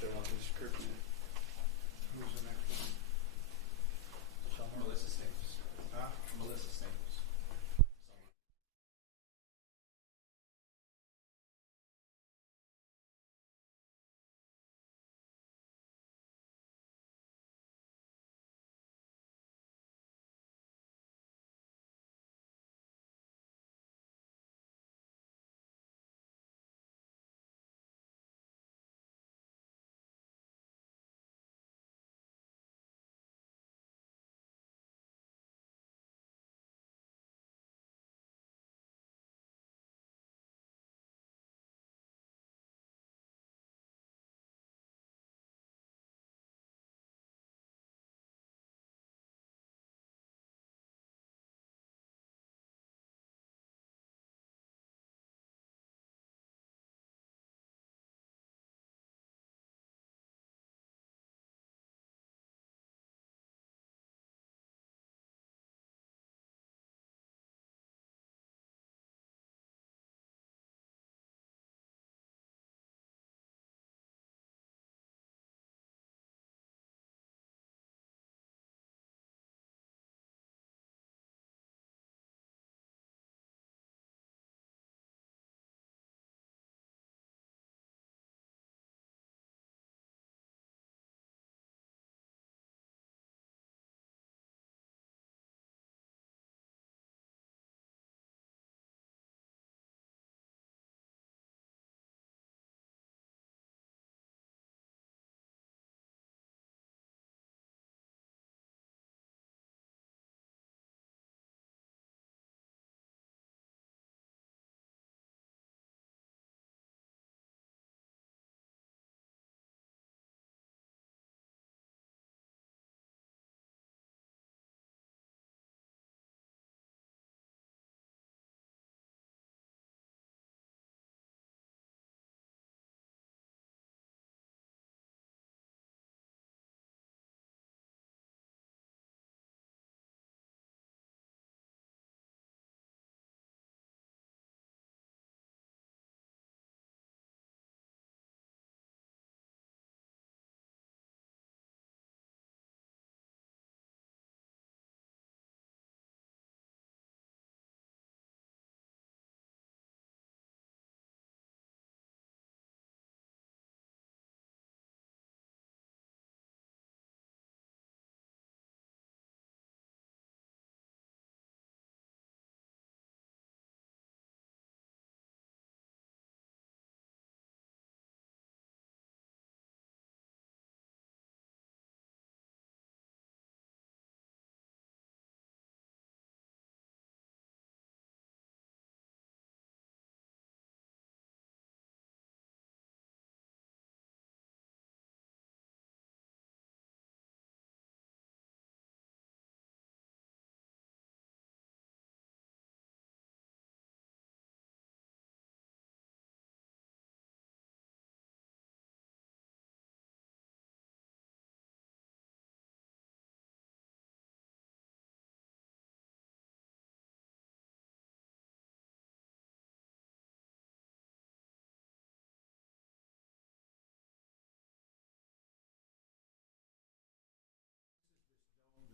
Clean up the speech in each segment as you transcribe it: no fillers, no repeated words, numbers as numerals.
show up as curfew. Who's the next one? Melissa Staples. Huh? Melissa Staples.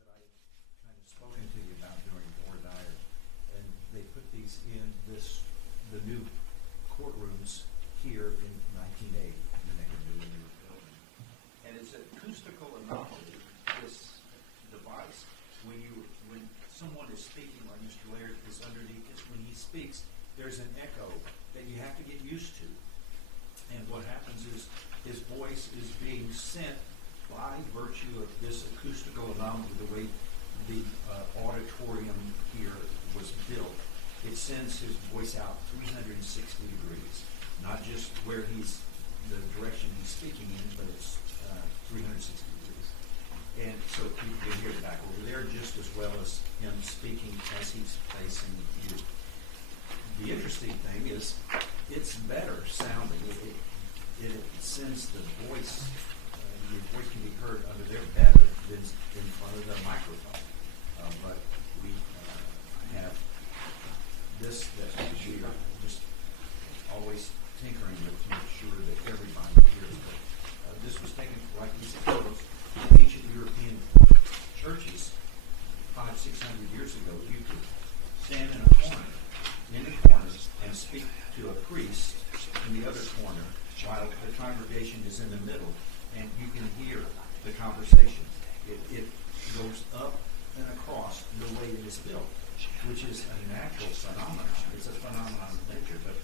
That I kind of spoken to you about during Board Dyer, and they put these in the new courtrooms here in 1980 when they were doing the building. And it's an acoustical anomaly, this device. When someone is speaking, like Mr. Laird is underneath this, when he speaks, there's an echo that you have to get used to. And what happens is his voice is being sent by virtue of this acoustical anomaly, the way the auditorium here was built. It sends his voice out 360 degrees, not just where the direction he's speaking in, but it's 360 degrees. And so people can hear it back over there just as well as him speaking as he's facing you. The interesting thing is it's better sounding. It sends the voice, your voice can be heard under there better than in front of the microphone. But we have this that we are just always tinkering with to make sure that everybody hears it. This priest in the other corner while the congregation is in the middle, and you can hear the conversation. It goes up and across the way it is built, which is a natural phenomenon. It's a phenomenon of nature, but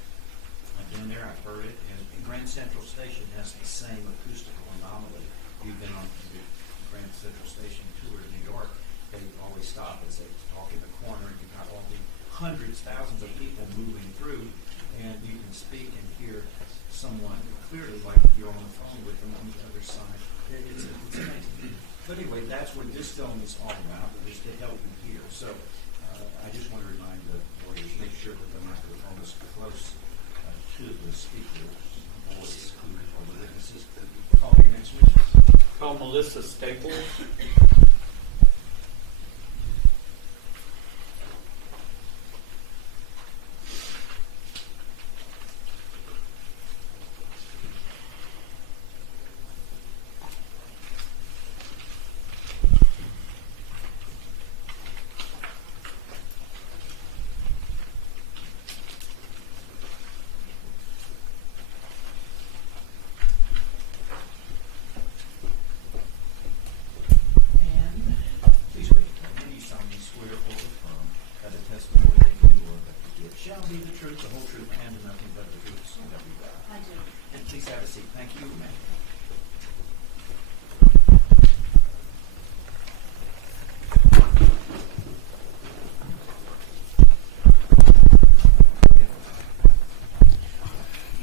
I've been there, I've heard it, and Grand Central Station has the same acoustical anomaly. You've been on the Grand Central Station tour in New York. They always stop as they talk in the corner, and you've got all the hundreds, thousands of people moving through, and you can speak and hear someone clearly like you're on the phone with them on the other side. It's amazing. But anyway, that's what this film is all about, is to help you hear. So I just want to remind the lawyers, make sure that the microphone is close to the speaker's voice or the witnesses. Call your next witness. Call Melissa Staples. Be the truth, the whole truth, and nothing but the truth. So help you God. I do. And please have a seat. Thank you, ma'am.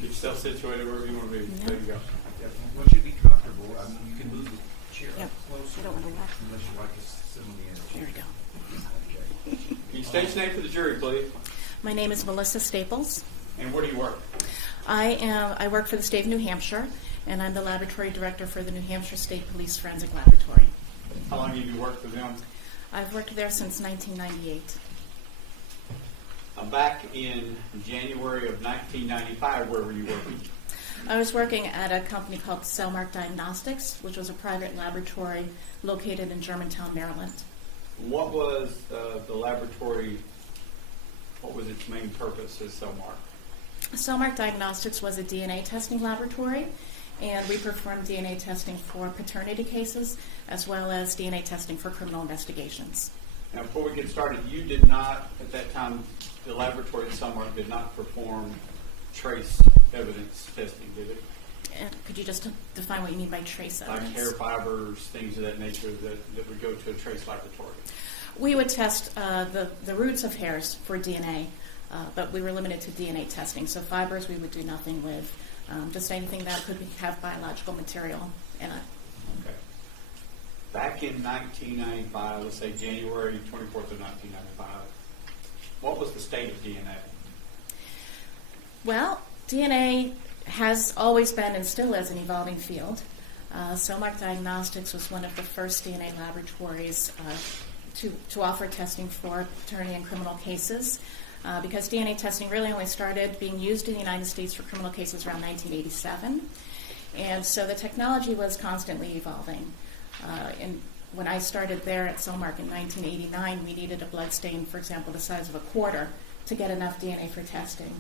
Get yourself situated wherever you want to be. Yeah. There you go. Once you be comfortable, you can move the chair Yep. up closer. I don't want to laugh. Unless you like to sit on the edge. There we go. Okay. Can you state your name for the jury, please? My name is Melissa Staples. And where do you work? I work for the state of New Hampshire, and I'm the laboratory director for the New Hampshire State Police Forensic Laboratory. How long have you worked for them? I've worked there since 1998. Back in January of 1995, where were you working? I was working at a company called Cellmark Diagnostics, which was a private laboratory located in Germantown, Maryland. What was the laboratory, what was its main purpose as Cellmark? Cellmark Diagnostics was a DNA testing laboratory, and we performed DNA testing for paternity cases as well as DNA testing for criminal investigations. Now, before we get started, you did not, at that time, the laboratory at Cellmark did not perform trace evidence testing, did it? And could you just define what you mean by trace evidence? Like hair fibers, things of that nature that would go to a trace laboratory. We would test the roots of hairs for DNA, but we were limited to DNA testing. So fibers we would do nothing with, just anything that could have biological material in it. Okay. Back in 1995, let's say January 24th of 1995, what was the state of DNA? Well, DNA has always been and still is an evolving field. Cellmark Diagnostics was one of the first DNA laboratories to offer testing for paternity and criminal cases, because DNA testing really only started being used in the United States for criminal cases around 1987. And so the technology was constantly evolving. And when I started there at Cellmark in 1989, we needed a blood stain, for example, the size of a quarter to get enough DNA for testing.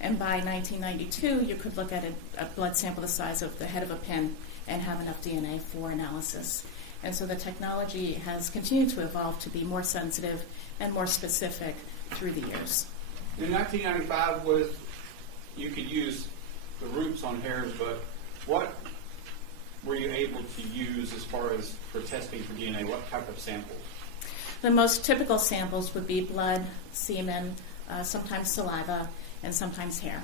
And by 1992, you could look at a blood sample the size of the head of a pin and have enough DNA for analysis. And so the technology has continued to evolve to be more sensitive and more specific through the years. In 1995, you could use the roots on hairs, but what were you able to use as far as for testing for DNA? What type of samples? The most typical samples would be blood, semen, sometimes saliva, and sometimes hair,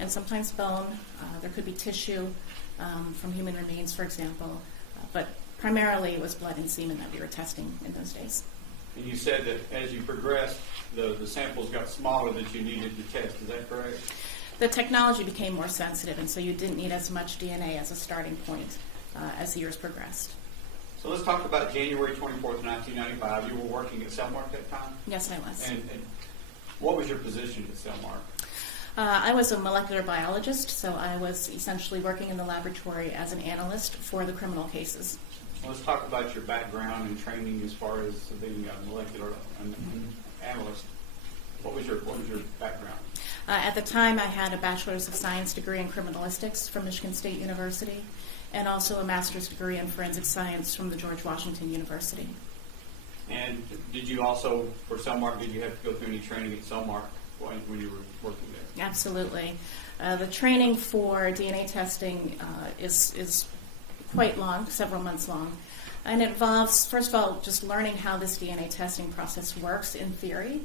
and sometimes bone. There could be tissue from human remains, for example, but primarily it was blood and semen that we were testing in those days. And you said that as you progressed, the samples got smaller that you needed to test. Is that correct? The technology became more sensitive, and so you didn't need as much DNA as a starting point as the years progressed. So let's talk about January 24th, 1995. You were working at Cellmark at that time? Yes, I was. And what was your position at Cellmark? I was a molecular biologist, so I was essentially working in the laboratory as an analyst for the criminal cases. Well, let's talk about your background and training as far as being a molecular analyst. What was your background? At the time, I had a Bachelor's of Science degree in criminalistics from Michigan State University, and also a master's degree in forensic science from the George Washington University. And did you also, for Cellmark, did you have to go through any training at Cellmark when you were working there? Absolutely. The training for DNA testing is quite long, several months long. And it involves, first of all, just learning how this DNA testing process works in theory.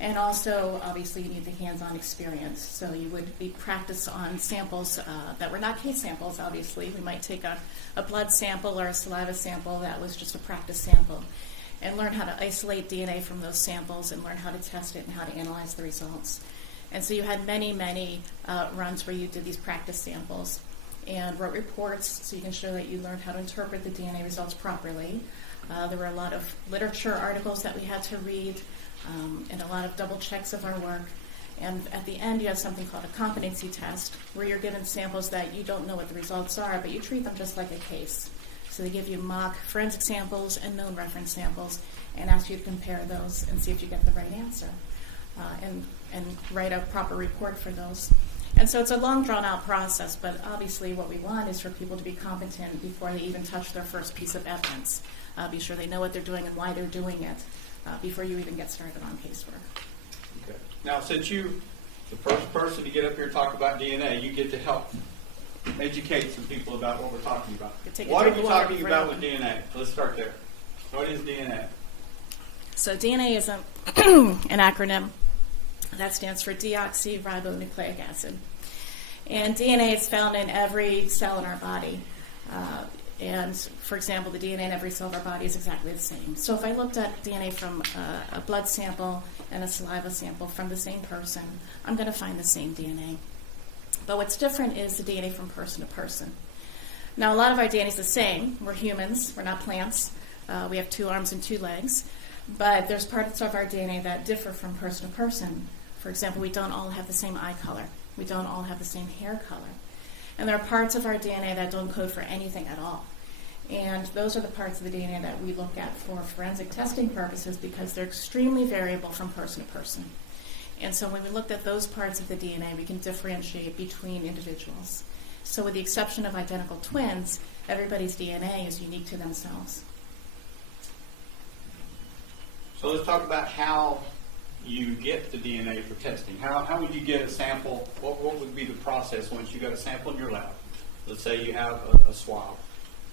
And also, obviously, you need the hands-on experience. So you would be practice on samples that were not case samples, obviously. We might take a blood sample or a saliva sample that was just a practice sample and learn how to isolate DNA from those samples and learn how to test it and how to analyze the results. And so you had many, many runs where you did these practice samples and wrote reports so you can show that you learned how to interpret the DNA results properly. There were a lot of literature articles that we had to read and a lot of double checks of our work. And at the end, you have something called a competency test where you're given samples that you don't know what the results are, but you treat them just like a case. So they give you mock forensic samples and known reference samples and ask you to compare those and see if you get the right answer and write a proper report for those. And so it's a long, drawn-out process, but obviously what we want is for people to be competent before they even touch their first piece of evidence. Be sure they know what they're doing and why they're doing it before you even get started on casework. Okay. Now, since you, the first person to get up here and talk about DNA, you get to help educate some people about what we're talking about. What are we talking about with DNA? Let's start there. What is DNA? So DNA is an acronym that stands for deoxyribonucleic acid. And DNA is found in every cell in our body. And, for example, the DNA in every cell of our body is exactly the same. So if I looked at DNA from a blood sample and a saliva sample from the same person, I'm going to find the same DNA. But what's different is the DNA from person to person. Now, a lot of our DNA is the same. We're humans. We're not plants. We have 2 arms and 2 legs. But there's parts of our DNA that differ from person to person. For example, we don't all have the same eye color. We don't all have the same hair color. And there are parts of our DNA that don't code for anything at all. And those are the parts of the DNA that we look at for forensic testing purposes because they're extremely variable from person to person. And so when we looked at those parts of the DNA, we can differentiate between individuals. So with the exception of identical twins, everybody's DNA is unique to themselves. So let's talk about how you get the DNA for testing. How would you get a sample? What would be the process once you got a sample in your lab? Let's say you have a swab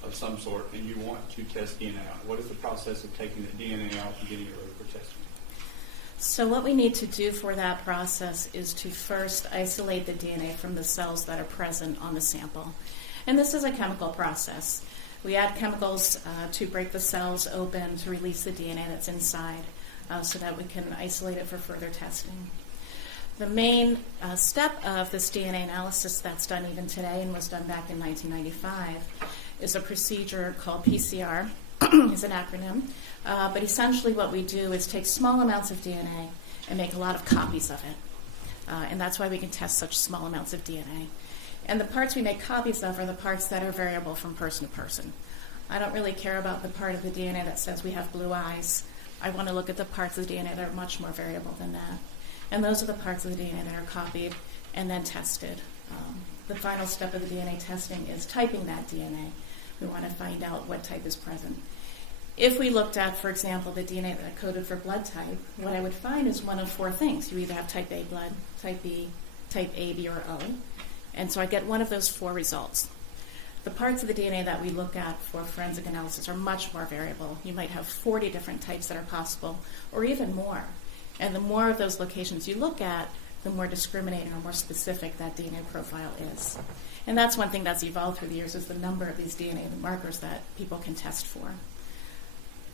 of some sort and you want to test DNA out. What is the process of taking the DNA out and getting it ready for testing? So what we need to do for that process is to first isolate the DNA from the cells that are present on the sample. And this is a chemical process. We add chemicals to break the cells open to release the DNA that's inside so that we can isolate it for further testing. The main step of this DNA analysis that's done even today and was done back in 1995 is a procedure called PCR. It's an acronym. But essentially what we do is take small amounts of DNA and make a lot of copies of it. And that's why we can test such small amounts of DNA. And the parts we make copies of are the parts that are variable from person to person. I don't really care about the part of the DNA that says we have blue eyes. I want to look at the parts of the DNA that are much more variable than that. And those are the parts of the DNA that are copied and then tested. The final step of the DNA testing is typing that DNA. We want to find out what type is present. If we looked at, for example, the DNA that coded for blood type, what I would find is one of 4 things. You either have type A blood, type B, type A, B, or O. And so I get one of those 4 results. The parts of the DNA that we look at for forensic analysis are much more variable. You might have 40 different types that are possible, or even more. And the more of those locations you look at, the more discriminating or more specific that DNA profile is. And that's one thing that's evolved through the years is the number of these DNA markers that people can test for.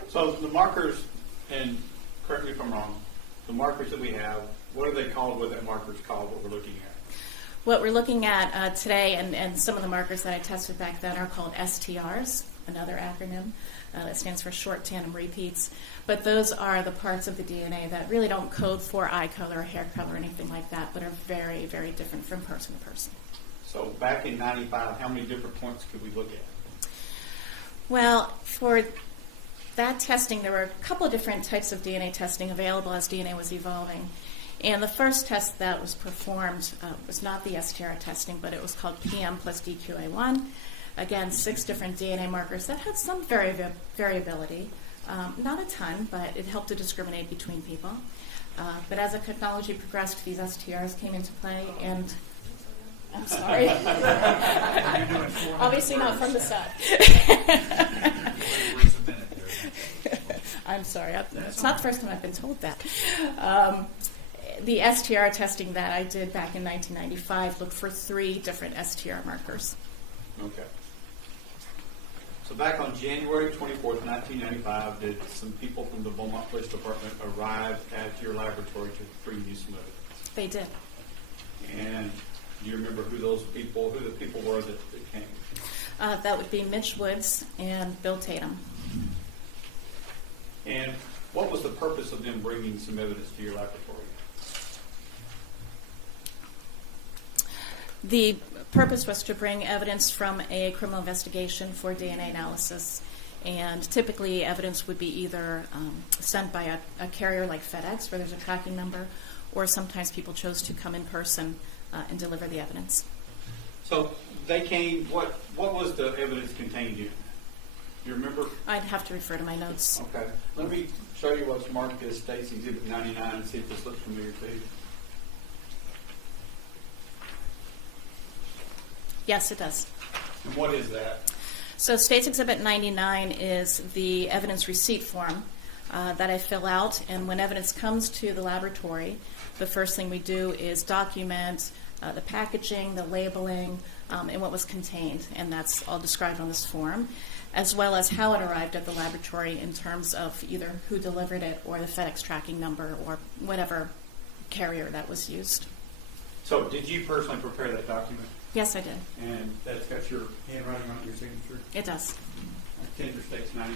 So the markers, and correct me if I'm wrong, the markers that we have, what are they called? What that marker's called, what we're looking at? What we're looking at today, and some of the markers that I tested back then are called STRs, another acronym that stands for short tandem repeats. But those are the parts of the DNA that really don't code for eye color or hair color or anything like that, but are very, very different from person to person. So back in 95, how many different points could we look at? Well, for that testing, there were a couple of different types of DNA testing available as DNA was evolving. And the first test that was performed was not the STR testing, but it was called PM plus DQA1. Again, 6 different DNA markers that had some variability. Not a ton, but it helped to discriminate between people. But as the technology progressed, these STRs came into play, and I'm sorry. Obviously not from the set. I'm sorry. It's not the first time I've been told that. The STR testing that I did back in 1995 looked for 3 different STR markers. Okay. So back on January 24th, 1995, did some people from the Beaumont Police Department arrive at your laboratory to bring you some evidence? They did. And do you remember who the people were that came? That would be Mitch Woods and Bill Tatum. And what was the purpose of them bringing some evidence to your laboratory? The purpose was to bring evidence from a criminal investigation for DNA analysis. And typically evidence would be either sent by a carrier like FedEx, where there's a tracking number, or sometimes people chose to come in person and deliver the evidence. So they came, what was the evidence contained in? You remember? I'd have to refer to my notes. Okay. Let me show you what's marked as State's Exhibit 99 and see if this looks familiar to you. Yes, it does. And what is that? So State's Exhibit 99 is the evidence receipt form that I fill out, and when evidence comes to the laboratory, the first thing we do is document the packaging, the labeling, and what was contained, and that's all described on this form, as well as how it arrived at the laboratory in terms of either who delivered it or the FedEx tracking number or whatever carrier that was used. So did you personally prepare that document? Yes, I did. And that's got your handwriting on it, your signature? It does. Tender State's 99.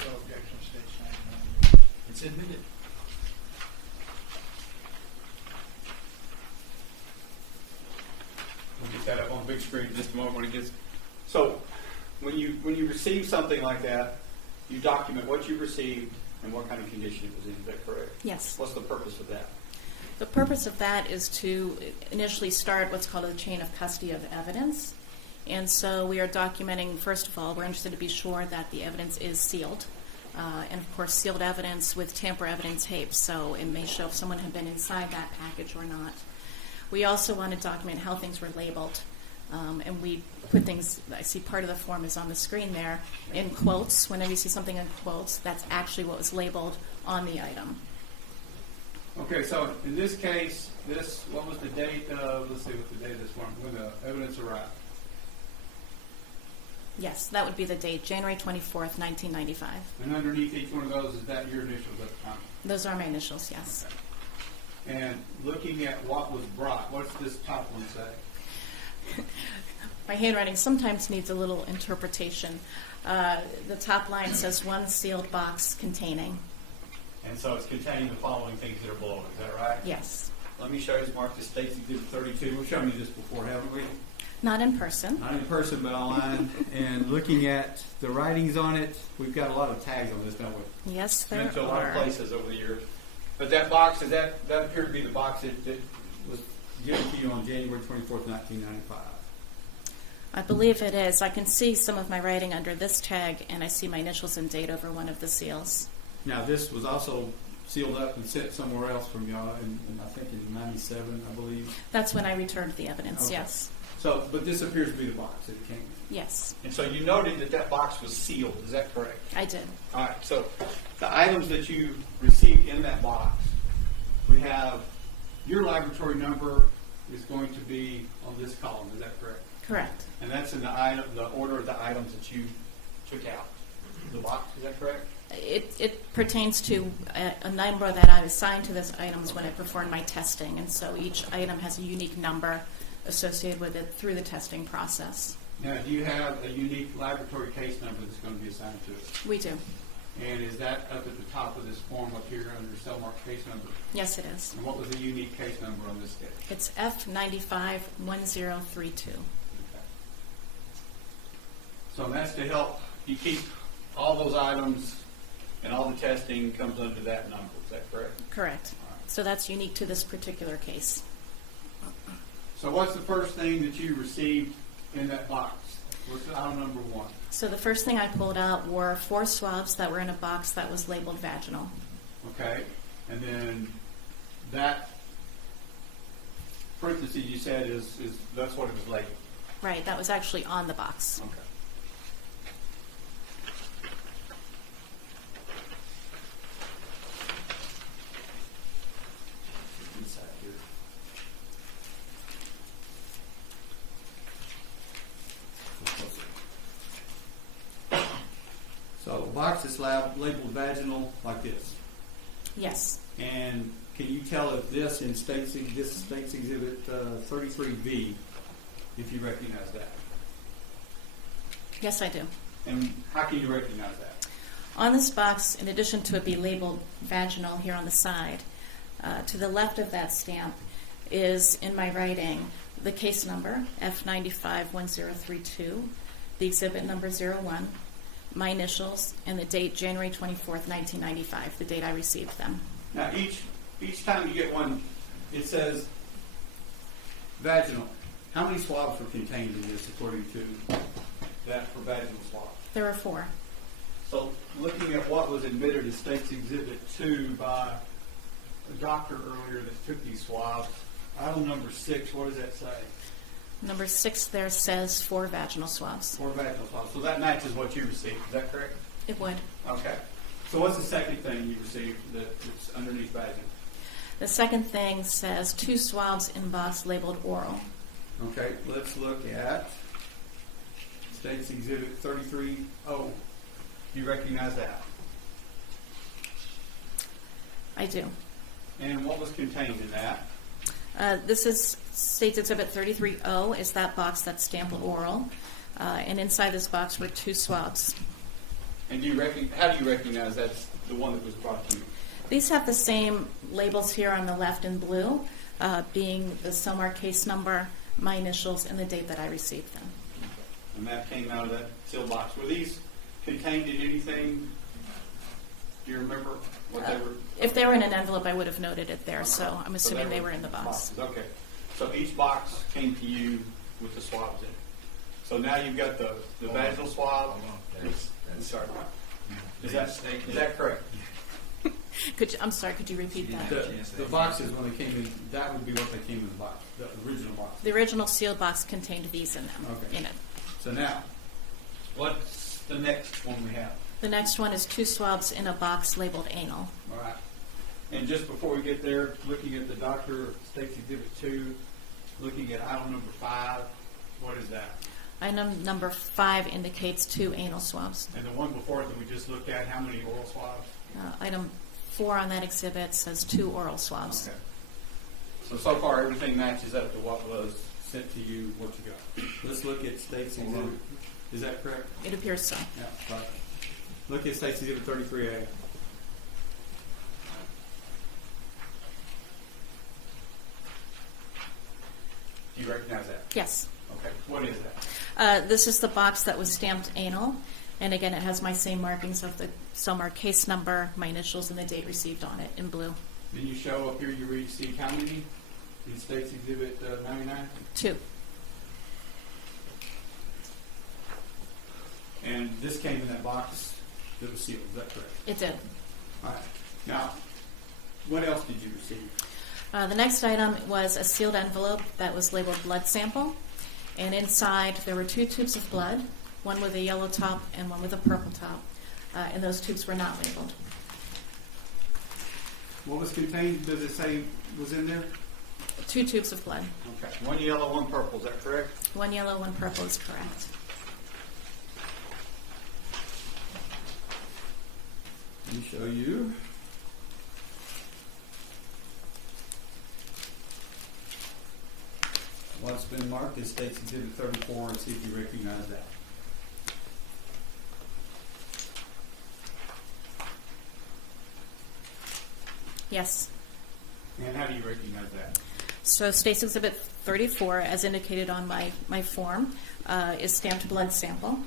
No objection, State's 99. It's admitted. We'll get that up on the big screen in just a moment when it gets. So when you receive something like that, you document what you received and what kind of condition it was in. Is that correct? Yes. What's the purpose of that? The purpose of that is to initially start what's called a chain of custody of evidence. And so we are documenting, first of all, we're interested to be sure that the evidence is sealed. And of course, sealed evidence with tamper evidence tapes, so it may show if someone had been inside that package or not. We also want to document how things were labeled. And we put things, I see part of the form is on the screen there, in quotes. Whenever you see something in quotes, that's actually what was labeled on the item. Okay, so in this case, what was the date of, let's see what the date of this form, when the evidence arrived? Yes, that would be the date, January 24th, 1995. And underneath each one of those, is that your initials at the time? Those are my initials, yes. Okay. And looking at what was brought, what's this top one say? My handwriting sometimes needs a little interpretation. The top line says one sealed box containing. And so it's containing the following things that are below it, is that right? Yes. Let me show you, it's marked as State's Exhibit 32. We've shown you this before, haven't we? Not in person. Not in person, but online. And looking at the writings on it, we've got a lot of tags on this, don't we? Yes, there Been to a lot of are. places over the years. But that box, that appeared to be the box that was given to you on January 24th, 1995. I believe it is. I can see some of my writing under this tag, and I see my initials and date over one of the seals. Now, this was also sealed up and sent somewhere else from y'all, and I think in 97, I believe. That's when I returned the evidence, Okay. yes. So, but this appears to be the box that it came in. Yes, And so you noted that that box was sealed, is that correct? I did. All right, so the items that you received in that box, we have your laboratory number is going to be on this column, is that correct? Correct. And that's in the order of the items that you took out. The box, is that correct? It pertains to a number that I assigned to those items when I performed my testing, and so each item has a unique number associated with it through the testing process. Now, do you have a unique laboratory case number that's going to be assigned to it? We do. And is that up at the top of this form up here under cell mark case number? Yes, it is. And what was the unique case number on this case? It's F951032. Okay. So that's to help you keep all those items And all the testing comes under that number, is that correct? Correct. So that's unique to this particular case. So what's the first thing that you received in that box? What's item number 1? So the first thing I pulled out were 4 swabs that were in a box that was labeled vaginal. Okay, and then that parentheses you said is that's what it was labeled. Right, that was actually on the box. Okay. Inside here. So a box is labeled vaginal like this. Yes. And can you tell if this in States Exhibit 33B, if you recognize that? Yes, I do. And how can you recognize that? On this box, in addition to it be labeled vaginal here on the side, to the left of that stamp is, in my writing, the case number, F951032, the exhibit number 01, my initials, and the date January 24th, 1995, the date I received them. Now, each time you get one, it says vaginal. How many swabs were contained in this, according to that for vaginal swabs? There were 4. So, looking at what was admitted as States Exhibit 2 by a doctor earlier that took these swabs, item number 6, what does that say? Number 6 there says 4 vaginal swabs. 4 vaginal swabs. So that matches what you received. Is that correct? It would. Okay. So what's the second thing you received that's underneath vaginal? The second thing says 2 swabs in box labeled oral. Okay, let's look at States Exhibit 33O. Do you recognize that? I do. And what was contained in that? This is States Exhibit 33O, is that box that's stamped oral. And inside this box were 2 swabs. And how do you recognize that's the one that was brought to you? These have the same labels here on the left in blue, being the Somar case number, my initials, and the date that I received them. And that came out of that sealed box. Were these contained in anything? Do you remember what they were? If they were in an envelope, I would have noted it there, so I'm So assuming they were in the box. boxes. Okay. So each box came to you with the swabs in it. So now you've got the vaginal swab. I'm sorry. Is that correct? I'm sorry, could you repeat that? The boxes, when they came in, that would be what they came in the box, the original box. The original sealed box contained these in them. Okay. In it. So now, what's the next one we have? The next one is 2 swabs in a box labeled anal. All right. And just before we get there, looking at the Doctor States Exhibit 2, looking at item number 5, what is that? Item number 5 indicates 2 anal swabs. And the one before it that we just looked at, how many oral swabs? Item 4 on that exhibit says 2 oral swabs. Okay. So far everything matches up to what was sent to you, what you got. Let's look at States Exhibit. Is that correct? It appears so. Yeah, right. Look at States Exhibit 33A. Do you recognize that? Yes. Okay. What is that? This is the box that was stamped anal. And again, it has my same markings of the Somar case number, my initials, and the date received on it in blue. Then you show up here, you read, see how many in States Exhibit 99? 2. And this came in that box that was sealed, is that correct? It did. All right. Now, what else did you receive? The next item was a sealed envelope that was labeled blood sample. And inside there were 2 tubes of blood, one with a yellow top and one with a purple top. And those tubes were not labeled. What was contained, does it say was in there? 2 tubes of blood. Okay. One yellow, one purple, is that correct? 1 yellow, 1 purple is correct. Let me show you. What's been marked as States Exhibit 34 and see if you recognize that. Yes. And how do you recognize that? So States Exhibit 34, as indicated on my form, is stamped blood sample.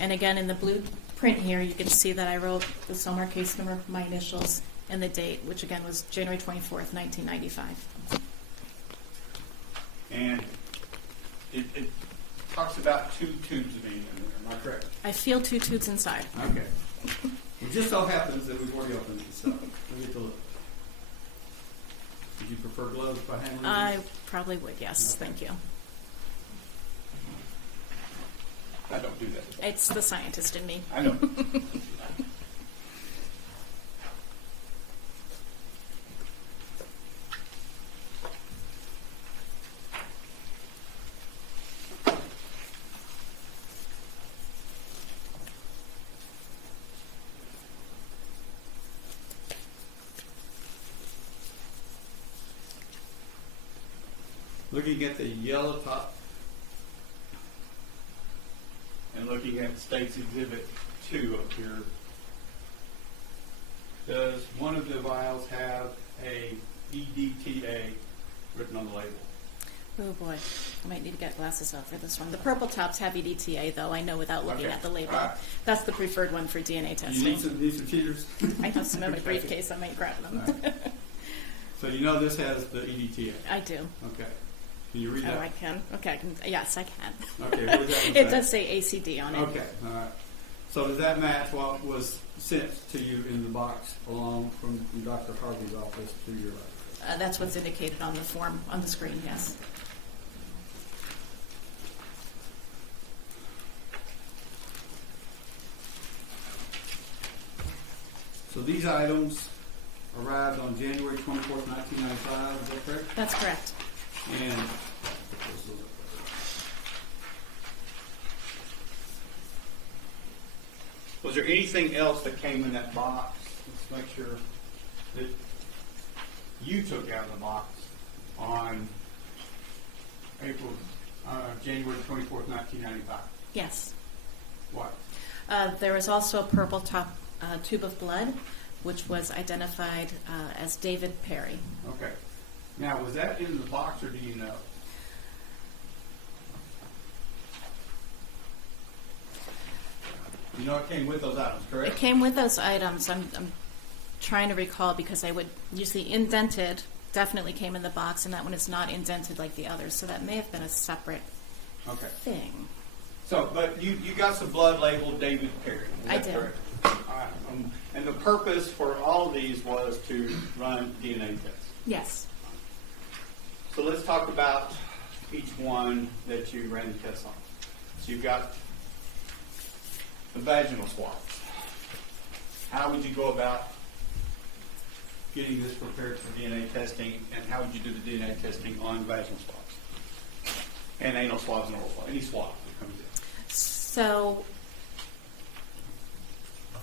And again, in the blue print here, you can see that I wrote the Selmar case number, my initials, and the date, which again was January 24th, 1995. And it talks about 2 tubes of ink in there, am I correct? I feel 2 tubes inside. Okay. It just so happens that we've already opened it, so we'll get to look. Would you prefer gloves by handling I these? probably would, yes. Okay. Thank you. I don't do that. It's the scientist in me. I know. Looking at the yellow top and looking at State's Exhibit 2 up here, does one of the vials have a EDTA written on the label? Oh boy, I might need to get glasses out for this one. The purple tops have EDTA, though, I know without looking Okay. at the label. All right. That's the preferred one for DNA You testing. need some cheaters? I have some in my briefcase, I might grab them. All right. So you know this has the EDTA? I do. Okay. Can you read Oh, that? I can. Okay, yes, I can. Okay, what does that one It say? does say ACD on it. Okay, all right. So does that match what was sent to you in the box along from Dr. Harvey's office to your lab? That's what's indicated on the form, on the screen, yes. So these items arrived on January 24th, 1995, is that correct? That's correct. And was there anything else that came in that box? Let's make sure that you took out of the box on January 24th, 1995. Yes. What? There was also a purple top tube of blood, which was identified as David Perry. Okay. Now, was that in the box, or do you know? You know it came with those items, It correct? came with those items. I'm trying to recall because I would usually indented definitely came in the box, and that one is not indented like the others, so that may have been a separate Okay. thing. So, but you got some blood labeled David Perry. Is I that did. correct? All right. And the purpose for all of these was to run DNA tests. Yes. So let's talk about each one that you ran the tests on. So you've got the vaginal swabs. How would you go about getting this prepared for DNA testing, and how would you do the DNA testing on vaginal swabs? And anal swabs and oral swabs, any swab that comes in. So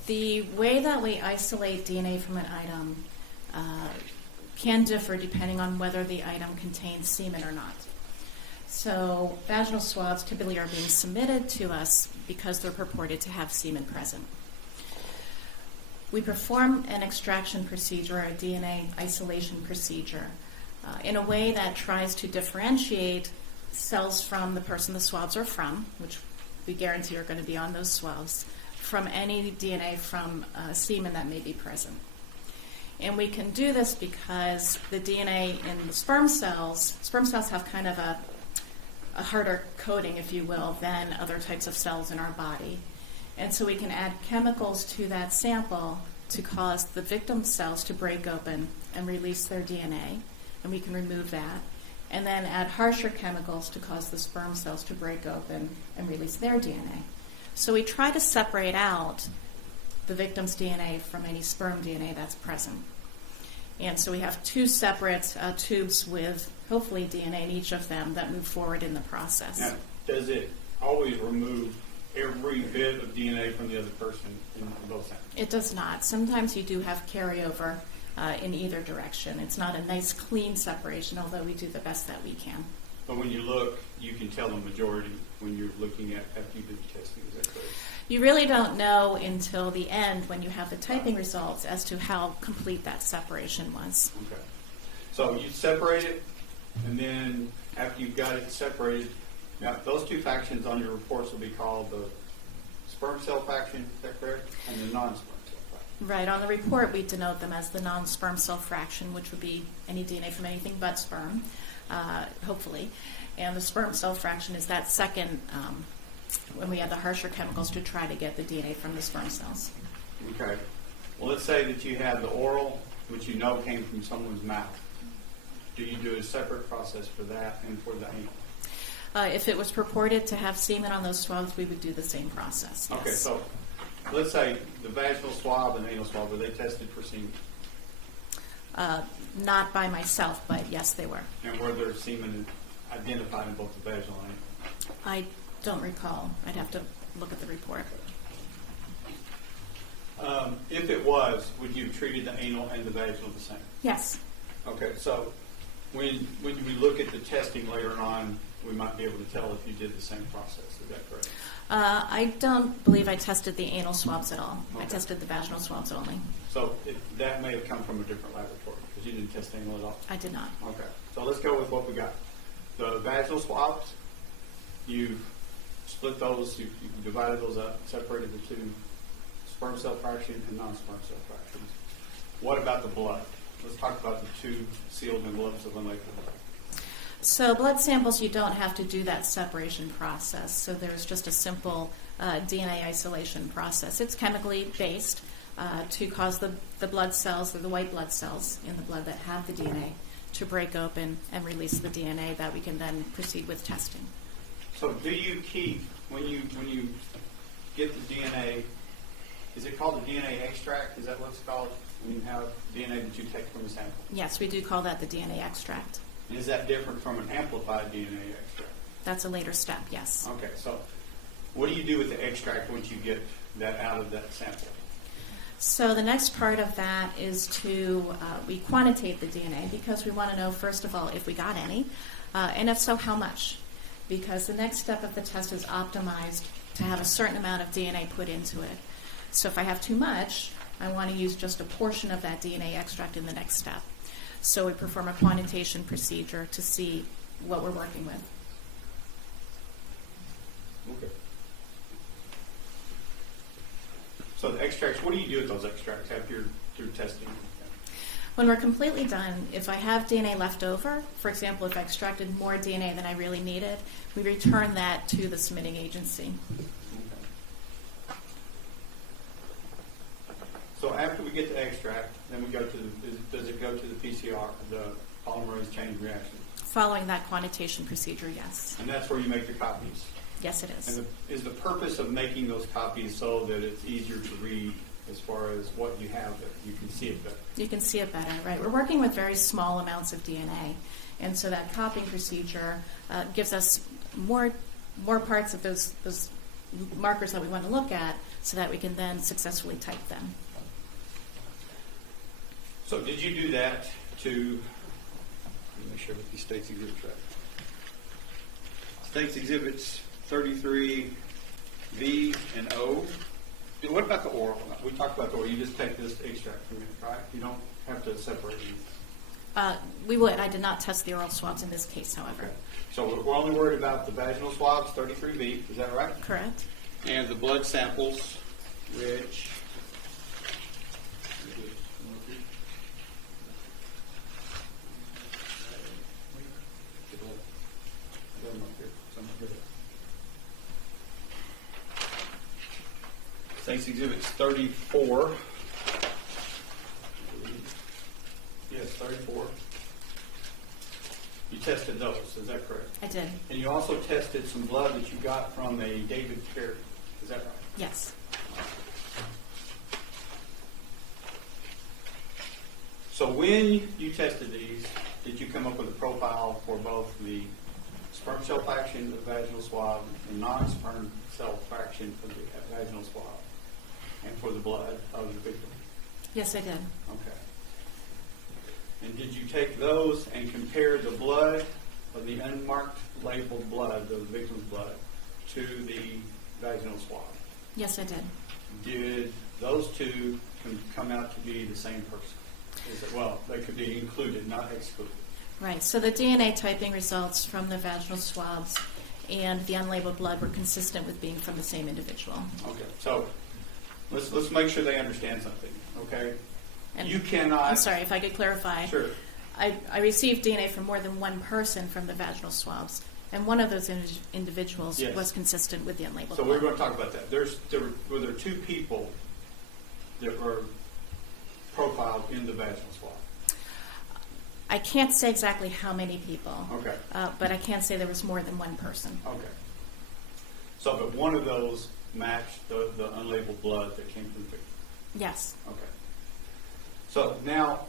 the way that we isolate DNA from an item can differ depending on whether the item contains semen or not. So vaginal swabs typically are being submitted to us because they're purported to have semen present. We perform an extraction procedure, a DNA isolation procedure, in a way that tries to differentiate cells from the person the swabs are from, which we guarantee are going to be on those swabs, from any DNA from semen that may be present. And we can do this because the DNA in the sperm cells have kind of a harder coating, if you will, than other types of cells in our body. And so we can add chemicals to that sample to cause the victim cells to break open and release their DNA, and we can remove that. And then add harsher chemicals to cause the sperm cells to break open and release their DNA. So we try to separate out the victim's DNA from any sperm DNA that's present. And so we have two separate tubes with hopefully DNA in each of them that move forward in the process. Now, does it always remove every bit of DNA from the other person in both samples? It does not. Sometimes you do have carryover in either direction. It's not a nice clean separation, although we do the best that we can. But when you look, you can tell the majority when you're looking at after you do the testing. Is that correct? You really don't know until the end when you have the typing results as to how complete that separation was. Okay. So you separate it, and then after you've got it separated, now those two factions on your reports will be called the sperm cell fraction, is that correct? And the non-sperm cell fraction. Right, on the report we denote them as the non-sperm cell fraction, which would be any DNA from anything but sperm, hopefully. And the sperm cell fraction is that second, when we add the harsher chemicals to try to get the DNA from the sperm cells. Okay. Well, let's say that you have the oral, which you know came from someone's mouth. Do you do a separate process for that and for the anal? If it was purported to have semen on those swabs, we would do the same process. Yes. Okay, so let's say the vaginal swab and anal swab, were they tested for semen? Not by myself, but yes, they were. And were there semen identified in both the vaginal and anal? I don't recall. I'd have to look at the report. If it was, would you have treated the anal and the vaginal the same? Yes. Okay, so when we look at the testing later on, we might be able to tell if you did the same process. Is that correct? I don't believe I tested the anal swabs at all. I Okay. tested the vaginal swabs only. So that may have come from a different laboratory because you didn't test anal at all. I did not. Okay, so let's go with what we got. The vaginal swabs, you've split those, you've divided those up, separated the two, sperm cell fraction and non-sperm cell fractions. What about the blood? Let's talk about the two sealed envelopes of unlabeled blood. So blood samples, you don't have to do that separation process. So there's just a simple DNA isolation process. It's chemically based to cause the blood cells, or the white blood cells in the blood that have the DNA, to break open and release the DNA that we can then proceed with testing. So do you keep, when you get the DNA, is it called a DNA extract? Is that what it's called? When you have DNA that you take from a sample? Yes, we do call that the DNA extract. And is that different from an amplified DNA extract? That's a later step, yes. Okay, so what do you do with the extract once you get that out of that sample? So the next part of that is to, we quantitate the DNA because we want to know, first of all, if we got any, and if so, how much. Because the next step of the test is optimized to have a certain amount of DNA put into it. So if I have too much, I want to use just a portion of that DNA extract in the next step. So we perform a quantitation procedure to see what we're working with. Okay. So the extracts, what do you do with those extracts after you're through testing? When we're completely done, if I have DNA left over, for example, if I extracted more DNA than I really needed, we return that to the submitting agency. Okay. So after we get the extract, then we go to the, does it go to the PCR, the polymerase chain reaction? Following that quantitation procedure, yes. And that's where you make the copies. Yes, it is. And is the purpose of making those copies so that it's easier to read as far as what you have, that you can see it better? You can see it better, right? We're working with very small amounts of DNA, and so that copying procedure gives us more parts of those markers that we want to look at, so that we can then successfully type them. So did you do that to, let me make sure that these states exhibits right. States exhibits 33, V, and O. What about the oral? We talked about the oral. You just take this extract from it, right? You don't have to separate these. We would. I did not test the oral swabs in this case, however. Okay. So we're only worried about the vaginal swabs, 33V. Is that right? Correct. And the blood samples, which... States Exhibits 34. Yes, 34. You tested those, is that correct? I did. And you also tested some blood that you got from a David Carey. Is that right? Yes. So when you tested these, did you come up with a profile for both the sperm cell fraction of the vaginal swab and non-sperm cell fraction of the vaginal swab, and for the blood of the victim? Yes, I did. Okay. And did you take those and compare the blood of the unmarked labeled blood, the victim's blood, to the vaginal swab? Yes, I did. Did those two come out to be the same person? Well, they could be included, not excluded. Right. So the DNA typing results from the vaginal swabs and the unlabeled blood were consistent with being from the same individual. Okay, so let's make sure they understand something, okay? And You cannot. I'm sorry, if I could clarify. Sure. I received DNA from more than one person from the vaginal swabs, and one of those individuals Yes. was consistent with the unlabeled So blood. we're going to talk about that. Were there two people that were profiled in the vaginal swab? I can't say exactly how many people, Okay. but I can say there was more than one person. Okay. So, but one of those matched the unlabeled blood that came from the victim. Yes. Okay. So now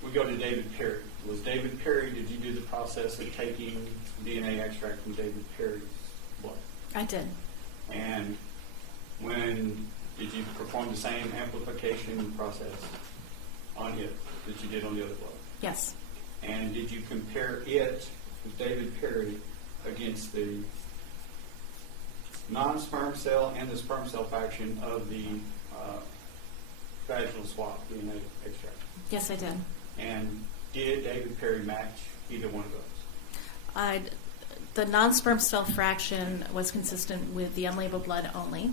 we go to David Perry. Was David Perry, did you do the process of taking DNA extract from David Perry's blood? I did. And when did you perform the same amplification process on it that you did on the other blood? Yes. And did you compare it with David Perry against the non-sperm cell and the sperm cell fraction of the vaginal swab DNA extract? Yes, I did. And did David Perry match either one of those? The non-sperm cell fraction was consistent with the unlabeled blood only.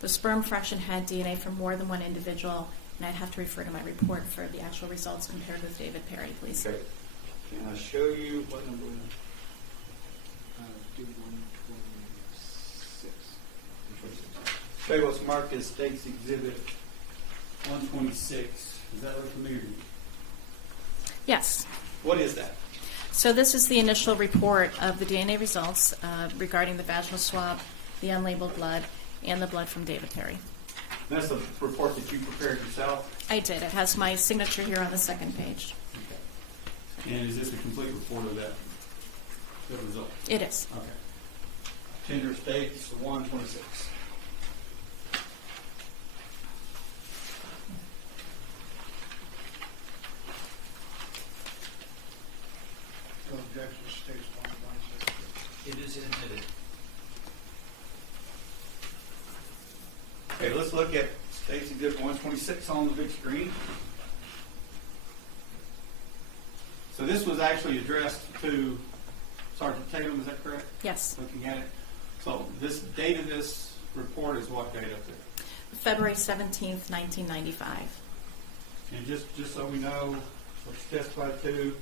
The sperm fraction had DNA from more than one individual, and I'd have to refer to my report for the actual results compared with David Perry, please. Okay. Can I show you what number? Do 126. Show you what's marked as State's Exhibit 126. Does that look familiar to you? Yes. What is that? So this is the initial report of the DNA results regarding the vaginal swab, the unlabeled blood, and the blood from David Perry. That's the report that you prepared yourself? I did. It has my signature here on the second page. Okay. And is this a complete report of that, the result? It is. Okay. Tender States 126. No objection, states 126. It is admitted. Okay, let's look at State's Exhibit 126 on the big screen. So this was actually addressed to Sergeant Tatum, is that correct? Yes. Looking at it. So this date of this report is what date up there? February 17th, 1995. And just so we know what you testified to,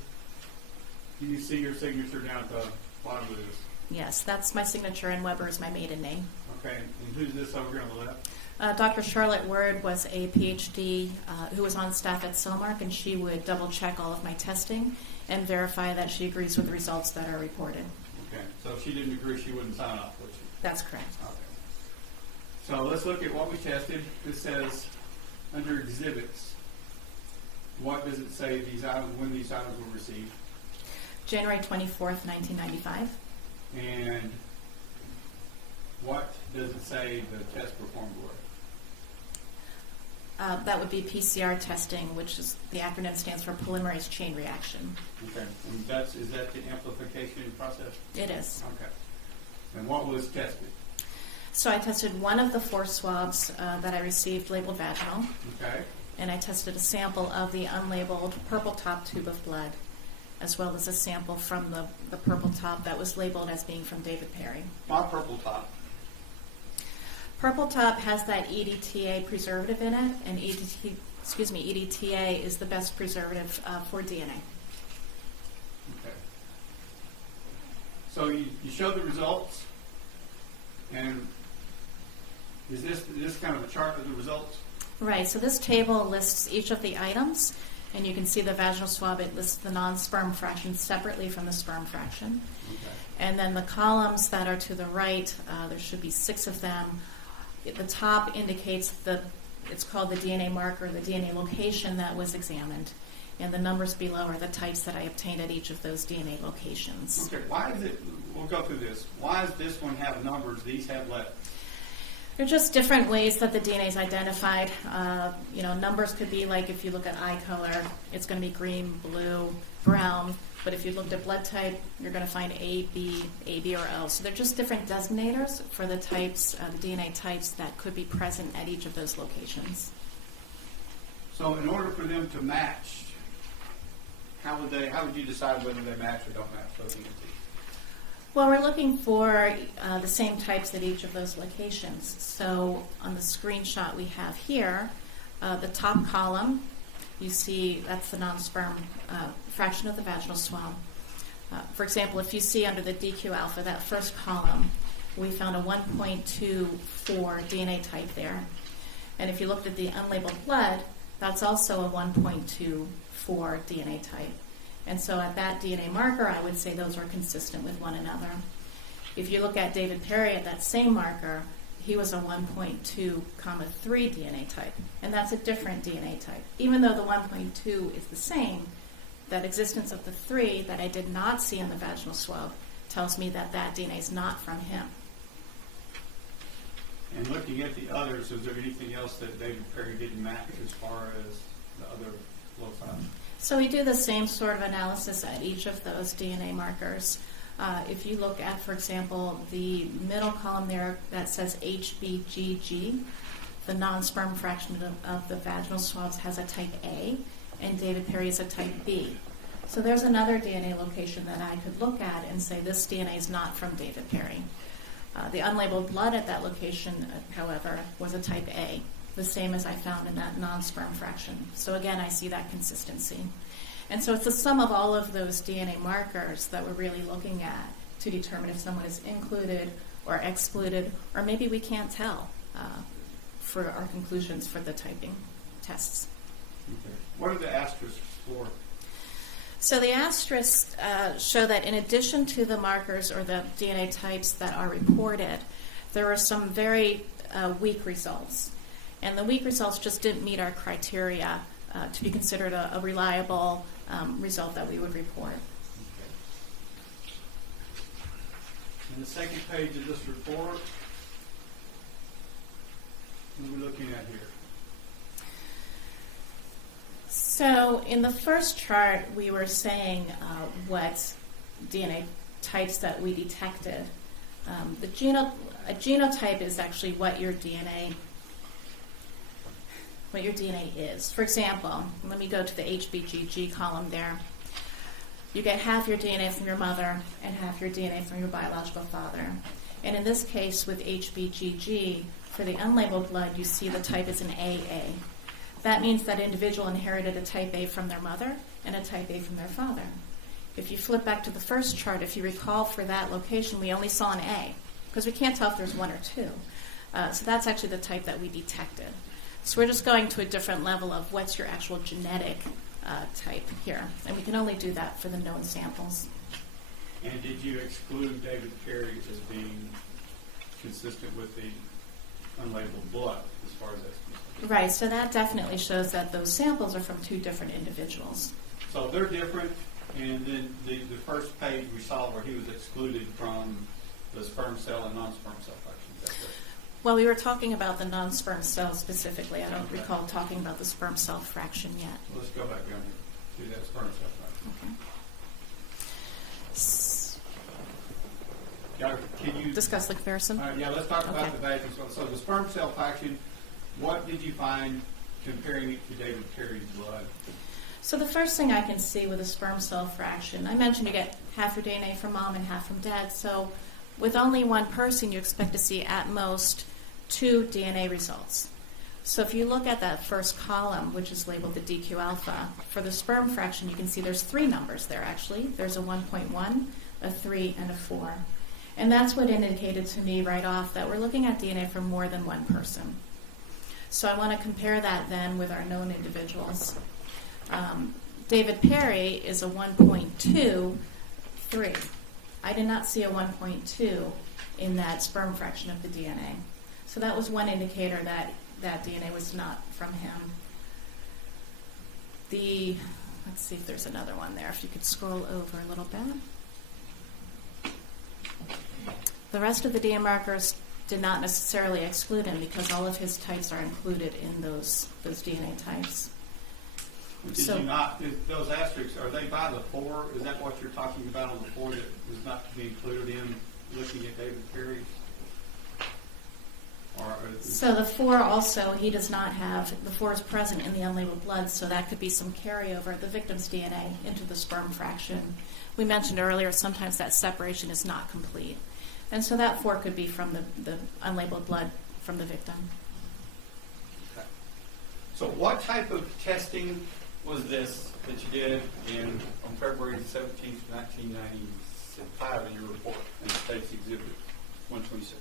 do you see your signature down at the bottom of this? Yes, that's my signature, and Weber is my maiden name. Okay, and who's this over here on the left? Dr. Charlotte Word was a PhD who was on staff at Cellmark, and she would double check all of my testing and verify that she agrees with the results that are reported. Okay, so if she didn't agree, she wouldn't sign off, would she? That's correct. Okay. So let's look at what we tested. This says under exhibits, what does it say these items, when these items were received? January 24th, 1995. And what does it say the test performed were? That would be PCR testing, which is the acronym stands for polymerase chain reaction. Okay, and is that the amplification process? It is. Okay. And what was tested? So I tested one of the 4 swabs that I received labeled vaginal, Okay. and I tested a sample of the unlabeled purple top tube of blood, as well as a sample from the purple top that was labeled as being from David Perry. My purple top. Purple top has that EDTA preservative in it, and EDTA is the best preservative for DNA. Okay. So you showed the results, and is this kind of a chart of the results? Right, so this table lists each of the items, and you can see the vaginal swab, it lists the non-sperm fraction separately from the sperm fraction. Okay. And then the columns that are to the right, there should be 6 of them. At the top indicates it's called the DNA marker, the DNA location that was examined. And the numbers below are the types that I obtained at each of those DNA locations. Okay, why is it, we'll go through this, why does this one have numbers, these have letters? They're just different ways that the DNA is identified. Numbers could be like if you look at eye color, it's going to be green, blue, brown. But if you looked at blood type, you're going to find A, B, or O. So they're just different designators for the types, the DNA types that could be present at each of those locations. So in order for them to match, how would you decide whether they match or don't match? Looking at these? Well, we're looking for the same types at each of those locations. So on the screenshot we have here, the top column, you see that's the non-sperm fraction of the vaginal swab. For example, if you see under the DQ alpha, that first column, we found a 1.24 DNA type there. And if you looked at the unlabeled blood, that's also a 1.24 DNA type. And so at that DNA marker, I would say those are consistent with one another. If you look at David Perry at that same marker, he was a 1.2, 3 DNA type. And that's a different DNA type. Even though the 1.2 is the same, that existence of the 3 that I did not see in the vaginal swab tells me that that DNA is not from him. And looking at the others, is there anything else that David Perry didn't match as far as the other loci? So we do the same sort of analysis at each of those DNA markers. If you look at, for example, the middle column there that says HBGG, the non-sperm fraction of the vaginal swabs has a type A, and David Perry is a type B. So there's another DNA location that I could look at and say this DNA is not from David Perry. The unlabeled blood at that location, however, was a type A, the same as I found in that non-sperm fraction. So again, I see that consistency. And so it's the sum of all of those DNA markers that we're really looking at to determine if someone is included or excluded, or maybe we can't tell for our conclusions for the typing tests. Okay. What are the asterisks for? So the asterisks show that in addition to the markers or the DNA types that are reported, there are some very weak results. And the weak results just didn't meet our criteria to be considered a reliable result that we would report. Okay. And the second page of this report, what are we looking at here? So in the first chart, we were saying what DNA types that we detected. A genotype is actually what your DNA is. For example, let me go to the HBGG column there. You get half your DNA from your mother and half your DNA from your biological father. And in this case, with HBGG, for the unlabeled blood, you see the type is an AA. That means that individual inherited a type A from their mother and a type A from their father. If you flip back to the first chart, if you recall for that location, we only saw an A, because we can't tell if there's one or two. So that's actually the type that we detected. So we're just going to a different level of what's your actual genetic type here. And we can only do that for the known samples. And did you exclude David Perry as being consistent with the unlabeled blood as far as that's concerned? Right, so that definitely shows that those samples are from two different individuals. So they're different, and then the first page we saw where he was excluded from the sperm cell and non-sperm cell fraction. Is that correct? Well, we were talking about the non-sperm cell specifically. I don't recall talking about the sperm cell fraction yet. Well, let's go back down here to that sperm cell fraction. Okay. Can you discuss the comparison? yeah, let's talk about Okay. the vaginal cell. So the sperm cell fraction, what did you find comparing it to David Perry's blood? So the first thing I can see with a sperm cell fraction, I mentioned you get half your DNA from mom and half from dad. So with only one person, you expect to see at most 2 DNA results. So if you look at that first column, which is labeled the DQ alpha, for the sperm fraction, you can see there's 3 numbers there actually. There's a 1.1, a 3, and a 4. And that's what indicated to me right off that we're looking at DNA from more than one person. So I want to compare that then with our known individuals. David Perry is a 1.23. I did not see a 1.2 in that sperm fraction of the DNA. So that was one indicator that that DNA was not from him. Let's see if there's another one there. If you could scroll over a little bit. The rest of the DNA markers did not necessarily exclude him because all of his types are included in those DNA types. Did you not, those asterisks, are they by the 4? Is that what you're talking about on the 4 that is not to be included in looking at David Perry? Or, So the 4 also, he does not have, the 4 is present in the unlabeled blood, so that could be some carryover of the victim's DNA into the sperm fraction. We mentioned earlier sometimes that separation is not complete. And so that 4 could be from the unlabeled blood from the victim. okay. So what type of testing was this that you did on February 17th, 1995 in your report in State's Exhibit 126?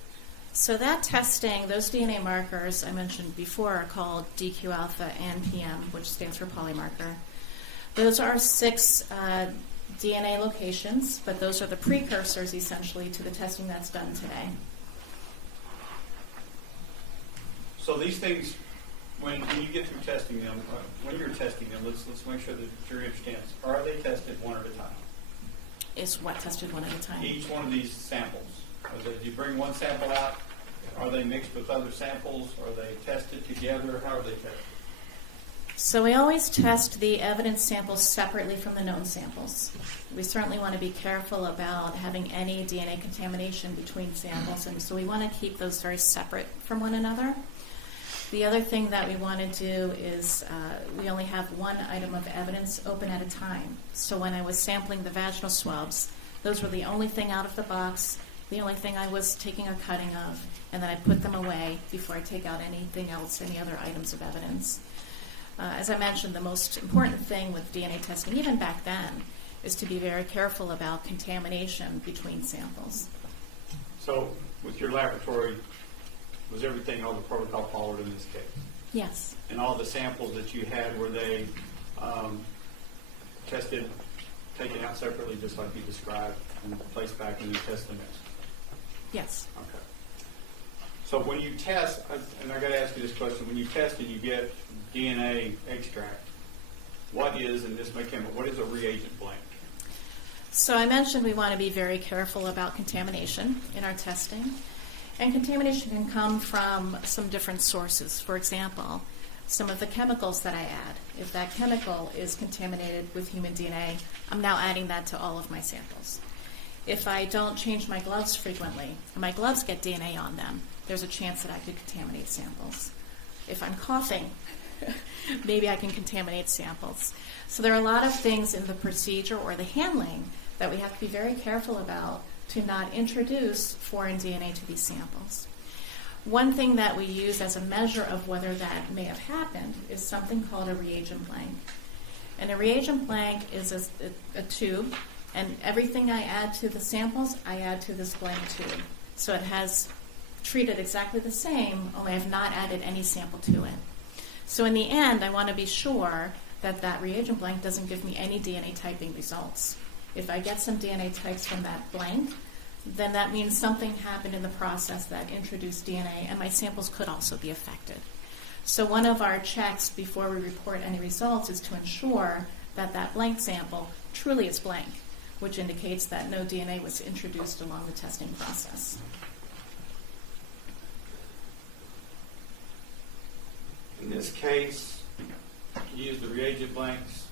So that testing, those DNA markers I mentioned before are called DQ alpha and PM, which stands for polymarker. Those are 6 DNA locations, but those are the precursors essentially to the testing that's done today. So these things, when you get through testing them, when you're testing them, let's make sure that the jury understands. Are they tested one at a time? Is what tested one at a time? Each one of these samples. Do you bring one sample out? Are they mixed with other samples? Are they tested together? How are they tested? So we always test the evidence samples separately from the known samples. We certainly want to be careful about having any DNA contamination between samples, and so we want to keep those very separate from one another. The other thing that we want to do is we only have one item of evidence open at a time. So when I was sampling the vaginal swabs, those were the only thing out of the box, the only thing I was taking a cutting of, and then I put them away before I take out anything else, any other items of evidence. As I mentioned, the most important thing with DNA testing, even back then, is to be very careful about contamination between samples. So with your laboratory, was everything, all the protocol followed in this case? Yes. And all the samples that you had, were they tested, taken out separately just like you described, and placed back in the test limits? Yes. Okay. So when you test, and I got to ask you this question, when you test and you get DNA extract, what is, and this may come up, what is a reagent blank? So I mentioned we want to be very careful about contamination in our testing. And contamination can come from some different sources. For example, some of the chemicals that I add. If that chemical is contaminated with human DNA, I'm now adding that to all of my samples. If I don't change my gloves frequently, and my gloves get DNA on them, there's a chance that I could contaminate samples. If I'm coughing, maybe I can contaminate samples. So there are a lot of things in the procedure or the handling that we have to be very careful about to not introduce foreign DNA to these samples. One thing that we use as a measure of whether that may have happened is something called a reagent blank. And a reagent blank is a tube, and everything I add to the samples, I add to this blank tube. So it has treated exactly the same, only I've not added any sample to it. So in the end, I want to be sure that that reagent blank doesn't give me any DNA typing results. If I get some DNA types from that blank, then that means something happened in the process that introduced DNA, and my samples could also be affected. So one of our checks before we report any results is to ensure that that blank sample truly is blank, which indicates that no DNA was introduced along the testing process. In this case, you use the reagent blanks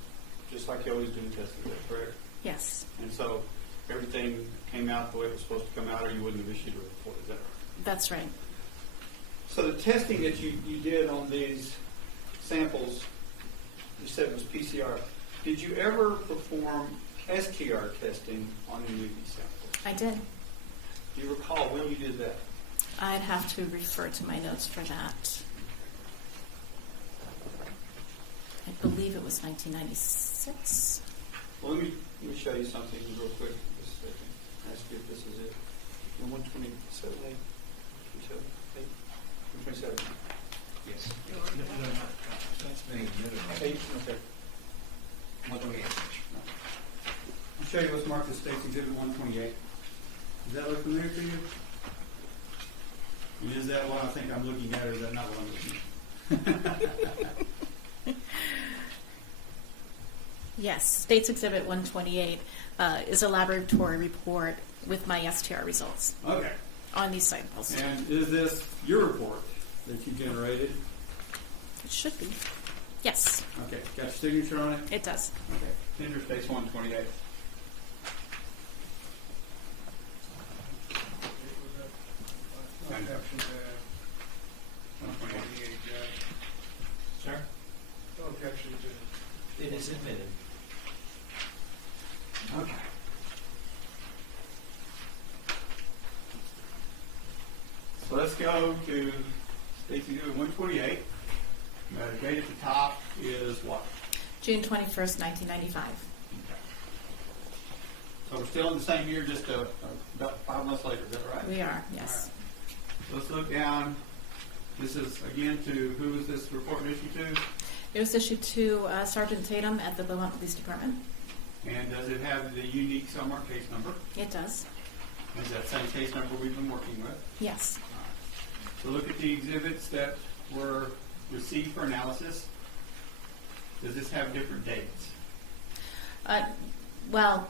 just like you always do in testing, is that correct? Yes. And so everything came out the way it was supposed to come out, or you wouldn't have issued a report, is that right? That's right. So the testing that you did on these samples, you said it was PCR. Did you ever perform STR testing on any of these samples? I did. Do you recall when you did that? I'd have to refer to my notes for that. I believe it was 1996. Well, let me show you something real quick. Just a second. Ask you if this is it. 127, 127. Yes. No. That's me. Okay. 128. I'll show you what's marked as State's Exhibit 128. Does that look familiar to you? And is that what I think I'm looking at, or is that not what I'm looking at? Yes, State's Exhibit 128 is a laboratory report with my STR results Okay. on these samples. And is this your report that you generated? It should be. Yes, Okay. Got your signature on it? it does. Okay. Tender State's 128. What captions It is admitted. Okay. So let's go to Stacy 128. The date at the top is what? June 21st, 1995. Okay. So we're still in the same year, just about 5 months later, is that right? We are, yes. All right. Let's look down. This is, again, to who is this report issued to? It was issued to Sergeant Tatum at the Beaumont Police Department. And does it have the unique Cellmark case number? It does. Is that same case number we've been working with? Yes. All right. So look at the exhibits that were received for analysis. Does this have different dates? Well,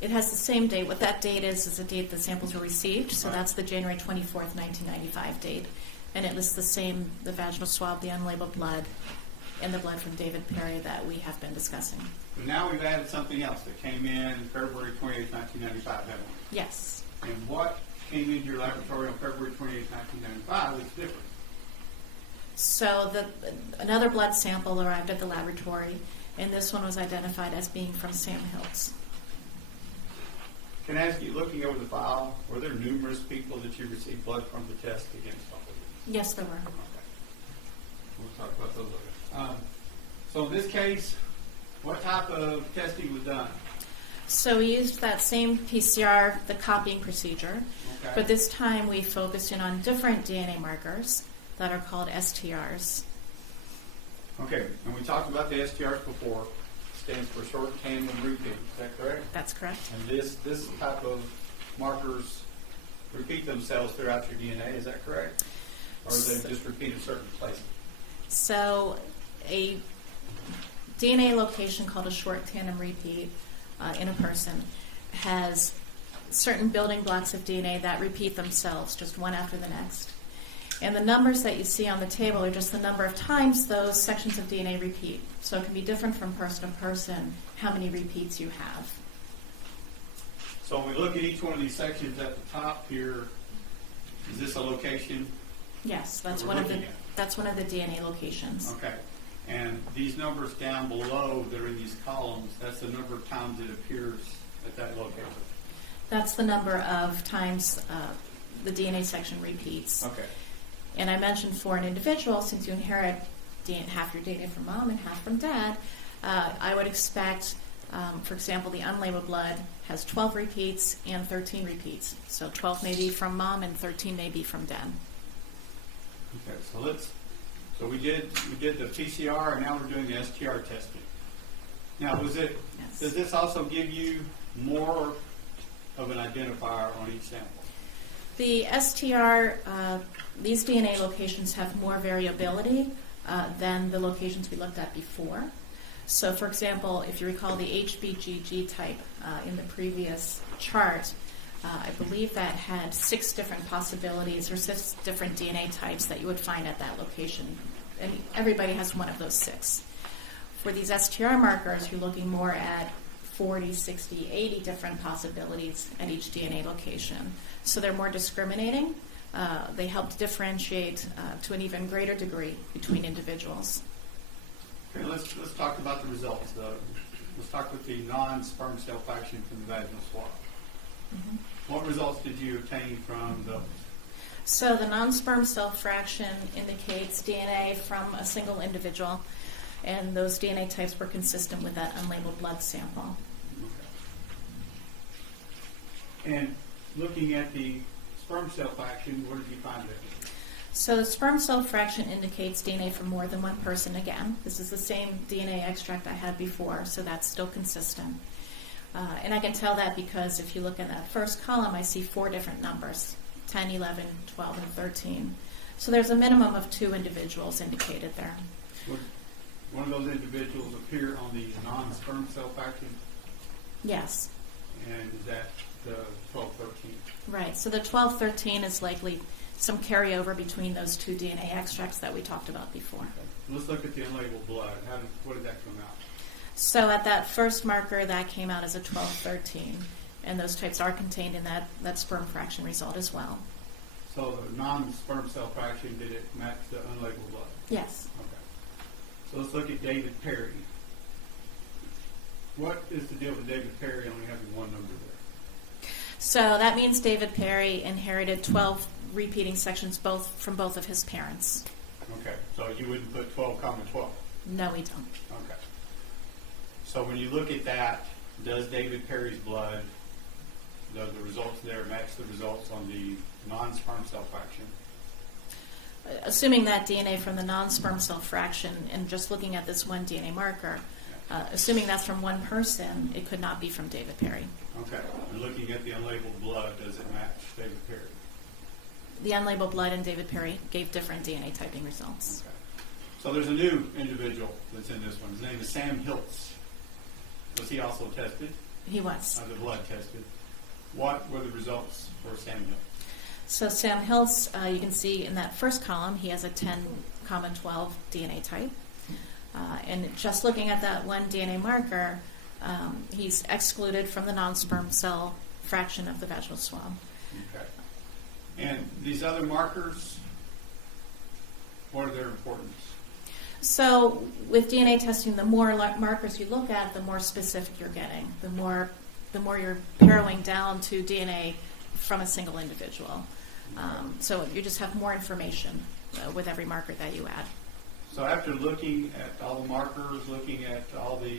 it has the same date. What that date is the date the samples were received. So Right. that's the January 24th, 1995 date. And it lists the same, the vaginal swab, the unlabeled blood, and the blood from David Perry that we have been discussing. But now we've added something else that came in February 28, 1995, haven't we? Yes. And what came into your laboratory on February 28, 1995 is different. So another blood sample arrived at the laboratory, and this one was identified as being from Sam Hills. Can I ask you, looking over the file, were there numerous people that you received blood from the test against all of these? Yes, there were. Okay. We'll talk about those later. So in this case, what type of testing was done? So we used that same PCR, the copying procedure, Okay. but this time we focused in on different DNA markers that are called STRs. Okay, and we talked about the STRs before. Stands for short tandem repeat. Is that correct? That's correct. And this type of markers repeat themselves throughout your DNA. Is that correct? Or they just repeat in certain places? So a DNA location called a short tandem repeat in a person has certain building blocks of DNA that repeat themselves just one after the next. And the numbers that you see on the table are just the number of times those sections of DNA repeat. So it can be different from person to person how many repeats you have. So when we look at each one of these sections at the top here, is this a location? Yes, that's We're one of the looking at. that's one of the DNA locations. Okay. And these numbers down below that are in these columns, that's the number of times it appears at that location. That's the number of times the DNA section repeats. Okay. And I mentioned for an individual, since you inherit half your DNA from mom and half from dad, I would expect, for example, the unlabeled blood has 12 repeats and 13 repeats. So 12 may be from mom and 13 may be from dad. Okay, so we did the PCR and now we're doing the STR testing. Now Yes. does this also give you more of an identifier on each sample? The STR, these DNA locations have more variability than the locations we looked at before. So, for example, if you recall the HBGG type in the previous chart, I believe that had 6 different possibilities or 6 different DNA types that you would find at that location. And everybody has one of those 6. For these STR markers, you're looking more at 40, 60, 80 different possibilities at each DNA location. So they're more discriminating. They help to differentiate to an even greater degree between individuals. Okay, let's talk about the results. Let's talk with the non-sperm cell fraction from the vaginal swab. Mm-hmm. What results did you obtain from those? So the non-sperm cell fraction indicates DNA from a single individual, and those DNA types were consistent with that unlabeled blood sample. Okay. And looking at the sperm cell fraction, where did you find it? So the sperm cell fraction indicates DNA from more than one person again. This is the same DNA extract I had before, so that's still consistent. And I can tell that because if you look at that first column, I see 4 different numbers, 10, 11, 12, and 13. So there's a minimum of 2 individuals indicated there. Would one of those individuals appear on the non-sperm cell fraction? Yes. And is that the 12, 13? Right. So the 12, 13 is likely some carryover between those 2 DNA extracts that we talked about before. Okay. Let's look at the unlabeled blood. What did that come out? So at that first marker, that came out as a 12, 13. And those types are contained in that sperm fraction result as well. So the non-sperm cell fraction, did it match the unlabeled blood? Yes. Okay. So let's look at David Perry. What is the deal with David Perry only having one number there? So that means David Perry inherited 12 repeating sections from both of his parents. Okay, so you wouldn't put 12, 12? No, we don't. Okay. So when you look at that, does David Perry's blood, does the results there match the results on the non-sperm cell fraction? Assuming that DNA from the non-sperm cell fraction, and just looking at this one DNA marker, assuming that's from one person, it could not be from David Perry. Okay. And looking at the unlabeled blood, does it match David Perry? The unlabeled blood and David Perry gave different DNA typing results. Okay. So there's a new individual that's in this one. His name is Sam Hiltz. Was he also tested? He was. The blood tested. What were the results for Sam Hiltz? So Sam Hiltz, you can see in that first column, he has a 10, 12 DNA type. And just looking at that one DNA marker, he's excluded from the non-sperm cell fraction of the vaginal swab. Okay. And these other markers, what are their importance? So with DNA testing, the more markers you look at, the more specific you're getting. The more you're narrowing down to DNA from a single individual. So you just have more information with every marker that you add. So after looking at all the markers, looking at all the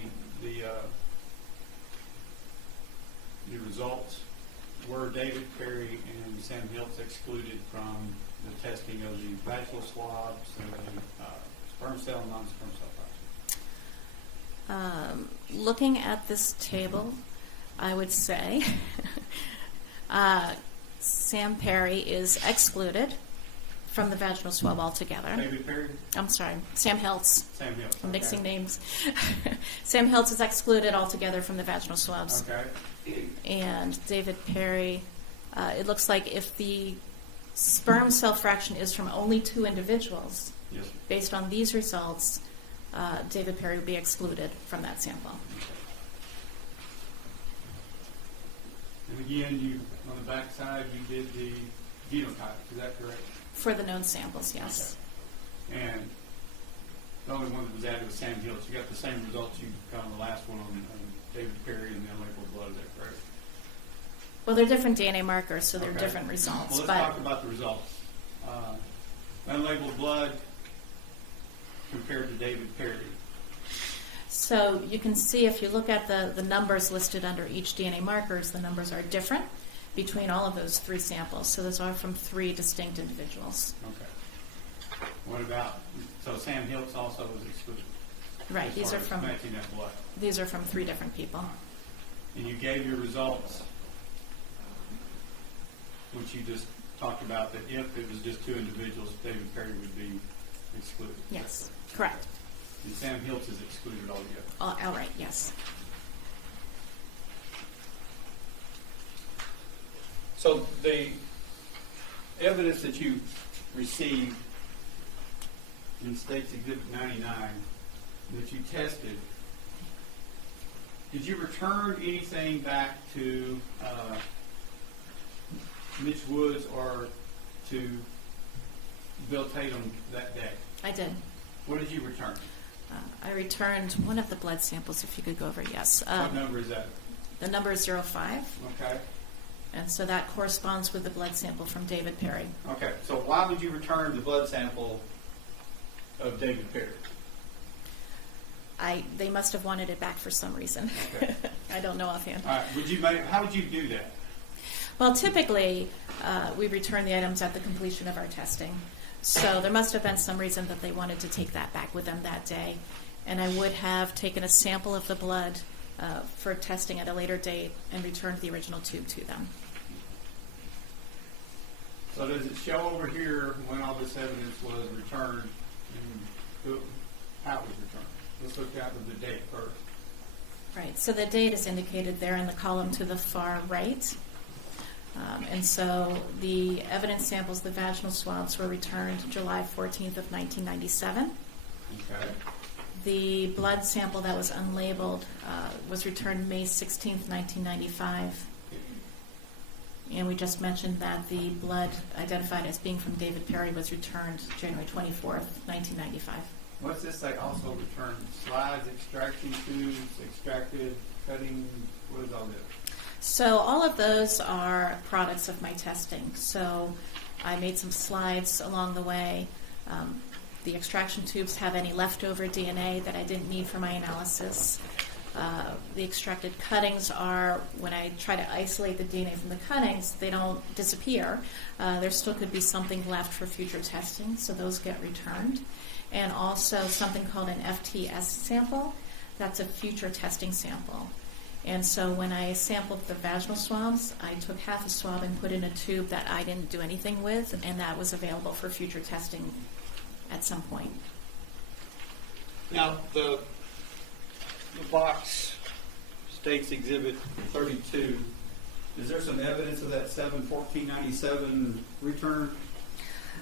results, were David Perry and Sam Hiltz excluded from the testing of the vaginal swabs and the sperm cell and non-sperm cell fraction? Looking at this table, I would say Sam Perry is excluded from the vaginal swab altogether. David Perry? I'm sorry, Sam Hiltz. Sam Hiltz. I'm okay. mixing names. Sam Hiltz is excluded altogether from the vaginal swabs. Okay. And David Perry, it looks like if the sperm cell fraction is from only 2 individuals, Yes. based on these results, David Perry would be excluded from that sample. And again, you on the back side, you did the genotype. Is that correct? For the known samples, yes. Okay. And the only one that was added was Sam Hiltz. You got the same results you got on the last one on David Perry and the unlabeled blood. Is that correct? Well, they're different DNA markers, so they're Okay. different results. Well, let's but talk about the results. Unlabeled blood compared to David Perry. So you can see if you look at the numbers listed under each DNA markers, the numbers are different between all of those 3 samples. So those are from 3 distinct individuals. Okay. What about, so Sam Hiltz also was excluded? Right. As These far are as from matching that blood. these are from 3 different people. And you gave your results, which you just talked about, that if it was just 2 individuals, David Perry would be excluded. Yes. Correct. And Sam Hiltz is excluded altogether. Outright, yes. So the evidence that you received in State's Exhibit 99 that you tested, did you return anything back to Mitch Woods or to Bill Tatum that day? I did. What did you return? I returned one of the blood samples, if you could go over, yes. What number is that? The number is 05, Okay. and so that corresponds with the blood sample from David Perry. Okay. So why would you return the blood sample of David Perry? They must have wanted it back for some reason. Okay. I don't know offhand. All right. How would you do that? Well, typically, we return the items at the completion of our testing. So there must have been some reason that they wanted to take that back with them that day. And I would have taken a sample of the blood for testing at a later date and returned the original tube to them. So does it show over here when all this evidence was returned and how it was returned? Let's look at the date first. Right, so the date is indicated there in the column to the far right. And so the evidence samples, the vaginal swabs, were returned July 14th of 1997. Okay. The blood sample that was unlabeled was returned May 16th, 1995. And we just mentioned that the blood identified as being from David Perry was returned January 24th, 1995. What's this say? Also return slides, extraction tubes, extracted, cutting. What is all this? So all of those are products of my testing. So I made some slides along the way. The extraction tubes have any leftover DNA that I didn't need for my analysis. The extracted cuttings are, when I try to isolate the DNA from the cuttings, they don't disappear. There still could be something left for future testing, so those get returned. And also something called an FTS sample. That's a future testing sample. And so when I sampled the vaginal swabs, I took half a swab and put in a tube that I didn't do anything with, and that was available for future testing at some point. Now, the box states Exhibit 32. Is there some evidence of that 7/14/97 return?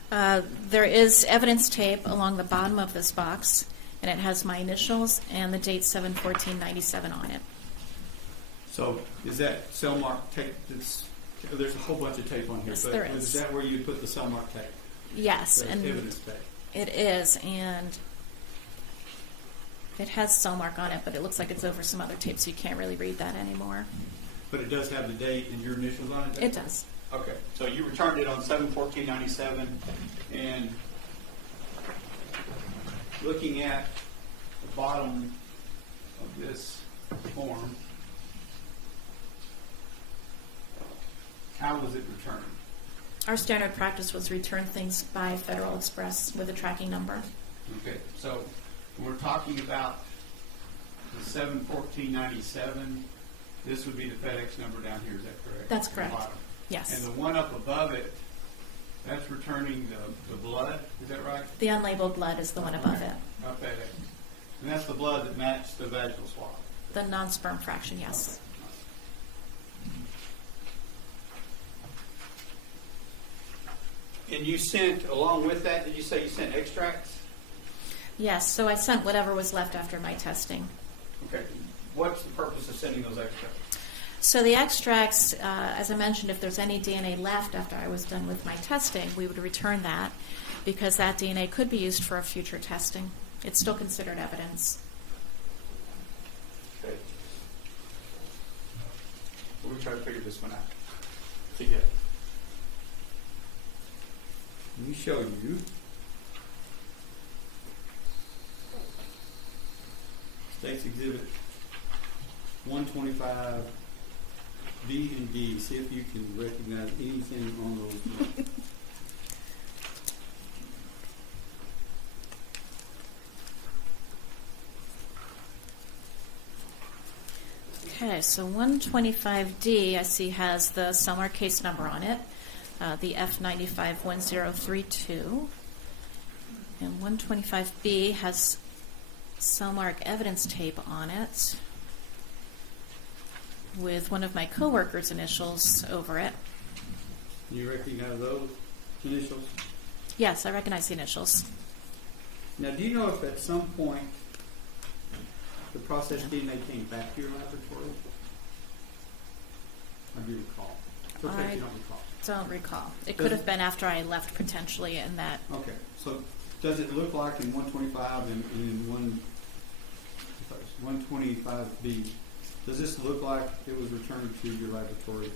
There is evidence tape along the bottom of this box, and it has my initials and the date 7/14/97 on it. So is that cell mark tape? There's a whole bunch of tape on here. Yes, but there is. Is that where you put the cell mark tape? Yes, The and evidence tape. it is, and it has cell mark on it, but it looks like it's over some other tape, so you can't really read that anymore. But it does have the date and your initials on it? It does. Okay, so you returned it on 7/14/97, and looking at the bottom of this form, how was it returned? Our standard practice was return things by Federal Express with a tracking number. Okay, so we're talking about the 7/14/97. This would be the FedEx number down here, is that correct? That's At the correct. bottom. Yes. And the one up above it, that's returning the blood, is that right? The unlabeled blood is the one above it. Up FedEx. And that's the blood that matched the vaginal swab. The non-sperm fraction, yes. Okay. And you sent, along with that, did you say you sent extracts? Yes, so I sent whatever was left after my testing. Okay. What's the purpose of sending those extracts? So the extracts, as I mentioned, if there's any DNA left after I was done with my testing, we would return that because that DNA could be used for a future testing. It's still considered evidence. Okay. We'll try to figure this one out together. Let me show you. States Exhibit 125, B and D. See if you can recognize anything on those. Okay, so 125D I see has the Selmar case number on it, the F951032. And 125B has Cellmark evidence tape on it with one of my coworkers' initials over it. Do you recognize those initials? Yes, I recognize the initials. Now, do you know if at some point the processed DNA came back to your laboratory? Or do you recall? It's okay if you don't recall. Don't recall. It could have been after I left potentially in that. Okay, so does it look like in 125 and in 125B, does this look like it was returned to your laboratory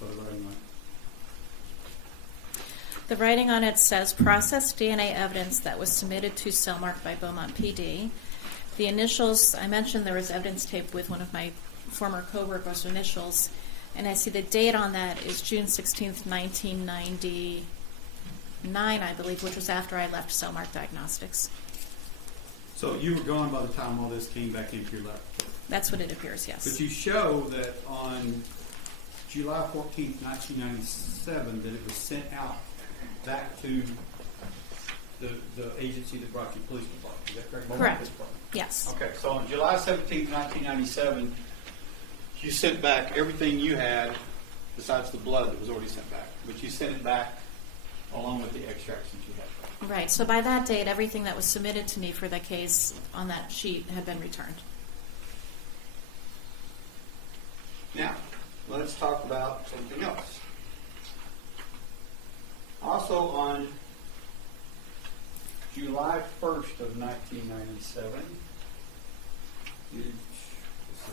by the writing on it? The writing on it says processed DNA evidence that was submitted to Cellmark by Beaumont PD. The initials, I mentioned there was evidence tape with one of my former coworkers' initials, and I see the date on that is June 16th, 1999, I believe, which was after I left Cellmark Diagnostics. So you were gone by the time all this came back into your laboratory? That's what it appears, yes. But you show that on July 14th, 1997, that it was sent out back to the agency that brought you police department. Is that correct? Correct. Police department. Yes. Okay, so on July 17th, 1997, you sent back everything you had besides the blood that was already sent back. But you sent it back along with the extracts that you had. Right. So by that date, everything that was submitted to me for the case on that sheet had been returned. Now, let's talk about something else. Also on July 1st of 1997. Let's see.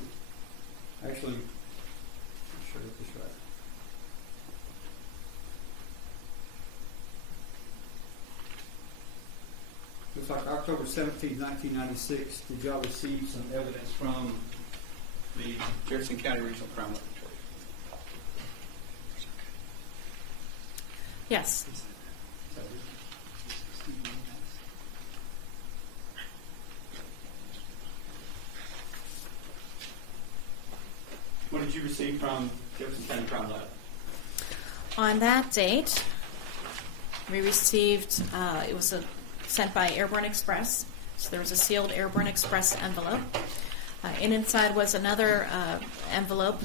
Actually, I'm sure I get this right. Looks like October 17th, 1996, did y'all receive some evidence from the Jefferson County Regional Crime Laboratory? Yes. What did you receive from Jefferson County Crime Lab? On that date, we received, it was sent by Airborne Express. So there was a sealed Airborne Express envelope. And inside was another envelope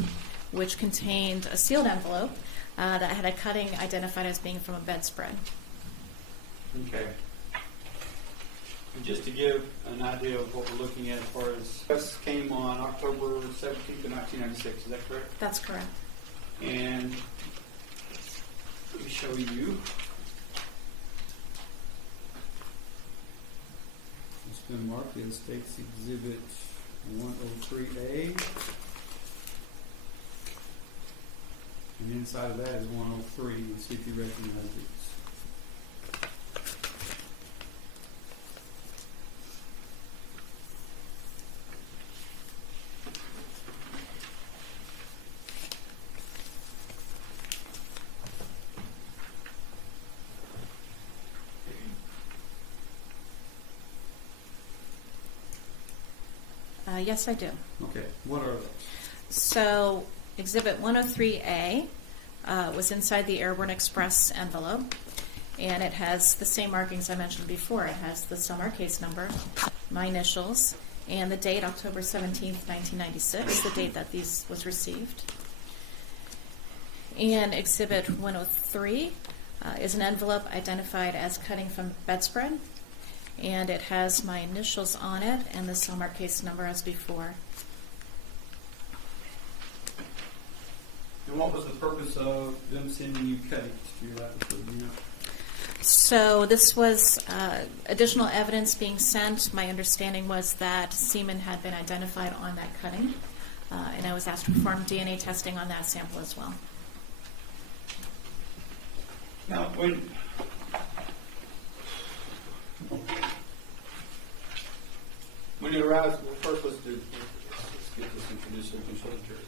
which contained a sealed envelope that had a cutting identified as being from a bedspread. Okay. And just to give an idea of what we're looking at as far as this came on October 17th of 1996, is that correct? That's correct. And let me show you. It's been marked as State's Exhibit 103A. And inside of that is 103. Let's see if you recognize it. Yes, I do. Okay, what are those? So Exhibit 103A was inside the Airborne Express envelope, and it has the same markings I mentioned before. It has the summer case number, my initials, and the date, October 17th, 1996, the date that these was received. And Exhibit 103 is an envelope identified as cutting from bedspread, and it has my initials on it and the summer case number as before. And what was the purpose of them sending you cuttings to your laboratory? Do you know? So this was additional evidence being sent. My understanding was that semen had been identified on that cutting, and I was asked to perform DNA testing on that sample as well. Now, when it arrives, well, first let's get this introduced so we can show the jury.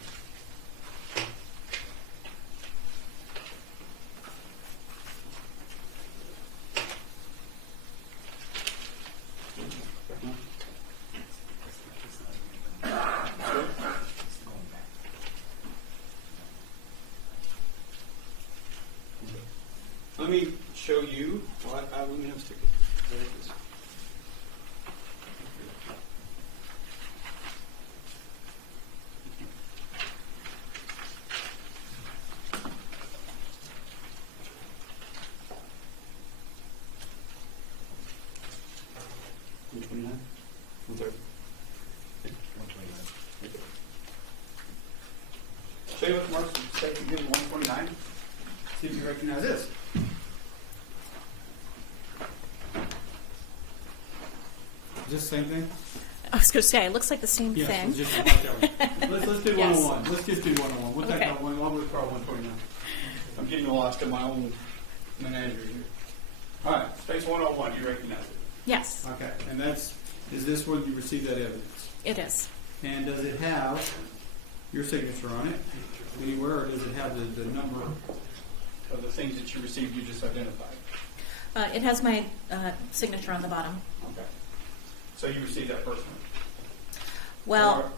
Let me show you. Well, let me have a sticker. There it is. Show you what marks the state again, 129. See if you recognize this. Is this the same thing? I was going to say, it looks like the same Yes, thing. it's just like that one. Let's do Yes. 101. Let's just do 101. We'll take Okay. that one. I'll withdraw 129. I'm getting lost in my own menagerie here. All right, space 101. You recognize it? Yes, Okay, and is this where you received that evidence? it is. And does it have your signature on it anywhere, or does it have the number of the things that you received you just identified? It has my signature on the bottom. Okay. So you received that personally? Well, Or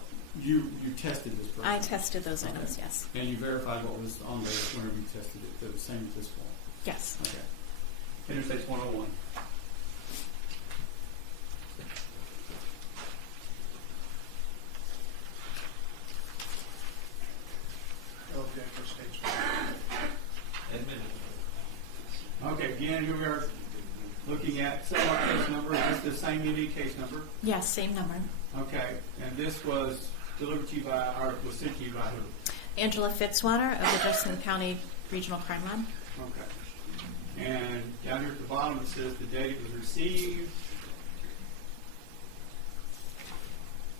you tested this personally? I tested those items, yes. And you verified what was on there whenever you tested it, they're the same as this form? Yes. Okay. Interstates 101. No objection, states Okay, again, here we are looking at similar case number. Is this the same unique case number? Yes, same number. Okay, and this was delivered to you by, or was sent to you by who? Angela Fitzwater of the Jefferson County Regional Crime Lab. Okay. And down here at the bottom it says the date it was received.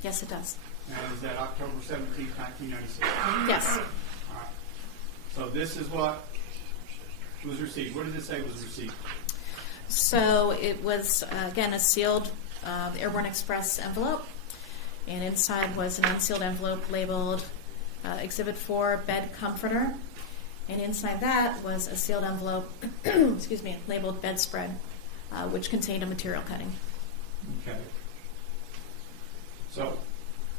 Yes, it does. And is that October 17th, 1996? Yes. All right. So this is what was received. What did it say was received? So it was, again, a sealed Airborne Express envelope. And inside was an unsealed envelope labeled Exhibit 4 Bed Comforter. And inside that was a sealed envelope, excuse me, labeled Bedspread, which contained a material cutting. Okay. So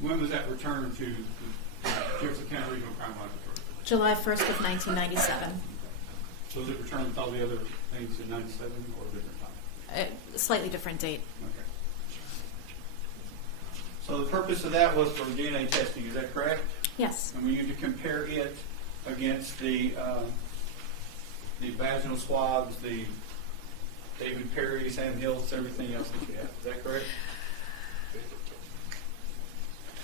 when was that returned to the Jefferson County Regional Crime Laboratory? July 1st of 1997. So was it returned with all the other things in 97 or a different time? A slightly different date. Okay. So the purpose of that was for DNA testing, is that correct? Yes. And we need to compare it against the vaginal swabs, the David Perry, Sam Hills, everything else that you have. Is that correct?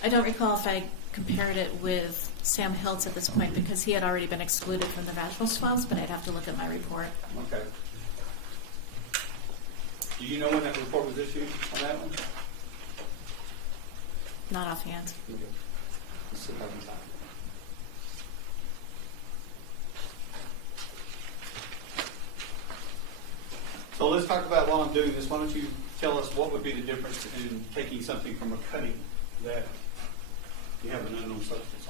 I don't recall if I compared it with Sam Hiltz at this point because he had already been excluded from the vaginal swabs, but I'd have to look at my report. Okay. Do you know when that report was issued on that one? Not offhand. Okay. Let's see if I can find it. So let's talk about while I'm doing this, why don't you tell us what would be the difference in taking something from a cutting that you have an unknown substance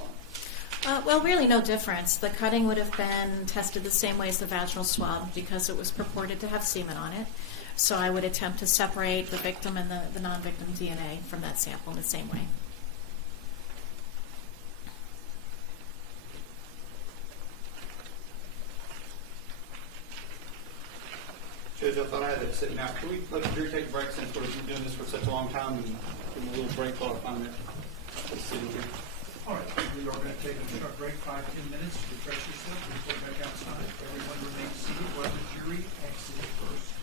on? Well, really no difference. The cutting would have been tested the same way as the vaginal swab because it was purported to have semen on it. So I would attempt to separate the victim and the non-victim DNA from that sample in the same way. Judge, I thought I had that sitting out. Can we let the jury take a break since we've been doing this for such a long time and give them a little break while I find it? Let's sit in here. All right, we are going to take a short break, 5-10 minutes to refresh yourself before back outside. Everyone remain seated while the jury exits first.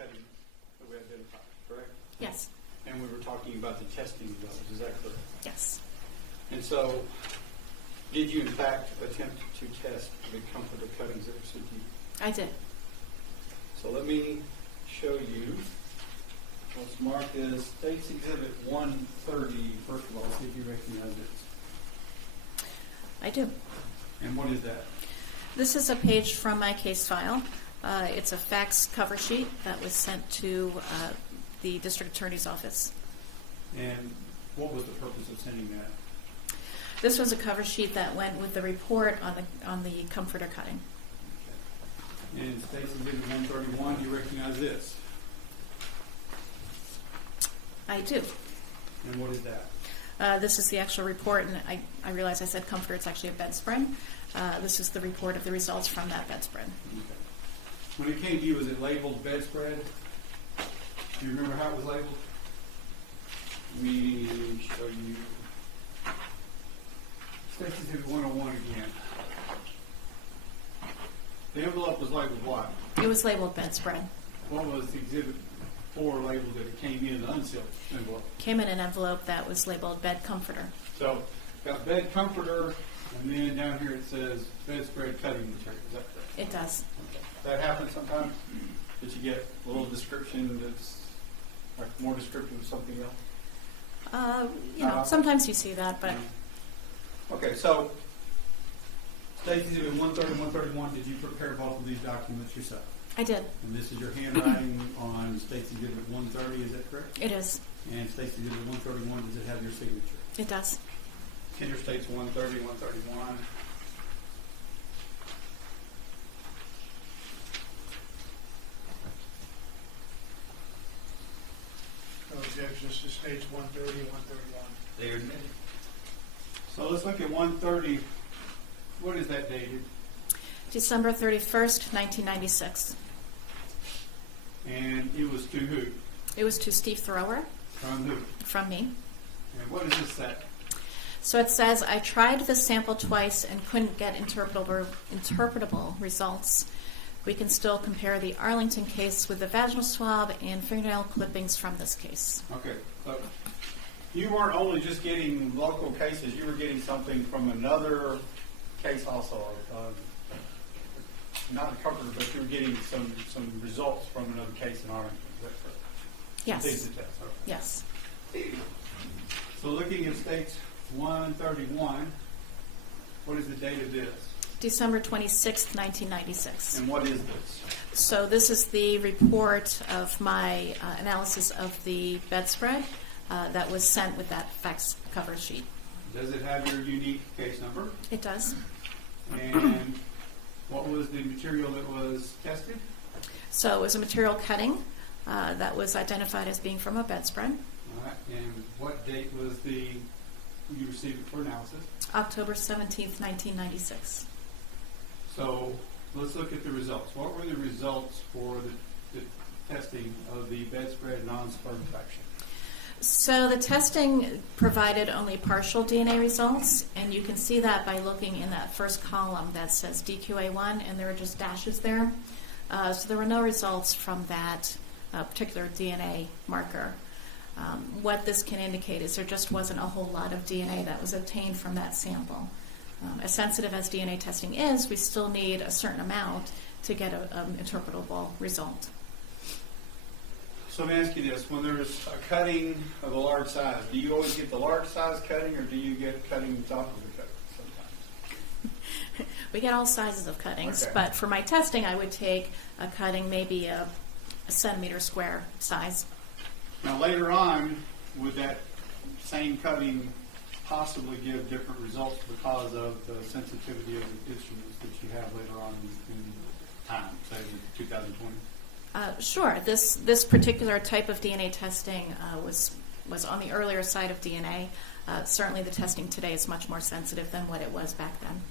cuttings that we identified, correct? Yes. And we were talking about the testing of those, is that correct? Yes. And so, did you in fact attempt to test the comforter cuttings that were sent to you? I did. So let me show you what's marked as State's Exhibit 130. First of all, see if you recognize it. I do. And what is that? This is a page from my case file. It's a fax cover sheet that was sent to the district attorney's office. And what was the purpose of sending that? This was a cover sheet that went with the report on the comforter cutting. Okay. And State's Exhibit 131, do you recognize this? I do. And what is that? This is the actual report, and I realize I said comforter. It's actually a bedspread. This is the report of the results from that bedspread. Okay. When it came to you, was it labeled bedspread? Do you remember how it was labeled? Let me show you. State's Exhibit 101 again. The envelope was labeled what? It was labeled bedspread. What was Exhibit 4 labeled that it came in the unsealed envelope? Came in an envelope that was labeled bed comforter. So, got bed comforter, and then down here it says bedspread cutting material. Is that correct? It does. Okay. That happens sometimes? That you get a little description that's like more descriptive of something else? Sometimes you see that, but Okay, so State's Exhibit 130 and 131, did you prepare both of these documents yourself? I did. And this is your handwriting on State's Exhibit 130, is that correct? It is. And State's Exhibit 131, does it have your signature? It does. Tender States 130, 131. No objections to States 130, 131. They are admitted. So let's look at 130. What is that dated? December 31st, 1996. And it was to who? It was to Steve Thrower From who? from me. And what does this say? So it says, I tried the sample twice and couldn't get interpretable results. We can still compare the Arlington case with the vaginal swab and fingernail clippings from this case. Okay, so you weren't only just getting local cases, you were getting something from another case also. Not a comforter, but you were getting some results from another case in Arlington. Is that correct? Yes. These are tests, okay. Yes. So looking at States 131, what is the date of this? December 26th, 1996. And what is this? So this is the report of my analysis of the bedspread that was sent with that fax cover sheet. Does it have your unique case number? It does. And what was the material that was tested? So it was a material cutting that was identified as being from a bedspread. All right. And what date was you received it for analysis? October 17th, 1996. So let's look at the results. What were the results for the testing of the bedspread non-sperm fraction? So the testing provided only partial DNA results, and you can see that by looking in that first column that says DQA1, and there are just dashes there. So there were no results from that particular DNA marker. What this can indicate is there just wasn't a whole lot of DNA that was obtained from that sample. As sensitive as DNA testing is, we still need a certain amount to get an interpretable result. So let me ask you this. When there's a cutting of a large size, do you always get the large size cutting, or do you get cuttings off of the cutting sometimes? We get all sizes of cuttings, Okay. but for my testing, I would take a cutting maybe a centimeter square size. Now later on, would that same cutting possibly give different results because of the sensitivity of the instruments that you have later on in time, say in 2020? Sure. This particular type of DNA testing was on the earlier side of DNA. Certainly the testing today is much more sensitive than what it was back then.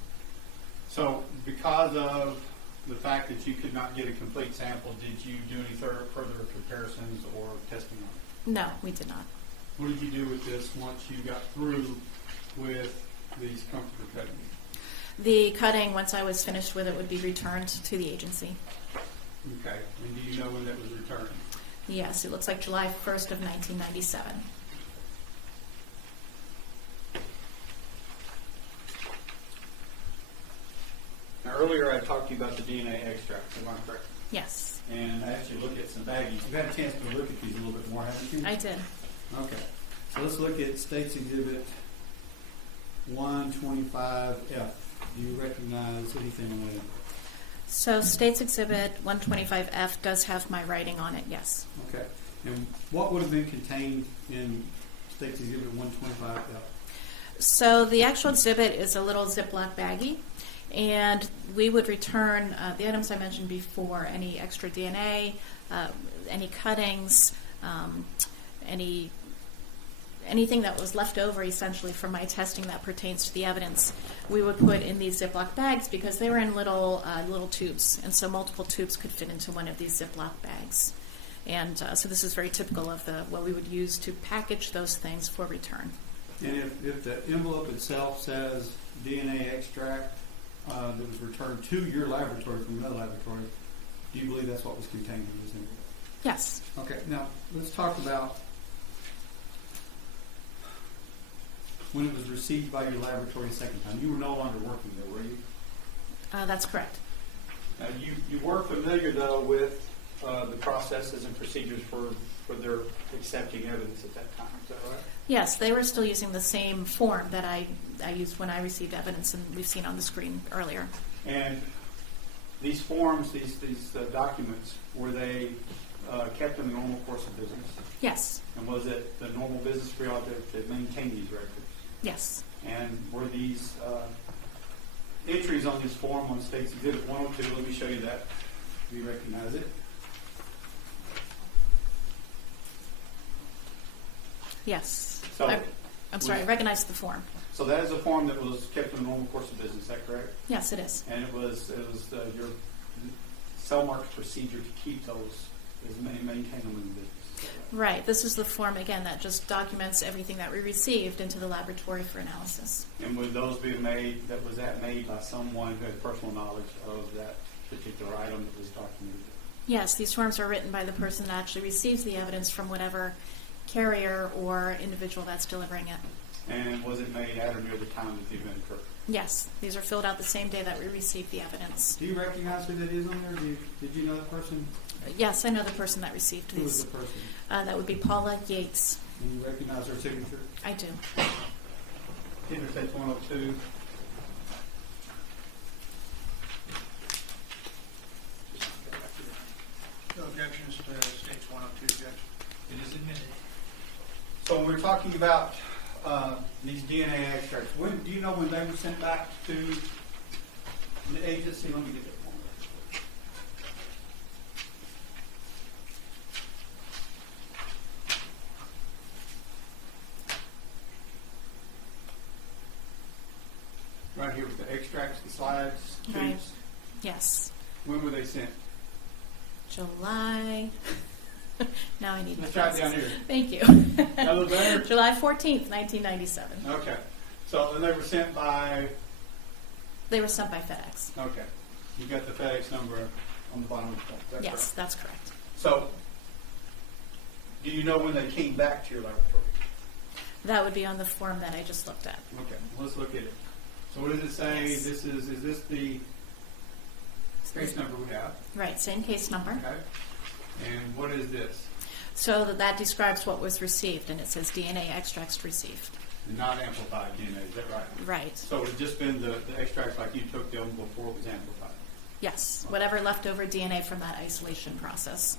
So because of the fact that you could not get a complete sample, did you do any further comparisons or testing on it? No, we did not. What did you do with this once you got through with these comforter cuttings? The cutting, once I was finished with it, would be returned to the agency. Okay. And do you know when that was returned? Yes, it looks like July 1st of 1997. Now, earlier I talked to you about the DNA extracts, am I correct? Yes, And I asked you to look at some baggies. You've had a chance to look at these a little bit more, haven't you? I did. Okay. So let's look at State's Exhibit 125F. Do you recognize anything on that? So State's Exhibit 125F does have my writing on it, yes. Okay. And what would have been contained in State's Exhibit 125F? So the actual exhibit is a little Ziploc baggie, and we would return the items I mentioned before, any extra DNA, any cuttings, anything that was left over essentially from my testing that pertains to the evidence, we would put in these Ziploc bags because they were in little tubes, and so multiple tubes could fit into one of these Ziploc bags. And so this is very typical of what we would use to package those things for return. And if the envelope itself says DNA extract that was returned to your laboratory from another laboratory, do you believe that's what was contained in this envelope? Yes. Okay, now let's talk about when it was received by your laboratory a second time. You were no longer working there, were you? That's correct. Now, you were familiar, though, with the processes and procedures for their accepting evidence at that time, is that right? Yes, they were still using the same form that I used when I received evidence, and we've seen on the screen earlier. And these forms, these documents, were they kept in the normal course of business? Yes. And was it the normal business for y'all to maintain these records? Yes. And were these entries on this form on State's Exhibit 102, let me show you that. Do you recognize it? Yes. So, I'm sorry, I recognize the form. So that is a form that was kept in the normal course of business, is that correct? Yes, it is. And it was your Cellmark's procedure to keep those, maintain them in business. Is that right? Right. This is the form, again, that just documents everything that we received into the laboratory for analysis. And would those be made by someone who had personal knowledge of that particular item that was documented? Yes, these forms are written by the person that actually receives the evidence from whatever carrier or individual that's delivering it. And was it made at or near the time that the event occurred? Yes, these are filled out the same day that we received the evidence. Do you recognize who that is on there? Did you know that person? Yes, I know the person that received Who was these. the person? That would be Paula Yates. And you recognize her signature? I do. Interstate 102. No objections to State's 102, Judge. It is admitted. So when we're talking about these DNA extracts, do you know when they were sent back to the agency? Let me get that form. Right here with the extracts, the slides, tubes. Right. Yes. When were they sent? July. Now I need my Let's try it down glasses. here. Thank you. That look better? July 14th, 1997. Okay. So then they were sent by, They were sent by FedEx. okay. You got the FedEx number on the bottom of the form. Is that Yes, correct? that's correct. So, do you know when they came back to your laboratory? That would be on the form that I just looked at. Okay, let's look at it. So what does it say? Yes. Is this the case number we have? Right, same case number. Okay. And what is this? So that describes what was received, and it says DNA extracts received. The non-amplified DNA, is that right? Right. So it's just been the extracts like you took them before it was amplified? Yes, whatever leftover DNA from that isolation process.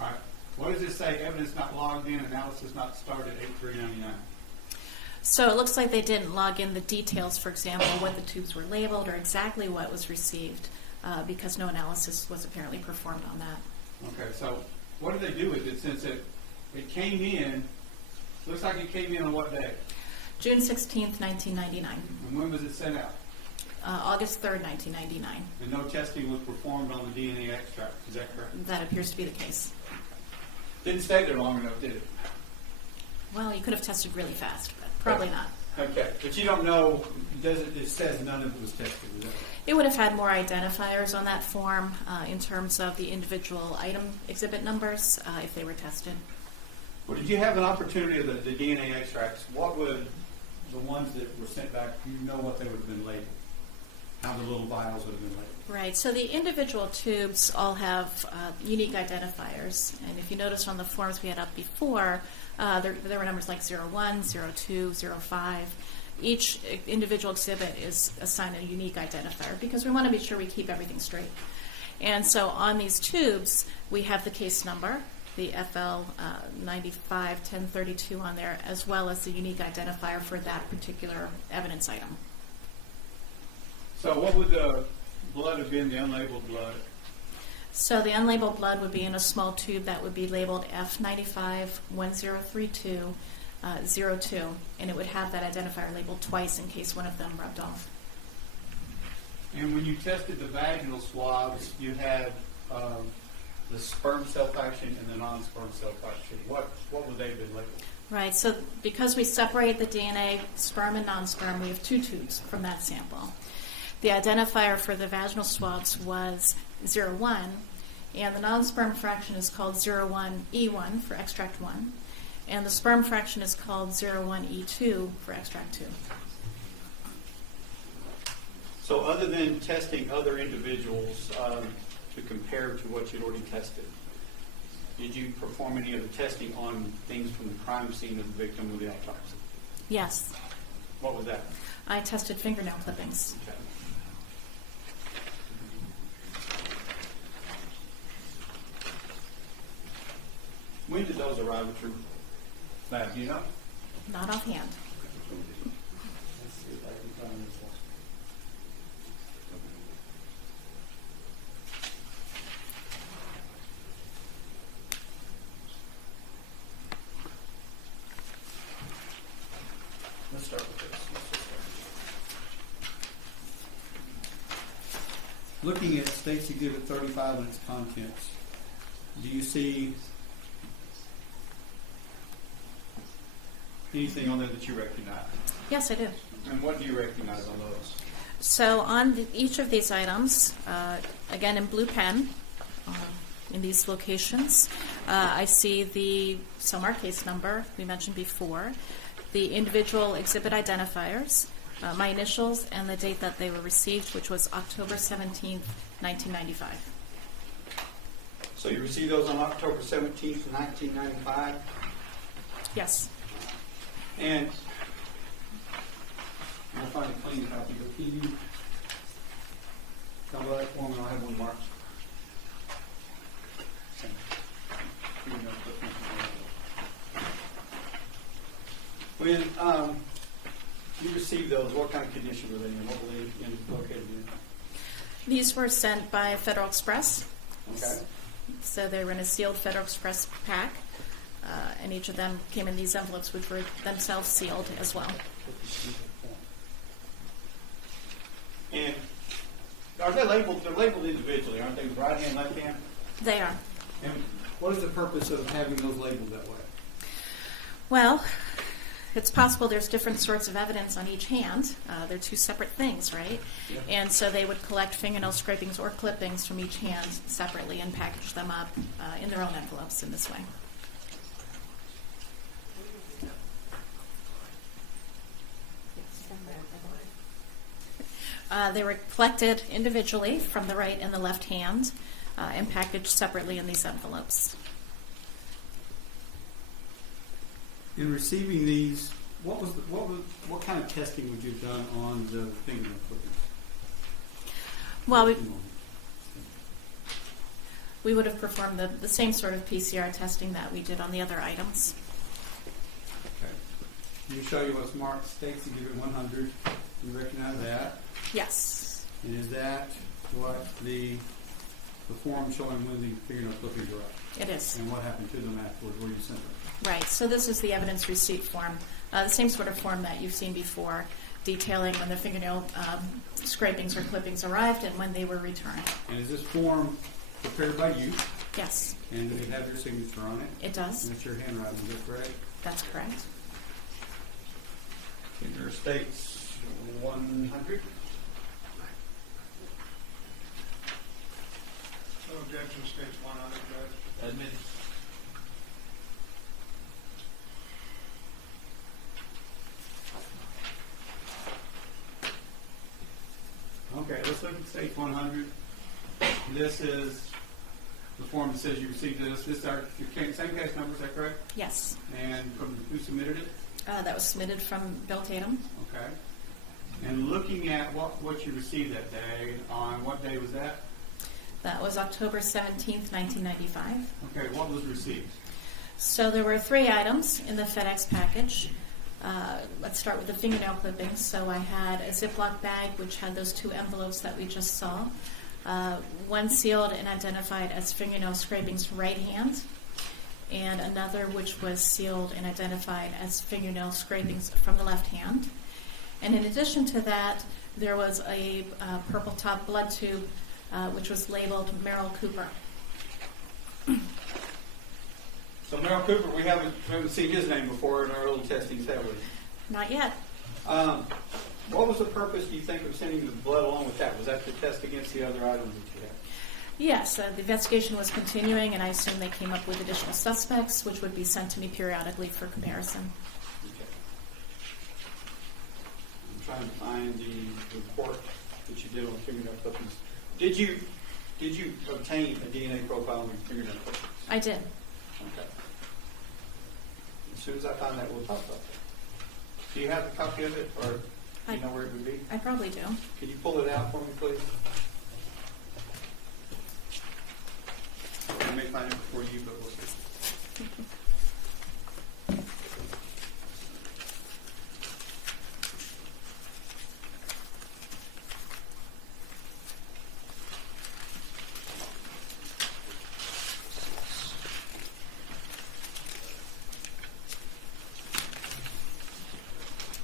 All right. What does it say? Evidence not logged in, analysis not started, 8399. So it looks like they didn't log in the details, for example, what the tubes were labeled or exactly what was received, because no analysis was apparently performed on that. Okay, so what did they do with it since it came in? Looks like it came in on what day? June 16th, 1999. And when was it sent out? August 3rd, 1999. And no testing was performed on the DNA extract, is that correct? That appears to be the case. Didn't stay there long enough, did it? Well, you could have tested really fast, but probably not. Okay, but you don't know, it says none of it was tested, is that right? It would have had more identifiers on that form in terms of the individual item exhibit numbers if they were tested. Well, did you have an opportunity of the DNA extracts? What would the ones that were sent back, do you know what they would have been labeled? How the little vials would have been labeled? Right, so the individual tubes all have unique identifiers. And if you notice on the forms we had up before, there were numbers like 01, 02, 05. Each individual exhibit is assigned a unique identifier because we want to be sure we keep everything straight. And so on these tubes, we have the case number, the FL 95-1032 on there, as well as the unique identifier for that particular evidence item. So what would the blood have been, the unlabeled blood? So the unlabeled blood would be in a small tube that would be labeled F95-1032-02, and it would have that identifier labeled twice in case one of them rubbed off. And when you tested the vaginal swabs, you had the sperm cell fraction and the non-sperm cell fraction. What would they have been labeled? Right, so because we separate the DNA, sperm and non-sperm, we have two tubes from that sample. The identifier for the vaginal swabs was 01, and the non-sperm fraction is called 01E1 for extract 1, and the sperm fraction is called 01E2 for extract 2. So other than testing other individuals to compare to what you'd already tested, did you perform any of the testing on things from the crime scene of the victim with the autopsy? Yes, What was that? I tested fingernail clippings. Okay. When did those arrive at your lab? Do you know? Not offhand. Let's see if I can find this one. Let's start with this. Looking at State's Exhibit 35 and its contents, do you see anything on there that you recognize? Yes, I do. And what do you recognize on those? So on each of these items, again in blue pen, in these locations, I see the SOMAR case number we mentioned before, the individual exhibit identifiers, my initials, and the date that they were received, which was October 17th, 1995. So you received those on October 17th, 1995? Yes. And I'll find a clean copy, but can you come by that form and I'll have one marked? When you received those, what kind of condition were they in? What were they located in? These were sent by Federal Express. Okay. So they were in a sealed Federal Express pack, and each of them came in these envelopes, which were themselves sealed as well. And are they labeled? They're labeled individually, aren't they? Right hand, left hand. They are. And what is the purpose of having those labeled that way? Well, it's possible there's different sorts of evidence on each hand. They're two separate things, right? Yeah. And so they would collect fingernail scrapings or clippings from each hand separately and package them up in their own envelopes in this way. They were collected individually from the right and the left hand and packaged separately in these envelopes. In receiving these, what kind of testing would you have done on the fingernail clippings? Well, we would have performed the same sort of PCR testing that we did on the other items. Okay. Can you show you what's marked States Exhibit 100? You recognize that? Yes. And is that what the form showing when the fingernail clippings arrived? It is. And what happened to them afterwards? Where you sent them? Right. So this is the evidence receipt form, the same sort of form that you've seen before, detailing when the fingernail scrapings or clippings arrived and when they were returned. And is this form prepared by you? Yes. And does it have your signature on it? It does. And it's your handwriting, is that correct? That's correct. Finger states 100. No objection, states 100, Judge. Admitted. Okay, let's look at stage 100. This is the form that says you received this. This is our same case number, is that correct? Yes. And from who submitted it? That was submitted from Bill Tatum. Okay. And looking at what you received that day, on what day was that? That was October 17th, 1995. Okay, what was received? So there were 3 items in the FedEx package. Let's start with the fingernail clippings. So I had a Ziploc bag which had those 2 envelopes that we just saw. One sealed and identified as fingernail scrapings right hand, and another which was sealed and identified as fingernail scrapings from the left hand. And in addition to that, there was a purple top blood tube which was labeled Merrill Cooper. So Merrill Cooper, we haven't seen his name before in our little testings, have we? Not yet. What was the purpose, do you think, of sending the blood along with that? Was that to test against the other items that you had? Yes, the investigation was continuing, and I assume they came up with additional suspects, which would be sent to me periodically for comparison. Okay. I'm trying to find the report that you did on fingernail clippings. Did you obtain a DNA profile on your fingernail clippings? I did. Okay. As soon as I find that, we'll talk about that. Do you have a copy of it, or do you know where it would be? I probably do. Can you pull it out for me, please? I may find it before you, but we'll see.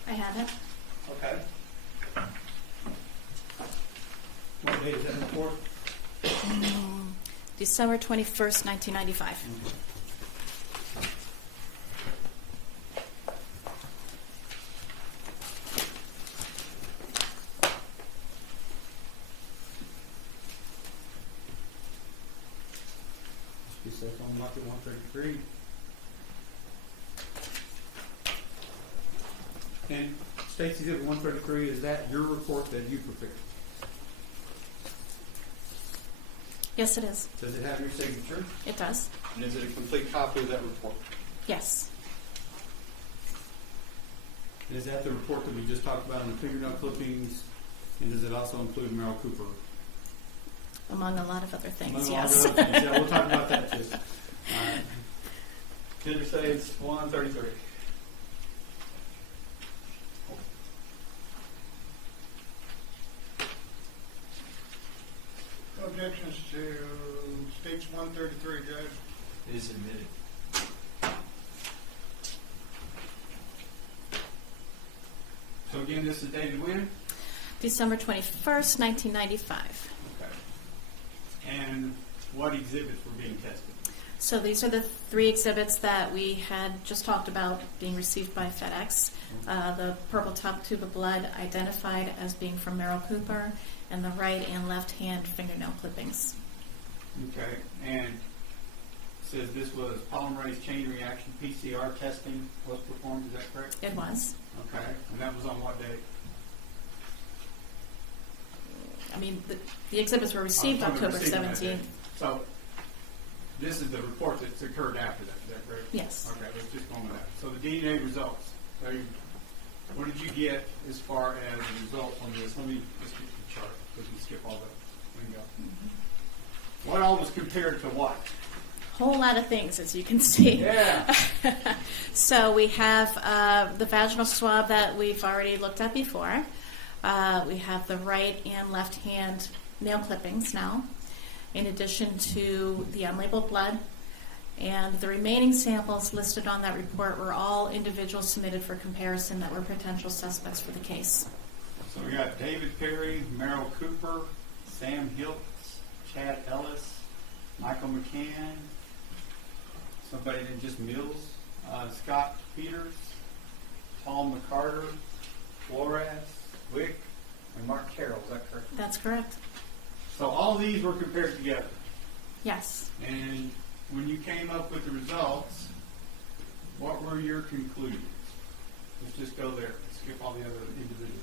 I have it. Okay. What date is that report? December 21st, 1995. Be safe on Lucky 133. And State's Exhibit 133, is that your report that you prepared? Yes, it is. Does it have your signature? It does. And is it a complete copy of that report? Yes. And is that the report that we just talked about on the fingernail clippings? And does it also include Merrill Cooper? Among a lot of other things, Among yes. all the other things. Yeah, we'll talk about that too. All right. Gender states 133. Objections to states 133, Judge. It is admitted. So again, this is dated when? December 21st, 1995. Okay. And what exhibits were being tested? So these are the 3 exhibits that we had just talked about being received by FedEx. The purple top tube of blood identified as being from Merrill Cooper, and the right and left hand fingernail clippings. Okay. And it says this was polymerase chain reaction PCR testing was performed, is that correct? It was. Okay. And that was on what date? I mean, the exhibits were received October 17th. So this is the report that's occurred after that, is that correct? Yes. Okay, let's just go on with that. So the DNA results. So what did you get as far as the results on this? Let me just get the chart because we skip all the lingo. Mm-hmm. What all was compared to what? Whole lot of things, as you can see. Yeah. So we have the vaginal swab that we've already looked at before. We have the right and left hand nail clippings now, in addition to the unlabeled blood. And the remaining samples listed on that report were all individuals submitted for comparison that were potential suspects for the case. So we got David Perry, Merrill Cooper, Sam Hiltz, Chad Ellis, Michael McCann, somebody named just Mills, Scott Peters, Paul McCarter, Flores, Wick, and Mark Carroll. Is that correct? That's correct. So all these were compared together. Yes. And when you came up with the results, what were your conclusions? Let's just go there. Let's skip all the other individuals.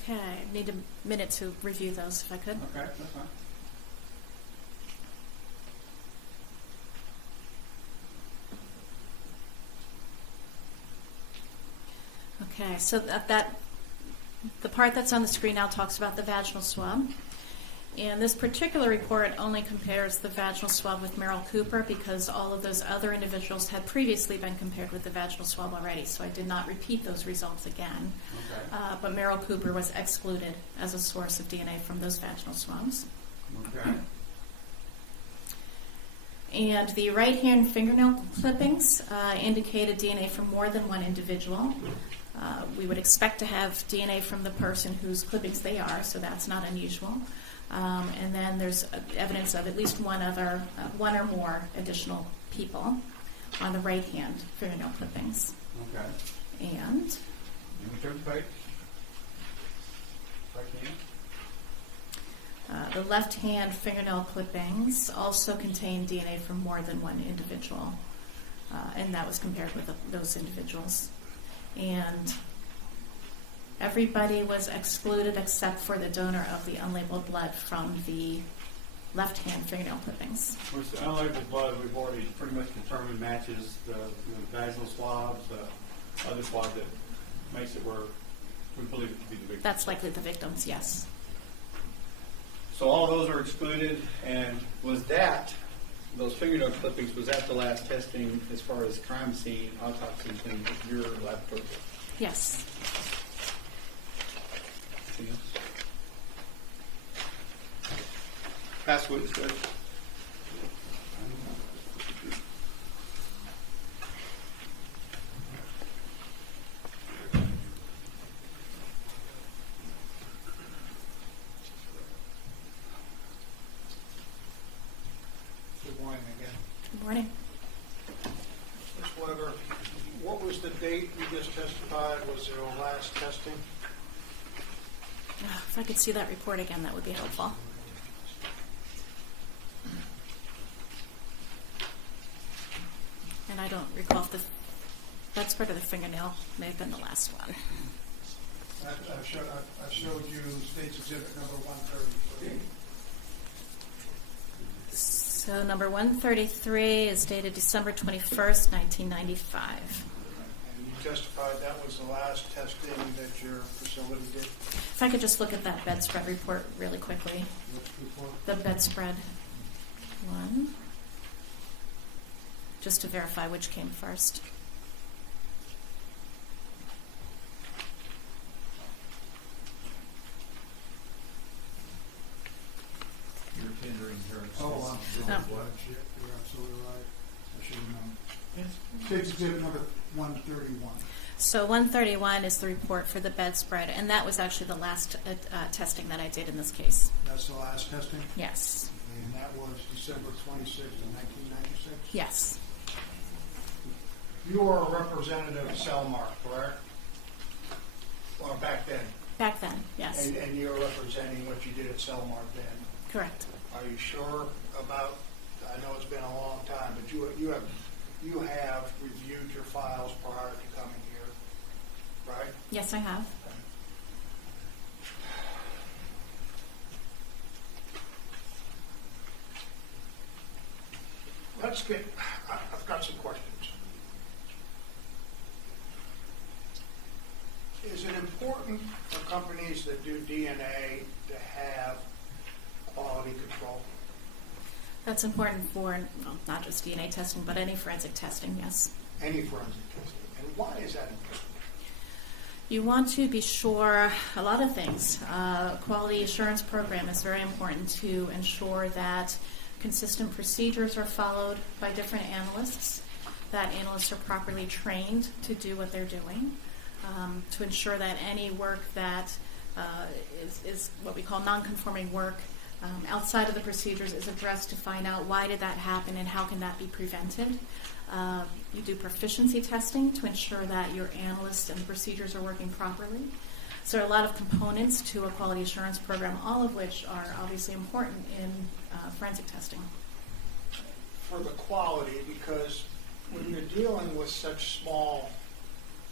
Okay, I need a minute to review those if I could. Okay, that's fine. Okay, so the part that's on the screen now talks about the vaginal swab. And this particular report only compares the vaginal swab with Merrill Cooper because all of those other individuals had previously been compared with the vaginal swab already, so I did not repeat those results again. Okay. But Merrill Cooper was excluded as a source of DNA from those vaginal swabs. Okay. And the right hand fingernail clippings indicated DNA from more than one individual. We would expect to have DNA from the person whose clippings they are, so that's not unusual. And then there's evidence of at least one or more additional people on the right hand fingernail clippings. Okay. And Let me turn the page. Right hand. the left hand fingernail clippings also contain DNA from more than one individual. And that was compared with those individuals. And everybody was excluded except for the donor of the unlabeled blood from the left-hand fingernail clippings. Of course, the unlabeled blood we've already pretty much determined matches the vaginal swabs, the other swab that makes it where we believe it to be the victim. That's likely the victims, yes. So all those are excluded, and was that, those fingernail clippings, was that the last testing as far as crime scene autopsy in your laboratory? Yes. Pass witness, Judge. Good morning again. Good morning. Ms. Weber, what was the date you just testified was your last testing? If I could see that report again, that would be helpful. And I don't recall if that's part of the fingernail may have been the last one. I showed you State's Exhibit number 133. So number 133 is dated December 21st, 1995. And you testified that was the last testing that your facility did? If I could just look at that bedspread report really quickly. Which report? The bedspread one, just to verify which came first. You're tendering her. Oh, No. You're absolutely right. I should have known. State's Exhibit number 131. So 131 is the report for the bedspread, and that was actually the last testing that I did in this case. That's the last testing? Yes. And that was December 26th of 1996? Yes. You were a representative of Cellmark, correct? Or back then? Back then, yes. And you're representing what you did at Cellmark then? Correct. Are you sure about, I know it's been a long time, but you have reviewed your files prior to coming here, right? Yes, I have. I've got some questions. Is it important for companies that do DNA to have quality control? That's important for, well, not just DNA testing, but any forensic testing, yes. Any forensic testing? And why is that important? You want to be sure a lot of things. Quality assurance program is very important to ensure that consistent procedures are followed by different analysts, that analysts are properly trained to do what they're doing, to ensure that any work that is what we call non-conforming work outside of the procedures is addressed to find out why did that happen and how can that be prevented. You do proficiency testing to ensure that your analysts and the procedures are working properly. So there are a lot of components to a quality assurance program, all of which are obviously important in forensic testing. For the quality, because when you're dealing with such small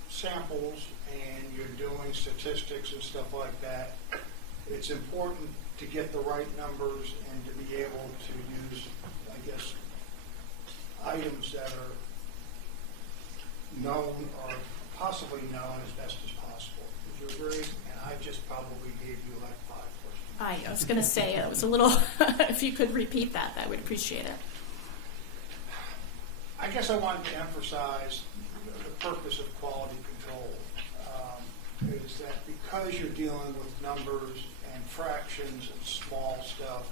samples and you're doing statistics and stuff like that, it's important to get the right numbers and to be able to use, I guess, items that are known or possibly known as best as possible. Would you agree? And I just probably gave you like 5 questions. I was going to say it was a little, if you could repeat that, I would appreciate it. I guess I wanted to emphasize the purpose of quality control is that because you're dealing with numbers and fractions and small stuff,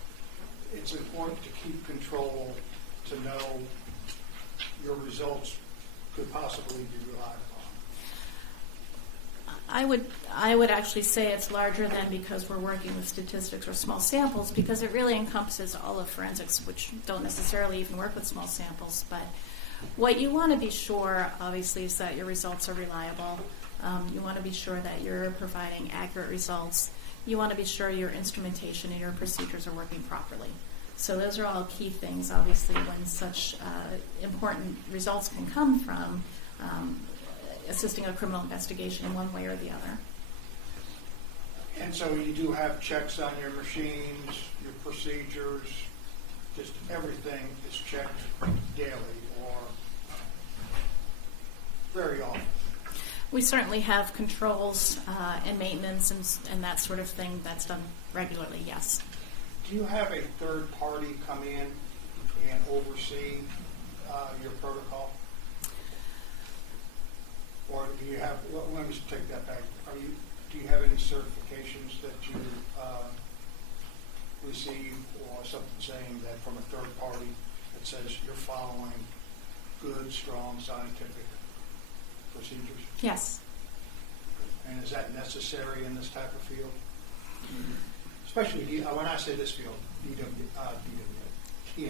it's important to keep control to know your results could possibly be relied upon. I would actually say it's larger than because we're working with statistics or small samples, because it really encompasses all of forensics, which don't necessarily even work with small samples. But what you want to be sure, obviously, is that your results are reliable. You want to be sure that you're providing accurate results. You want to be sure your instrumentation and your procedures are working properly. So those are all key things, obviously, when such important results can come from assisting a criminal investigation in one way or the other. And so you do have checks on your machines, your procedures, just everything is checked daily or very often. We certainly have controls and maintenance and that sort of thing that's done regularly, yes. Do you have a third party come in and oversee your protocol? Or do you have, let me just take that back. Do you have any certifications that you receive or something saying that from a third party that says you're following good, strong scientific procedures? Yes. And is that necessary in this type of field? Especially, when I say this field, DNA.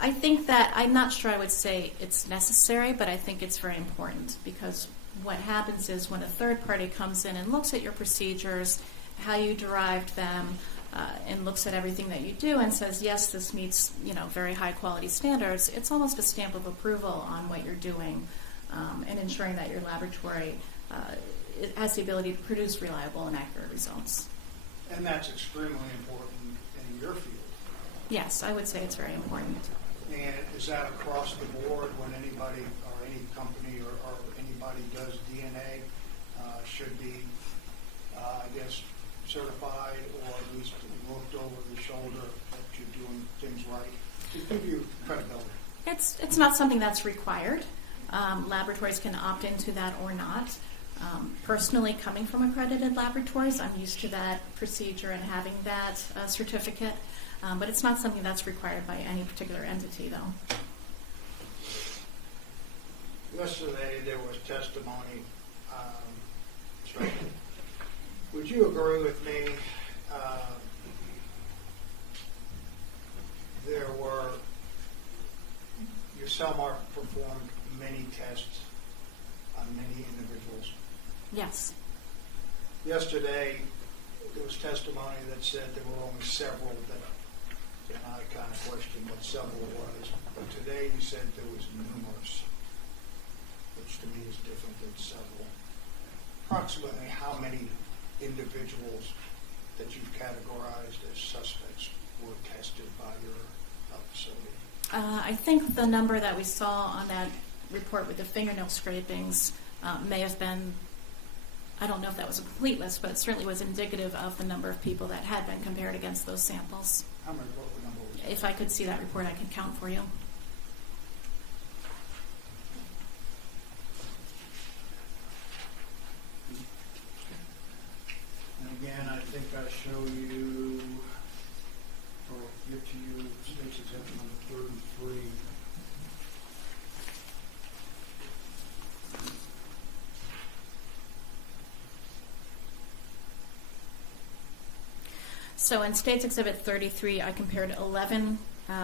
I think that, I'm not sure I would say it's necessary, but I think it's very important, because what happens is when a third party comes in and looks at your procedures, how you derived them, and looks at everything that you do and says, yes, this meets very high quality standards, it's almost a stamp of approval on what you're doing and ensuring that your laboratory it has the ability to produce reliable and accurate results. And that's extremely important in your field. Yes, I would say it's very important. And is that across the board when anybody or any company or anybody does DNA should be, I guess, certified or at least looked over the shoulder that you're doing things right to give you credibility? It's not something that's required. Laboratories can opt into that or not. Personally, coming from accredited laboratories, I'm used to that procedure and having that certificate, but it's not something that's required by any particular entity, though. Yesterday there was testimony. Would you agree with me? Your cell mark performed many tests on many individuals. Yes. Yesterday, there was testimony that said there were only several that, and I kind of questioned what several was, but today you said there was numerous, which to me is different than several. Approximately how many individuals that you've categorized as suspects were tested by your facility? I think the number that we saw on that report with the fingernail scrapings may have been, I don't know if that was a complete list, but it certainly was indicative of the number of people that had been compared against those samples. How many, what number was that? If I could see that report, I could count for you. And again, I think I show you, or give to you, state's exemption number 33. So in State's Exhibit 33, I compared 11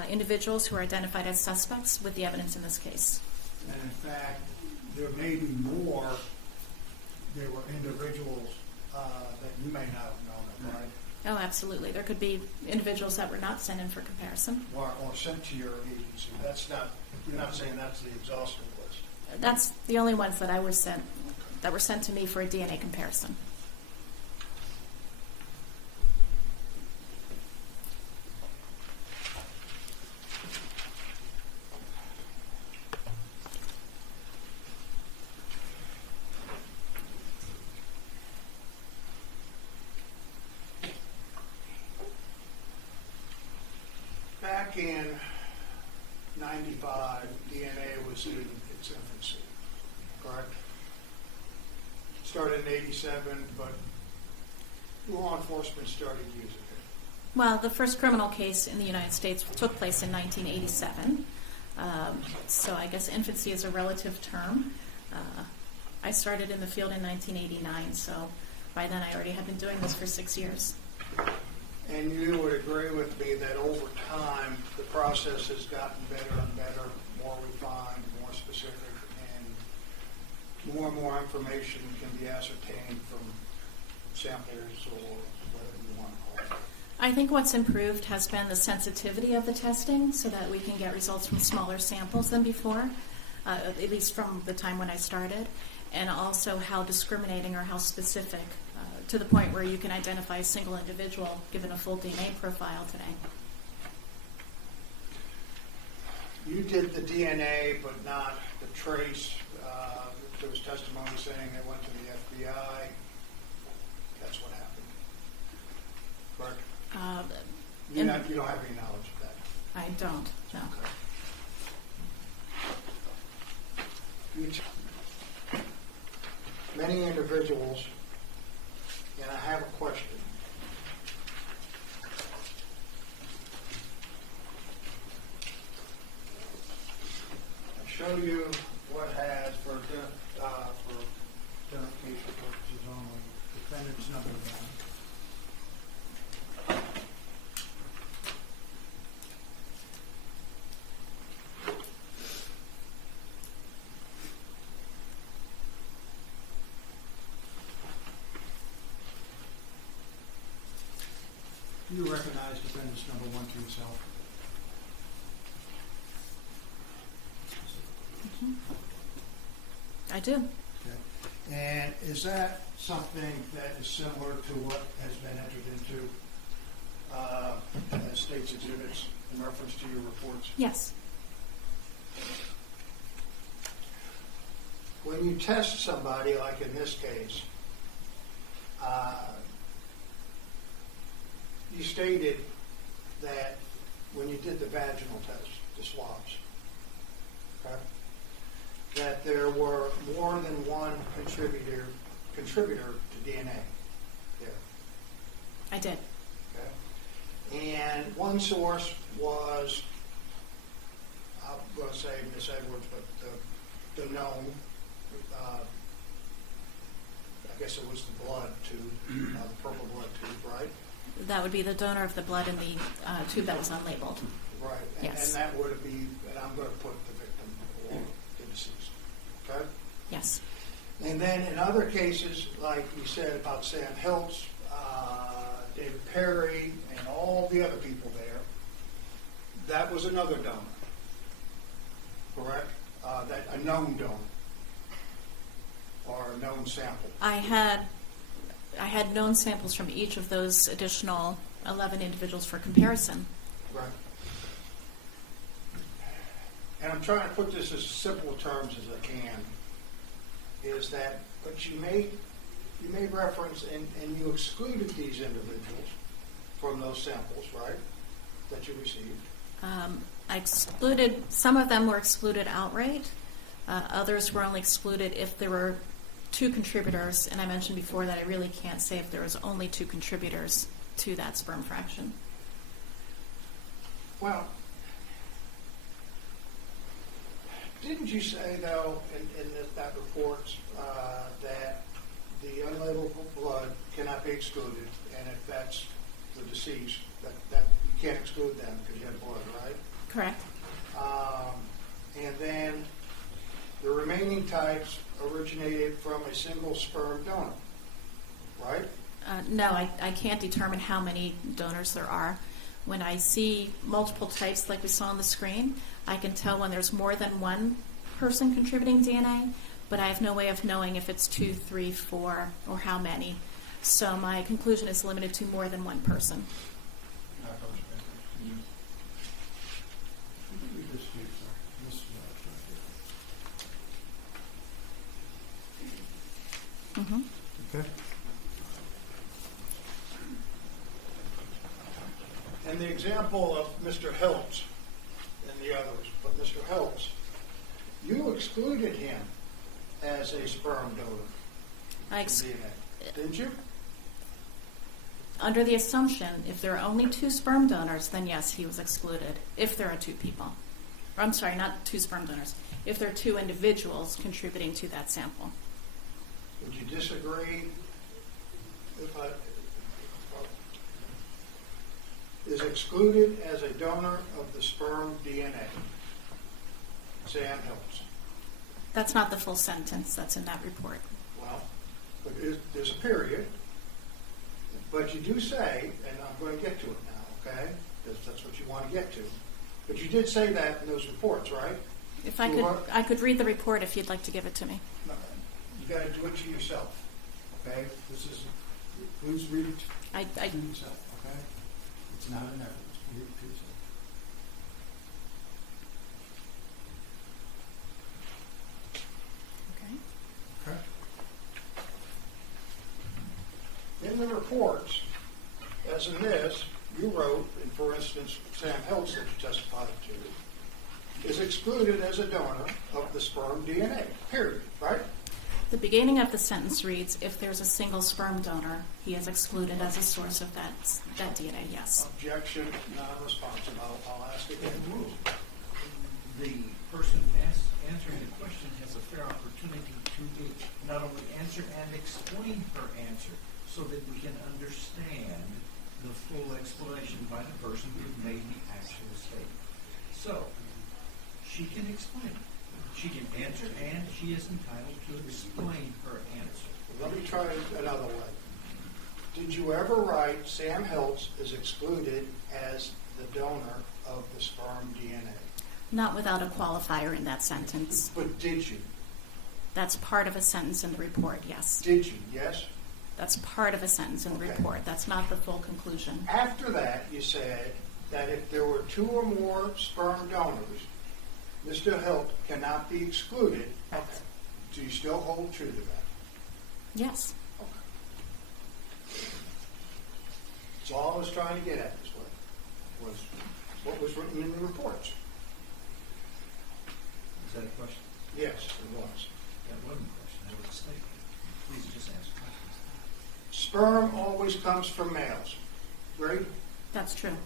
individuals who were identified as suspects with the evidence in this case. And in fact, there may be more. There were individuals that you may not have known of, right? Oh, absolutely. There could be individuals that were not sent in for comparison. Or sent to your agency. That's not, you're not saying that's the exhaustive list. That's the only ones that were sent to me for a DNA comparison. Back in 95, DNA was in its infancy, correct? Started in 87, but law enforcement started using it. Well, the first criminal case in the United States took place in 1987. So I guess infancy is a relative term. I started in the field in 1989, so by then I already had been doing this for 6 years. And you would agree with me that over time, the process has gotten better and better, more refined, more specific, and more information can be ascertained from samples or whatever you want to call it. I think what's improved has been the sensitivity of the testing so that we can get results from smaller samples than before, at least from the time when I started, and also how discriminating or how specific, to the point where you can identify a single individual given a full DNA profile today. You did the DNA, but not the trace. There was testimony saying it went to the FBI. That's what happened. Correct? You don't have any knowledge of that. I don't, no. Okay. Many individuals, and I have a question. I'll show you what has for identification purposes only, defendant's number one. Do you recognize defendant's number one to yourself? I do. Okay. And is that something that is similar to what has been entered into as state's exhibits in reference to your reports? Yes. When you test somebody, like in this case, you stated that when you did the vaginal test, the swabs, okay, that there were more than one contributor to DNA there. I did. Okay. And one source was, I'm going to say Miss Edwards, but the known, I guess it was the blood tube, the purple blood tube, right? That would be the donor of the blood in the tube that was unlabeled. Right. Yes. And that would be, and I'm going to put the victim or the deceased. Okay? Yes. And then in other cases, like you said about Sam Hiltz, David Perry, and all the other people there, that was another donor. Correct? That a known donor or a known sample. I had known samples from each of those additional 11 individuals for comparison. Right. And I'm trying to put this as simple terms as I can, is that, but you made reference and you excluded these individuals from those samples, right, that you received? I excluded, some of them were excluded outright. Others were only excluded if there were 2 contributors, and I mentioned before that I really can't say if there was only 2 contributors to that sperm fraction. Well, didn't you say, though, in that report that the unlabeled blood cannot be excluded, and if that's the deceased, that you can't exclude them because you had blood, right? Correct. And then the remaining types originated from a single sperm donor, right? No, I can't determine how many donors there are. When I see multiple types like we saw on the screen, I can tell when there's more than one person contributing DNA, but I have no way of knowing if it's 2, 3, 4, or how many. So my conclusion is limited to more than one person. Mm-hmm. Okay. And the example of Mr. Helps and the others, but Mr. Helps, you excluded him as a sperm donor for DNA, didn't you? Under the assumption, if there are only 2 sperm donors, then yes, he was excluded. If there are 2 people. Or, I'm sorry, not 2 sperm donors. If there are 2 individuals contributing to that sample. Would you disagree if is excluded as a donor of the sperm DNA? Sam Helps. That's not the full sentence that's in that report. Well, but there's a period. But you do say, and I'm going to get to it now, okay? Because that's what you want to get to. But you did say that in those reports, right? If I could read the report if you'd like to give it to me. No, you got to do it to yourself, okay? This is, please read it to yourself, okay? It's not an effort. Read it to yourself. Okay. Okay. In the reports, as in this, you wrote, and for instance, Sam Helps that you testified to, is excluded as a donor of the sperm DNA, period, right? The beginning of the sentence reads, if there's a single sperm donor, he is excluded as a source of that DNA, yes. Objection, non-responsive. I'll ask again. The person answering the question has a fair opportunity to not only answer and explain her answer so that we can understand the full explanation by the person who made the actual statement. So, she can explain. She can answer, and she is entitled to explain her answer. Let me try it another way. Did you ever write Sam Helps is excluded as the donor of the sperm DNA? Not without a qualifier in that sentence. But did you? That's part of a sentence in the report, yes. Did you? Yes? That's part of a sentence in the Okay. report. That's not the full conclusion. After that, you said that if there were 2 or more sperm donors, Mr. Help cannot be excluded. Right. Okay. Do you still hold true to that? Yes. Okay. That's all I was trying to get at this way, was what was written in the reports. Is that a question? Yes, it was. That wasn't a question. That was a statement. Please just ask questions. Sperm always comes from males. Right? That's true.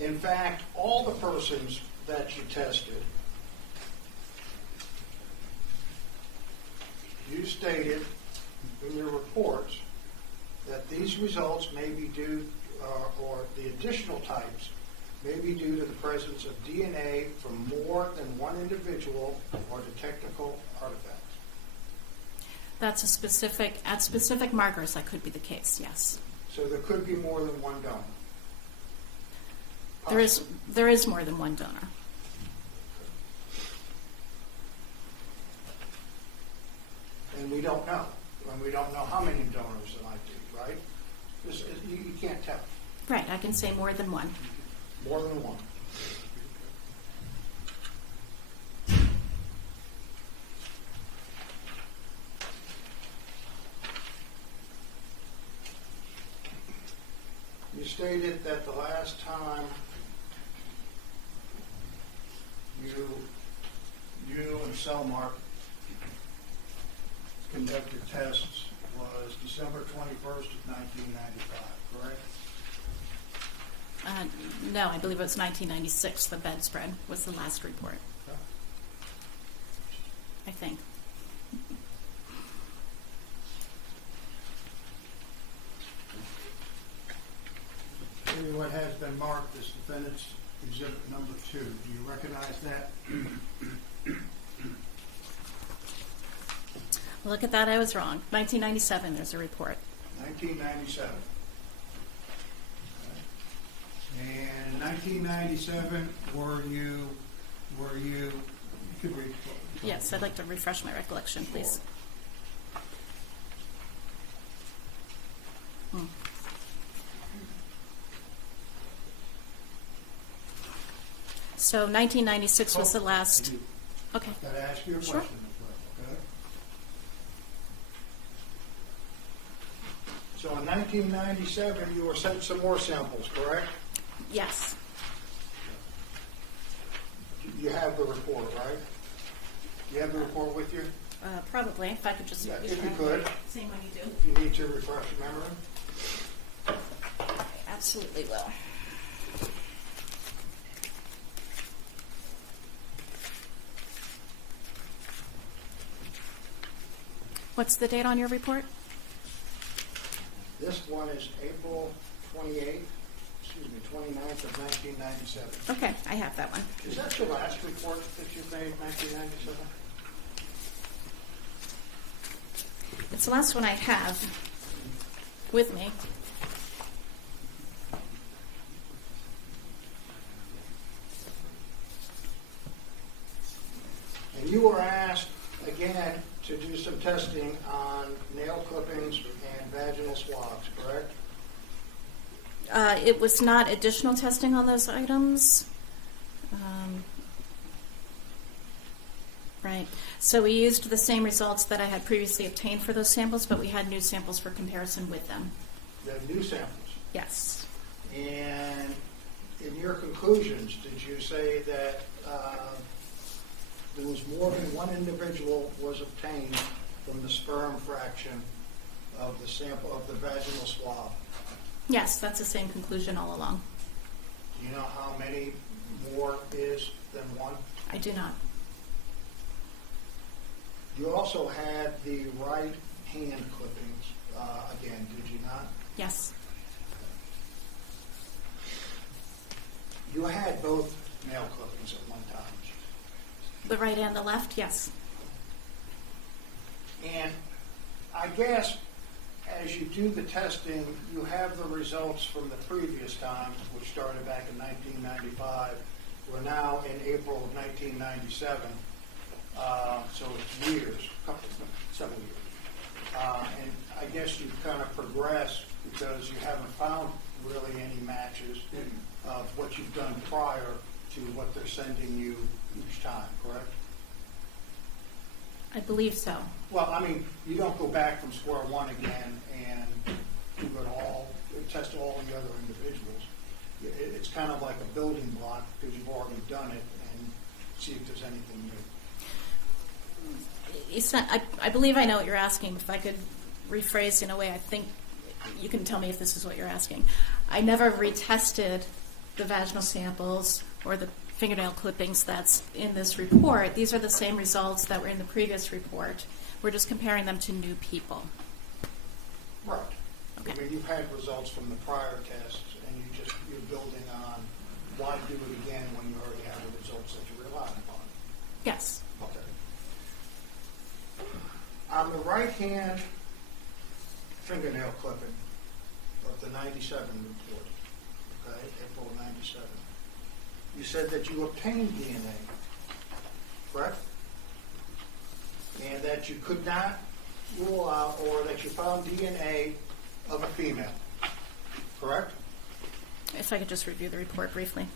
In fact, all the persons that you tested, you stated in your reports that these results may be due, or the additional types may be due to the presence of DNA from more than one individual or to technical artifacts. That's at specific markers that could be the case, yes. So there could be more than one donor. There is more than one donor. And we don't know. And we don't know how many donors there might be, right? You can't tell. Right, I can say more than one. More than one. You stated that the last time you and Selmark conducted tests was December 21st of 1995, correct? No, I believe it was 1996. The bedspread was the last report. Okay. I think. what has been marked as defendant's exhibit number 2. Do you recognize that? Look at that, I was wrong. 1997, there's a report. 1997. And in 1997, you could read. Yes, I'd like to refresh my recollection, please. So 1996 was the last. Okay. Got to ask you a Sure. question as well, okay? So in 1997, you were sent some more samples, correct? Yes. You have the report, right? You have the report with you? Probably, if I could just. Yeah, if you could. Same one you do. If you need to refresh your memory. I absolutely will. What's the date on your report? This one is April 29th of 1997. Okay, I have that one. Is that your last report that you've made, 1997? It's the last one I have with me. And you were asked, again, to do some testing on nail clippings and vaginal swabs, correct? It was not additional testing on those items. Right. So we used the same results that I had previously obtained for those samples, but we had new samples for comparison with them. You have new samples. Yes. And in your conclusions, did you say that there was more than one individual was obtained from the sperm fraction of the sample of the vaginal swab? Yes, that's the same conclusion all along. Do you know how many more is than one? I do not. You also had the right hand clippings again, did you not? Yes. You had both nail clippings at one time. The right and the left, yes. And I guess as you do the testing, you have the results from the previous time, which started back in 1995. We're now in April of 1997, so it's years, several years. And I guess you've kind of progressed because you haven't found really any matches of what you've done prior to what they're sending you each time, correct? I believe so. Well, I mean, you don't go back from square one again and do it all, test all the other individuals. It's kind of like a building block because you've already done it and see if there's anything new. It's not, I believe I know what you're asking. If I could rephrase in a way, I think you can tell me if this is what you're asking. I never retested the vaginal samples or the fingernail clippings that's in this report. These are the same results that were in the previous report. We're just comparing them to new people. Right. Okay. I mean, you've had results from the prior tests and you're building on why do it again when you already have the results that you're relying upon. Yes. Okay. On the right hand fingernail clipping of the 97 report, okay, April of 97, you said that you obtained DNA, correct? And that you could not rule out or that you found DNA of a female, correct? If I could just review the report briefly.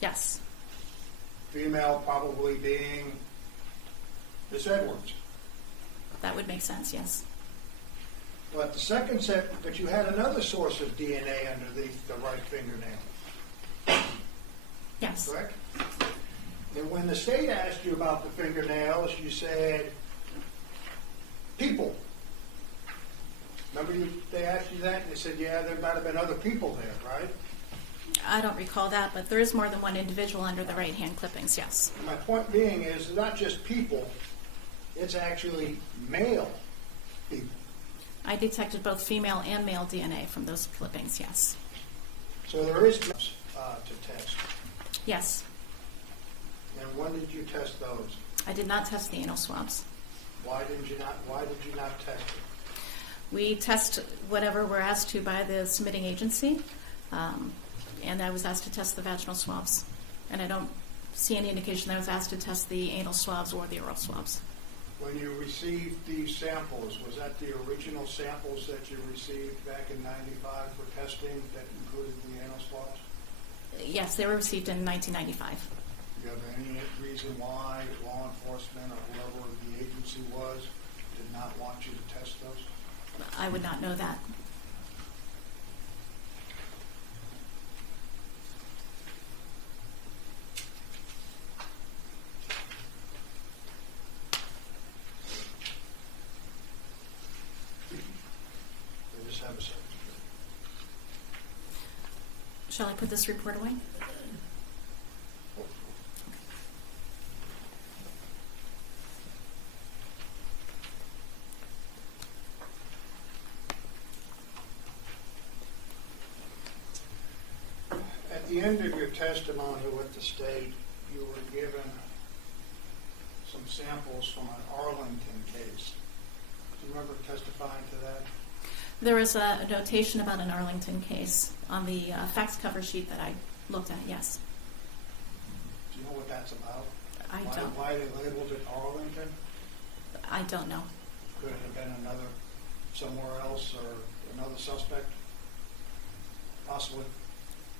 Yes. Female probably being Miss Edwards. That would make sense, yes. But the second said that you had another source of DNA underneath the right fingernail, Yes. correct? And when the state asked you about the fingernails, you said, people. Remember they asked you that and they said, yeah, there might have been other people there, right? I don't recall that, but there is more than one individual under the right hand clippings, yes. And my point being is not just people, it's actually male people. I detected both female and male DNA from those clippings, yes. So there is to test. Yes. And when did you test those? I did not test the anal swabs. Why did you not test it? We test whatever we're asked to by the submitting agency, and I was asked to test the vaginal swabs. And I don't see any indication that I was asked to test the anal swabs or the oral swabs. When you received these samples, was that the original samples that you received back in '95 for testing that included the anal swabs? Yes, they were received in 1995. Do you have any reason why law enforcement or whoever the agency was did not want you to test those? I would not know that. They just have a second. Shall I put this report away? At the end of your testimony with the state, you were given some samples from an Arlington case. Do you remember testifying to that? There is a notation about an Arlington case on the fax cover sheet that I looked at, yes. Do you know what that's about? I don't. Why they labeled it Arlington? I don't know. Could it have been another, somewhere else, or another suspect? Possibly.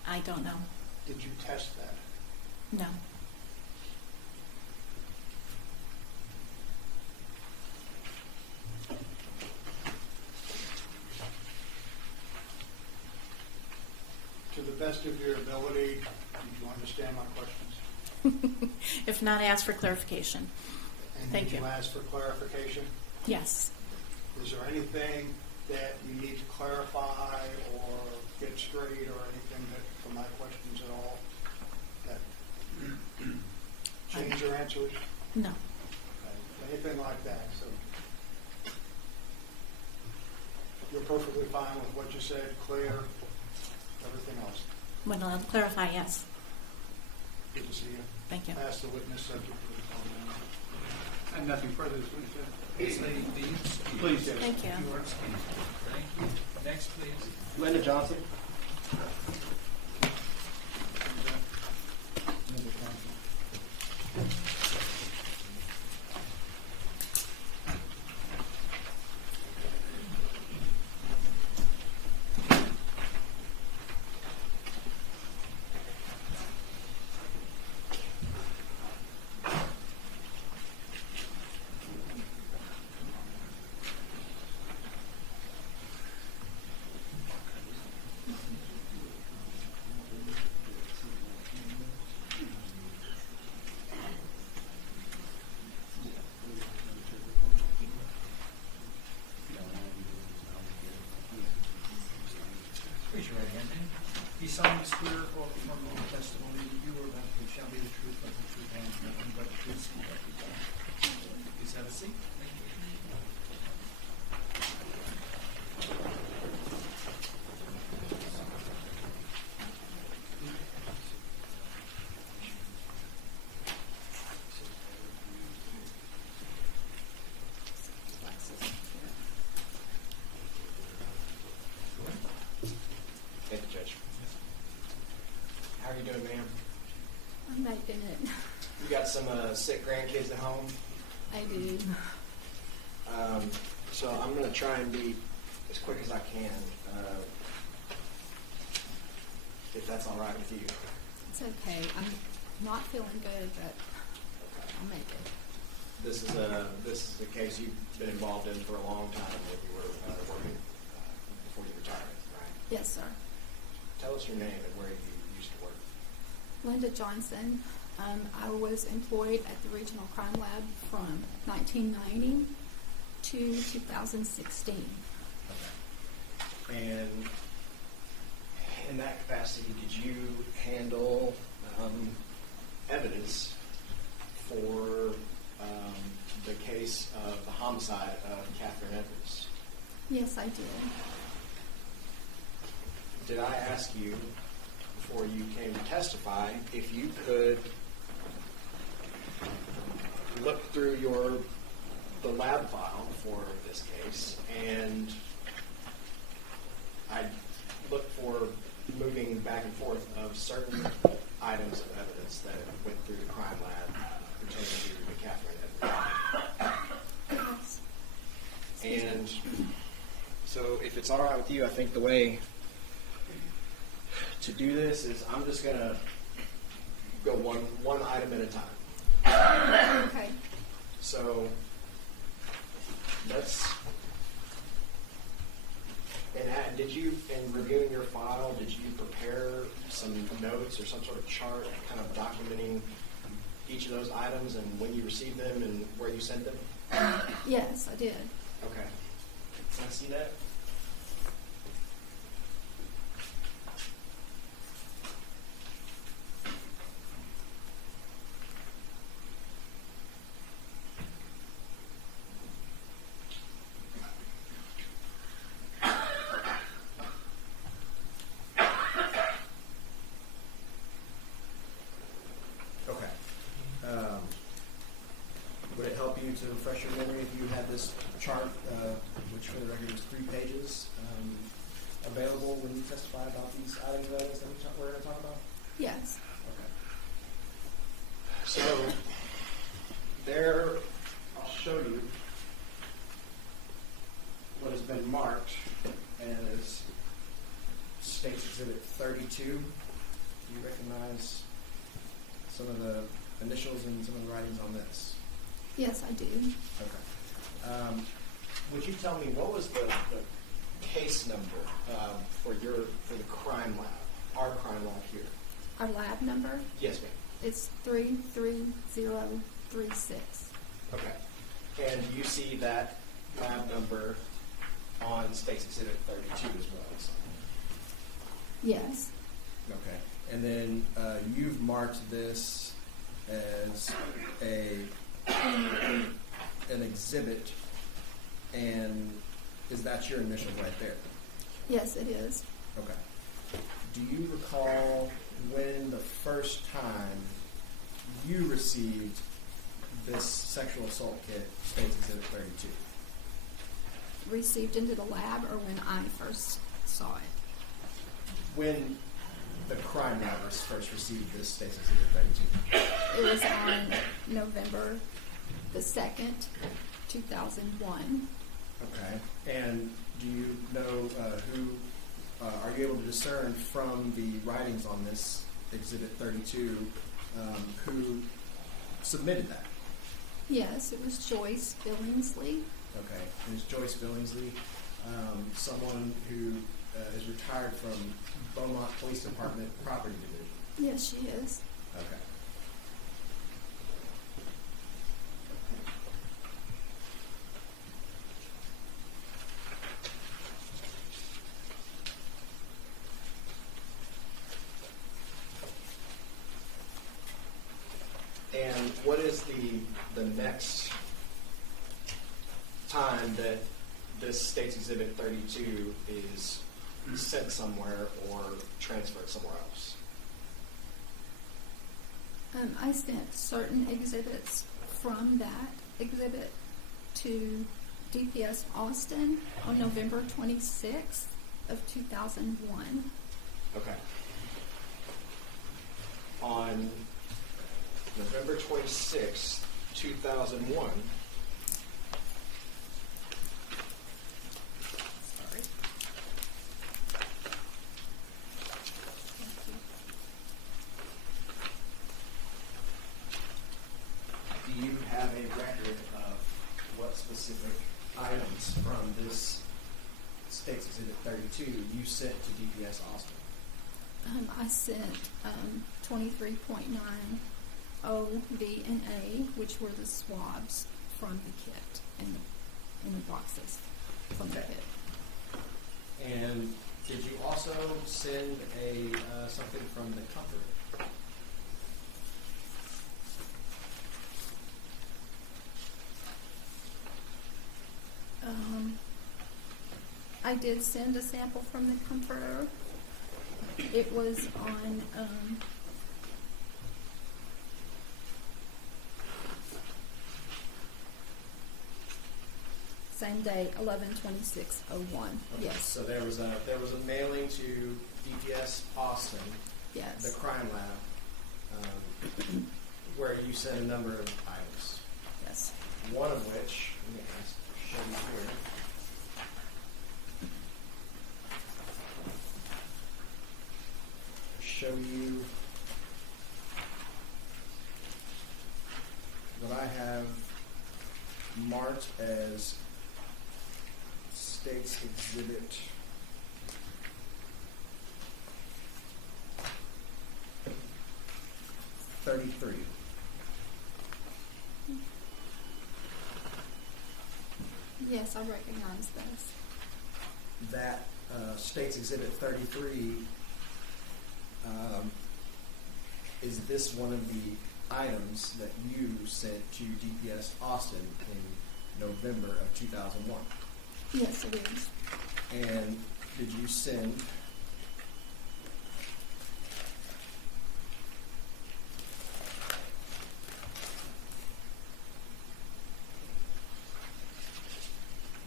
I don't know. Did you test that? No. To the best of your ability, did you understand my questions? If not, I ask for clarification. And Thank did you. you ask for clarification? Yes. Is there anything that you need to clarify or get straight or anything that, from my questions at all, that change your answers? No. Okay. Anything like that? So you're perfectly fine with what you said, clear, everything else? When I'll clarify, yes. Good to see you. Thank you. Ask the witness subject to the phone. I have nothing further to say. This lady, please. Please, yes. Thank you. You are excused. Thank you. Next, please. Linda Johnson. Raise your right hand. Do you solemnly swear or affirm all the testimony that you are about to give shall be the truth, but the truth and nothing but the truth, so help you God? Please have a seat. Thank you. Thank you, Judge. How are you doing, ma'am? I'm making it. You got some sick grandkids at home? I do. So I'm going to try and be as quick as I can, if that's all right with you. It's okay. I'm not feeling good, but I'll make it. This is a case you've been involved in for a long time when you were working before you retired, right? Yes, sir. Tell us your name and where you used to work. Linda Johnson. I was employed at the Regional Crime Lab from 1990 to 2016. Okay. And in that capacity, did you handle evidence for the case of the homicide of Catherine Evans? Yes, I did. Did I ask you, before you came to testify, if you could look through the lab file for this case, and I look for moving back and forth of certain items of evidence that went through the crime lab pertaining to the Catherine Edwards. Yes. And so if it's all right with you, I think the way to do this is I'm just going to go one item at a time. Okay. So let's, and did you, in reviewing your file, did you prepare some notes or some sort of chart kind of documenting each of those items and when you received them and where you sent them? Yes, I did. Okay. Can I see that? Would it help you to refresh your memory if you had this chart, which for the record is 3 pages, available when you testify about these items that we're going to talk about? Yes. Okay. So there, I'll show you what has been marked as State's Exhibit 32. Do you recognize some of the initials and some of the writings on this? Yes, I do. Okay. Would you tell me what was the case number for the crime lab, our crime lab here? Our lab number, Yes, ma'am. it's 33036. Okay. And you see that lab number on State's Exhibit 32 as well? Yes. Okay. And then you've marked this as an exhibit, and is that your initial right there? Yes, it is. Okay. Do you recall when the first time you received this sexual assault kit, State's Exhibit 32? Received into the lab or when I first saw it? When the crime labbers first received this State's Exhibit 32? It was on November the 2nd, 2001. Okay. And do you know who, are you able to discern from the writings on this Exhibit 32 who submitted that? Yes, it was Joyce Billingsley. Okay. And is Joyce Billingsley someone who is retired from Beaumont Police Department Property Division? Yes, she is. Okay. And what is the next time that this State's Exhibit 32 is sent somewhere or transferred somewhere else? I sent certain exhibits from that exhibit to DPS Austin on November 26th of 2001. Okay. On November 26th, 2001, do you have a record of what specific items from this State's Exhibit 32 you sent to DPS Austin? I sent 23.90 VNA, which were the swabs from the kit in the boxes from the kit. And did you also send something from the company? I did send a sample from the comforter. It was on same day, 11/26/01. Okay, Yes. So there was a mailing to DPS Austin, Yes. the crime lab, where you sent a number of items. Yes. One of which, let me show you here. Show you what I have marked as State's Exhibit 33. Yes, I recognize this. That State's Exhibit 33 is this one of the items that you sent to DPS Austin in November of 2001? Yes, it is. And did you send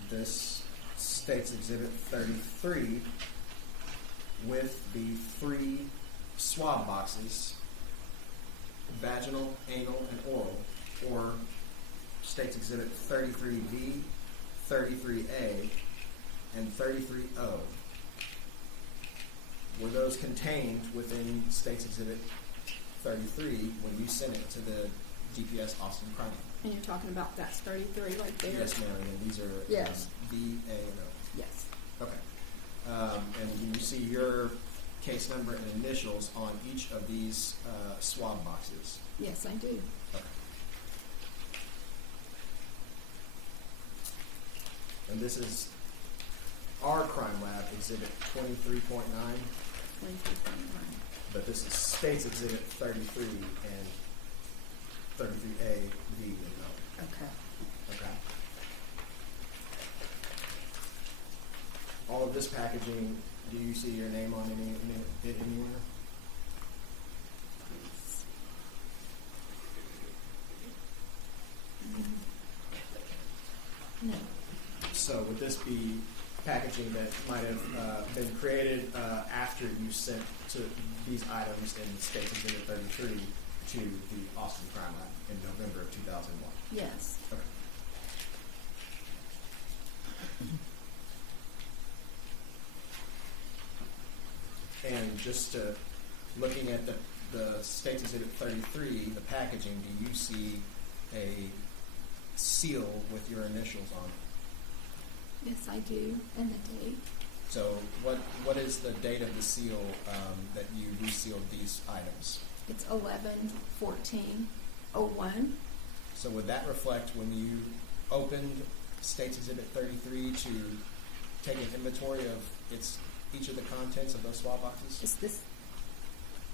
this State's Exhibit 33 with the 3 swab boxes, vaginal, anal, and oral, or State's Exhibit 33B, 33A, and 33O? Were those contained within State's Exhibit 33 when you sent it to the DPS Austin Crime Lab? And you're talking about that's 33 right there? Yes, ma'am, and these are Yes. B, A, and O. Yes. Okay. And you see your case number and initials on each of these swab boxes. Yes, I do. Okay. And this is our crime lab exhibit 23.9, 23.9. but this is State's Exhibit 33 and 33A, B, and O. Okay. Okay. All of this packaging, do you see your name on it anywhere? No. So would this be packaging that might have been created after you sent to these items in State's Exhibit 33 to the Austin Crime Lab in November of 2001? Yes. Okay. And just looking at the State's Exhibit 33, the packaging, do you see a seal with your initials on it? Yes, I do. And the date. So what is the date of the seal that you resealed these items? It's 11/14/01. So would that reflect when you opened State's Exhibit 33 to take an inventory of each of the contents of those swab boxes? It's this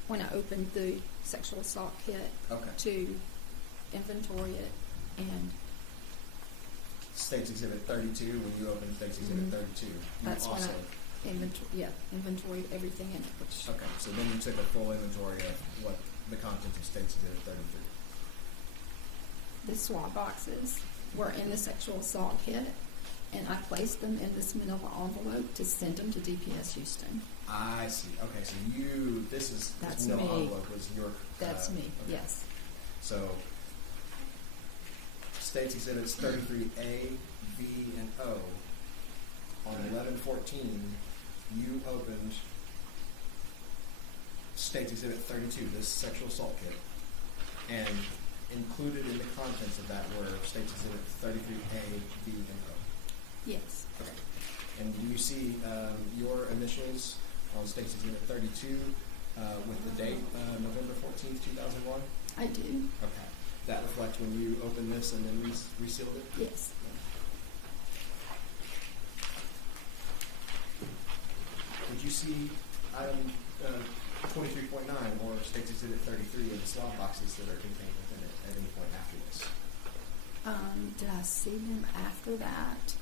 when I opened the sexual assault kit Okay. to inventory it, and State's Exhibit 32, when you opened State's Exhibit Mhm. 32, you that's when also... I inventoried everything in it. Which Okay, so then you took a full inventory of what the contents of State's Exhibit 33. the swab boxes were in the sexual assault kit, and I placed them in this manila envelope to send them to DPS Houston. I see. Okay, so this That's no me. envelope was your... That's me. okay. Yes. So, State's Exhibits 33A, B, and O, on 11/14, you opened State's Exhibit 32, this sexual assault kit, and included in the contents of that were State's Exhibit 33A, B, and O. Yes. Okay. And do you see your initials on State's Exhibit 32 with the date November 14th, 2001? I do. Okay. That reflects when you opened this and then resealed it? Yes. Did you see item 23.9 or State's Exhibit 33 in the swab boxes that are contained within it at any point after this? Did I see them after that?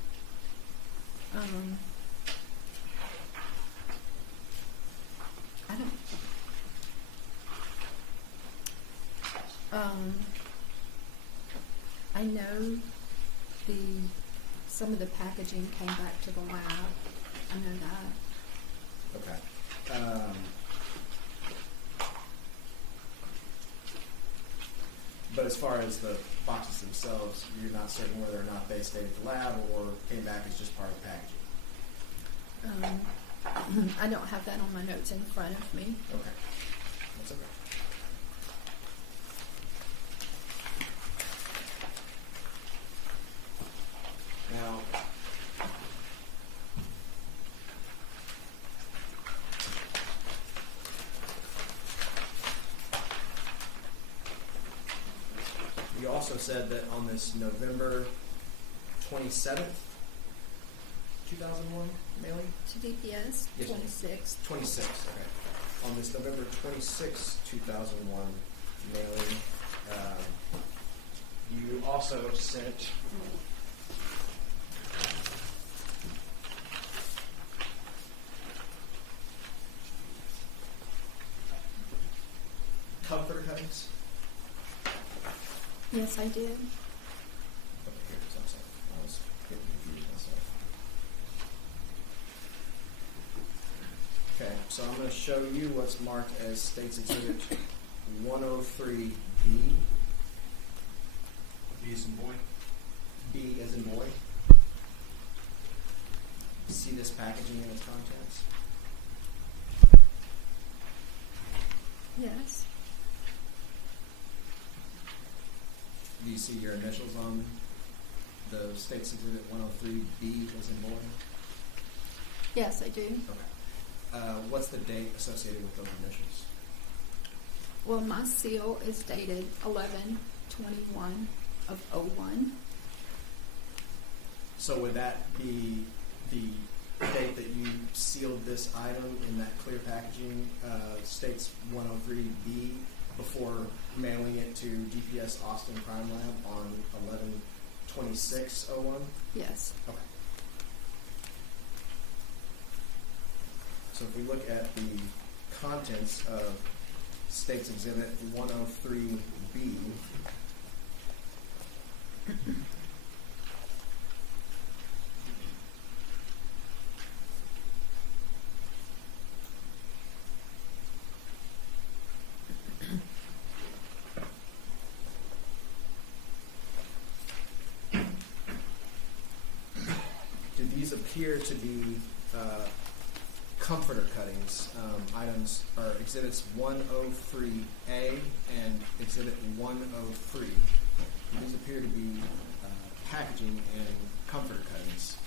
some of the packaging came back to the lab. I know that. Okay. But as far as the boxes themselves, you're not certain whether or not they stayed at the lab or came back as just part of the packaging. I don't have that on my notes in front of me. Okay. That's okay. Now, you also said that on this November 27th, 2001 mailing? To DPS, Yes, ma'am. 26. 26, okay. On this November 26, 2001 mailing, you also sent comforter cuttings. Yes, I did. Okay, here it is. I'm sorry. I was getting confused myself. Okay, so I'm going to show you what's marked as States Exhibit 103B. B as in boy. B as in boy. See this packaging and its contents? Yes. Do you see your initials on the States Exhibit 103B as in boy? Yes, I do. Okay. What's the date associated with those initials? Well, my seal is dated 11/21 of 01. So would that be the date that you sealed this item in that clear packaging, States 103B, before mailing it to DPS Austin Crime Lab on 11/26/01? Yes. Okay. So if we look at the contents of States Exhibit 103B, do these appear to be comforter cuttings, items, or exhibits 103A and exhibit 103? Do these appear to be packaging and comforter cuttings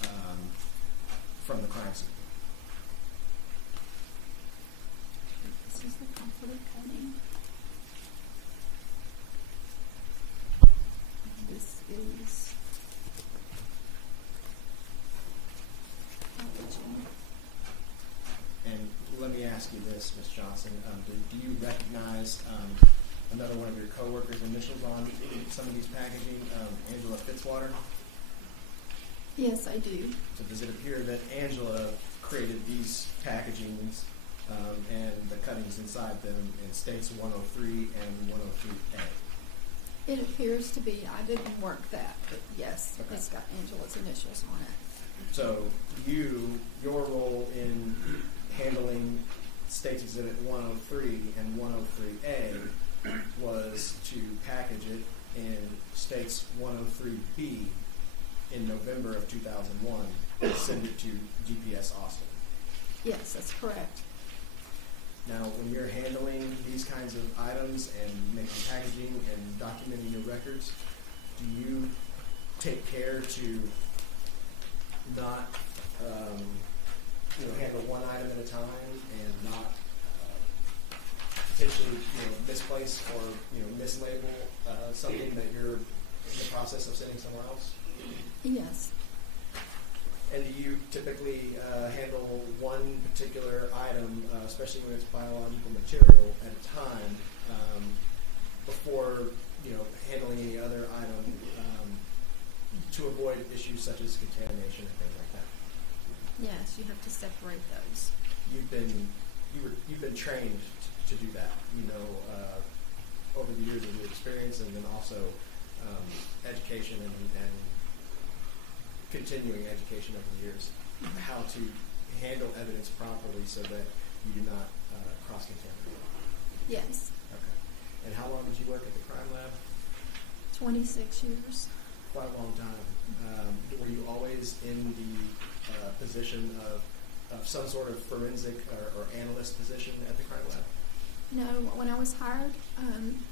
from the crime scene? This is the comforter cutting. This is packaging. And let me ask you this, Ms. Johnson, do you recognize another one of your coworkers' initials on some of these packaging, Angela Fitzwater? Yes, I do. So does it appear that Angela created these packagings and the cuttings inside them in States 103 and 103A? It appears to be. I didn't work that, but yes, Okay. it's got Angela's initials on it. So your role in handling States Exhibit 103 and 103A was to package it in States 103B in November of 2001 and send it to DPS Austin. Yes, that's correct. Now, when you're handling these kinds of items and making packaging and documenting your records, do you take care to not handle one item at a time and not potentially misplace or mislabel something that you're in the process of sending somewhere else? Yes. And do you typically handle one particular item, especially when it's biological material, at a time before handling any other item to avoid issues such as contamination and things like that? Yes, you have to separate those. You've been trained to do that, over the years of your experience, and then also education and continuing education over the years, how to handle evidence properly so that you do not cross-contaminate. Yes, Okay. And how long did you work at the crime lab? 26 years. Quite a long time. Were you always in the position of some sort of forensic or analyst position at the crime lab? No, when I was hired,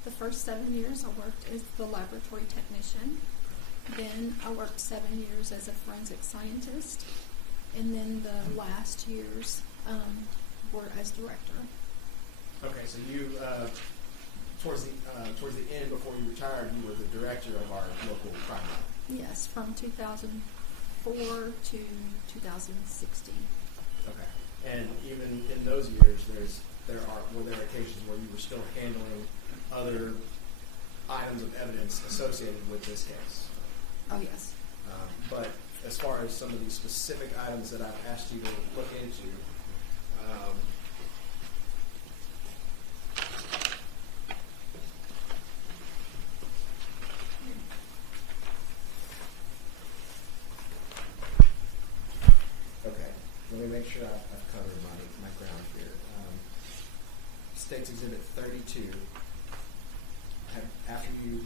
the first 7 years I worked as the laboratory technician. Then I worked 7 years as a forensic scientist. And then the last years were as director. Okay, so you, towards the end, before you retired, you were the director of our local crime lab. Yes, from 2004 to 2016. Okay. And even in those years, were there occasions where you were still handling other items of evidence associated with this case? Oh, yes. But as far as some of these specific items that I've asked you to look into, okay, let me make sure I've covered my ground here. State's Exhibit 32, after you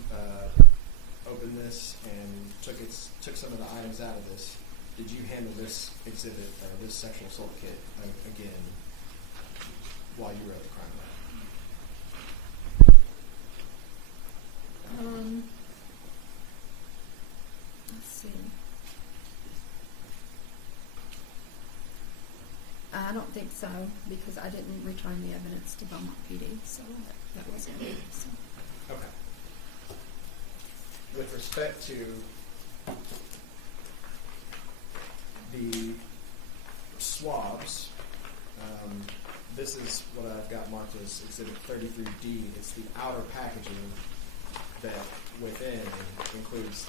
opened this and took some of the items out of this, did you handle this exhibit or this sexual assault kit again while you were at the crime lab? Let's see. I don't think so, because I didn't return the evidence to Beaumont PD, so that wasn't me. So. Okay. With respect to the swabs, this is what I've got marked as Exhibit 33D. It's the outer packaging that within includes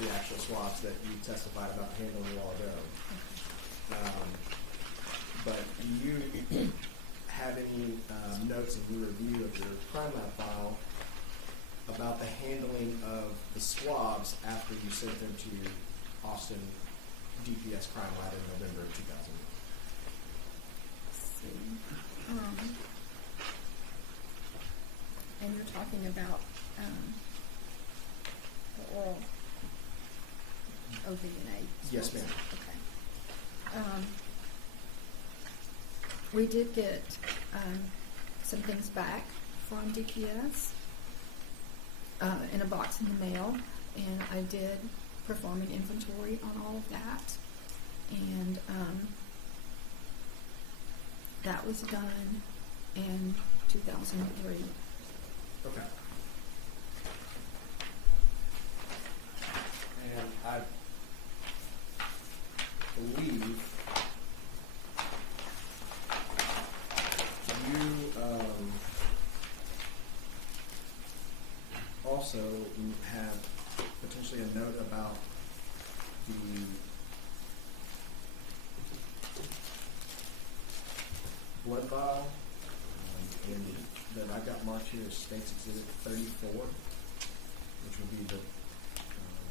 the actual swabs that you testified about handling a while ago. But do you have any notes of your review of your crime lab file about the handling of the swabs after you sent them to Austin DPS Crime Lab in November of 2000? Let's see. And you're talking about the oral ODNA? Yes, ma'am. Okay. We did get some things back from DPS in a box in the mail, and I did perform an inventory on all of that, and that was done in 2003. Okay. And I believe you also have potentially a note about the blood vial, and that I've got marked here as State's Exhibit 34, which would be the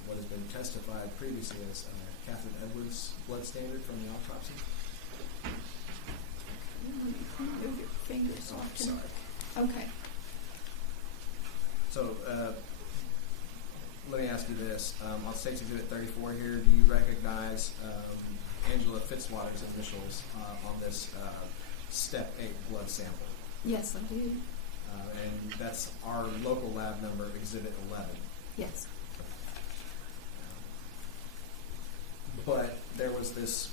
what has been testified previously as Catherine Edwards' blood standard from the autopsy. Move your fingers off. Sorry. Okay. So let me ask you this. On State's Exhibit 34 here, do you recognize Angela Fitzwater's initials on this Step 8 blood sample? Yes, I do. And that's our local lab number, Exhibit 11. Yes. But there was this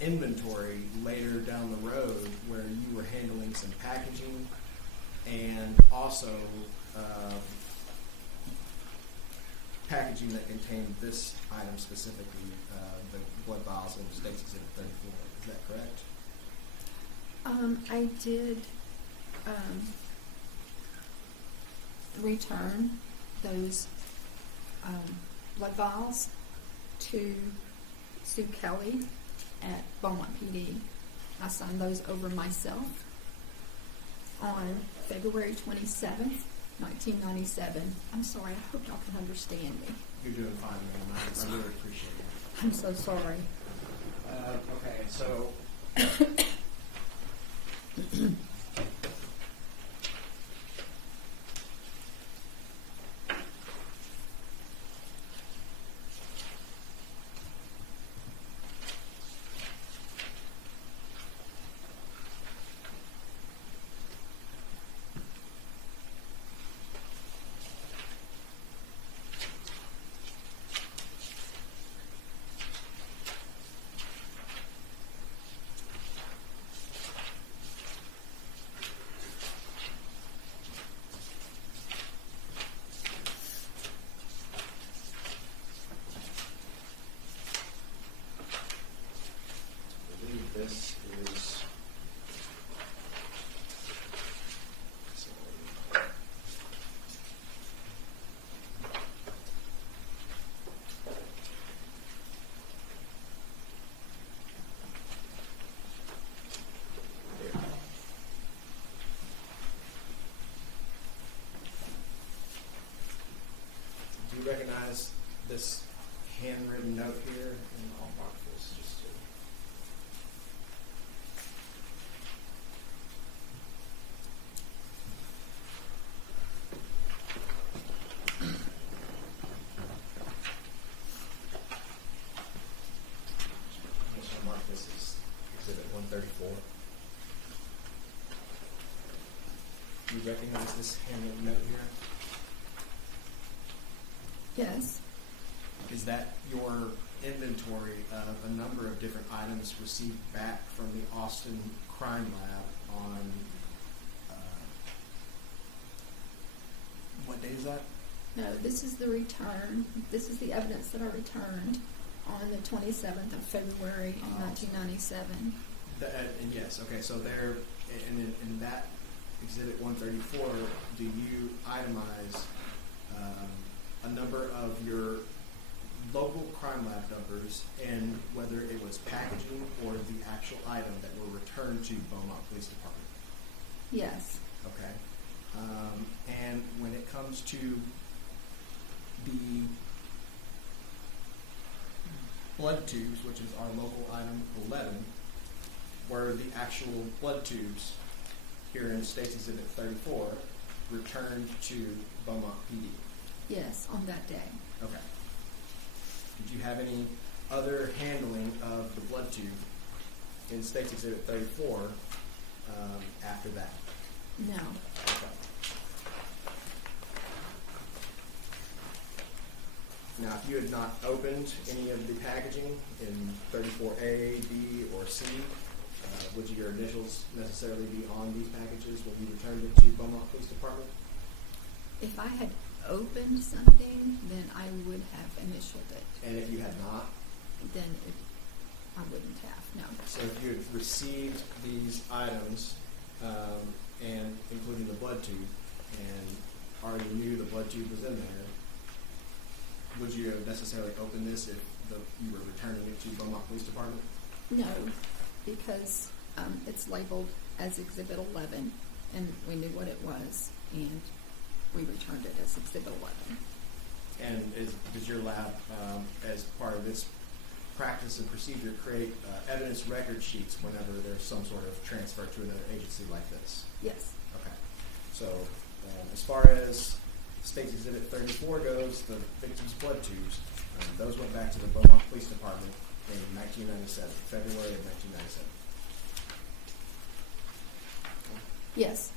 inventory later down the road where you were handling some packaging and also packaging that contained this item specifically, the blood vials in State's Exhibit 34. Is that correct? I did return those blood vials to Sue Kelly at Beaumont PD. I signed those over myself on February 27th, 1997. I'm sorry, I hope y'all can understand me. You're doing fine, ma'am. I really appreciate it. I'm so sorry. Okay, so I believe this is. Do you recognize this handwritten note here? And I'll mark this just to. I guess I'll mark this as Exhibit 134. Do you recognize this handwritten note here? Yes. Is that your inventory of a number of different items received back from the Austin Crime Lab on, what day is that? No, this is the return. This is the evidence that I returned on the 27th of February in 1997. And yes, okay, so there, and in that Exhibit 134, do you itemize a number of your local crime lab numbers and whether it was packaging or the actual item that were returned to Beaumont Police Department? Yes. Okay. And when it comes to the blood tubes, which is our local item 11, were the actual blood tubes here in State's Exhibit 34 returned to Beaumont PD? Yes, on that day. Okay. Did you have any other handling of the blood tube in State's Exhibit 34 after that? No. Okay. Now, if you had not opened any of the packaging in 34A, B, or C, would your initials necessarily be on these packages when you returned it to Beaumont Police Department? If I had opened something, then I would have initialed it. And if you had not? Then I wouldn't have, no. So if you had received these items, and including the blood tube, and already knew the blood tube was in there, would you have necessarily opened this if you were returning it to Beaumont Police Department? No, because it's labeled as Exhibit 11, and we knew what it was, and we returned it as Exhibit 11. And does your lab, as part of its practice and procedure, create evidence record sheets whenever there's some sort of transfer to another agency like this? Yes. Okay. So as far as State's Exhibit 34 goes, the victim's blood tubes, those went back to the Beaumont Police Department in 1997, February of 1997. Yes.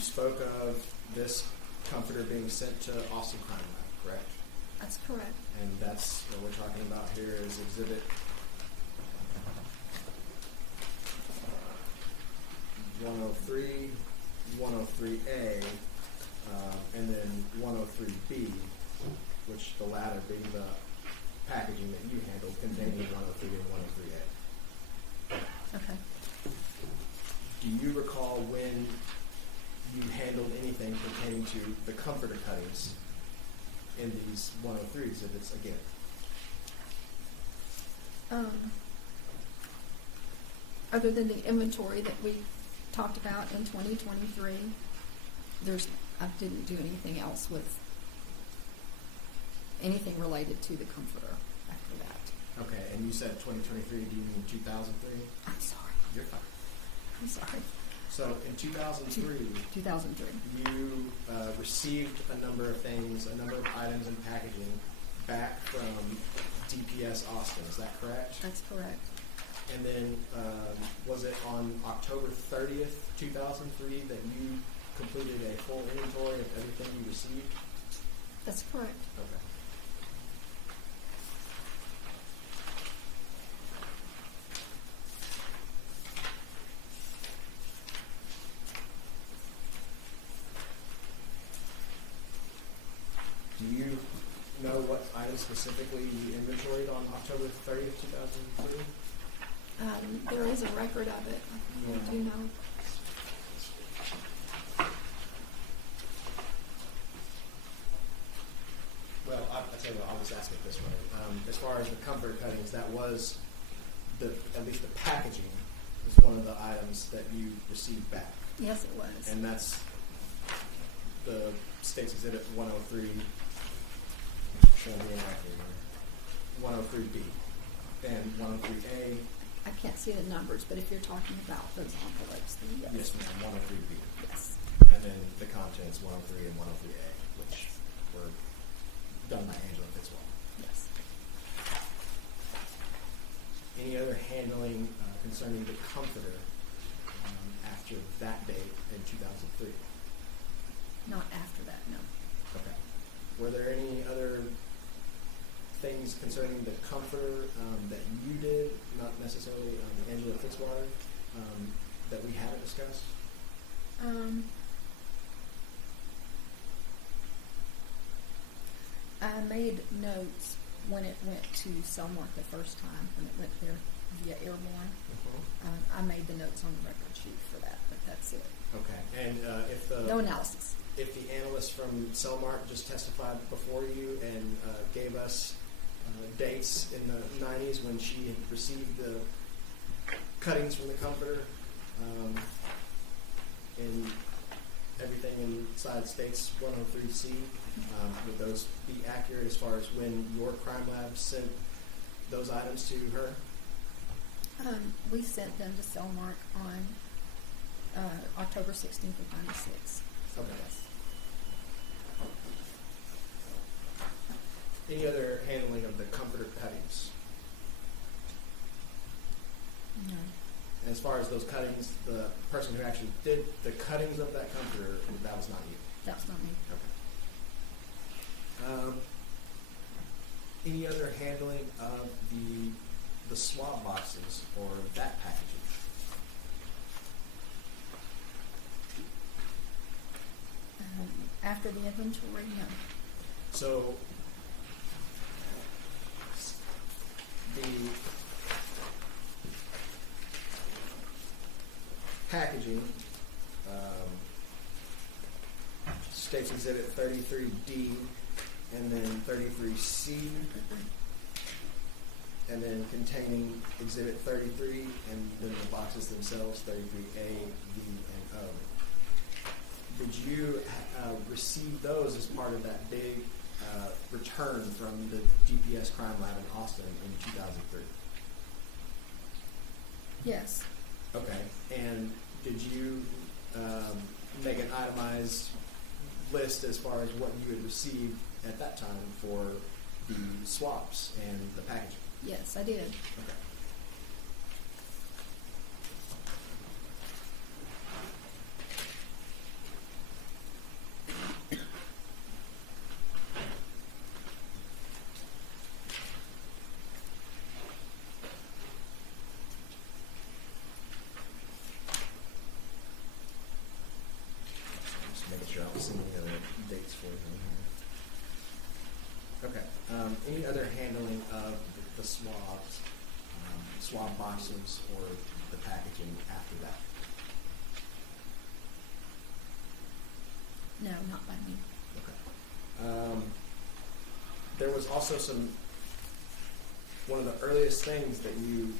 Spoke of this comforter being sent to Austin Crime Lab, correct? That's correct. And that's what we're talking about here is Exhibit 103A, and then 103B, which the latter being the packaging that you handled containing 103 and 103A. Okay. Do you recall when you handled anything pertaining to the comforter cuttings in these 103 exhibits again? Other than the inventory that we talked about in 2023, I didn't do anything else with anything related to the comforter after that. Okay, and you said 2023, do you mean 2003? I'm sorry. You're fine. I'm sorry. So in 2003, 2003. you received a number of things, a number of items and packaging back from DPS Austin, is that correct? That's correct. And then was it on October 30th, 2003 that you completed a full inventory of everything you received? That's correct. Okay. Do you know what items specifically you inventoried on October 30th, 2003? There is a record of it. I do know. Well, I'll tell you what, I'll just ask it this way. As far as the comfort cuttings, that was at least the packaging is one of the items that you received back. Yes, it was. And that's the State's Exhibit 103, 103B, and 103A. I can't see the numbers, but if you're talking about those envelopes, then yes. Yes, ma'am, 103B. Yes. And then the contents, 103 and 103A, which were done by Angela Fitzwell. Yes. Any other handling concerning the comforter after that date in 2003? Not after that, no. Okay. Were there any other things concerning the comforter that you did, not necessarily Angela Fitzwater, that we haven't discussed? I made notes when it went to Selmark the first time, when it went there via Airborne. I made the notes on the record sheet for that, but that's it. Okay. And No analysis. if the analyst from Selmark just testified before you and gave us dates in the 90s when she had received the cuttings from the comforter and everything inside States 103C, would those be accurate as far as when your crime lab sent those items to her? We sent them to Selmark on October 16th of 96. Okay. Yes. Any other handling of the comforter cuttings? No. As far as those cuttings, the person who actually did the cuttings of that comforter, that was not you. That's not me. Okay. Any other handling of the swab boxes or that packaging? After the inventory, no. So the packaging, States Exhibit 33D and then 33C, and then containing Exhibit 33 and then the boxes themselves, 33A, B, and O. Did you receive those as part of that big return from the DPS crime lab in Austin in 2003? Yes. Okay. And did you make an itemized list as far as what you had received at that time for the swaps and the packaging? Yes, I did. Okay. boxes or the packaging after that? No, not by me. Okay. There was also one of the earliest things that you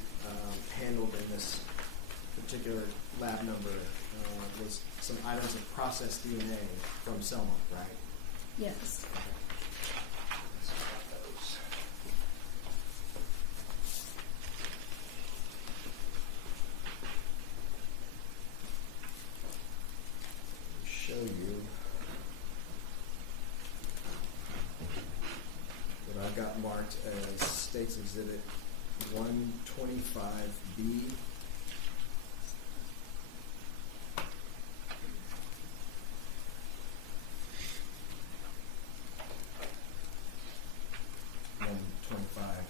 handled in this particular lab number was some items of processed DNA from Selma, right? Yes. Let's look at those. Let me show you what I've got marked as State's Exhibit 125B.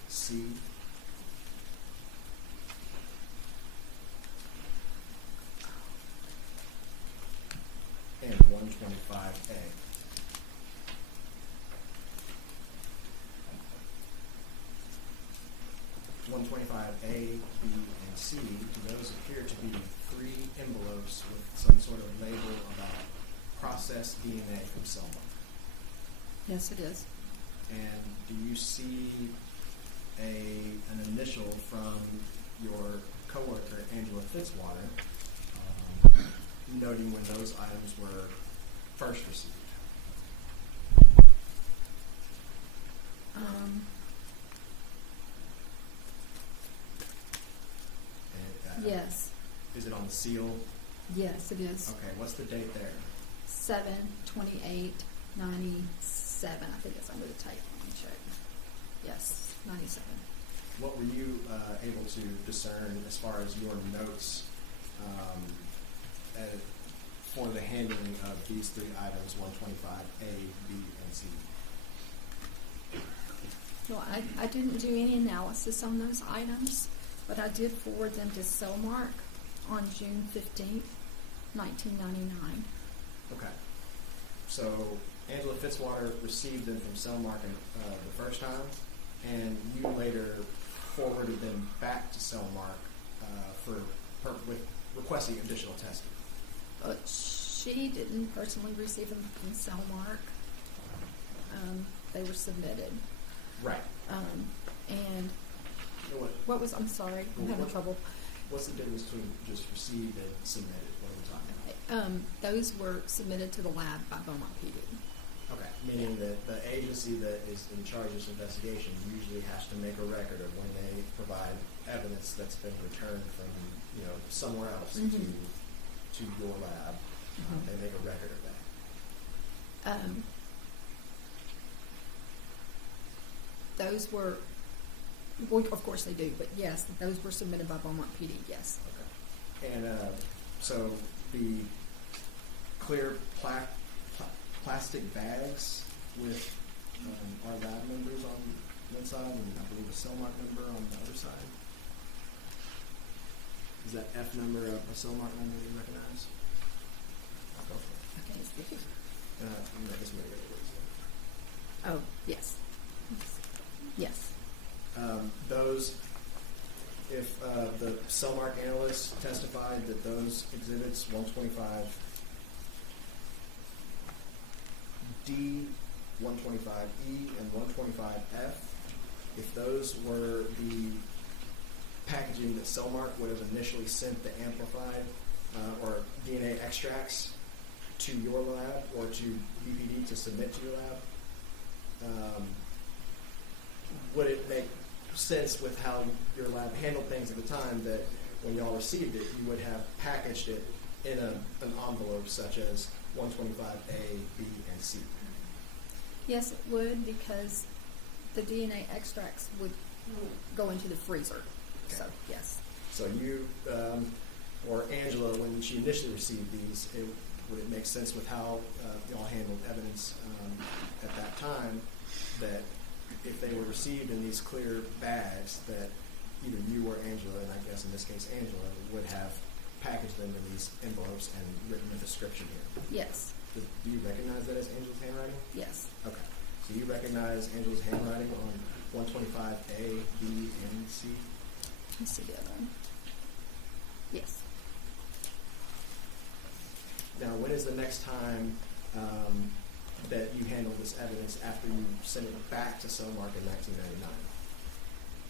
C. And 125A. A, B, and C, those appear to be 3 envelopes with some sort of label about processed DNA from Selma. Yes, it is. And do you see an initial from your coworker, Angela Fitzwater, noting when those items were first received? Yes. Is it on the seal? Yes, it is. Okay, what's the date there? 7/28/97. I think it's under the tape. Let me check. Yes, 97. What were you able to discern as far as your notes for the handling of these 3 items, 125A, B, and C? Well, I didn't do any analysis on those items, but I did forward them to Cellmark on June 15th, 1999. Okay. So Angela Fitzwater received them from Cellmark the first time, and you later forwarded them back to Cellmark with requesting additional testing. But she didn't personally receive them from Cellmark. They were submitted. Right. And What, I'm sorry, I'm having trouble. what's the difference between just received and submitted? What are we talking about? Those were submitted to the lab by Beaumont PD. Okay, meaning that the agency that is in charge of this investigation usually has to make a record of when they provide evidence that's been returned from, somewhere else to your lab. They make a record of that. Those were, well, of course they do, but yes, those were submitted by Beaumont PD, yes. Okay. And so the clear plastic bags with our lab members on one side and I believe a Cellmark number on the other side. Is that F number a Cellmark number you recognize? Go for it. Okay, it's sticky. This may get a Oh, yes. Yes. Those, if the Cellmark analysts testified that those exhibits 125D, 125E, and 125F, if those were the packaging that Cellmark would have initially sent the amplified or DNA extracts to your lab or to BPD to submit to your lab, would it make sense with how your lab handled things at the time that when y'all received it, you would have packaged it in an envelope such as 125A, B, and C? Yes, it would, because the DNA extracts would go into the freezer. Okay. So, yes. So you, or Angela, when she initially received these, would it make sense with how y'all handled evidence at that time that if they were received in these clear bags that either you or Angela, and I guess in this case Angela, would have packaged them in these envelopes and written a description here? Yes. Do you recognize that as Angela's handwriting? Yes. Okay. So you recognize Angela's handwriting on 125A, B, and C? Let me see the other one. Yes. Now, when is the next time that you handle this evidence after you send it back to Cellmark in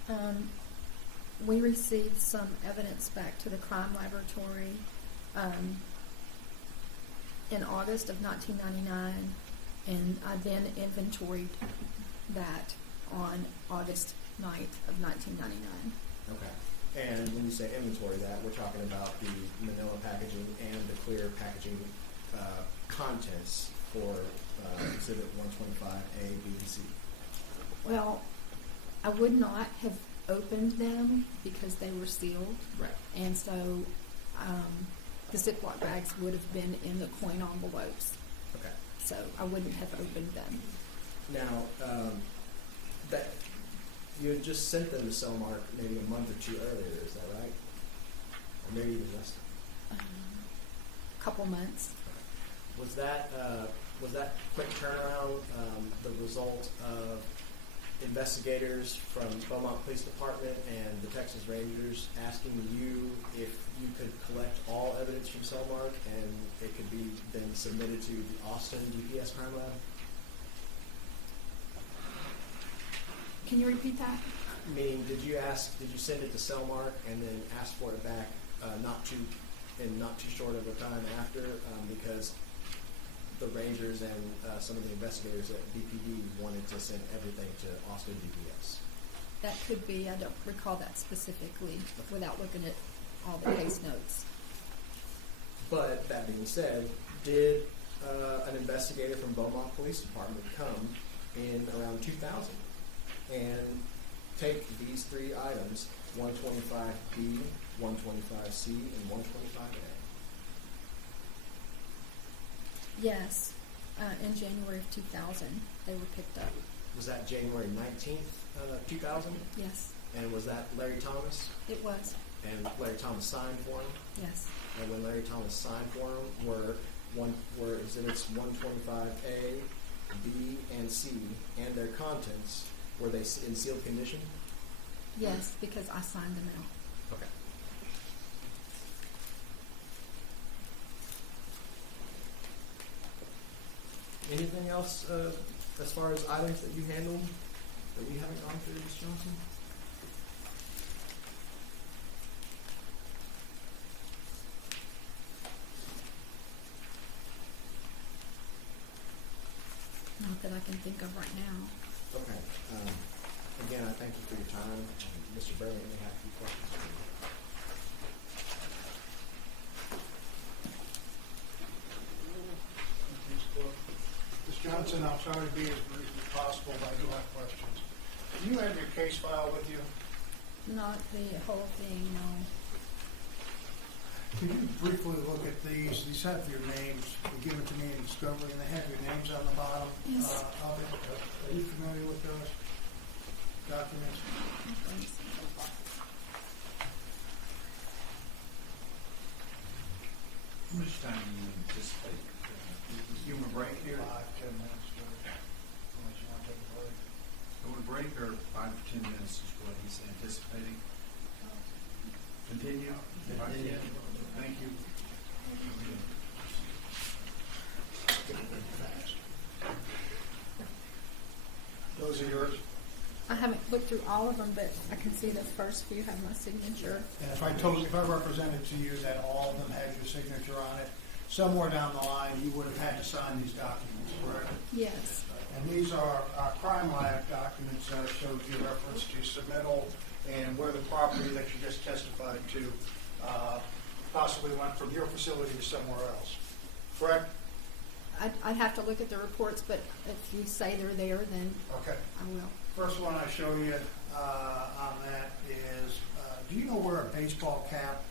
1999? We received some evidence back to the crime laboratory in August of 1999, and I then inventoried that on August 9th of 1999. Okay. And when you say inventory that, we're talking about the manila packaging and the clear packaging contents for Exhibit 125A, B, and C. Well, I would not have opened them because they were sealed. Right. And so the Ziploc bags would have been in the coin envelopes. Okay. So I wouldn't have opened them. Now, that you had just sent them to Cellmark maybe a month or two earlier, is that right? Or maybe even less. A couple months. Was that quick turnaround the result of investigators from Beaumont Police Department and the Texas Rangers asking you if you could collect all evidence from Cellmark and it could be then submitted to the Austin DPS Crime Lab? Can you repeat that? Meaning, did you send it to Cellmark and then ask for it back not too short of a time after because the Rangers and some of the investigators at BPD wanted to send everything to Austin DPS? That could be. I don't recall that specifically without looking at all the case notes. But that being said, did an investigator from Beaumont Police Department come in around 2000 and take these three items, 125B, 125C, and 125A? Yes, in January of 2000, they were picked up. Was that January 19th, 2000? Yes, And was that Larry Thomas? it was. And Larry Thomas signed for him? Yes, And when Larry Thomas signed for him, were exhibits 125A, B, and C, and their contents, were they in sealed condition? yes, because I signed them out. Okay. Anything else as far as items that you handled that we haven't gone through, Ms. Johnson? Not that I can think of right now. Okay. Again, I thank you for your time. Mr. Burley may have a few questions for you. Ms. Johnson, I'm sorry to be as brief as possible, but I do have questions. Do you have your case file with you? Not the whole thing, no. Can you briefly look at these? These have your names. You give it to me in discovery, and they have your names on the bottom Yes. of it. Are you familiar with those documents? How much time do you anticipate? You want a break here? 5-10 minutes. Unless you want to take a break. You want a break or 5 to 10 minutes is what he's anticipating? Continue? Continue. Thank you. Those are yours. I haven't looked through all of them, but I can see the first few have my signature. And if I represented to you that all of them had your signature on it, somewhere down the line, you would have had to sign these documents, correct? Yes. And these are crime lab documents that shows you reference to submittal and where the property that you just testified to possibly went from your facility to somewhere else, correct? I'd have to look at the reports, but if you say they're there, then Okay. I will. First one I show you on that is, do you know where a baseball cap,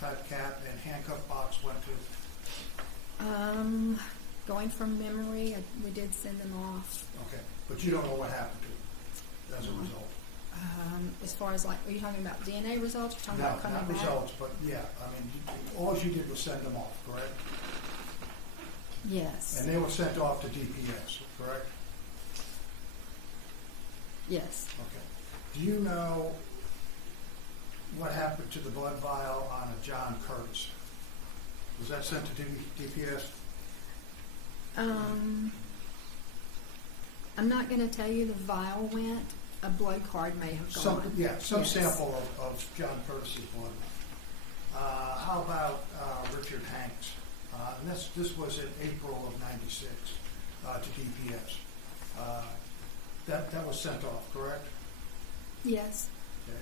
type cap and handcuff box went to? Going from memory, we did send them off. Okay, but you don't know what happened to it as a result? As far as like, are you talking about DNA results? You're talking No, about coming not back? results, but yeah, I mean, all you did was send them off, correct? Yes. And they were sent off to DPS, correct? Yes. Okay. Do you know what happened to the blood vial on a John Curtis? Was that sent to DPS? I'm not going to tell you the vial went. A blood card may have gone. Some Yes. sample of John Curtis's blood. How about Richard Hanks? And this was in April of '96 to DPS. That was sent off, correct? Yes. Okay.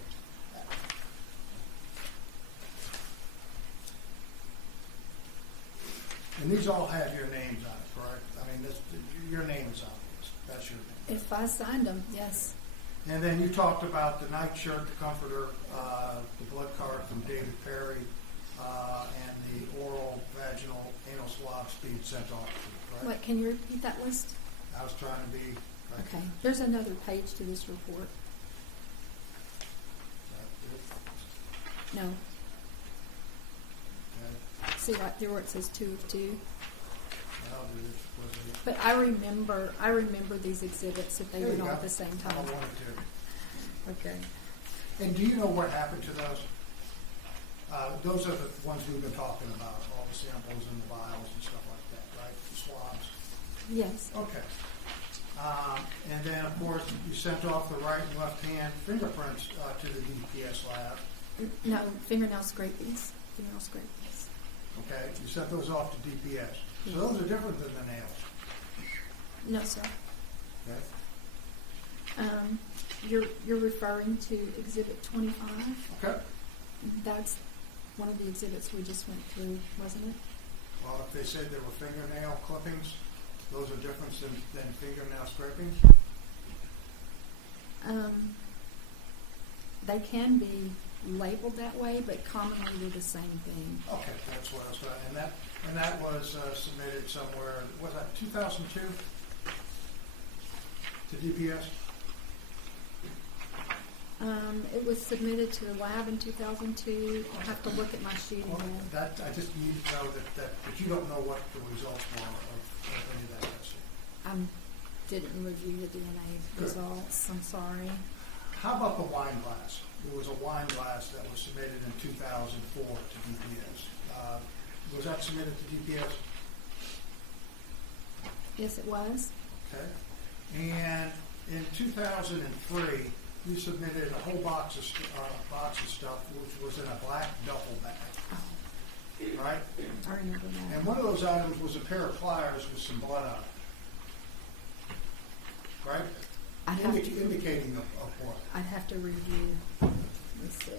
And these all have your names on it, correct? I mean, your name is on this. That's your name. If I signed them, yes. And then you talked about the nightshirt, the comforter, the blood card from David Perry, and the oral, vaginal, anal swabs being sent off to you, correct? Wait, can you repeat that list? I was trying to be. Right. Okay. There's another page to this report. No. Okay. See right there where it says 2 of 2. Well, was But I remember these exhibits if they There went you on go. at the same I time. wanted to. Okay. And do you know what happened to those? Those are the ones we've been talking about, all the samples and the vials and stuff like that, right? The swabs. Yes. Okay. And then, of course, you sent off the right and left hand fingerprints to the DPS lab. No, fingernail scrapings. Fingernail scrapings. Okay, you sent those off to DPS. So those are different than the nails. No, sir. Okay. You're referring to Exhibit 25. Okay. That's one of the exhibits we just went through, wasn't it? Well, if they said there were fingernail clippings, those are different than fingernail scrapings? They can be labeled that way, but commonly they're the same thing. Okay, that's what I was trying. And that was submitted somewhere, was that 2002 to DPS? It was submitted to the lab in 2002. I'll have to look at my sheet Well, again. that, I just need to know that you don't know what the results were of any of that testing. I didn't review the DNA Good. results. I'm sorry. How about the wine glass? There was a wine glass that was submitted in 2004 to DPS. Was that submitted to DPS? Yes, it was. Okay. And in 2003, you submitted a whole box of stuff, which was in a black duffel bag, Oh, right? I remember that. And one of those items was a pair of pliers with some blood on it, right? I'd have to, Indicating of what? I'd have to review. Let's see.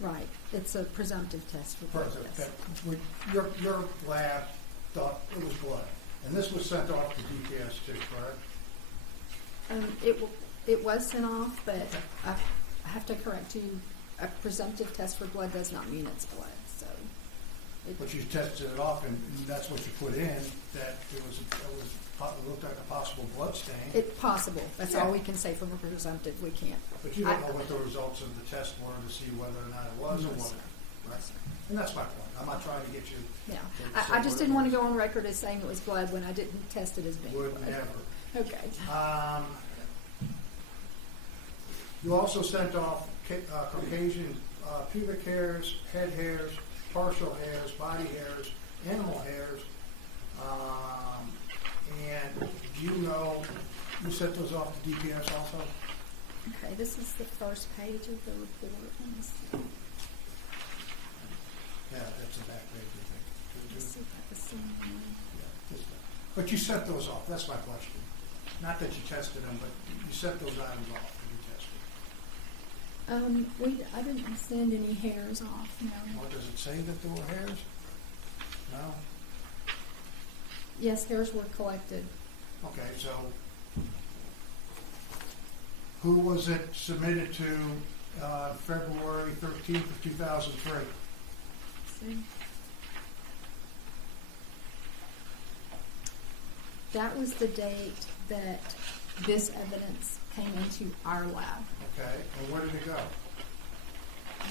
Right. It's a presumptive test for blood. Perfect. Yes. Your lab thought it was blood, and this was sent off to DPS too, correct? It was sent off, but I have to correct you. A presumptive test for blood does not mean it's blood. So, But you tested it off, and that's what you put in. That it looked like a possible blood stain. it's possible. That's Yeah. all we can say from a presumptive. We can't. But you don't know what the results of the test were to see whether or not it was or No, wasn't, sir. right? And that's my point. I'm not trying to get you. Yeah. to say I just what didn't it want to was. go on record as saying it was blood when I didn't test it as being Would blood. never. Okay. You also sent off Caucasian pubic hairs, head hairs, partial hairs, body hairs, animal hairs, and do you know you sent those off to DPS also? Okay, this is the first page of the report. Let me see. Yeah, that's the back page, I think. Let's see if I can see one. Yeah, this one. But you sent those off. That's my question. Not that you tested them, but you sent those items off to be tested. I didn't send any hairs off, no. What does it say that there were hairs? No? Yes, hairs were collected. Okay, so who was it submitted to February 13th of 2003? See? That was the date that this evidence came into our lab. Okay, and where did it go?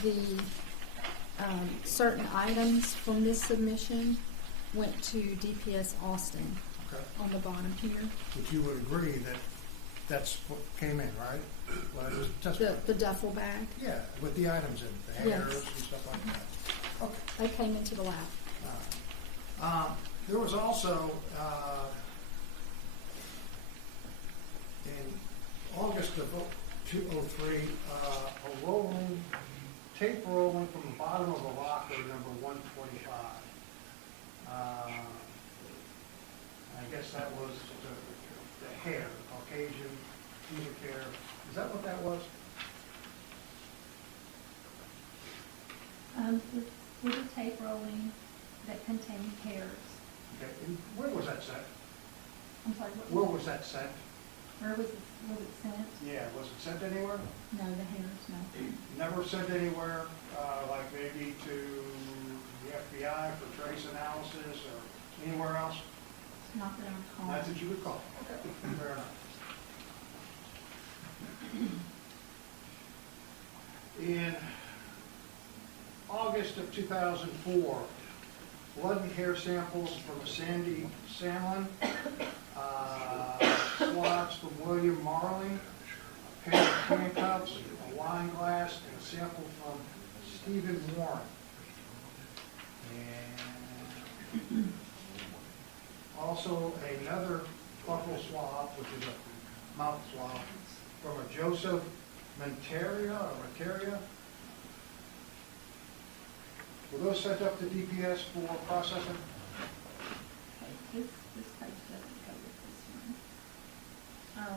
The certain items from this submission went to DPS Austin Okay, on the bottom here. but you would agree that that's what came in, right? Well, it was testimony. The duffel bag, Yeah, with the items in it, the Yes. hairs and stuff like that. Okay. they came into the lab. There was also, in August of 2003, a rolling, tape rolling from the bottom of a locker, number 125. I guess that was the hair, Caucasian pubic hair. Is that what that was? With a tape rolling that contained hairs. Okay, and where was that sent? I'm sorry, Where was that sent? where was it sent? Yeah, was it sent anywhere? No, the hairs, no. Never sent anywhere, like maybe to the FBI for trace analysis or anywhere else? Not that I'm calling. That's what you would call. Okay, fair enough. In August of 2004, blood and hair samples from a Sandy Sandlin, swabs from William Marley, a pair of handcuffs, a wine glass, and a sample from Stephen Warren. And also another buccal swab, which is a mouth swab, from a Joseph Monteria. Were those sent up to DPS for processing? Okay, this page doesn't go with this one.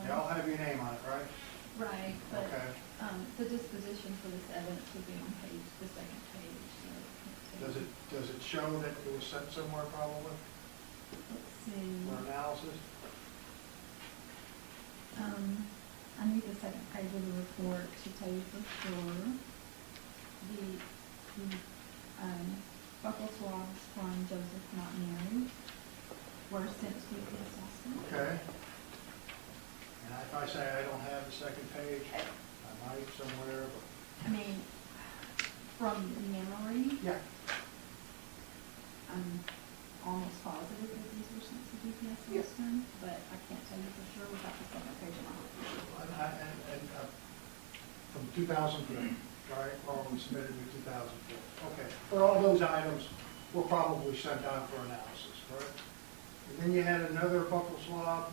They all have your name on it, right? Right, but, Okay. the disposition for this evidence would be on the second page, so. I can't tell you. Does it show that it was sent somewhere probably Let's see, for analysis? I need the second page of the report to tell you for sure. The buccal swabs from Joseph Montanari were sent to DPS Austin. Okay. And if I say I don't have the second page, I might somewhere, but. I mean, from memory, Yeah. I'm almost positive that these were sent to DPS Yeah. Austin, but I can't tell you for sure without the second page of my report. And from 2003, right, or we submitted in 2004. Okay, for all those items were probably sent on for analysis, correct? And then you had another buccal swab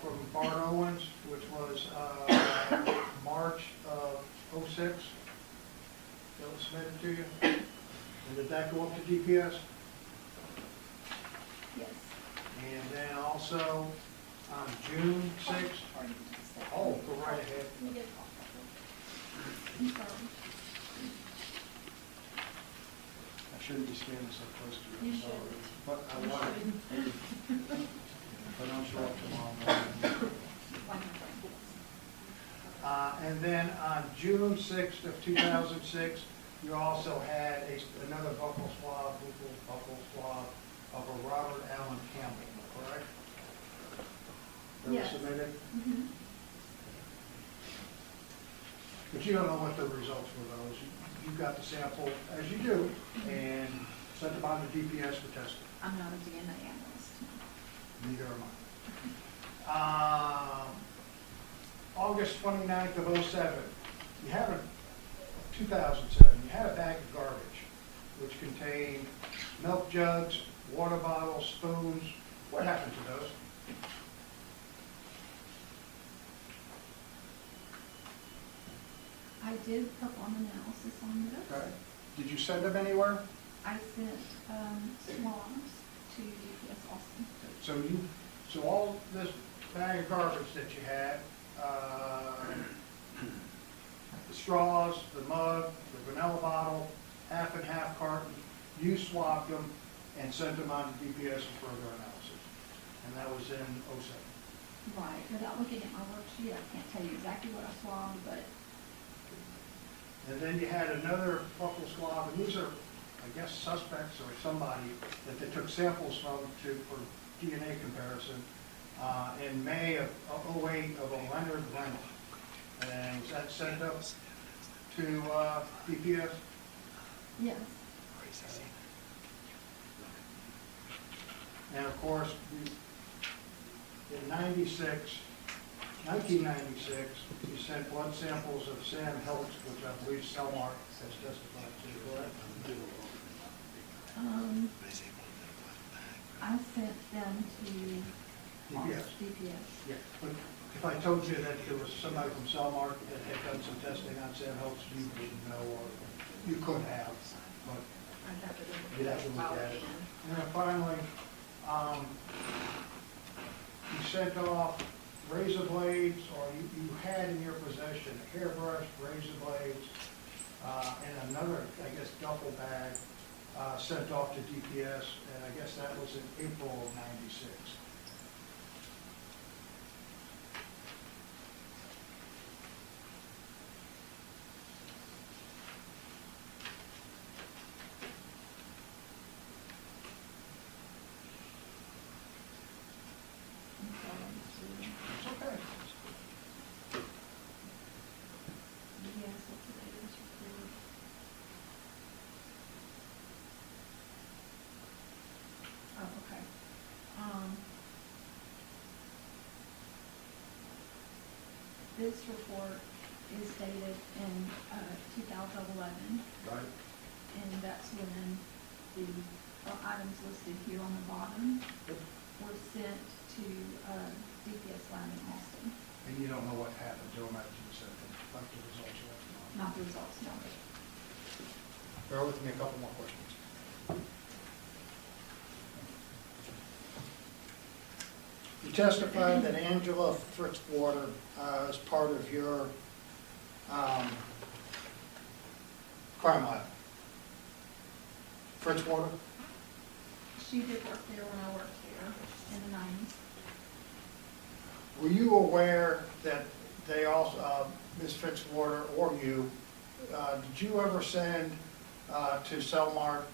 from Bart Owens, which was March of '06. That was submitted to you. And did that go up to DPS? Yes. And then also on June 6th, oh, go right ahead. Let me get a call. I'm sorry. I shouldn't be standing so close to you, You I'm sorry. shouldn't. But I You want it. shouldn't. If I don't show up tomorrow morning. Why not? And then on June 6th of 2006, you also had another buccal swab of a Robert Allen Campbell, correct? That was Yes. submitted? Mhm. But you don't know what the results were those. You got the sample, as you do, and sent them on to DPS for testing. I'm not a DNA analyst. Neither am I. August 29th of '07, you had 2007, you had a bag of garbage which contained milk jugs, water bottles, spoons. What happened to those? I did perform analysis on this. Okay. Did you send them anywhere? I sent swabs to DPS Austin. So all this bag of garbage that you had, the straws, the mug, the vanilla bottle, half and half carton, you swabbed them and sent them on to DPS for further analysis. And that was in '07. Right, without looking at my worksheet, I can't tell you exactly what I swabbed, but And then you had another buccal swab, and these are, I guess, suspects or somebody that they took samples from for DNA comparison in May of '08 of a Leonard Reynolds. And was that sent up to DPS? yes. And of course, in '96, 1996, you sent blood samples of Sam Helps, which I believe Selmark has testified to, correct? I sent them to DPS. DPS. Yeah. But if I told you that there was somebody from Selmark that had done some testing on Sam Helps, you wouldn't know, or you could have, but I'd have to look you'd have to look at it. And then finally, you sent off razor blades, or you had in your possession a hairbrush, razor blades, and another, I guess, duffel bag, sent off to DPS, and I guess that was in April of '96. Okay. Yes, what's the latest report? Oh, okay. This report is dated in 2011, Right. and that's when the items listed here on the bottom were sent to DPS Lab in Austin. And you don't know what happened during that 2 seconds, like the results of that? Not the results, no. Bear with me, a couple more questions. You testified that Angela Fritzwater is part of your crime lab. Fritzwater? She did work there when I worked here in the 90s. Were you aware that they also, Ms. Fritzwater or you, did you ever send to Selmark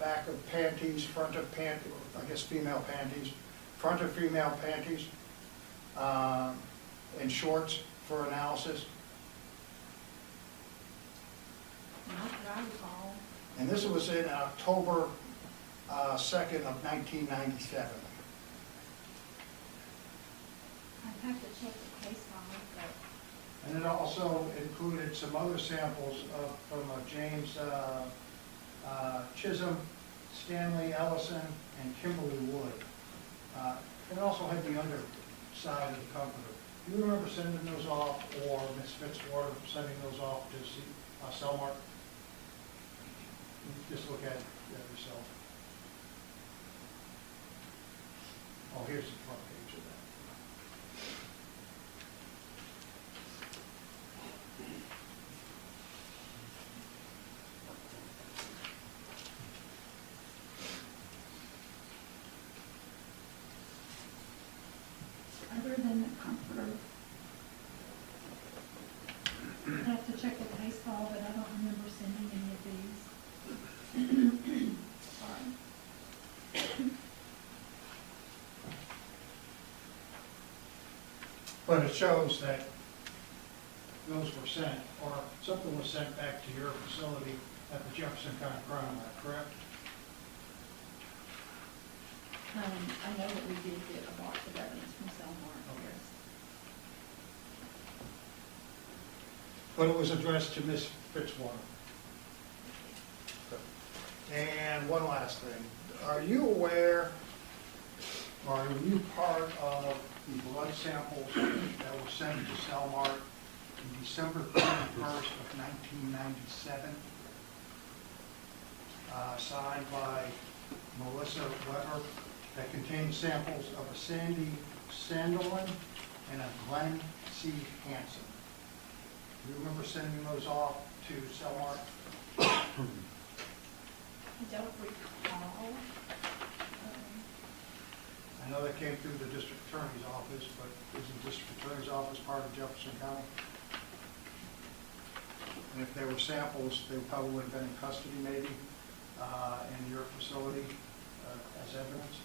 back of panties, front of panties, I guess female panties, front of female panties, and shorts for analysis? Not that I recall. And this was in October 2nd of 1997. I'd have to check the case file, but And it also included some other samples from James Chisholm, Stanley Ellison, and Kimberly Wood. It also had the underside of the comforter. Do you remember sending those off, or Ms. Fitzwater sending those off to Selmark? Just look at it yourself. Oh, here's the front page of that. other than the comforter, I'd have to check the case file, but I don't remember sending any of these. Sorry. But it shows that those were sent, or something was sent back to your facility at the Jefferson County Crime Lab, correct? I know that we did get a box of evidence from Selmark, yes. But it was addressed to Ms. Fitzwater. And one last thing, are you aware, or are you part of the blood samples that were sent to Selmark in December 31st of 1997? Signed by Melissa Weber, that contained samples of a Sandy Sandelin and a Glenn C. Hansen. Do you remember sending those off to Selmark? I don't recall. I know that came through the district attorney's office, but is the district attorney's office part of Jefferson County? And if they were samples, they probably would have been in custody maybe, in your facility as evidence?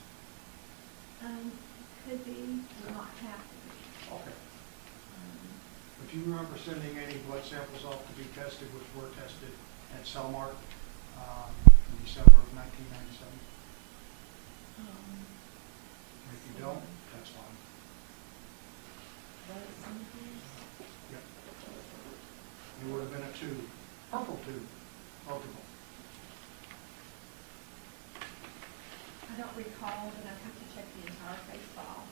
Could be, not have to be. Okay. But do you remember sending any blood samples off to be tested, which were tested at Selmark in December of 1997? If you don't, that's fine. I tube, purple tube, multiple. I don't recall, but I'd have to check the entire case file.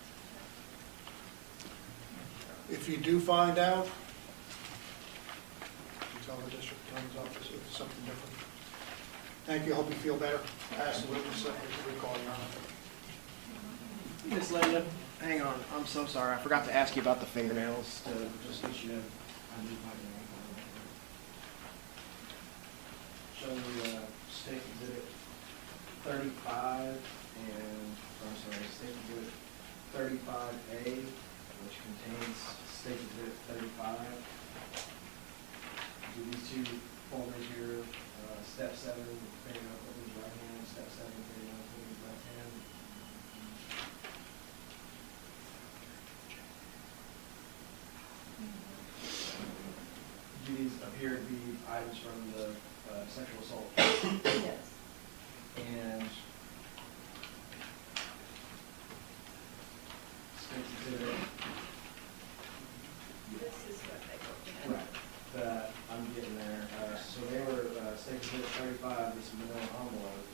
If you do find out, you tell the district attorney's office if it's something different. Thank you, hope you feel better. Ask the witness that we recall your honor. Miss Linda, hang on. I'm so sorry. I forgot to ask you about the fingernails. To just get you to undo my show me state exhibit 35 and I'm sorry, state exhibit 35A, which contains state exhibit 35. Do these two folders here, step 7, fingernail clippings right hand, step 7, fingernail clippings left hand. Do these appear to be items from the sexual assault? Yes. And state exhibit. This is what they wrote in. Right. I'm getting there. So they were state exhibit 35. This manila envelope.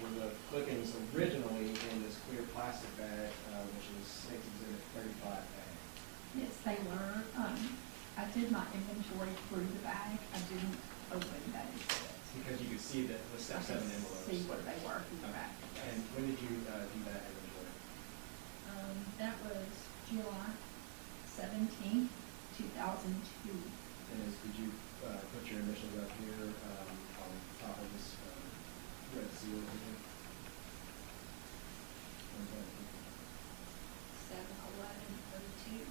Were the clippings originally in this clear plastic bag, which is state exhibit 35A? Yes, they were. I did my inventory through the bag. I didn't open that exhibit. Because you could see that the I step 7 could envelopes. see where they were through the bag. And when did you do that inventory? That was July 17th, 2002. And did you put your initials up here on top of this red seal over here? 7/11/02.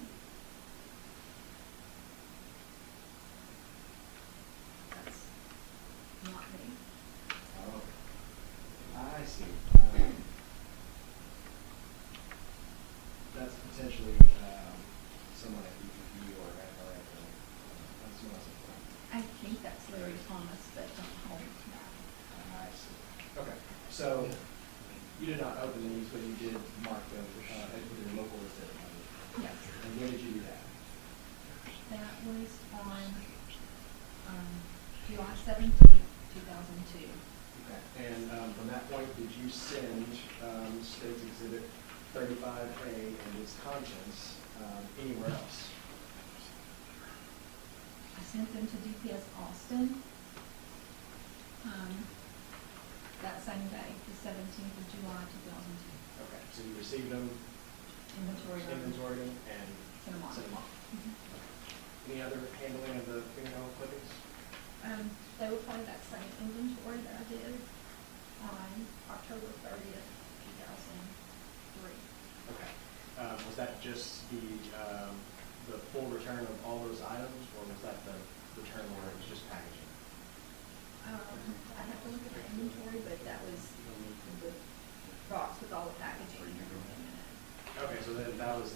That's not me. Oh, I see. That's potentially someone at BPP or at someone else. I think that's Larry Thomas, but don't hold me to that. I see. Okay, so you did not open these, but you did mark them with your local receipt. Yes. And when did you do that? That was on July 17th, 2002. Okay. And from that point, did you send State's Exhibit 35A and its contents anywhere else? I sent them to DPS Austin that same day, the 17th of July, 2002. Okay, so you received them, Inventory. inventoried them, and Sent them on. sent them off. Mhm. Any other handling of the fingernail clippings? They were part of that same inventory that I did on October 30th, 2003. Okay. Was that just the full return of all those items, or was that the return where it was just packaging? I have to look at the inventory, but that was the box with all the packaging and everything in it. Okay, so then that was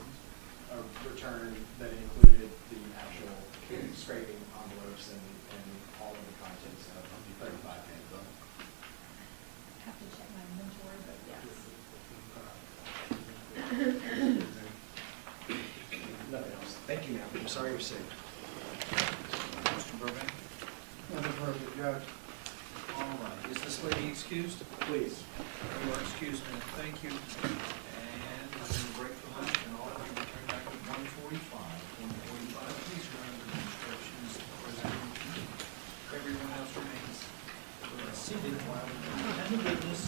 a return that included the actual scraping envelopes and all of the contents of the 35 handbook. Have to check my inventory, but yes. Nothing else. Thank you, ma'am. I'm sorry you're sick. Mr. Burbank? Nothing further, Judge. All right. Is this lady excused? Please. You are excused, ma'am. Thank you. And we're going to break for lunch, and all of you return back at 1:45. 1:45, please remember the instructions presented. Everyone else remains seated while we the witness.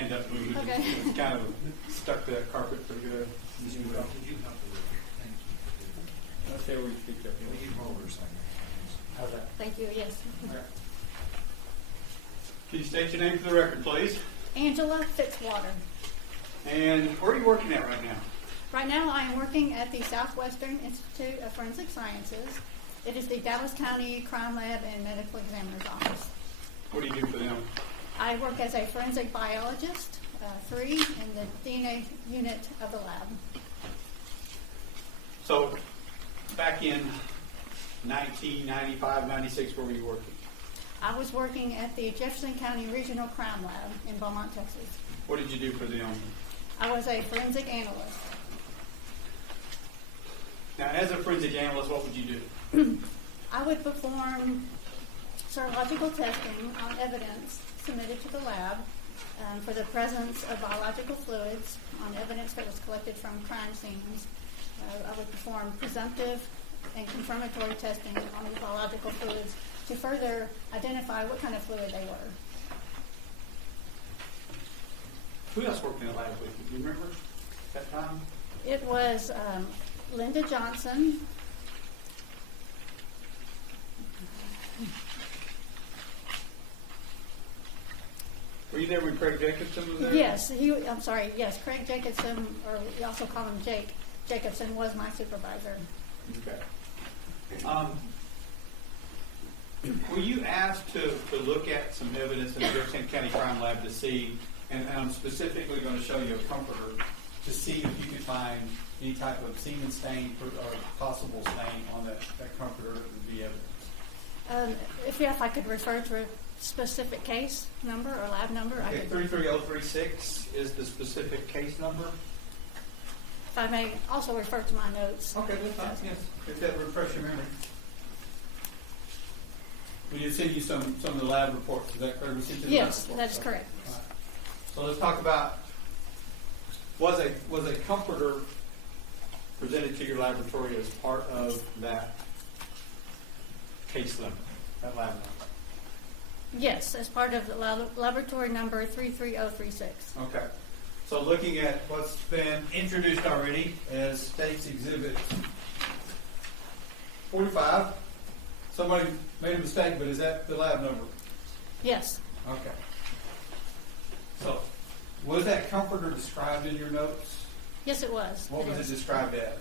stand up movement. Okay. It's kind of stuck to that carpet pretty good. Could you help a little? Thank you. Let's say where you speak up. We need rollers like that. How's that? Thank you, yes. All right. Can you state your name for the record, please? Angela Fitzwater. And where are you working at right now? Right now I am working at the Southwestern Institute of Forensic Sciences. It is the Dallas County Crime Lab and Medical Examiner's Office. What do you do for them? I work as a forensic biologist, 3 in the DNA unit of the lab. So, back in 1995, 96, where were you working? I was working at the Jefferson County Regional Crime Lab in Beaumont, Texas. What did you do for them? I was a forensic analyst. Now, as a forensic analyst, what would you do? I would perform serological testing on evidence submitted to the lab for the presence of biological fluids on evidence that was collected from crime scenes. I would perform presumptive and confirmatory testing on the biological fluids to further identify what kind of fluid they were. Who else worked in the lab with you? Do you remember that time? It was Linda Johnson. Were you there when Craig Jacobson was there? Yes, Craig Jacobson, or we also call him Jake Jacobson, was my supervisor. Okay. Were you asked to look at some evidence in the Jefferson County Crime Lab to see, and I'm specifically going to show you a comforter, to see if you could find any type of semen stain or possible stain on that comforter that would be evidence? If I could refer to a specific case number or lab number, I Okay, could. 33036 is the specific case number. If I may also refer to my notes. Okay, that's fine. Yes, if that refresh your memory. We did send you some of the lab reports. Is that correct? We sent you the Yes, lab that is reports. correct. All right. So let's talk about was a comforter presented to your laboratory as part of that case number, that lab number? Yes, as part of the laboratory number 33036. Okay. So looking at what's been introduced already as State's Exhibit 45, somebody made a mistake, but is that the lab number? Yes. Okay. So, was that comforter described in your notes? Yes, it was. What was it described as?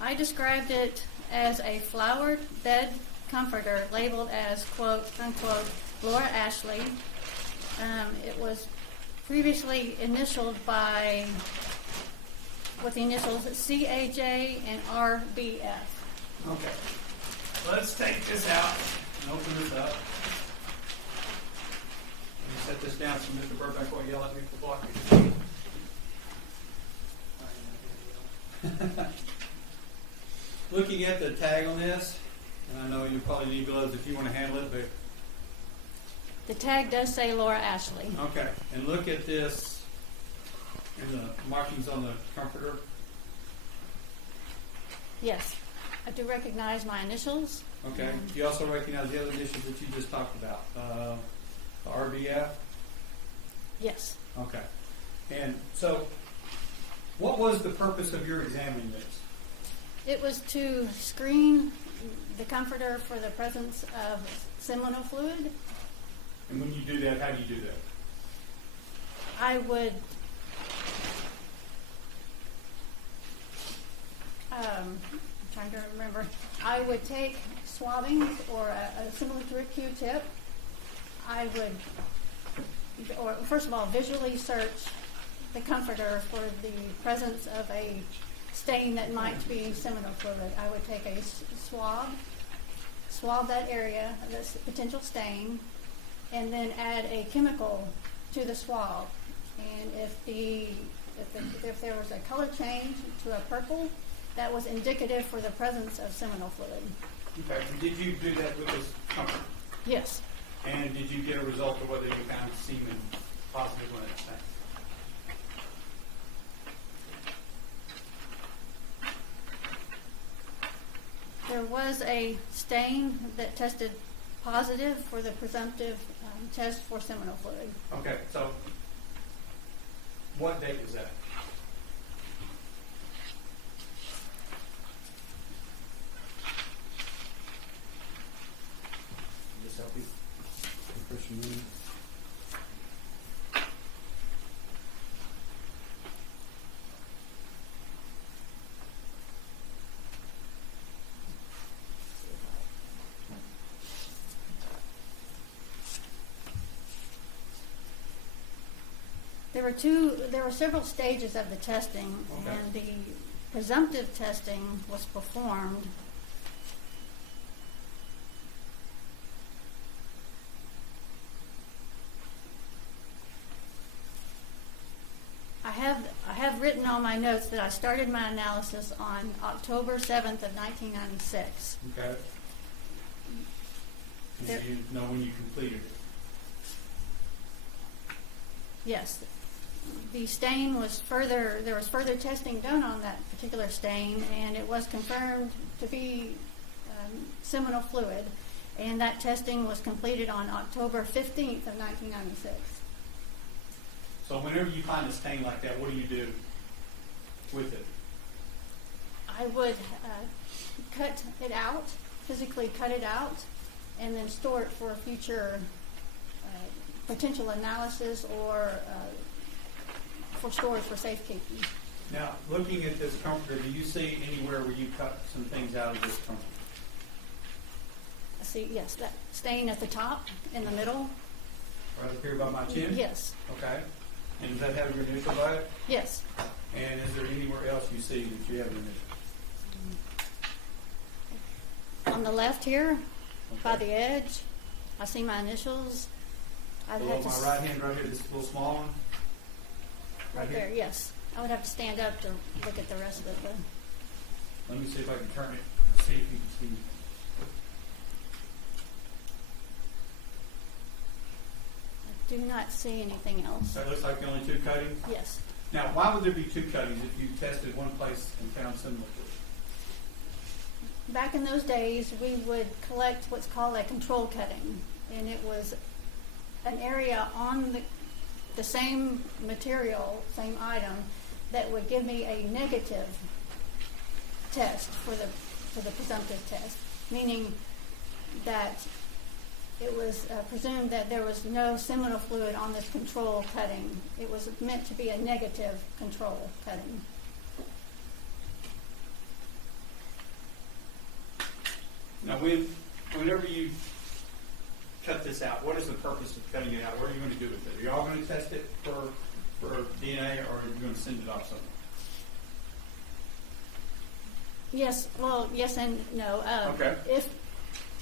I described it as a flowered bed comforter labeled as, quote, unquote, Laura Ashley. It was previously initialed with the initials CAJ and RBF. Okay. Let's take this out and open this up. Let me set this down so Mr. Burbank won't yell at me for blocking. Looking at the tag on this, and I know you probably need gloves if you want to handle it, but The tag does say Laura Ashley. okay. And look at this and the markings on the comforter. Yes. I do recognize my initials. Okay. You also recognize the other initials that you just talked about. The RBF. Yes. Okay. And so, what was the purpose of your examining this? It was to screen the comforter for the presence of seminal fluid. And when you do that, how do you do that? I would I'm trying to remember. I would take swabbings or a similar to a Q-tip. I would, or first of all, visually search the comforter for the presence of a stain that might be seminal fluid. I would take a swab that area, this potential stain, and then add a chemical to the swab. And if there was a color change to a purple, that was indicative for the presence of seminal fluid. Okay. And did you do that with this comforter? Yes. And did you get a result of whether you found semen Positive limits, thanks. There was a stain that tested positive for the presumptive test for seminal fluid. Okay, so what date was that? Just help you. Refresh your memory. There were several stages of the testing, Okay. and the presumptive testing was performed I have written on my notes that I started my analysis on October 7th of 1996. Okay. There- Do you know when you completed it? Yes. The stain was there was further testing done on that particular stain, and it was confirmed to be seminal fluid, and that testing was completed on October 15th of 1996. So whenever you find a stain like that, what do you do with it? I would cut it out, physically cut it out, and then store it for future potential analysis or for storage for safekeeping. Now, looking at this comforter, do you see anywhere where you cut some things out of this comforter? See, yes, that stain at the top, in the middle. Right up here by my chin? Yes, Okay. And does that have your initial by it? yes. And is there anywhere else you see that you have an initial? On the left here, by Okay. the edge, I see my initials. I'd Below have to my right hand right here, this little small one? right here? there, yes. I would have to stand up to look at the rest of it, but Let me see if I can turn it, see if you can see. I do not see anything else. So it looks like only two cuttings? Yes. Now, why would there be two cuttings if you tested one place and found similar fluid? Back in those days, we would collect what's called a control cutting, and it was an area on the same material, same item, that would give me a negative test for the presumptive test, meaning that it was presumed that there was no seminal fluid on this control cutting. It was meant to be a negative control cutting. Now, whenever you cut this out, what is the purpose of cutting it out? What are you going to do with it? Are you all going to test it for DNA, or are you going to send it off somewhere? Yes, well, yes and no. Okay. If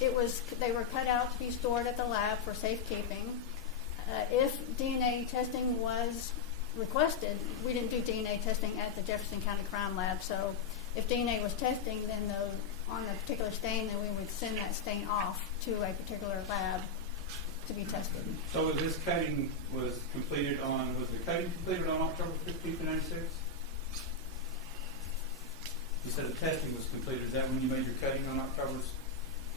they were cut out to be stored at the lab for safekeeping. If DNA testing was requested, we didn't do DNA testing at the Jefferson County Crime Lab, so if DNA was testing, then on a particular stain, then we would send that stain off to a particular lab to be tested. So this cutting was the cutting completed on October 15th, 96? You said the testing was completed. Is that when you made your cutting on October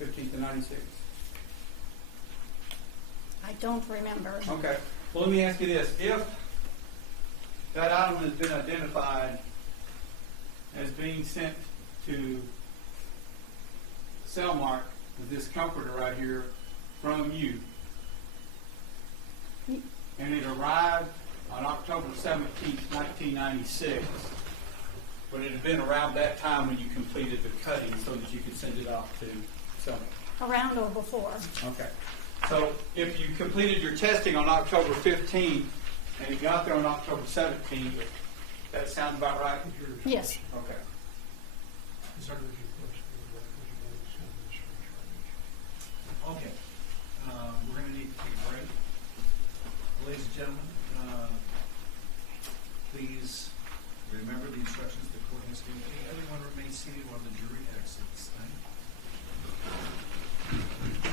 15th, 96? I don't remember. Okay. Well, let me ask you this. If that item has been identified as being sent to Cellmark with this comforter right here from you, and it arrived on October 17th, 1996, would it have been around that time when you completed the cutting so that you could send it off to Cellmark? Around or before. Okay. So if you completed your testing on October 15th and it got there on October 17th, that sounds about right? Yes. Okay. Okay, we're going to need to take a break. Ladies and gentlemen, please remember the instructions the court has given you. Everyone remain seated while the jury exits. Thank you.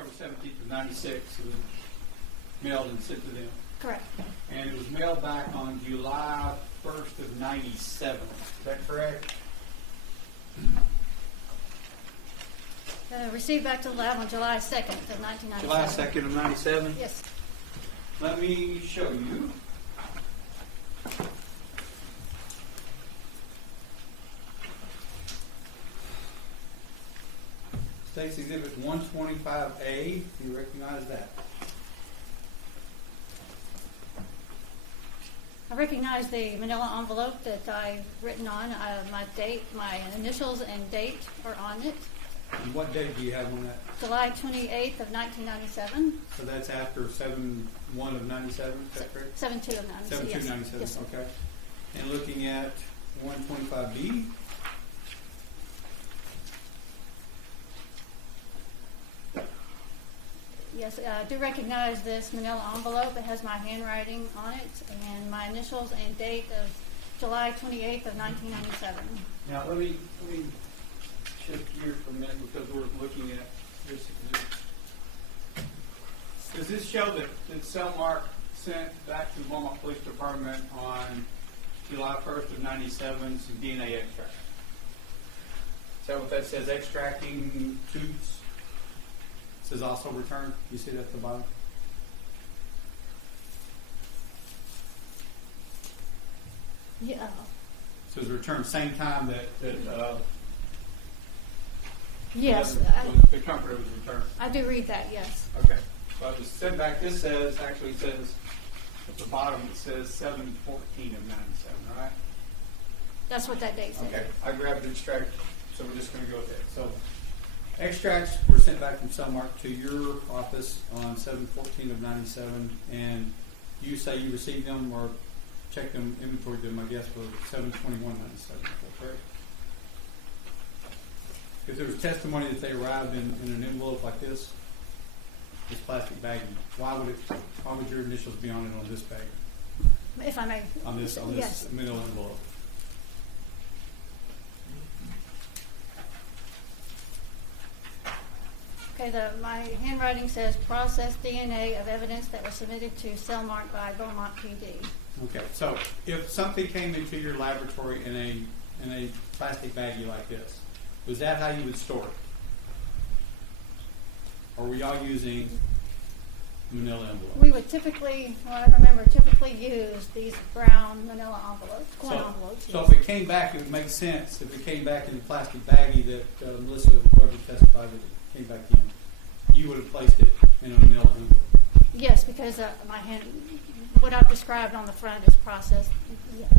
October 17th of 96, it was mailed and sent to them. Correct. And it was mailed back on July 1st of 97. Is that correct? Received back to the lab on July 2nd of 1997. July 2nd of 97? Yes. Let me show you. State's Exhibit 125A. Do you recognize that? I recognize the manila envelope that I've written on. My date, my initials and date are on it. And what date do you have on that? July 28th of 1997. So that's after 7/1 of 97, is that correct? 7/2 of 97. 7/2 yes. 97, Yes. okay. And looking at 125B. Yes, I do recognize this manila envelope. It has my handwriting on it and my initials and date of July 28th of 1997. Now let me shift gears for a minute because we're looking at this. Does this show that Cellmark sent back to the Beaumont Police Department on July 1st of 97 some DNA extract? Is that what that says? Extracting tooths? It says also return. You see that at the bottom? Yeah. So it was returned same time that Yes, the comforter was returned. I do read that. Yes. Okay. Well, the sent back, this says, actually says, at the bottom, it says 7/14 of 97, right? That's what that date says. Okay. I grabbed the extract, so we're just going to go with that. So, extracts were sent back from Cellmark to your office on 7/14 of 97, and you say you received them or checked them, inventoried them, I guess, for 7/21/97, correct? Because there was testimony that they arrived in an envelope like this plastic baggie. Why would your initials be on it on this bag? If I may. On this Yes. middle envelope. Okay, my handwriting says processed DNA of evidence that was submitted to Cellmark by Beaumont PD. Okay, so if something came into your laboratory in a plastic baggie like this, was that how you would store it? Or were y'all using manila envelopes? We would typically use these brown manila envelopes, coin envelopes. So yes. if it came back, it would make sense if it came back in the plastic baggie that Melissa Weber testified that it came back in. You would have placed it in a manila envelope. Yes, because what I've described on the front is processed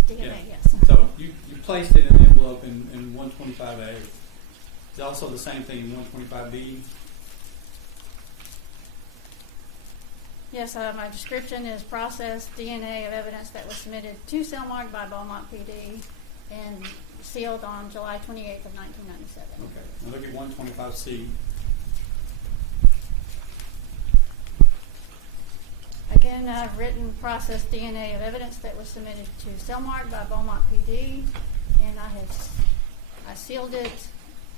DNA. Yeah. Yes. So you placed it in the envelope in 125A. It's also the same thing in 125B. Yes, my description is processed DNA of evidence that was submitted to Cellmark by Beaumont PD and sealed on July 28th of 1997. Okay. Now look at 125C. Again, I've written processed DNA of evidence that was submitted to Cellmark by Beaumont PD, and I sealed it.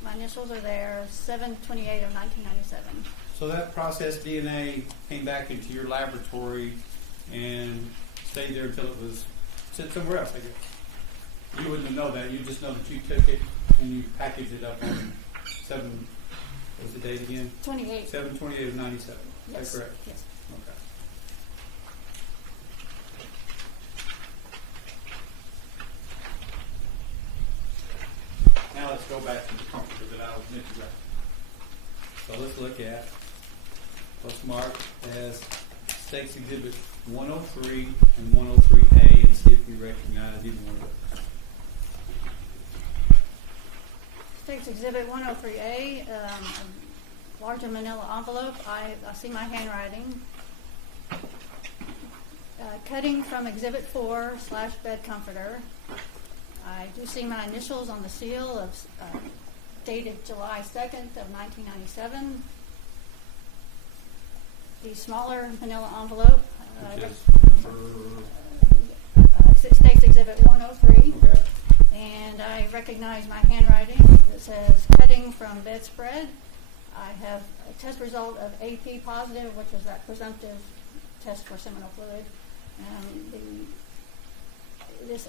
My initials are there, 7/28 of 1997. So that processed DNA came back into your laboratory and stayed there until it was sent somewhere else, I guess. You wouldn't know that. You just know that you took it and you packaged it up on 7, what was the date again? 28. 7/28 of 97. Yes. Is that correct? Yes. Okay. Now let's go back to the comforter that I was mentioning. So let's look at what's marked as State's Exhibit 103 and 103A and see if you recognize either one of those. State's Exhibit 103A, a larger manila envelope. I see my handwriting. Cutting from Exhibit 4 / bed comforter. I do see my initials on the seal of dated July 2nd of 1997. The smaller manila envelope. Which is number... State's Exhibit 103. Okay. And I recognize my handwriting. It says cutting from bedspread. I have a test result of AP positive, which is that presumptive test for seminal fluid.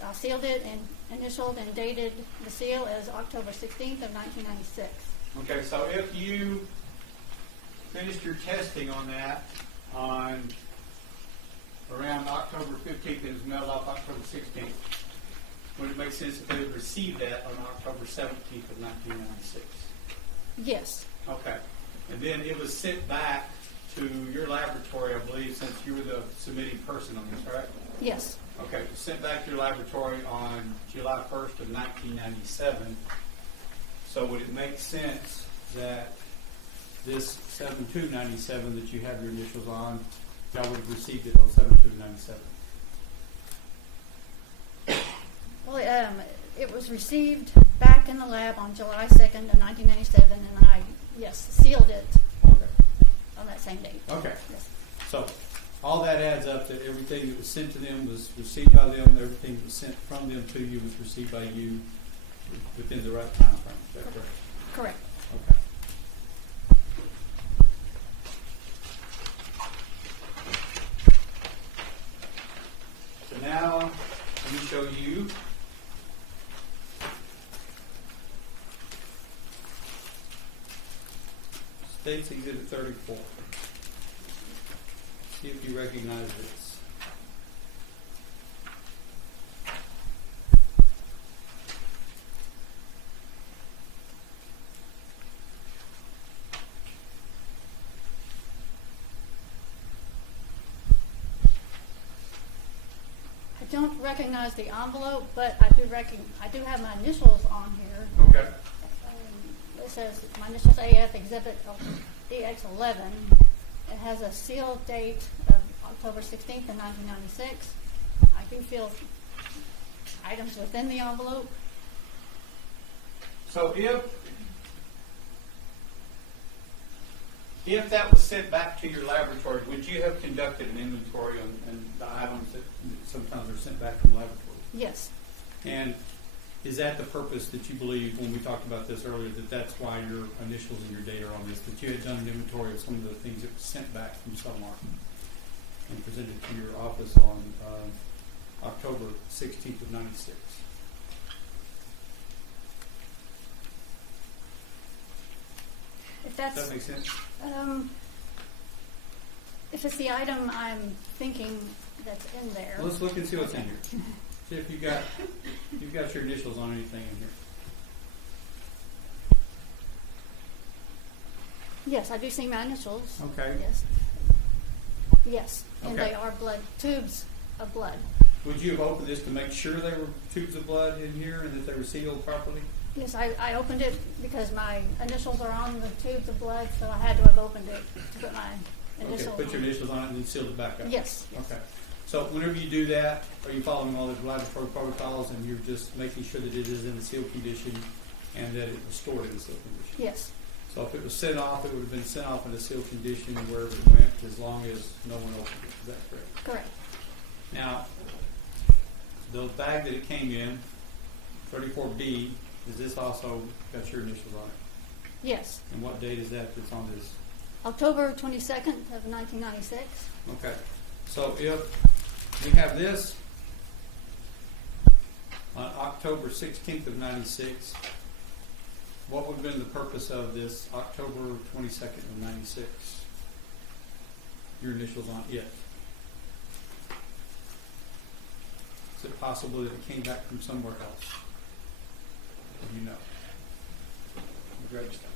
I sealed it and initialed and dated the seal as October 16th of 1996. Okay, so if you finished your testing on that on around October 15th and it was mailed off October 16th, would it make sense if they would receive that on October 17th of 1996? Yes. Okay. And then it was sent back to your laboratory, I believe, since you were the submitting person on this, right? Yes. Okay, it was sent back to your laboratory on July 1st of 1997. So would it make sense that this 7/2/97 that you have your initials on, y'all would have received it on 7/2/97? Well, it was received back in the lab on July 2nd of 1997, and I, sealed it Okay. on that same date. Okay. Yes. So all that adds up that everything that was sent to them was received by them, everything that was sent from them to you was received by you within the right time frame. Is that correct? Correct. Okay. So now let me show you State's Exhibit 34. See if you recognize this. I don't recognize the envelope, but I do have my initials on here. Okay. It says my initials AF Exhibit EX11. It has a seal date of October 16th of 1996. I do feel items within the envelope. So if that was sent back to your laboratory, would you have conducted an inventory on the items that sometimes are sent back from laboratories? Yes. And is that the purpose that you believe, when we talked about this earlier, that that's why your initials and your data are on this, that you had done an inventory of some of the things that were sent back from somewhere and presented to your office on October 16th of 96? If Does that's that make sense? if it's the item I'm thinking that's in there. Let's look and see what's in here. See if you've got your initials on anything in here. Yes, I do see my initials. Okay. Yes. Yes, and Okay. they are blood tubes of blood. Would you have opened this to make sure there were tubes of blood in here and that they were sealed properly? Yes, I opened it because my initials are on the tubes of blood, so I had to have opened it to put my initials. Okay, put your initials on it and then seal it back up. Yes. Okay. So whenever you do that, are you following all the laboratory protocols and you're just making sure that it is in the sealed condition and that it was stored in the sealed condition? Yes. So if it was sent off, it would have been sent off in a sealed condition wherever it went, as long as no one opened it. Is that correct? Correct. Now, the bag that it came in, 34B, is this also got your initials on it? Yes. And what date is that that's on this? October 22nd of 1996. Okay. So if we have this on October 16th of 96, what would have been the purpose of this October 22nd of 96? Your initials on it. Is it possible that it came back from somewhere else? You know. Grab stuff.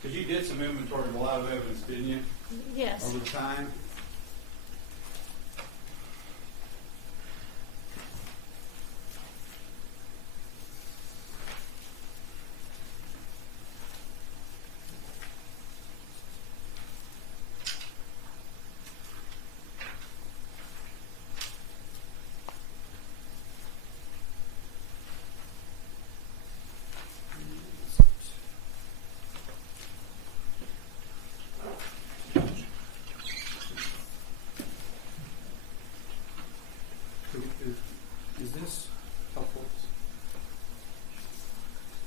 Because you did some inventory of a lot of evidence, didn't you? Yes. Over time. Is this helpful?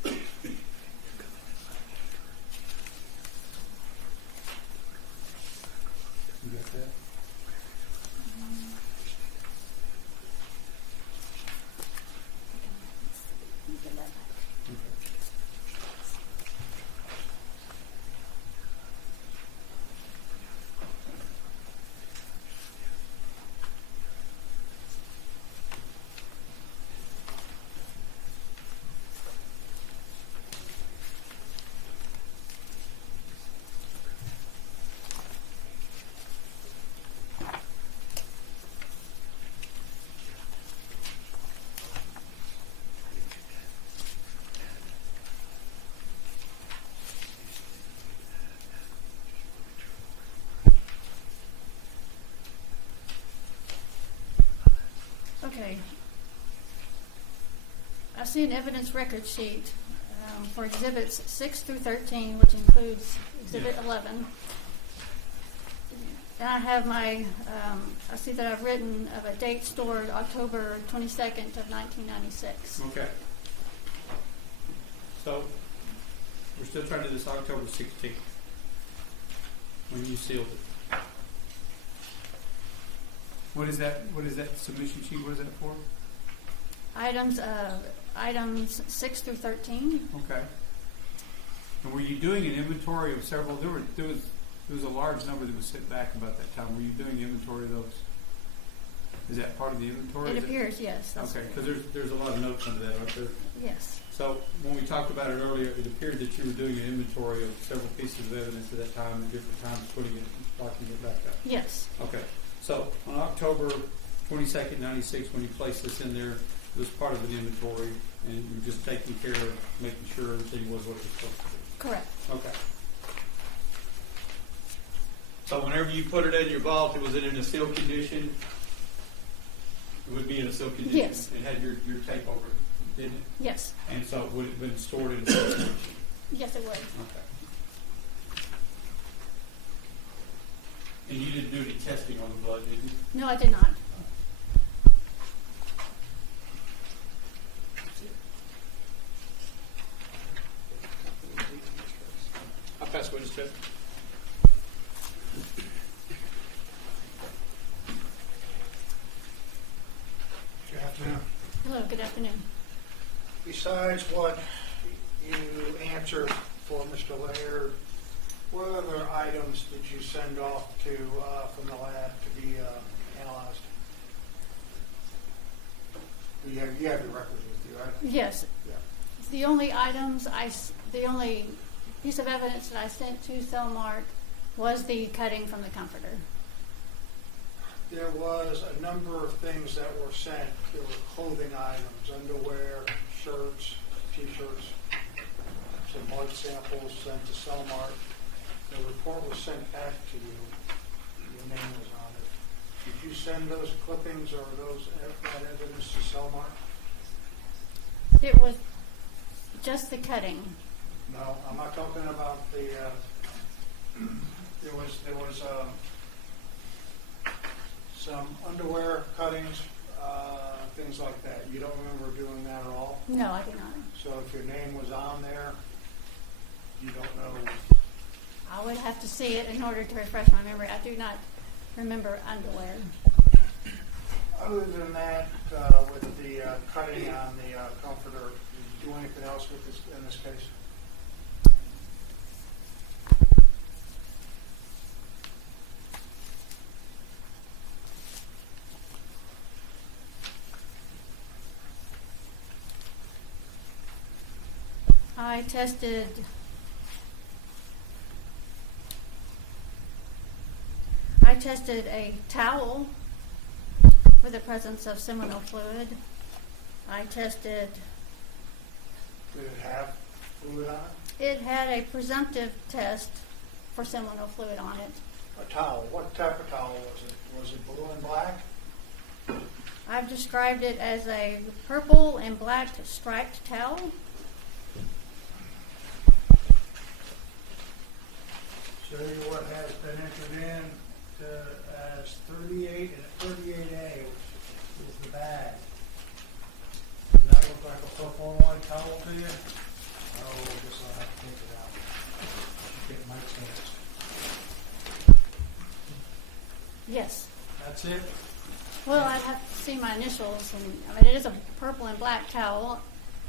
You got that? Okay. I see an evidence record sheet for exhibits 6 through 13, which includes exhibit 11. And I have my, I see that I've written of a date stored October 22nd of 1996. Okay. So, we're still trying to do this October 16th, when you sealed it. What is that submission sheet? What is that for? Items 6 through 13. Okay. And were you doing an inventory of several? There was a large number that was sent back about that time. Were you doing inventory of those? Is that part of the inventory? It appears, yes. That's Okay, correct. because there's a lot of notes under that, aren't there? Yes. So when we talked about it earlier, it appeared that you were doing an inventory of several pieces of evidence at that time, at different times, putting it, locking it back up. Yes. Okay. So on October 22nd, 96, when you placed this in there, it was part of an inventory, and you were just taking care of making sure everything was what it was supposed to be. Correct. Okay. So whenever you put it in your vault, was it in a sealed condition? It would be in a sealed condition. Yes. It had your tape over it, didn't it? Yes. And so would it have been stored in a sealed condition? Yes, it would. Okay. And you didn't do any testing on the blood, did you? No, I did not. I'll pass witness test. Good afternoon. Hello, good afternoon. Besides what you answered for Mr. Laird, what other items did you send off to from the lab to be analyzed? You have your records with you, right? Yes. Yeah. The only piece of evidence that I sent to Cellmark was the cutting from the comforter. There was a number of things that were sent. There were clothing items, underwear, shirts, T-shirts, some blood samples sent to Cellmark. The report was sent back to you. Your name was on it. Did you send those clippings or that evidence to Cellmark? It was just the cutting. No, I'm not talking about the. There was some underwear cuttings, things like that. You don't remember doing that at all? No, I did not. So if your name was on there, you don't know. I would have to see it in order to refresh my memory. I do not remember underwear. Other than that, with the cutting on the comforter, did you do anything else with this in this case? I tested a towel for the presence of seminal fluid. I tested. Did it have fluid on it? It had a presumptive test for seminal fluid on it. A towel. What type of towel was it? Was it blue and black? I've described it as a purple and black striped towel. Show you what has been entered in as 38 and 38A, which is the back see my initials, and I mean it is a purple and black towel.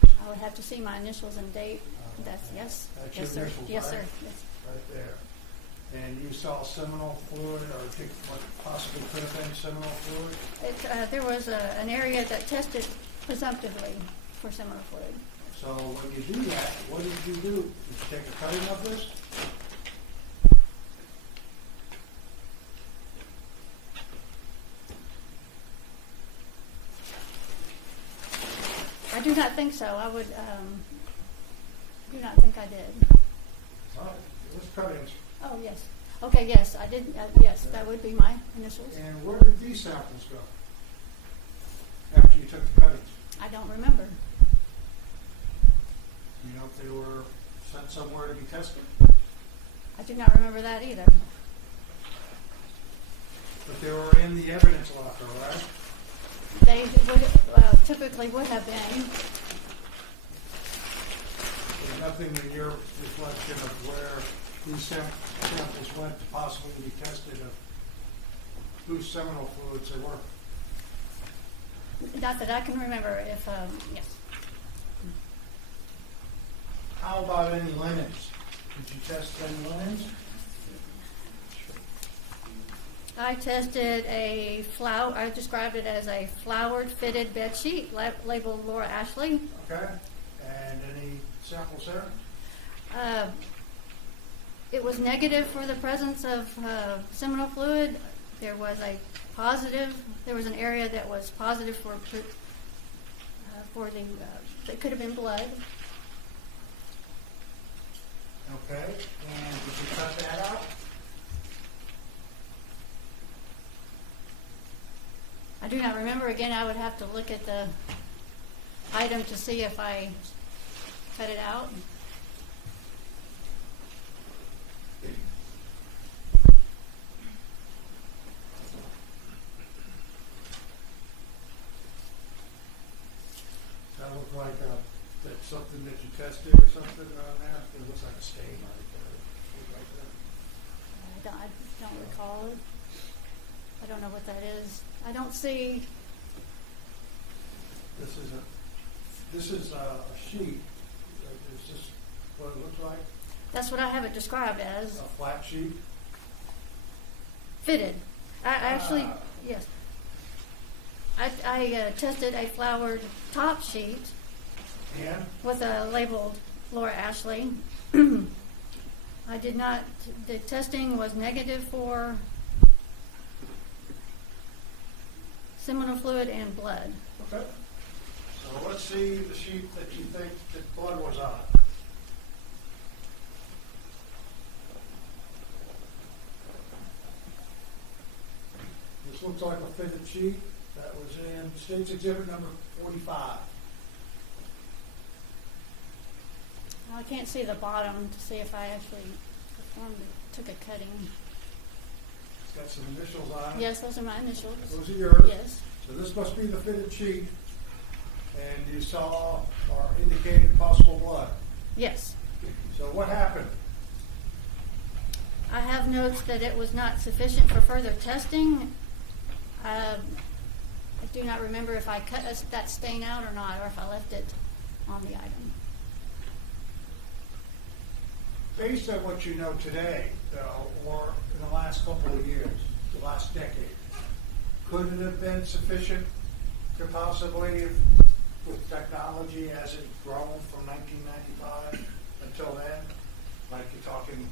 I would have to see my initials and date. That's yes. That's Yes, your sir. initials, Yes, right? sir. Yes. Right there. And you saw seminal fluid, or think what possibly could have been seminal fluid? There was an area that tested presumptively for seminal fluid. So when you do that, what did you do? Did you take a cutting of this? I do not think so. I would do not think I did. All right, it was cuttings. Oh, yes. Okay, yes, I did. Yes, that would be my initials. And where did these samples go? After you took the cuttings? I don't remember. You know if they were sent somewhere to be tested? I do not remember that either. But they were in the evidence locker, right? They would typically would have been. There's nothing in your reflection of where these samples went to possibly be tested of whose seminal fluids they were. Not that I can remember. If yes, How about any linens? Did you test any linens? I tested a flower. I described it as a flowered fitted bed sheet labeled Laura Ashley. Okay. And any samples there? It was negative for the presence of seminal fluid. There was a positive. There was an area that was positive for the that could have been blood. Okay. And did you cut that out? I do not remember. Again, I would have to look at the item to see if I cut it out. That looked like that's something that you tested or something on there? It looks like a stain right there. I don't recall it. I don't know what that is. I don't see. This is a sheet. Is this what it looks like? That's what I have it described as. A flat sheet? Fitted. I actually, yes. I tested a flowered top sheet And? with a labeled Laura Ashley. I did not. The testing was negative for seminal fluid and blood. Okay. So let's see the sheet that you think that blood was on. This looks like a fitted sheet that was in State's Exhibit number 45. I can't see the bottom to see if I actually took a cutting. It's got some initials on it. Yes, those are my initials. Those are yours. Yes. So this must be the fitted sheet. And you saw or indicated possible blood. Yes. So what happened? I have notes that it was not sufficient for further testing. I do not remember if I cut that stain out or not, or if I left it on the item. Based on what you know today, though, or in the last couple of years, the last decade, could it have been sufficient to possibly, with technology as it grown from 1995 until then, like you're talking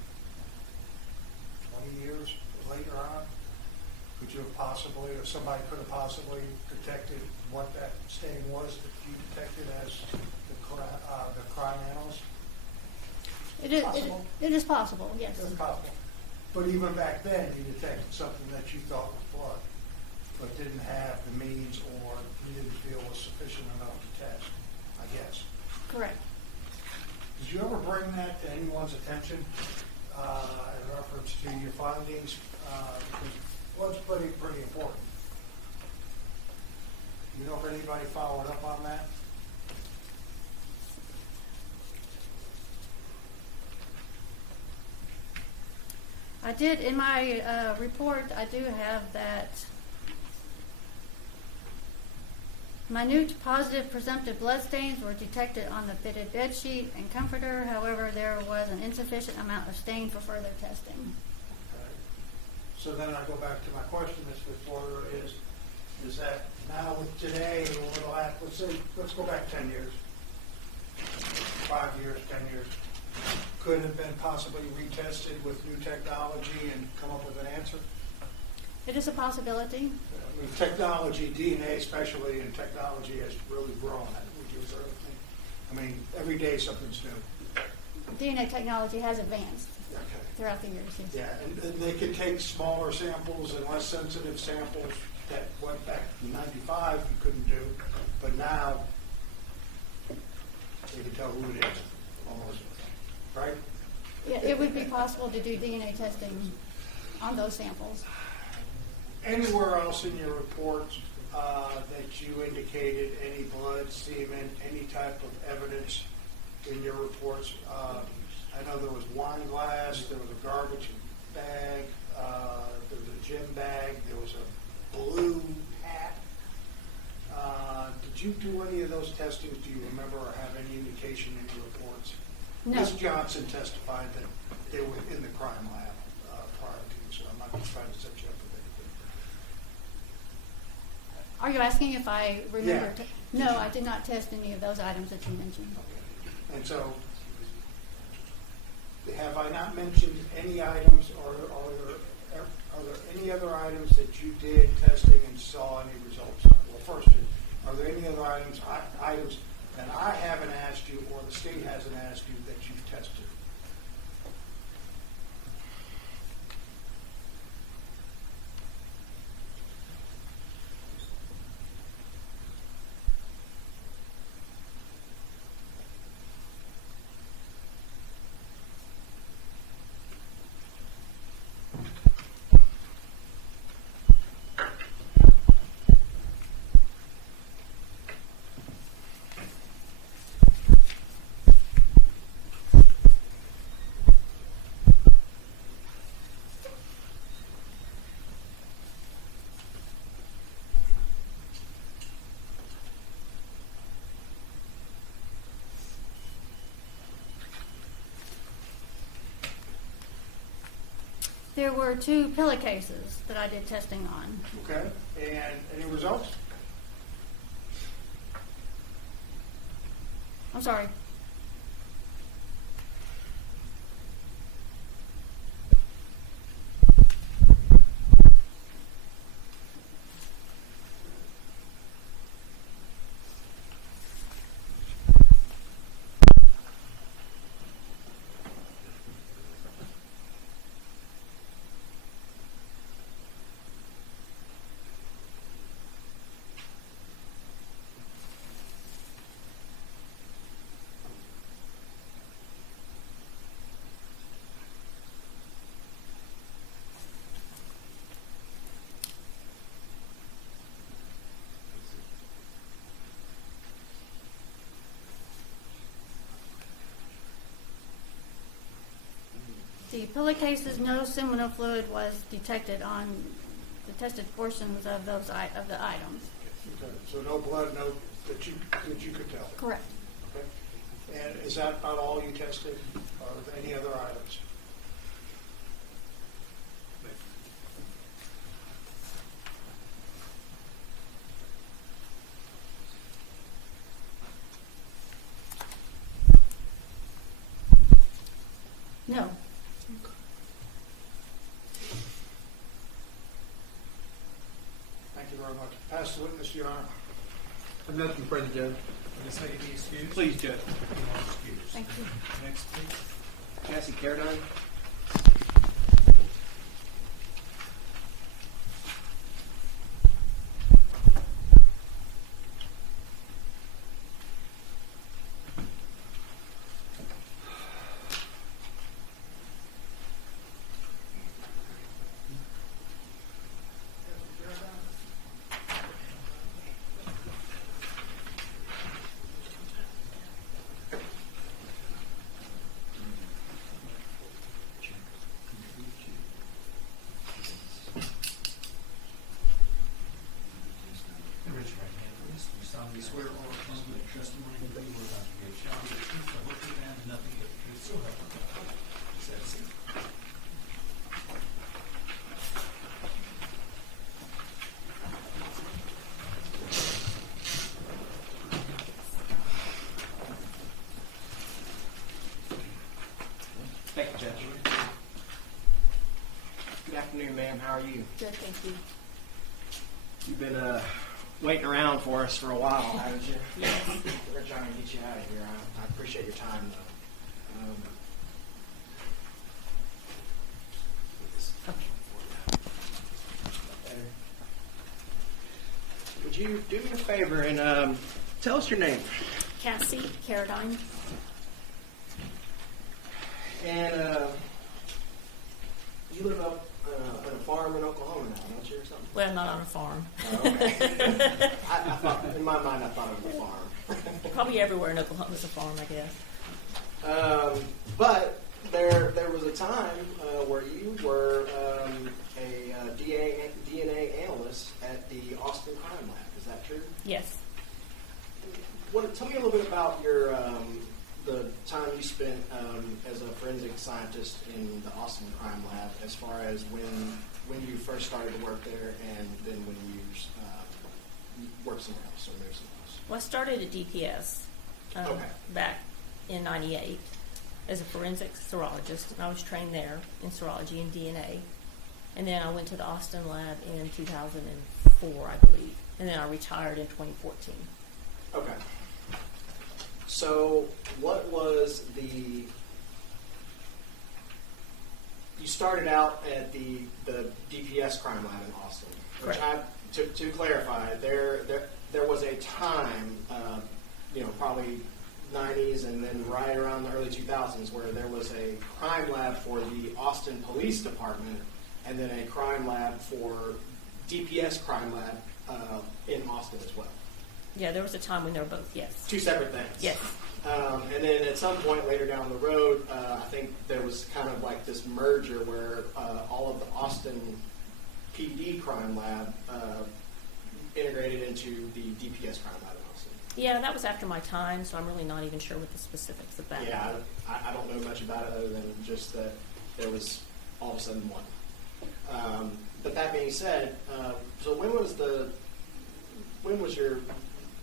20 years later on, could you have possibly, or somebody could have possibly detected what that stain was that you detected as the crime analyst? It is possible, yes. It's possible. But even back then, you detected something that you thought was blood, but didn't have the means or you didn't feel was sufficient enough to test, I guess. Correct. Did you ever bring that to anyone's attention in reference to your findings? Because blood's pretty important. You know if anybody followed up on that? I did, in my report, I do have that Minute positive presumptive bloodstains were detected on the fitted bed sheet and comforter. However, there was an insufficient amount of stain for further testing. Okay. So then I go back to my question, Ms. Reporter, is that now with today, let's go back 10 years, 5 years, 10 years, could have been possibly retested with new technology and come up with an answer? It is a possibility. I mean, technology, DNA especially, and technology has really grown. Would you agree with me? I mean, every day something's new. DNA technology has advanced Okay. throughout the years. Yes. Yeah, and they could take smaller samples and less sensitive samples that went back in 95 you couldn't do, but now you can tell who it is, almost, right? Yeah, it would be possible to do DNA testing on those samples. Anywhere else in your report that you indicated any blood, semen, any type of evidence in your reports? I know there was wine glass, there was a garbage bag, there was a gym bag, there was a blue hat. Did you do any of those testings? Do you remember or have any indication in your reports? No. Ms. Johnson testified that they were in the crime lab prior to, so I'm not trying to set you up with anything. Are you asking if I remember? Yeah. No, I did not test any of those items that you mentioned. Okay. And so, have I not mentioned any items, or are there any other items that you did testing and saw any results on? Well, first, are there any other items that I haven't asked you or the state hasn't asked you that you've tested? There were 2 pillowcases that I did testing on. Okay. And any results? I'm sorry. The pillowcases, no seminal fluid was detected on the tested portions of the items. Okay. So no blood, no that you could tell. Correct. Okay. And is that about all you tested, or any other items? No. Thank you very much. Pass the witness, Your Honor. I have nothing further, Judge. Ms. Hagan, be excused. Please, Judge. Excused. Thank you. Next, please. Cassie Caradine. Do you solemnly swear or affirm that the testimony you give or about to give shall be the truth, the whole truth, and nothing but the truth, so help you God? Please have a seat. Thank you, Judge. Good afternoon, ma'am. How are you? Good, thank you. You've been waiting around for us for a while, haven't you? Yes. We're trying to get you out of here. I appreciate your time, though. Would you do me a favor and tell us your name? Cassie Caradine. And you live up on a farm in Oklahoma now, don't you, or something? Well, not on a farm. Oh, okay. I thought, in my mind, I thought it was a farm. Probably everywhere in Oklahoma is a farm, I guess. But there was a time where you were a DNA analyst at the Austin Crime Lab. Is that true? Yes. Tell me a little bit about your the time you spent as a forensic scientist in the Austin Crime Lab, as far as when you first started to work there, and then when you worked somewhere else or moved somewhere else. Well, I started at DPS back in '98 as a forensic serologist, and I was trained there in serology and DNA. And then I went to the Austin lab in 2004, I believe, and then I retired in 2014. Okay. So, what was you started out at the DPS crime lab in Austin, which to clarify, there was a time, probably 90s and then right around the early 2000s, where there was a crime lab for the Austin Police Department, and then a crime lab for DPS crime lab in Austin as well. Yeah, there was a time when they were both, yes. Two separate things. Yes. And then at some point later down the road, I think there was kind of like this merger where all of the Austin PD crime lab integrated into the DPS crime lab in Austin. Yeah, that was after my time, so I'm really not even sure what the specifics of that. Yeah, I don't know much about it other than just that there was all of a sudden one. But that being said, so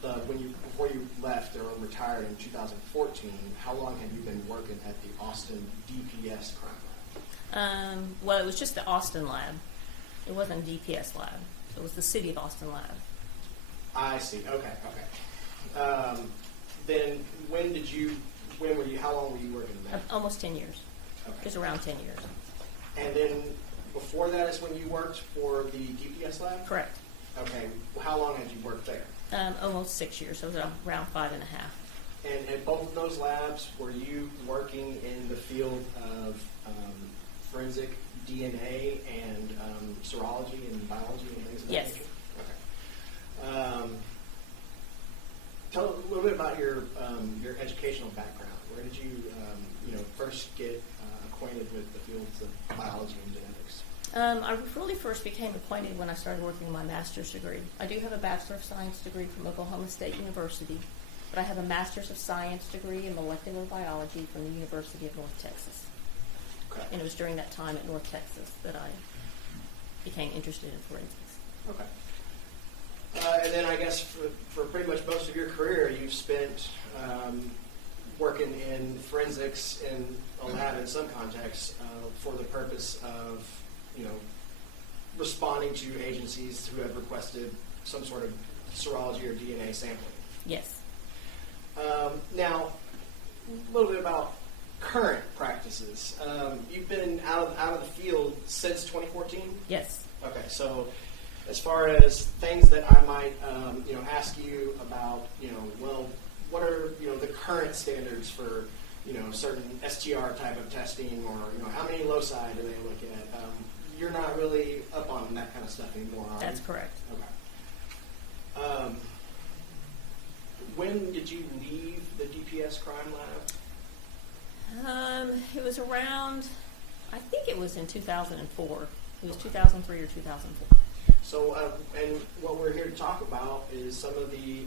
before you left or retired in 2014, how long have you been working at the Austin DPS crime lab? Well, it was just the Austin lab. It wasn't DPS lab. It was the City of Austin lab. I see. Okay. Then how long were you working there? Almost 10 years. Okay. It was around 10 years. And then before that is when you worked for the DPS lab? Correct. Okay. Well, how long had you worked there? Almost 6 years, so it was around 5.5. And at both of those labs, were you working in the field of forensic DNA and serology and biology and things of that Yes. nature? Okay. Tell a little bit about your educational background. Where did you first get acquainted with the fields of biology and genetics? I really first became acquainted when I started working on my master's degree. I do have a Bachelor of Science degree from Oklahoma State University, but I have a Master's of Science degree in molecular biology from the University of North Texas. Okay. And it was during that time at North Texas that I became interested in forensics. Okay. And then I guess for pretty much most of your career, you've spent working in forensics in a lab in some contexts for the purpose of responding to agencies who have requested some sort of serology or DNA sampling. Yes. Now, a little bit about current practices. You've been out of the field since 2014? Yes. Okay, so as far as things that I might ask you about, what are the current standards for certain STR type of testing, or how many loci do they look at? You're not really up on that kind of stuff anymore, are you? That's correct. Okay. When did you leave the DPS crime lab? It was around, I think it was in 2004. It was 2003 or 2004. So, and what we're here to talk about is some of the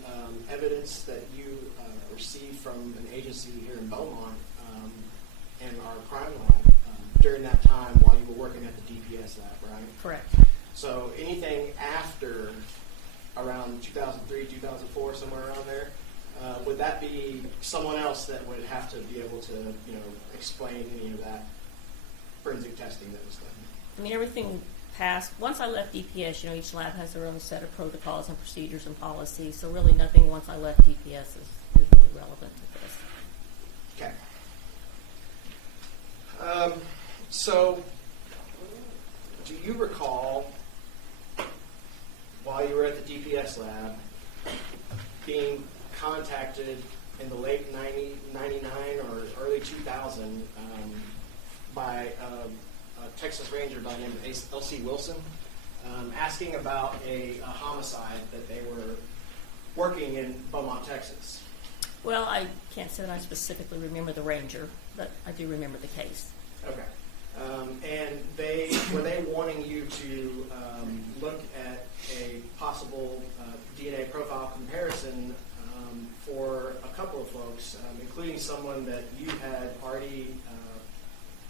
evidence that you received from an agency here in Beaumont and our crime lab during that time while you were working at the DPS lab, right? Correct. So anything after around 2003, 2004, somewhere around there, would that be someone else that would have to be able to, explain any of that forensic testing that was done? I mean, everything passed. Once I left DPS, each lab has their own set of protocols and procedures and policies, so really nothing once I left DPS is really relevant to this. Okay. So, do you recall, while you were at the DPS lab, being contacted in the late 99 or early 2000 by a Texas Ranger by the name of L.C. Wilson, asking about a homicide that they were working in Beaumont, Texas? Well, I can't say that I specifically remember the Ranger, but I do remember the case. Okay. And were they wanting you to look at a possible DNA profile comparison for a couple of folks, including someone that you had already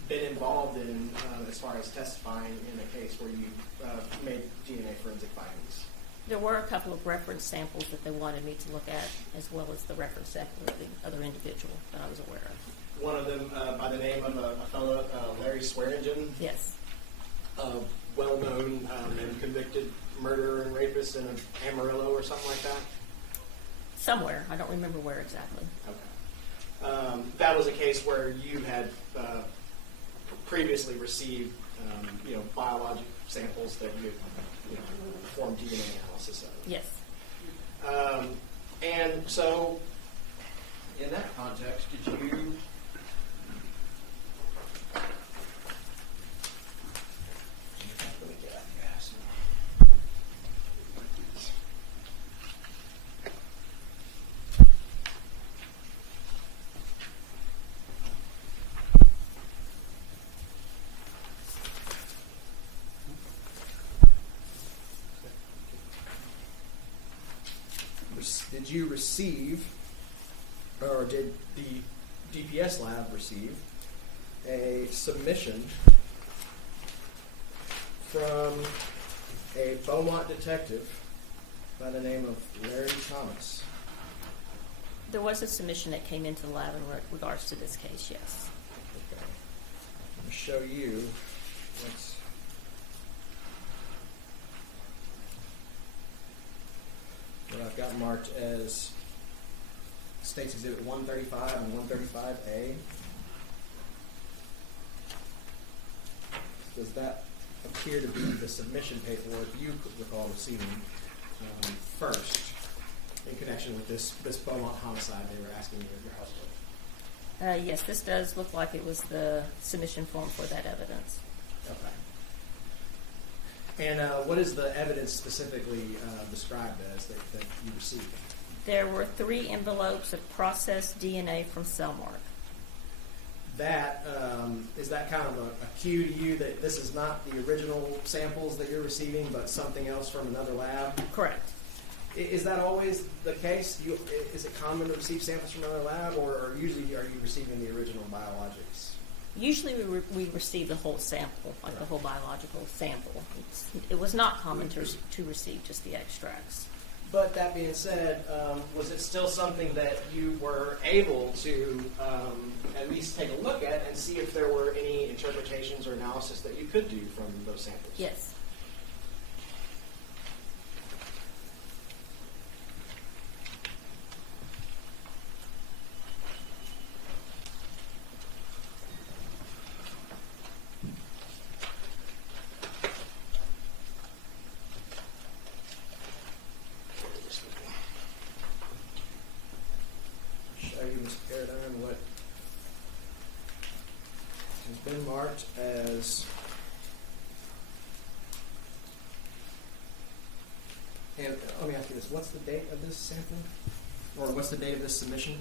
been involved in as far as testifying in a case where you made DNA forensic findings? There were a couple of reference samples that they wanted me to look at, as well as the reference sample of the other individual that I was aware of. One of them by the name of a fellow, Larry Swearingen. Yes. Well-known and convicted murderer and rapist in Amarillo or something like that? Somewhere. I don't remember where exactly. Okay. That was a case where you had previously received, biologic samples that you performed DNA analysis of. Yes. And so, in that context, did you... Did you receive, or did the DPS lab receive, a submission from a Beaumont detective by the name of Larry Thomas? There was a submission that came into the lab in regards to this case, yes. Okay. I'll show you what I've got marked as States Exhibit 135 and 135A. Does that appear to be the submission paperwork you could recall receiving first in connection with this Beaumont homicide they were asking you of your husband? Yes, this does look like it was the submission form for that evidence. Okay. And what is the evidence specifically described as that you received? There were 3 envelopes of processed DNA from Cellmark. That, is that kind of a cue to you that this is not the original samples that you're receiving, but something else from another lab? Correct. Is that always the case? Is it common to receive samples from another lab, or usually are you receiving the original biologics? Usually we receive the whole sample, like the whole biological sample. It was not common to receive just the extracts. But that being said, was it still something that you were able to at least take a look at and see if there were any interpretations or analysis that you could do from those samples? Yes. What has been marked as, and let me ask you this, what's the date of this sample? Or what's the date of this submission?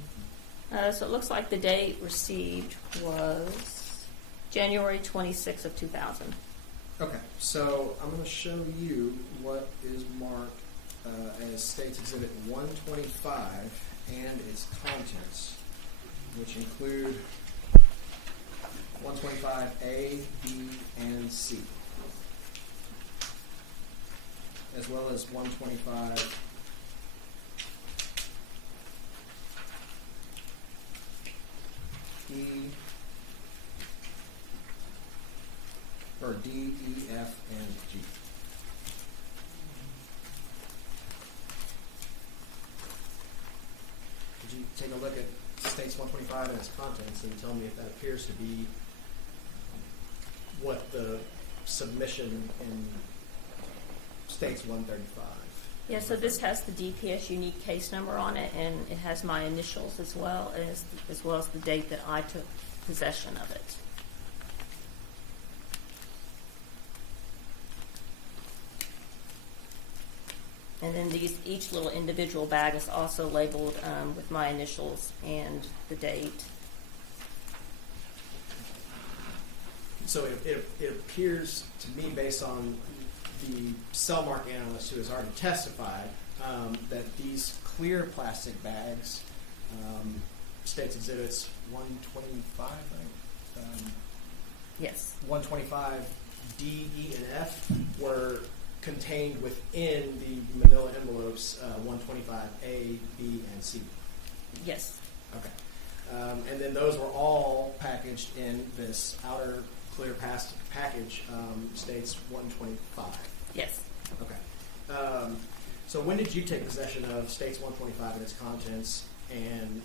So it looks like the date received was January 26th of 2000. Okay, so I'm going to show you what is marked as States Exhibit 125 and its contents, which include 125A, B, and C, as well as 125 E, or D, E, F, and G. Could you take a look at States 125 and its contents and tell me if that appears to be what the submission in States 135? Yeah, so this has the DPS unique case number on it, and it has my initials as well as the date that I took possession of it. And then each little individual bag is also labeled with my initials and the date. So it appears to me, based on the cell mark analyst who has already testified, that these clear plastic bags, States Exhibits 125, right? Yes. 125 D, E, and F were contained within the manila envelopes 125 A, B, and C. Yes. Okay. And then those were all packaged in this outer clear package, States 125. Yes. Okay. So when did you take possession of States 125 and its contents and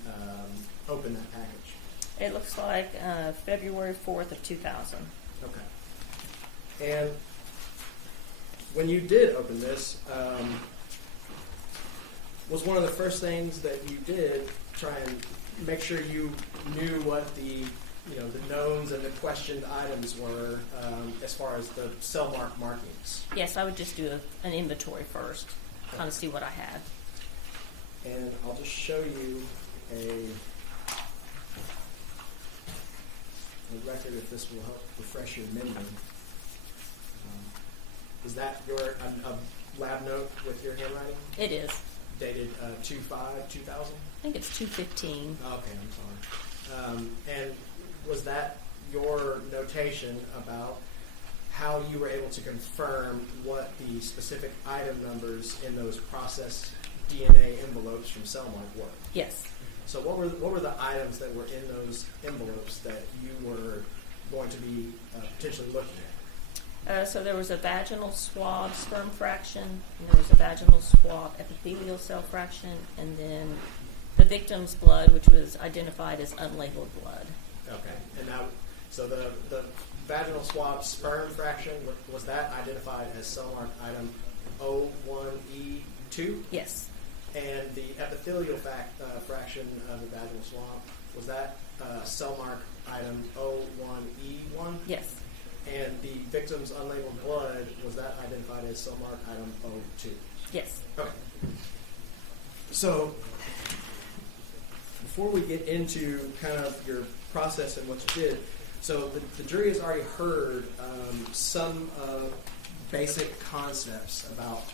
open that package? It looks like February 4th of 2000. Okay. And when you did open this, was one of the first things that you did try and make sure you knew what the knowns and the questioned items were as far as the cell mark markings? Yes, I would just do an inventory first, kind of see what I had. And I'll just show you a record if this will help refresh your memory. Is that a lab note with your handwriting? It is. Dated 2/5/2000? I think it's 215. Okay, I'm sorry. And was that your notation about how you were able to confirm what the specific item numbers in those processed DNA envelopes from Cellmark were? Yes. So what were the items that were in those envelopes that you were going to be potentially looking at? So there was a vaginal swab sperm fraction, and there was a vaginal swab epithelial cell fraction, and then the victim's blood, which was identified as unlabeled blood. Okay, and now, so the vaginal swab sperm fraction, was that identified as Cellmark item 01E2? Yes. And the epithelial fraction of the vaginal swab, was that Cellmark item 01E1? Yes. And the victim's unlabeled blood, was that identified as Cellmark item 02? Yes. Okay. So, before we get into kind of your process and what you did, so the jury has already heard some basic concepts about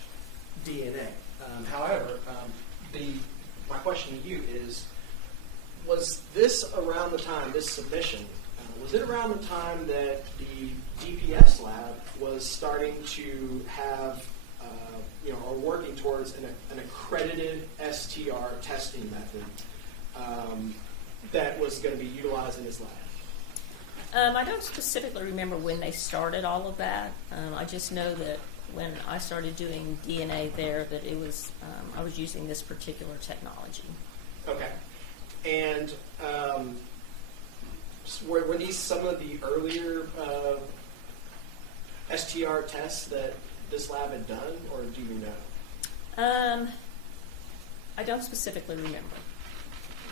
DNA. However, my question to you is, was this around the time, this submission, was it around the time that the DPS lab was starting to have, or working towards an accredited STR testing method that was going to be utilized in his lab? I don't specifically remember when they started all of that. I just know that when I started doing DNA there, that it was I was using this particular technology. Okay. And were these some of the earlier STR tests that this lab had done, or do you know? I don't specifically remember.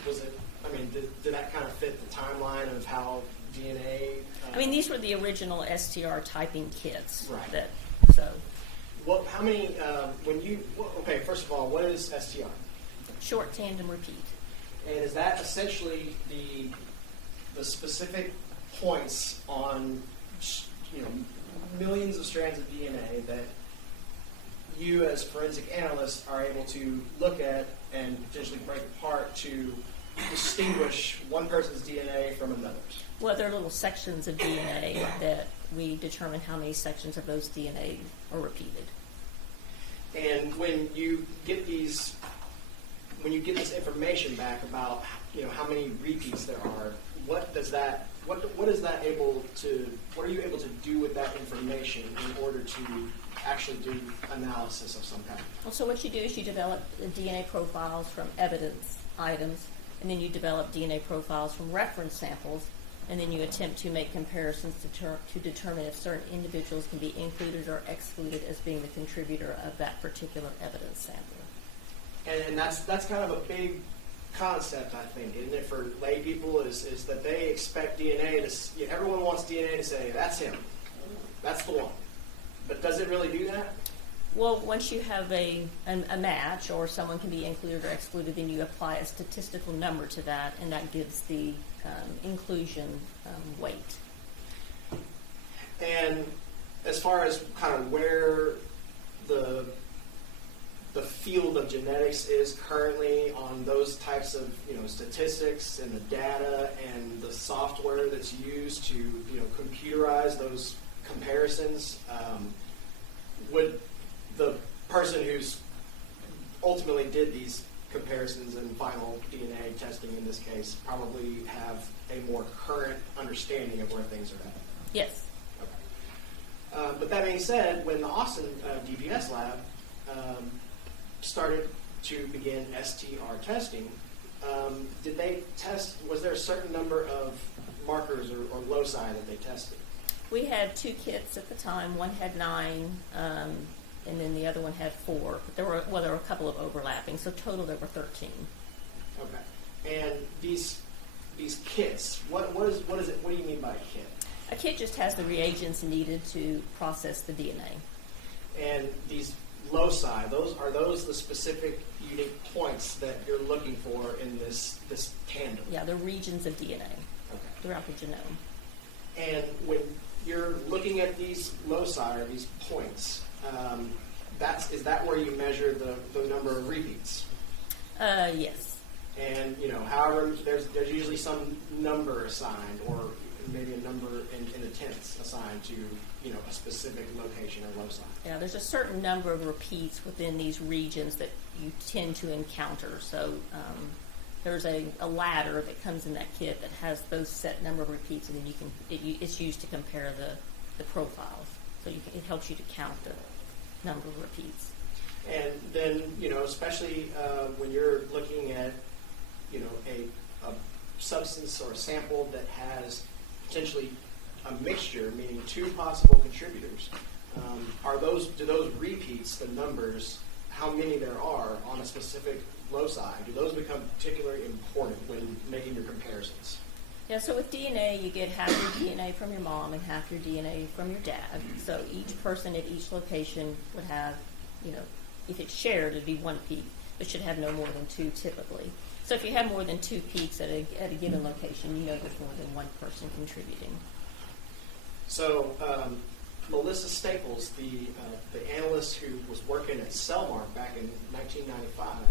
Was it? I mean, did that kind of fit the timeline of how DNA? I mean, these were the original STR typing kits. Right. So. Well, how many? Okay. First of all, what is STR? Short tandem repeat. And is that essentially the specific points on millions of strands of DNA that you as forensic analysts are able to look at and potentially break apart to distinguish one person's DNA from another's. Well, there are little sections of DNA that we determine how many sections of those DNA are repeated. And when you get this information back about how many repeats there are, what are you able to do with that information in order to actually do analysis of some kind? Well, so what you do is you develop DNA profiles from evidence items, and then you develop DNA profiles from reference samples, and then you attempt to make comparisons to determine if certain individuals can be included or excluded as being the contributor of that particular evidence sample. And that's kind of a big concept, I think, isn't it, for lay people, is that they expect DNA to, everyone wants DNA to say, that's him, that's the one. But does it really do that? Well, once you have a match, or someone can be included or excluded, then you apply a statistical number to that, and that gives the inclusion weight. And as far as kind of where the field of genetics is currently on those types of statistics and the data and the software that's used to computerize those comparisons, would the person who's ultimately did these comparisons and final DNA testing in this case probably have a more current understanding of where things are at? Yes. Okay. But that being said, when the Austin DPS lab started to begin STR testing, did they test, was there a certain number of markers or loci that they tested? We had 2 kits at the time. One had 9, and then the other one had 4. But there were a couple of overlapping, so total there were 13. Okay. And these kits, what is it? What do you mean by a kit? A kit just has the reagents needed to process the DNA. And these loci, are those the specific unique points that you're looking for in this tandem? Yeah, the regions of DNA throughout the genome. And when you're looking at these loci, or these points, is that where you measure the number of repeats? Yes. And however, there's usually some number assigned, or maybe a number in a tense assigned to a specific location or loci. Yeah, there's a certain number of repeats within these regions that you tend to encounter. So there's a ladder that comes in that kit that has those set number of repeats, and then it's used to compare the profiles. So it helps you to count the number of repeats. And then especially when you're looking at a substance or a sample that has potentially a mixture, meaning 2 possible contributors, do those repeats, the numbers, how many there are on a specific loci, do those become particularly important when making your comparisons? Yeah, so with DNA, you get half your DNA from your mom and half your DNA from your dad. So each person at each location would have, if it's shared, it'd be 1 peak, but should have no more than 2 typically. So if you have more than 2 peaks at a given location, there's more than 1 person contributing. So Melissa Staples, the analyst who was working at Cellmark back in 1995,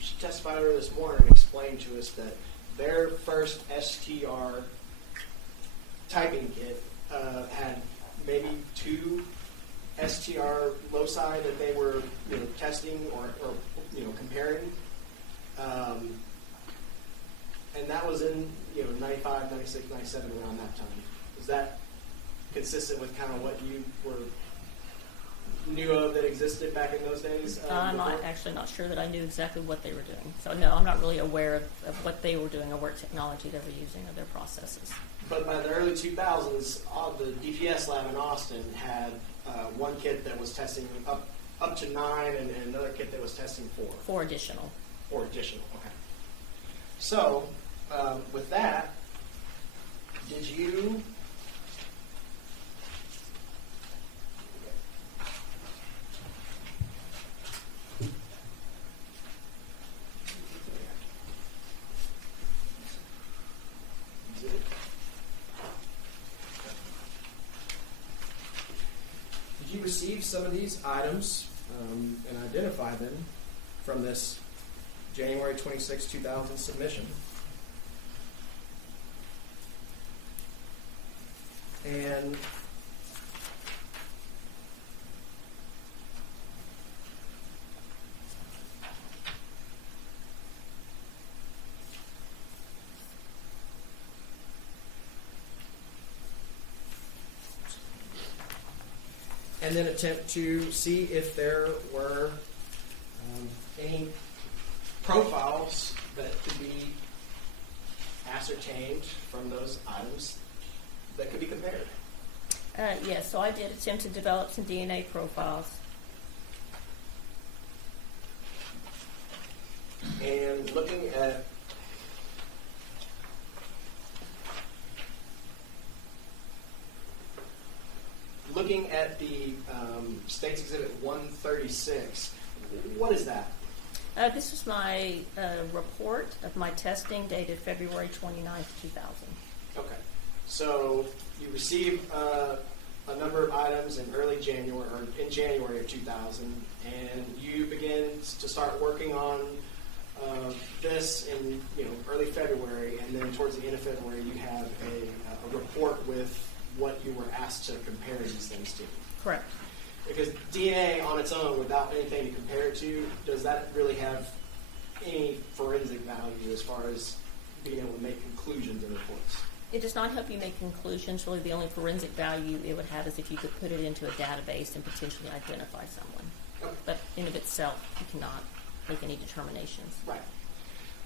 she testified earlier this morning and explained to us that their first STR typing kit had maybe 2 STR loci that they were testing or comparing. And that was in 95, 96, 97, around that time. Is that consistent with kind of what you knew of that existed back in those days? I'm actually not sure that I knew exactly what they were doing. So no, I'm not really aware of what they were doing or what technology they were using or their processes. But by the early 2000s, the DPS lab in Austin had 1 kit that was testing up to 9 and another kit that was testing 4. 4 additional. 4 additional, okay. So, with that, did you... receive some of these items and identify them from this January 26, 2000 submission. And then attempt to see if there were any profiles that could be ascertained from those items that could be compared. Yes, so I did attempt to develop some DNA profiles. And looking at the State's Exhibit 136, what is that? This was my report of my testing dated February 29th, 2000. Okay. So you received a number of items in early January, or in January of 2000, and you begin to start working on this in early February, and then towards the end of February you have a report with what you were asked to compare these things to. Correct. Because DNA on its own, without anything to compare it to, does that really have any forensic value as far as being able to make conclusions in reports? It does not help you make conclusions. Really, the only forensic value it would have is if you could put it into a database and potentially identify someone. Okay. But in of itself, you cannot make any determinations. Right.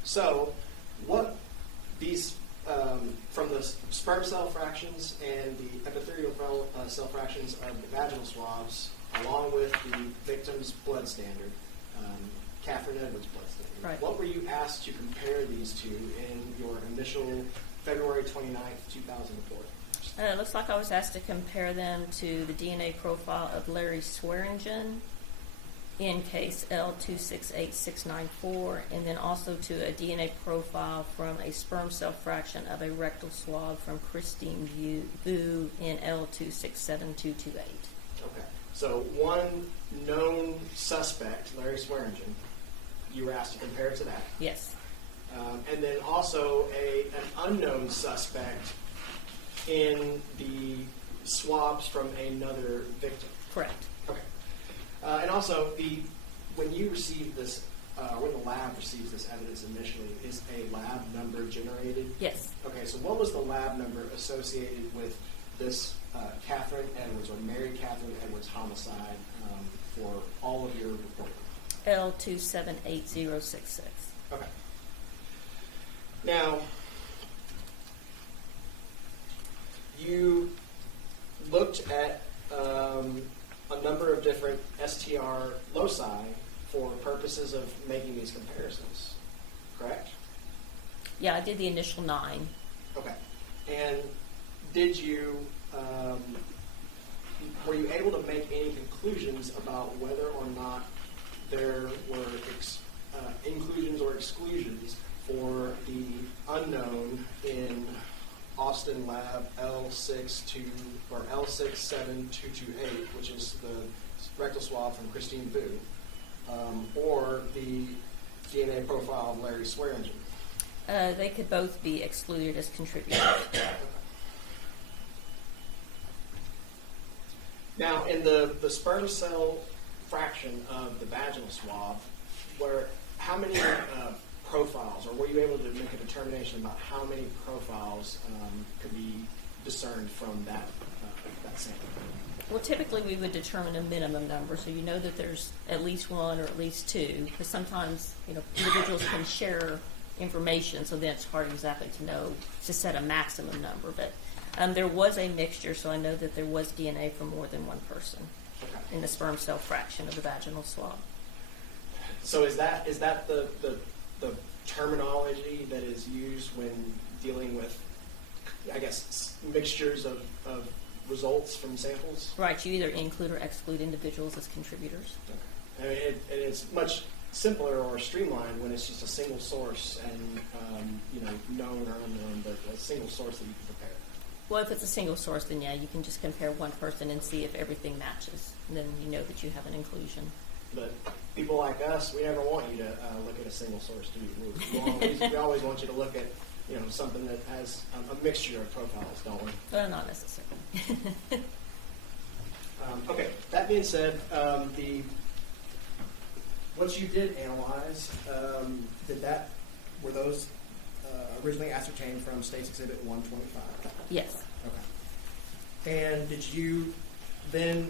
So, what these, from the sperm cell fractions and the epithelial cell fractions of the vaginal swabs, along with the victim's blood standard, Catherine Edwards' blood standard, right. What were you asked to compare these to in your initial February 29th, 2000 report? It looks like I was asked to compare them to the DNA profile of Larry Swearingen in case L268694, and then also to a DNA profile from a sperm cell fraction of a rectal swab from Christine Vu in L267228. Okay. So one known suspect, Larry Swearingen, you were asked to compare to that. Yes. And then also an unknown suspect in the swabs from another victim. Correct. Okay. And also, when you receive this, when the lab receives this evidence initially, is a lab number generated? Yes. Okay, so what was the lab number associated with this Catherine Edwards, or Mary Catherine Edwards homicide for all of your reporting? L278066. Okay. Now, you looked at a number of different STR loci for purposes of making these comparisons, correct? Yeah, I did the initial 9. Okay. And did you, were you able to make any conclusions about whether or not there were inclusions or exclusions for the unknown in Austin Lab L67228, which is the rectal swab from Christine Vu, or the DNA profile of Larry Swearingen? They could both be excluded as contributors. Now, in the sperm cell fraction of the vaginal swab, how many profiles, or were you able to make a determination about how many profiles could be discerned from that sample? Well, typically we would determine a minimum number, so you know that there's at least one or at least two, because sometimes individuals can share information, so then it's hard exactly to know to set a maximum number. But there was a mixture, so I know that there was DNA from more than one person in the sperm cell fraction of the vaginal swab. So is that the terminology that is used when dealing with, I guess, mixtures of results from samples? Right, you either include or exclude individuals as contributors. Okay. I mean, it's much simpler or streamlined when it's just a single source and, known or unknown, but a single source that you can compare. Well, if it's a single source, then yeah, you can just compare one person and see if everything matches. And then you know that you have an inclusion. But people like us, we never want you to look at a single source. We always want you to look at something that has a mixture of profiles, don't we? Well, not necessarily. Okay. That being said, what you did analyze, were those originally ascertained from States Exhibit 125? Yes. Okay. And did you then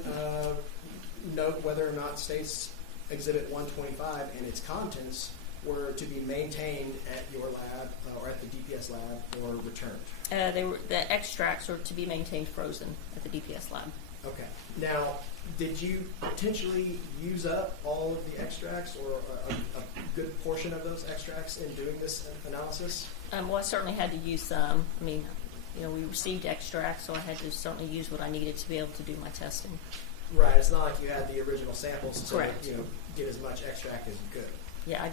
note whether or not States Exhibit 125 and its contents were to be maintained at your lab or at the DPS lab or returned? The extracts were to be maintained frozen at the DPS lab. Okay. Now, did you potentially use up all of the extracts or a good portion of those extracts in doing this analysis? Well, I certainly had to use some. I mean, we received extracts, so I had to certainly use what I needed to be able to do my testing. Right. It's not like you had the original samples to Correct. Get as much extract as you could. Yeah, I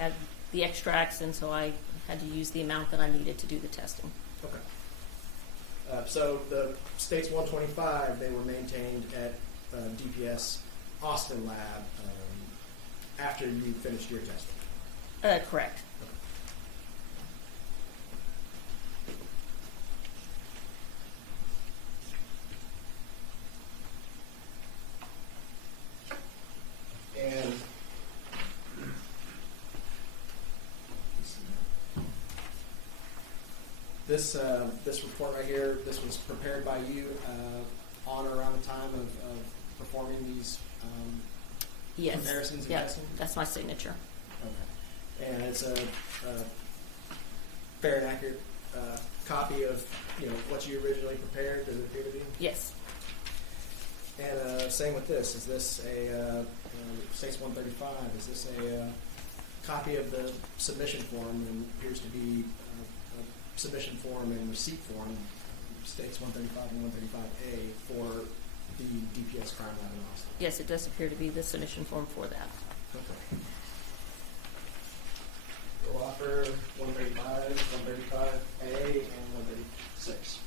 had the extracts, and so I had to use the amount that I needed to do the testing. Okay. So the States 125, they were maintained at DPS Austin lab after you finished your testing? Correct. And this report right here, this was prepared by you on or around the time of performing these Yes. comparisons and Yep. testing? That's my signature. Okay. And it's a fair and accurate copy of what you originally prepared. Does it appear to be? Yes. And same with this. Is this a States 135? Is this a copy of the submission form? And appears to be a submission form and receipt form, States 135 and 135A for the DPS crime lab in Austin. Yes, it does appear to be the submission form for that. Okay. We'll offer 135, 135A, and 136.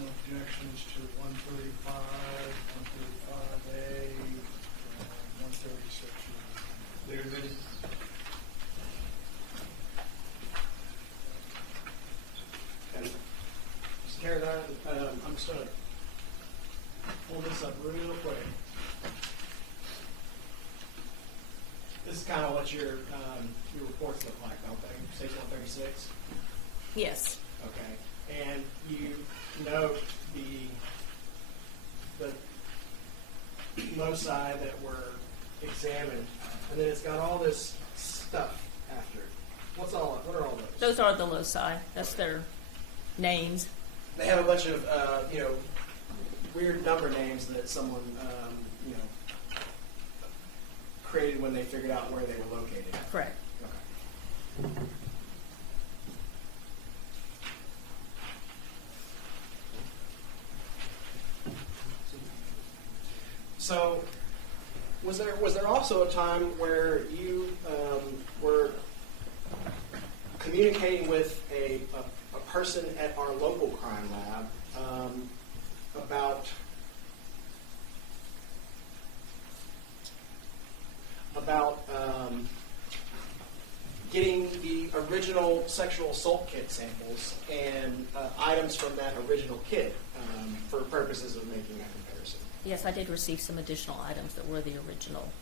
No objections to 135, 135A, 136. Clear, good? And Mr. Carradine, I'm just going to pull this up real quick. This is kind of what your reports look like, don't they? Stage 136? Yes. Okay. And you note the loci that were examined, and then it's got all this stuff after it. What are all those? Those are the loci. That's their names. They have a bunch of weird number names that someone created when they figured out where they were located. Correct. Okay. So, was there also a time where you were communicating with a person at our local crime lab about getting the original sexual assault kit samples and items from that original kit for purposes of making that comparison? Yes, I did receive some additional items that were the original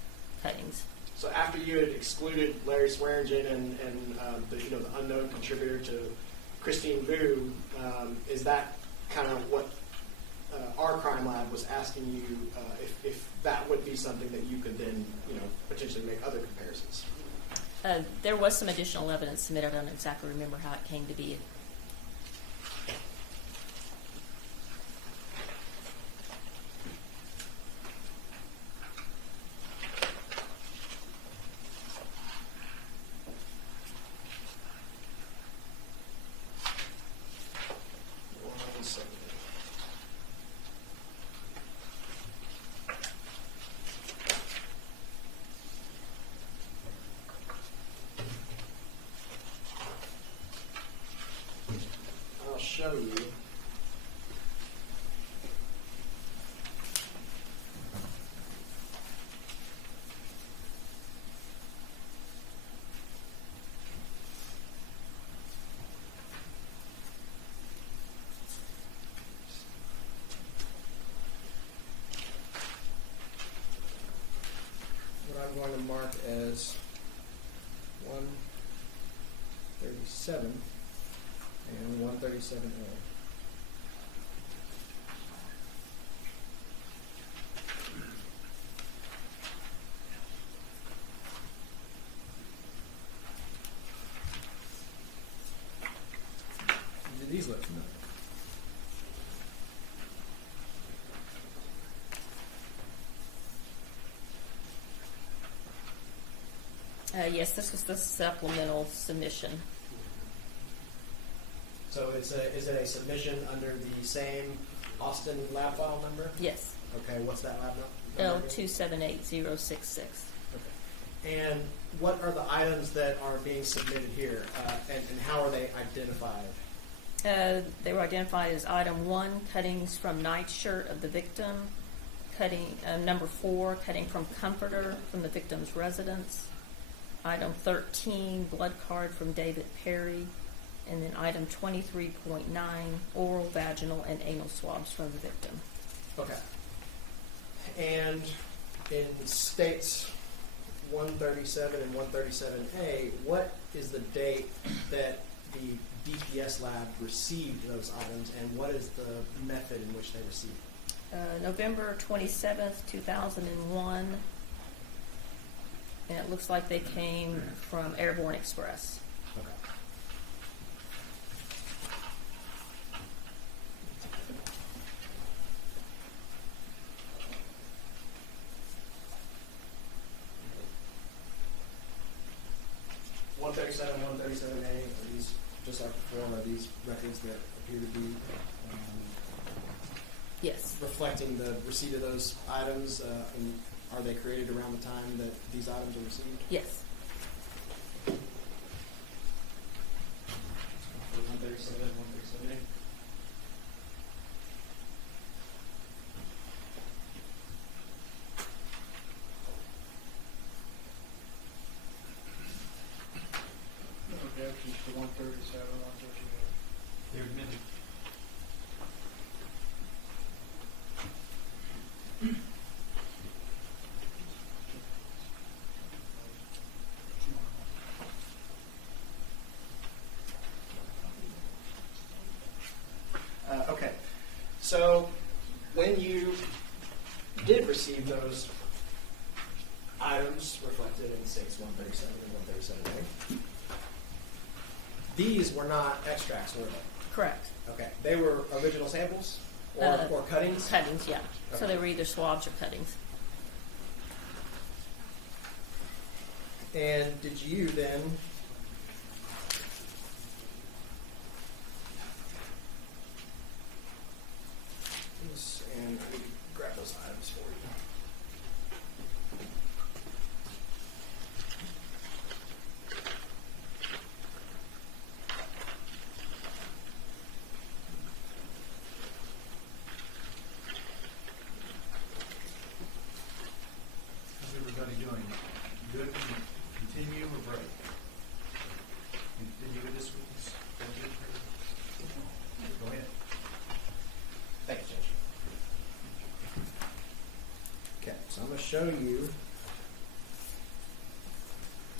cuttings. So after you had excluded Larry Swearingen and the unknown contributor to Christine Vu, is that kind of what our crime lab was asking you if that would be something that you could then potentially make other comparisons? There was some additional evidence submitted. I don't exactly remember how it came to be. I'm going to mark as 137 and 137A. Do these look familiar? Yes, this was the supplemental submission. So is it a submission under the same Austin lab file number? Yes, Okay, what's that lab number? L278066. Okay. And what are the items that are being submitted here, and how are they identified? They were identified as item 1, cuttings from nightshirt of the victim, cutting number 4, cutting from comforter from the victim's residence, item 13, blood card from David Perry, and then item 23.9, oral, vaginal, and anal swabs from the victim. Okay. And in states 137 and 137A, what is the date that the DPS lab received those items, and what is the method in which they received it? November 27th, 2001, and it looks like they came from Airborne Express. Okay. One 137A, are these, just like before, are these records that appear to be Yes. reflecting the receipt of those items, and are they created around the time that these items are received? Yes. 137, 137A. Objections to 137, 138. They're admitted. Okay. So when you did receive those items reflected in states 137 and 137A, these were not extracts, were they? Correct. Okay. They were original samples or cuttings? Cuttings, yeah. So Okay. they were either swabs or cuttings. And did you then and I need to grab those items for you. How's everybody doing? Good? Continue or break? Continue with this week's budget? Go ahead. Thank you, Judge. Okay, so I'm going to show you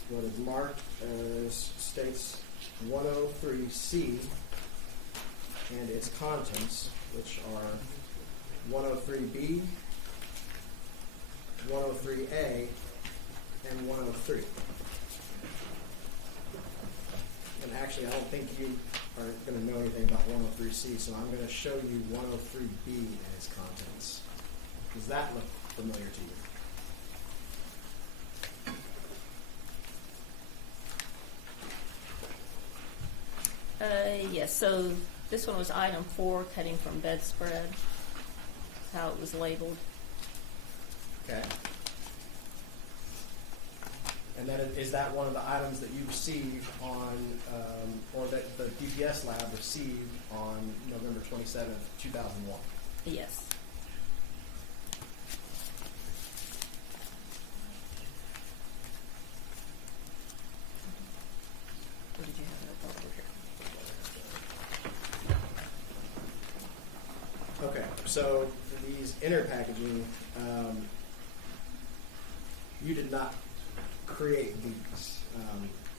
what is marked as states 103C and its contents, which are 103B, 103A, and 103. And actually, I don't think you are going to know anything about 103C, so I'm going to show you 103B and its contents. Does that look familiar to you? Yes, so this one was item 4, cutting from bedspread. That's how it was labeled. Okay. And then is that one of the items that you received on, or that the DPS lab received on November 27th, 2001? Yes. Or did you have that over here? Okay, so these inner packaging, you did not create these.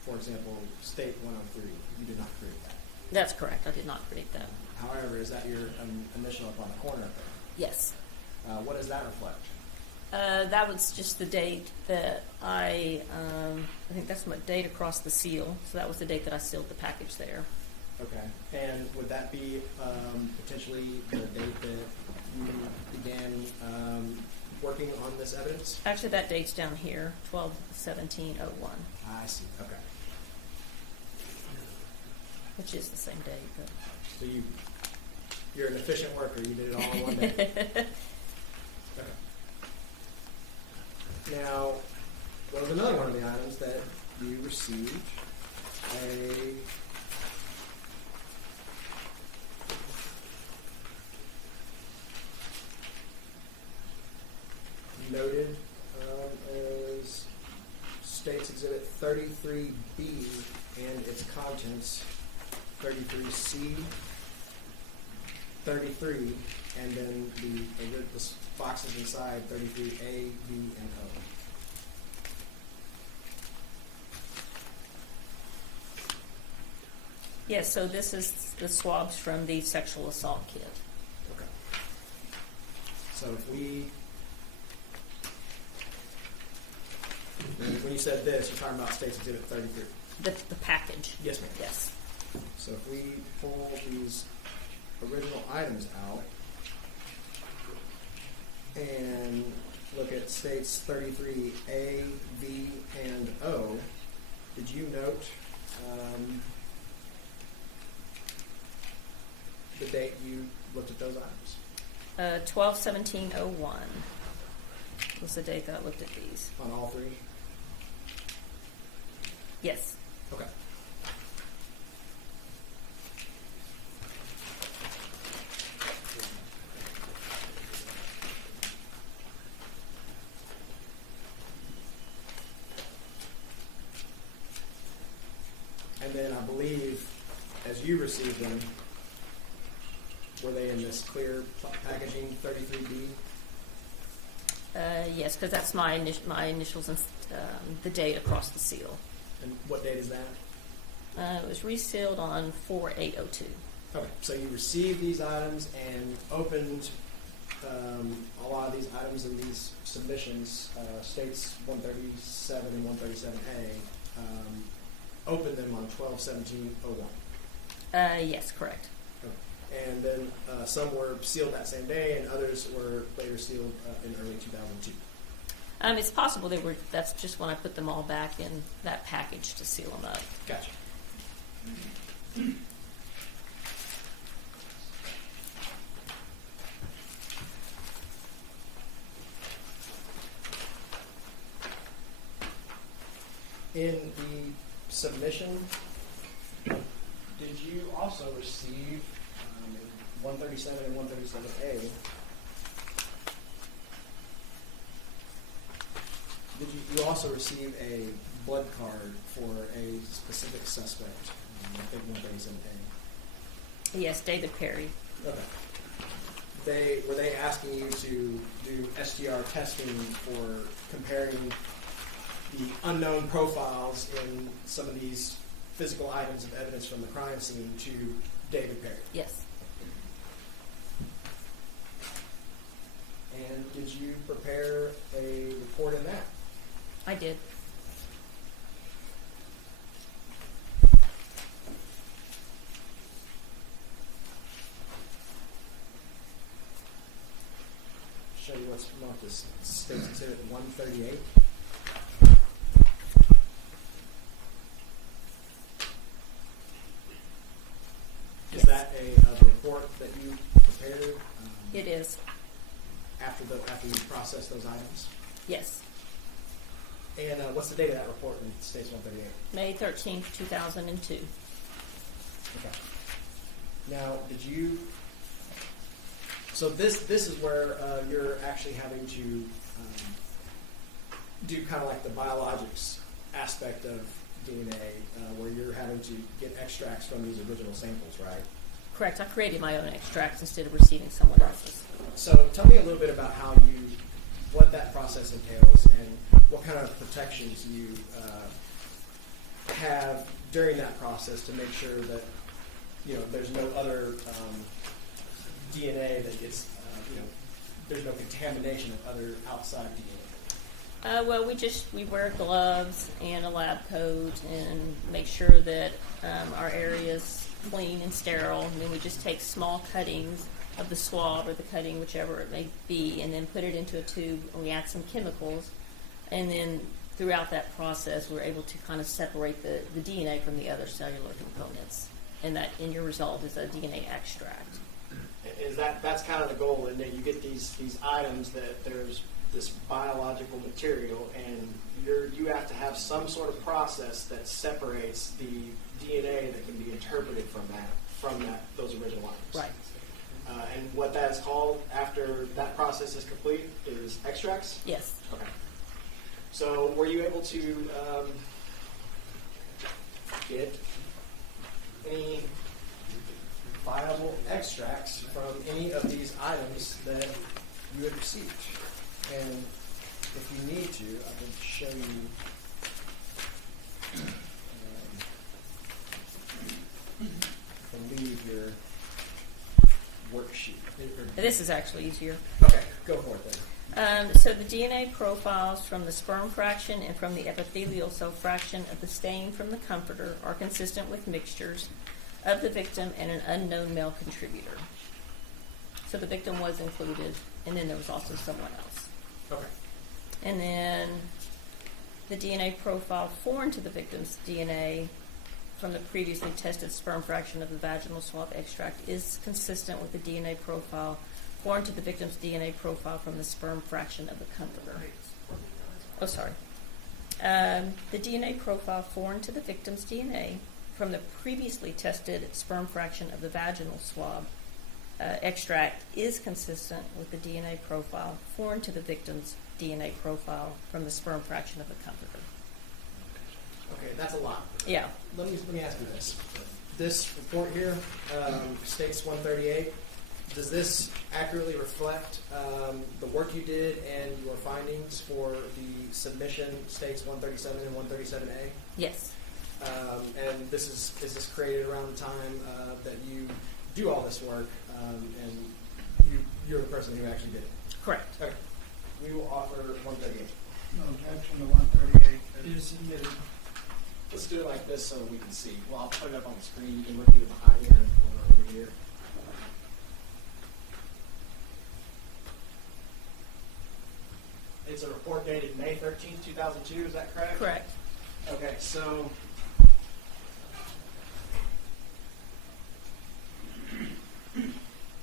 For example, State 103, you did not create that. That's correct. I did not create that. However, is that your initial up on the corner up there? Yes. What does that reflect? That was just the date that I think that's my date across the seal. So that was the date that I sealed the package there. Okay. And would that be potentially the date that you began working on this evidence? Actually, that date's down here, 12/17/01, I see. Okay. which is the same date. But So you're an efficient worker. You did it all in one day. Okay. Now, what was another one of the items that you received? A noted as States Exhibit 33B and its contents, 33C, 33, and then the boxes inside 33A, B, and O. yes, so this is the swabs from the sexual assault kit. Okay. So if we, when you said this, you're talking about States Exhibit 33. The package. Yes, ma'am. Yes. So if we pull these original items out and look at States 33A, B, and O, did you note the date you looked at those items? 12/17/01 was the date that I looked at these. On all three? Yes. Okay. And then I believe, as you received them, were they in this clear packaging, 33B? Yes, because that's my initials and the date across the seal. And what date is that? It was resealed on 4/8/02. Okay, so you received these items and opened a lot of these items in these submissions, States 137 and 137A, opened them on 12/17/01. Yes, correct. And then some were sealed that same day, and others were later sealed in early 2002. It's possible they were. That's just when I put them all back in that package to seal them up. Gotcha. In the submission, did you also receive 137 and 137A? Did you also receive a blood card for a specific suspect? I think 137A. Yes, David Perry. Okay. Were they asking you to do STR testing for comparing the unknown profiles in some of these physical items of evidence from the crime scene to David Perry? Yes. And did you prepare a report in that? I did. Show you what's marked as States Exhibit 138. Is that a report that you prepared? It is. After you process those items? Yes. And what's the date of that report in States 138? May 13th, 2002. Okay. Now, did you? So this is where you're actually having to do kind of like the biologics aspect of DNA, where you're having to get extracts from these original samples, right? Correct. I created my own extracts instead of receiving someone else's. So tell me a little bit about how you what that process entails and what kind of protections you have during that process to make sure that there's no other DNA that gets there's no contamination of other outside DNA. Well, we wear gloves and a lab coat and make sure that our area is clean and sterile. And then we just take small cuttings of the swab or the cutting, whichever it may be, and then put it into a tube and we add some chemicals. And then throughout that process, we're able to kind of separate the DNA from the other cellular components. And that in your result is a DNA extract. That's kind of the goal, and that you get these items that there's this biological material, and you have to have some sort of process that separates the DNA that can be interpreted from those original items. Right. And what that's called after that process is complete is extracts? Yes. Okay. So were you able to get any viable extracts from any of these items that you had received? And if you need to, I can show you I believe your worksheet. This is actually easier. Okay, go for it then. So the DNA profiles from the sperm fraction and from the epithelial cell fraction of the stain from the comforter are consistent with mixtures of the victim and an unknown male contributor. So the victim was included, and then there was also someone else. Okay. And then the DNA profile foreign to the victim's DNA from the previously tested sperm fraction of the vaginal swab extract is consistent with the DNA profile foreign to the victim's DNA profile from the sperm fraction of the comforter. Oh, sorry. The DNA profile foreign to the victim's DNA from the previously tested sperm fraction of the vaginal swab extract is consistent with the DNA profile foreign to the victim's DNA profile from the sperm fraction of the comforter. Okay, that's a lot. Yeah. Let me ask you this. This report here states 138. Does this accurately reflect the work you did and your findings for the submission states 137 and 137A? Yes. And this is this created around the time that you do all this work, and you're the person who actually did it? Correct. Okay. We will offer 138. No objection to 138 that is submitted. Let's do it like this so we can see. Well, I'll put it up on the screen. You can look either behind me or over here. It's a report dated May 13th, 2002. Is that correct? Correct. Okay, so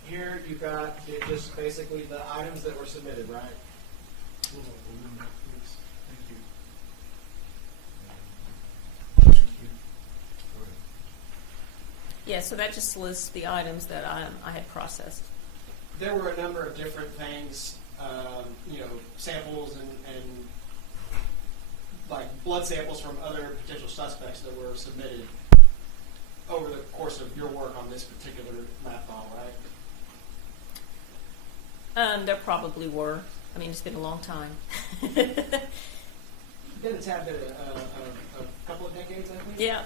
here you've got just basically the items that were submitted, right? Thank you. Yeah, so that just lists the items that I had processed. There were a number of different things, samples and like blood samples from other potential suspects that were submitted over the course of your work on this particular lab file, right? There probably were. I mean, it's been a long time. Been a tad bit, a couple of decades, I think. Yeah.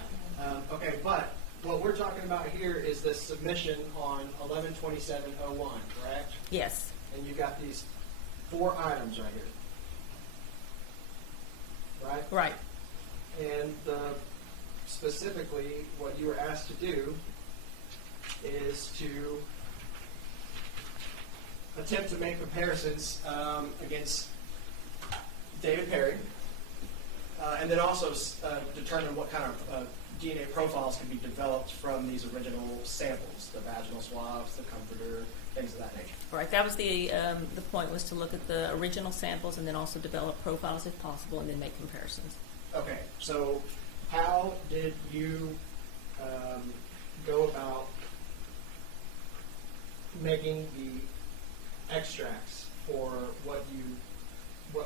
Okay, but what we're talking about here is this submission on 11/27/01, correct? Yes. And you've got these 4 items right here, right? Right. And specifically, what you were asked to do is to attempt to make comparisons against David Perry, and then also determine what kind of DNA profiles can be developed from these original samples, the vaginal swabs, the comforter, things of that nature. Right. That was the point, was to look at the original samples and then also develop profiles if possible and then make comparisons. Okay, so how did you go about making the extracts for what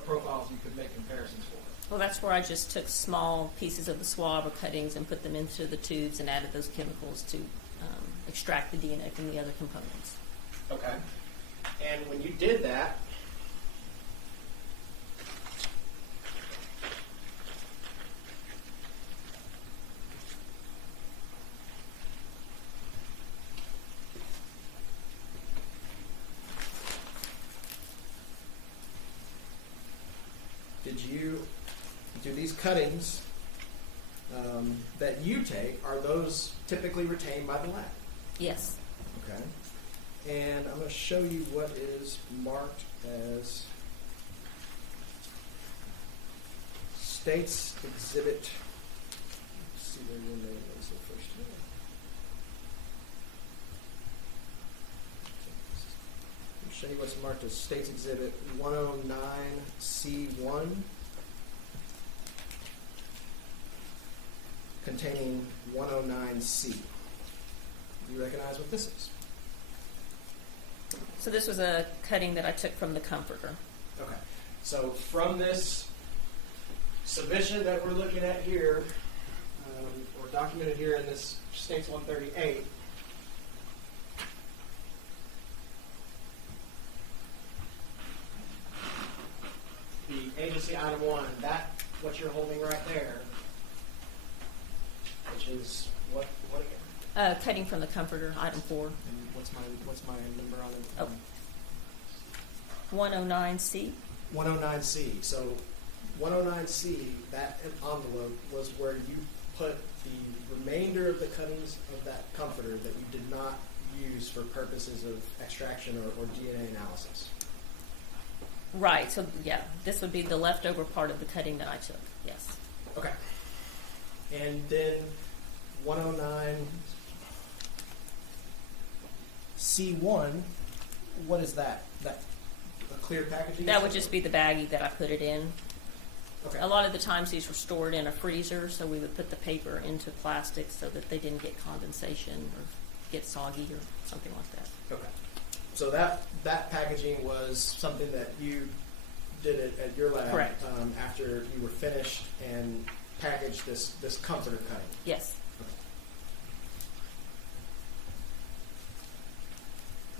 profiles you could make comparisons for? Well, that's where I just took small pieces of the swab or cuttings and put them into the tubes and added those chemicals to extract the DNA from the other components. Okay. And when you did that, do these cuttings that you take, are those typically retained by the lab? Yes. Okay. And I'm going to show you what is marked as State's Exhibit. Let's see where your name is first. I'll show you what's marked as State's Exhibit 109C1, containing 109C. Do you recognize what this is? So this was a cutting that I took from the comforter. Okay. So from this submission that we're looking at here, or documented here in this States 138, the agency item 1, that what you're holding right there, which is what again? Cutting from the comforter, item 4. And what's my number on it? Oh. 109C. 109C. So 109C, that envelope was where you put the remainder of the cuttings of that comforter that you did not use for purposes of extraction or DNA analysis. Right. So yeah, this would be the leftover part of the cutting that I took. Yes. Okay. And then 109C1, what is that? That a clear packaging? That would just be the baggie that I put it in. Okay. A lot of the times these were stored in a freezer, so we would put the paper into plastic so that they didn't get condensation or get soggy or something like that. Okay. So that packaging was something that you did at your lab. Correct. After you were finished and packaged this comforter cutting. Yes.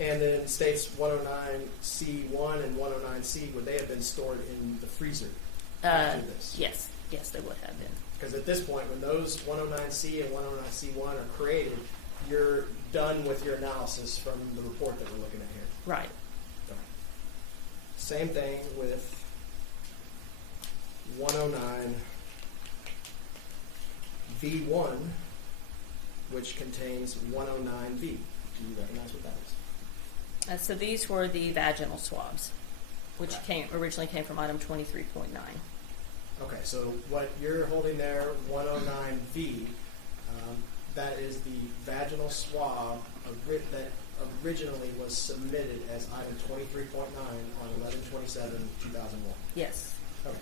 And then states 109C1 and 109C, would they have been stored in the freezer after this? Yes. Yes, they would have been. Because at this point, when those 109C and 109C1 are created, you're done with your analysis from the report that we're looking at here. Right. Okay. Same thing with 109V1, which contains 109V. Do you recognize what that is? So these were the vaginal swabs, which originally came from item 23.9. Okay, so what you're holding there, 109V, that is the vaginal swab that originally was submitted as item 23.9 on 11/27/2001. Yes. Okay.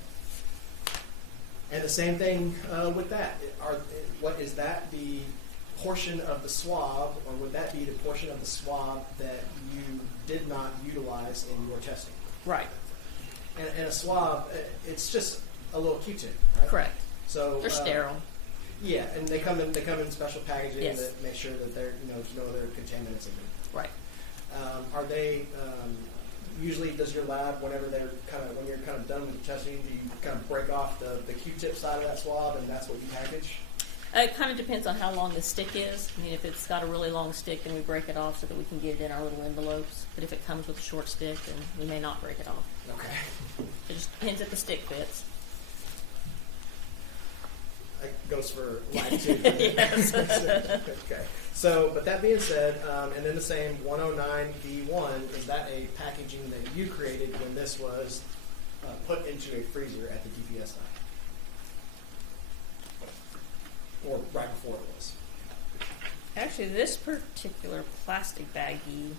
And the same thing with that. What is that the portion of the swab, or would that be the portion of the swab that you did not utilize in your testing? Right. And a swab, it's just a little Q-tip, right? Correct. So they're sterile. Yeah, and they come in special packaging Yes. that make sure that they're no other contaminants in them. Right. Are they usually? Does your lab, when you're kind of done with the testing, do you kind of break off the Q-tip side of that swab, and that's what you package? It kind of depends on how long the stick is. I mean, if it's got a really long stick, then we break it off so that we can get it in our little envelopes. But if it comes with a short stick, then we may not break it off. Okay. It just depends if the stick fits. It goes for life too. Yes. Okay. So, but that being said, and then the same 109V1, is that a packaging that you created when this was put into a freezer at the DPS lab? Or right before it was? Actually, this particular plastic baggie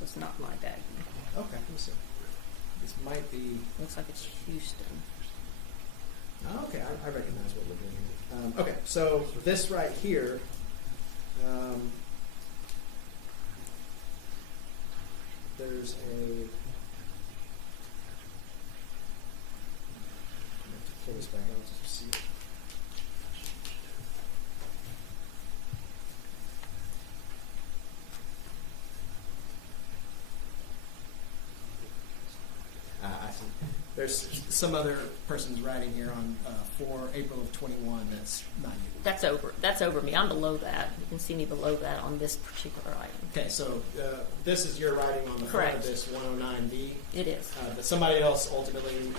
was not my baggie. Okay, let me see. This might be... Looks like it's Houston. Oh, okay, I recognize what we're doing here. Okay, so this right here, there's a... I have to pull this back out just to see it. I see. There's some other person's writing here on for April of 21. That's not you. That's over me. I'm below that. You can see me below that on this particular item. Okay, so this is your writing on the front of this 109B. It is. But somebody else ultimately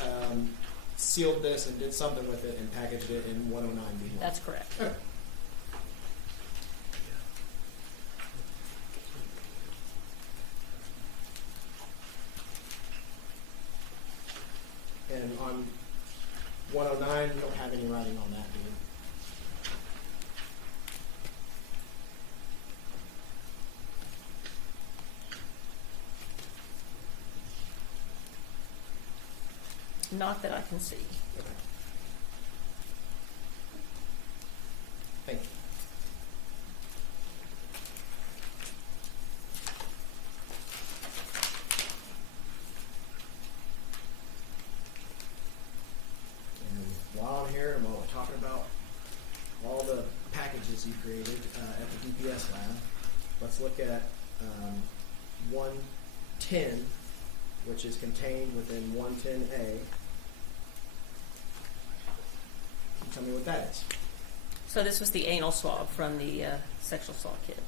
sealed this and did something with it and packaged it in 109 Beaumont. That's correct. Okay. And on 109, you don't have any writing on that, do you? Not that I can see. Okay. Thank you. And while I'm here and while we're talking about all the packages you created at the DPS lab, let's look at 110, which is contained within 110A. Tell me what that is. So this was the anal swab from the sexual assault kit.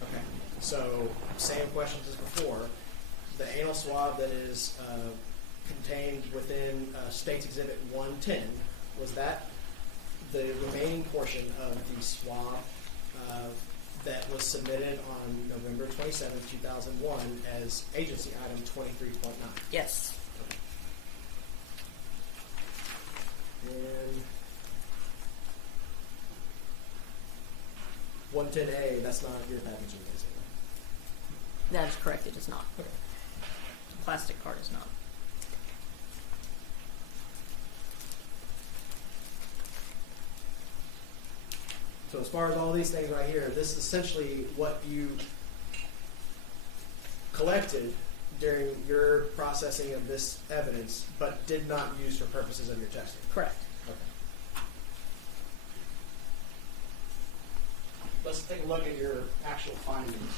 Okay. So same questions as before. The anal swab that is contained within State's Exhibit 110, was that the remaining portion of the swab that was submitted on November 27, 2001 as agency item 23.9? Yes. And 110A, that's not your packaging, is it? That is correct. It is not. Okay. The plastic part is not. So as far as all these things right here, this is essentially what you collected during your processing of this evidence, but did not use for purposes of your testing. Correct. Okay. Let's take a look at your actual findings.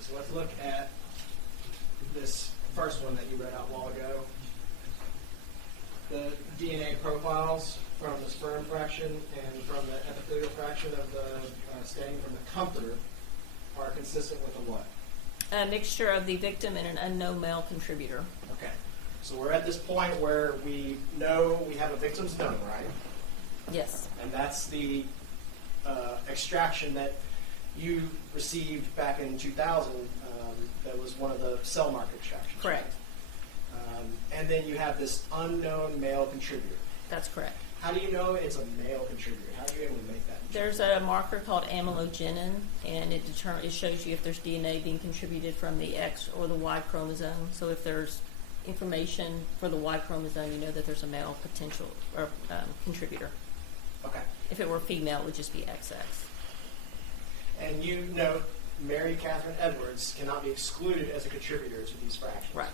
So let's look at this first one that you read out a while ago. The DNA profiles from the sperm fraction and from the epithelial fraction of the stain from the comforter are consistent with the what? A mixture of the victim and an unknown male contributor. Okay. So we're at this point where we know we have a victim's known, right? Yes. And that's the extraction that you received back in 2000. That was one of the cell mark extractions. Correct. And then you have this unknown male contributor. That's correct. How do you know it's a male contributor? How are you able to make that? There's a marker called amylogenin, and it shows you if there's DNA being contributed from the X or the Y chromosome. So if there's information for the Y chromosome, you know that there's a male potential or contributor. Okay. If it were female, it would just be XX. And you note Mary Catherine Edwards cannot be excluded as a contributor to these fractions. Right.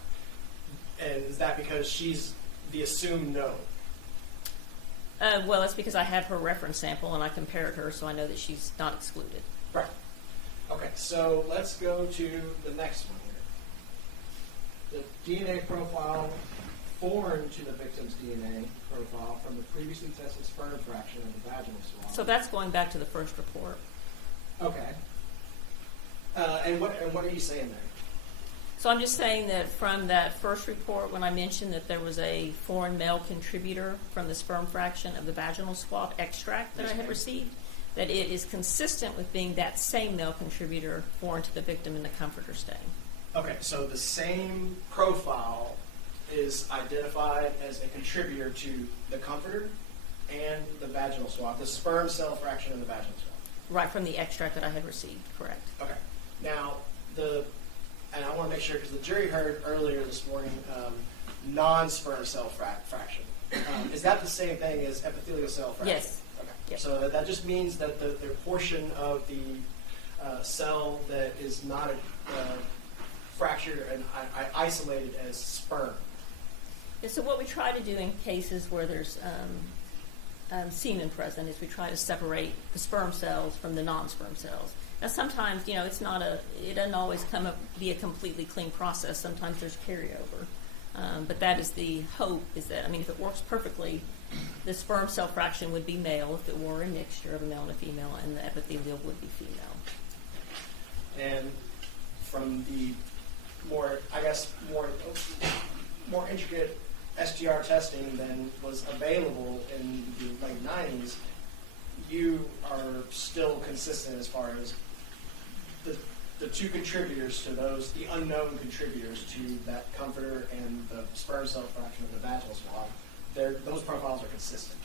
And is that because she's the assumed known? Well, it's because I have her reference sample and I compared her, so I know that she's not excluded. Right. Okay, so let's go to the next one here. The DNA profile foreign to the victim's DNA profile from the previously tested sperm fraction of the vaginal swab. So that's going back to the first report. Okay. And what are you saying there? So I'm just saying that from that first report, when I mentioned that there was a foreign male contributor from the sperm fraction of the vaginal swab extract that I had received, that it is consistent with being that same male contributor foreign to the victim in the comforter stain. Okay, so the same profile is identified as a contributor to the comforter and the vaginal swab, the sperm cell fraction of the vaginal swab. Right, from the extract that I had received, correct. Okay. Now, and I want to make sure, because the jury heard earlier this morning non-sperm cell fraction. Is that the same thing as epithelial cell fraction? Yes. Okay. Yes. So that just means that the portion of the cell that is not fractured and isolated as sperm. Yeah, so what we try to do in cases where there's semen present is we try to separate the sperm cells from the non-sperm cells. Now sometimes, it doesn't always be a completely clean process. Sometimes there's carryover. But that is the hope, is that, I mean, if it works perfectly, the sperm cell fraction would be male if it were a mixture of a male and a female, and the epithelial would be female. And from the more intricate STR testing than was available in the late 90s, you are still consistent as far as the two contributors to those, the unknown contributors to that comforter and the sperm cell fraction of the vaginal swab. Those profiles are consistent.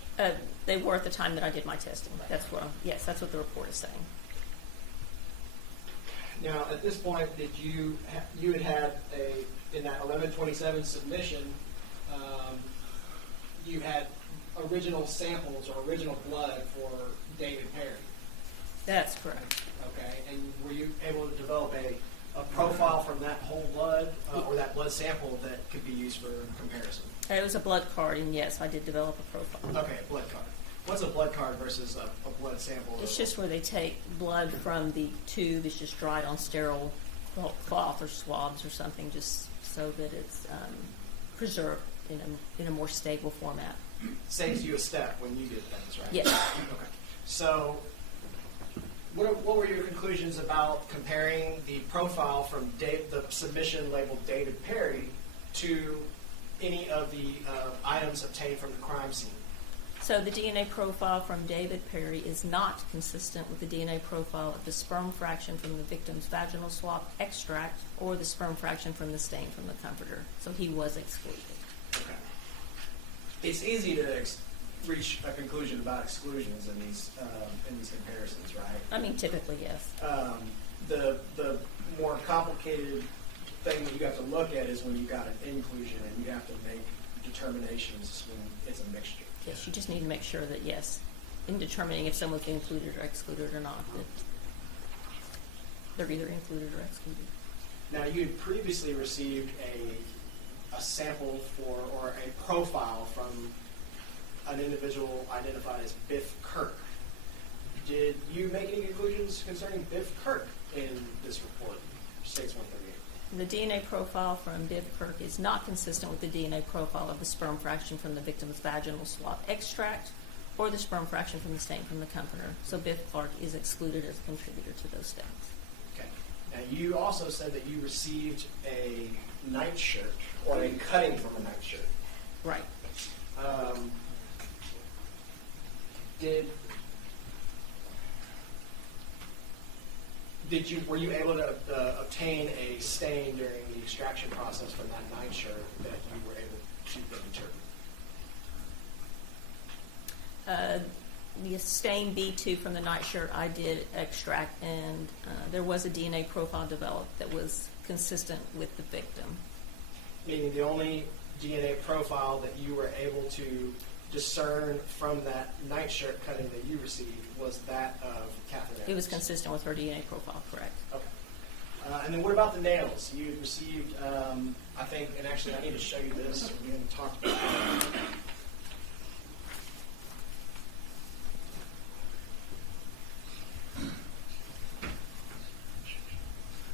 They were at the time that I did my testing. That's what the report is saying. Now, at this point, did you had in that 1127 submission, you had original samples or original blood for David Perry? That's correct. Okay, and were you able to develop a profile from that whole blood or that blood sample that could be used for comparison? It was a blood card, and yes, I did develop a profile. Okay, a blood card. What's a blood card versus a blood sample? It's just where they take blood from the tube. It's just dried on sterile cloth or swabs or something, just so that it's preserved in a more stable format. Saves you a step when you did things, right? Yes. Okay. So, what were your conclusions about comparing the profile from the submission labeled David Perry to any of the items obtained from the crime scene? So the DNA profile from David Perry is not consistent with the DNA profile of the sperm fraction from the victim's vaginal swab extract or the sperm fraction from the stain from the comforter. So he was excluded. Okay. It's easy to reach a conclusion about exclusions in these comparisons, right? I mean, typically, yes. The more complicated thing that you have to look at is when you got an inclusion and you have to make determinations when it's a mixture. Yes, you just need to make sure that, yes, in determining if someone's included or excluded or not, that they're either included or excluded. Now, you had previously received a sample or a profile from an individual identified as Biff Kirk. Did you make any conclusions concerning Biff Kirk in this report, States 138? The DNA profile from Biff Kirk is not consistent with the DNA profile of the sperm fraction from the victim's vaginal swab extract or the sperm fraction from the stain from the comforter. So Biff Clark is excluded as a contributor to those stains. Okay. Now, you also said that you received a nightshirt or a cutting from a nightshirt. Right. Were you able to obtain a stain during the extraction process from that nightshirt that you were able to determine? The stain B2 from the nightshirt I did extract, and there was a DNA profile developed that was consistent with the victim. Meaning the only DNA profile that you were able to discern from that nightshirt cutting that you received was that of Catherine Edwards? It was consistent with her DNA profile, correct. Okay. And then what about the nails? You had received, I think, and actually I need to show you this. We haven't talked about it.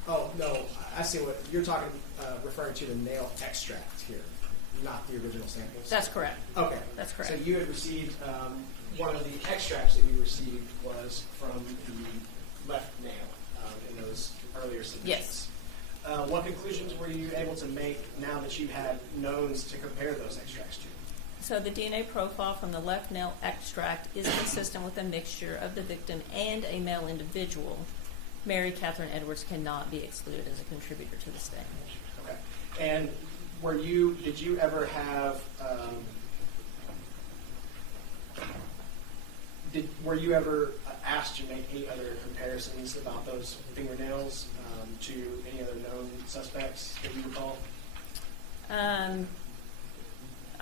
Oh, no, I see what you're talking, referring to the nail extract here, not the original samples. That's correct. Okay. That's correct. So you had received, one of the extracts that you received was from the left nail in those earlier submissions. Yes. What conclusions were you able to make now that you had knowns to compare those extracts to? So the DNA profile from the left nail extract is consistent with a mixture of the victim and a male individual. Mary Catherine Edwards cannot be excluded as a contributor to the stain. Okay. And did you ever have, were you ever asked to make any other comparisons about those fingernails to any other known suspects that you recall? I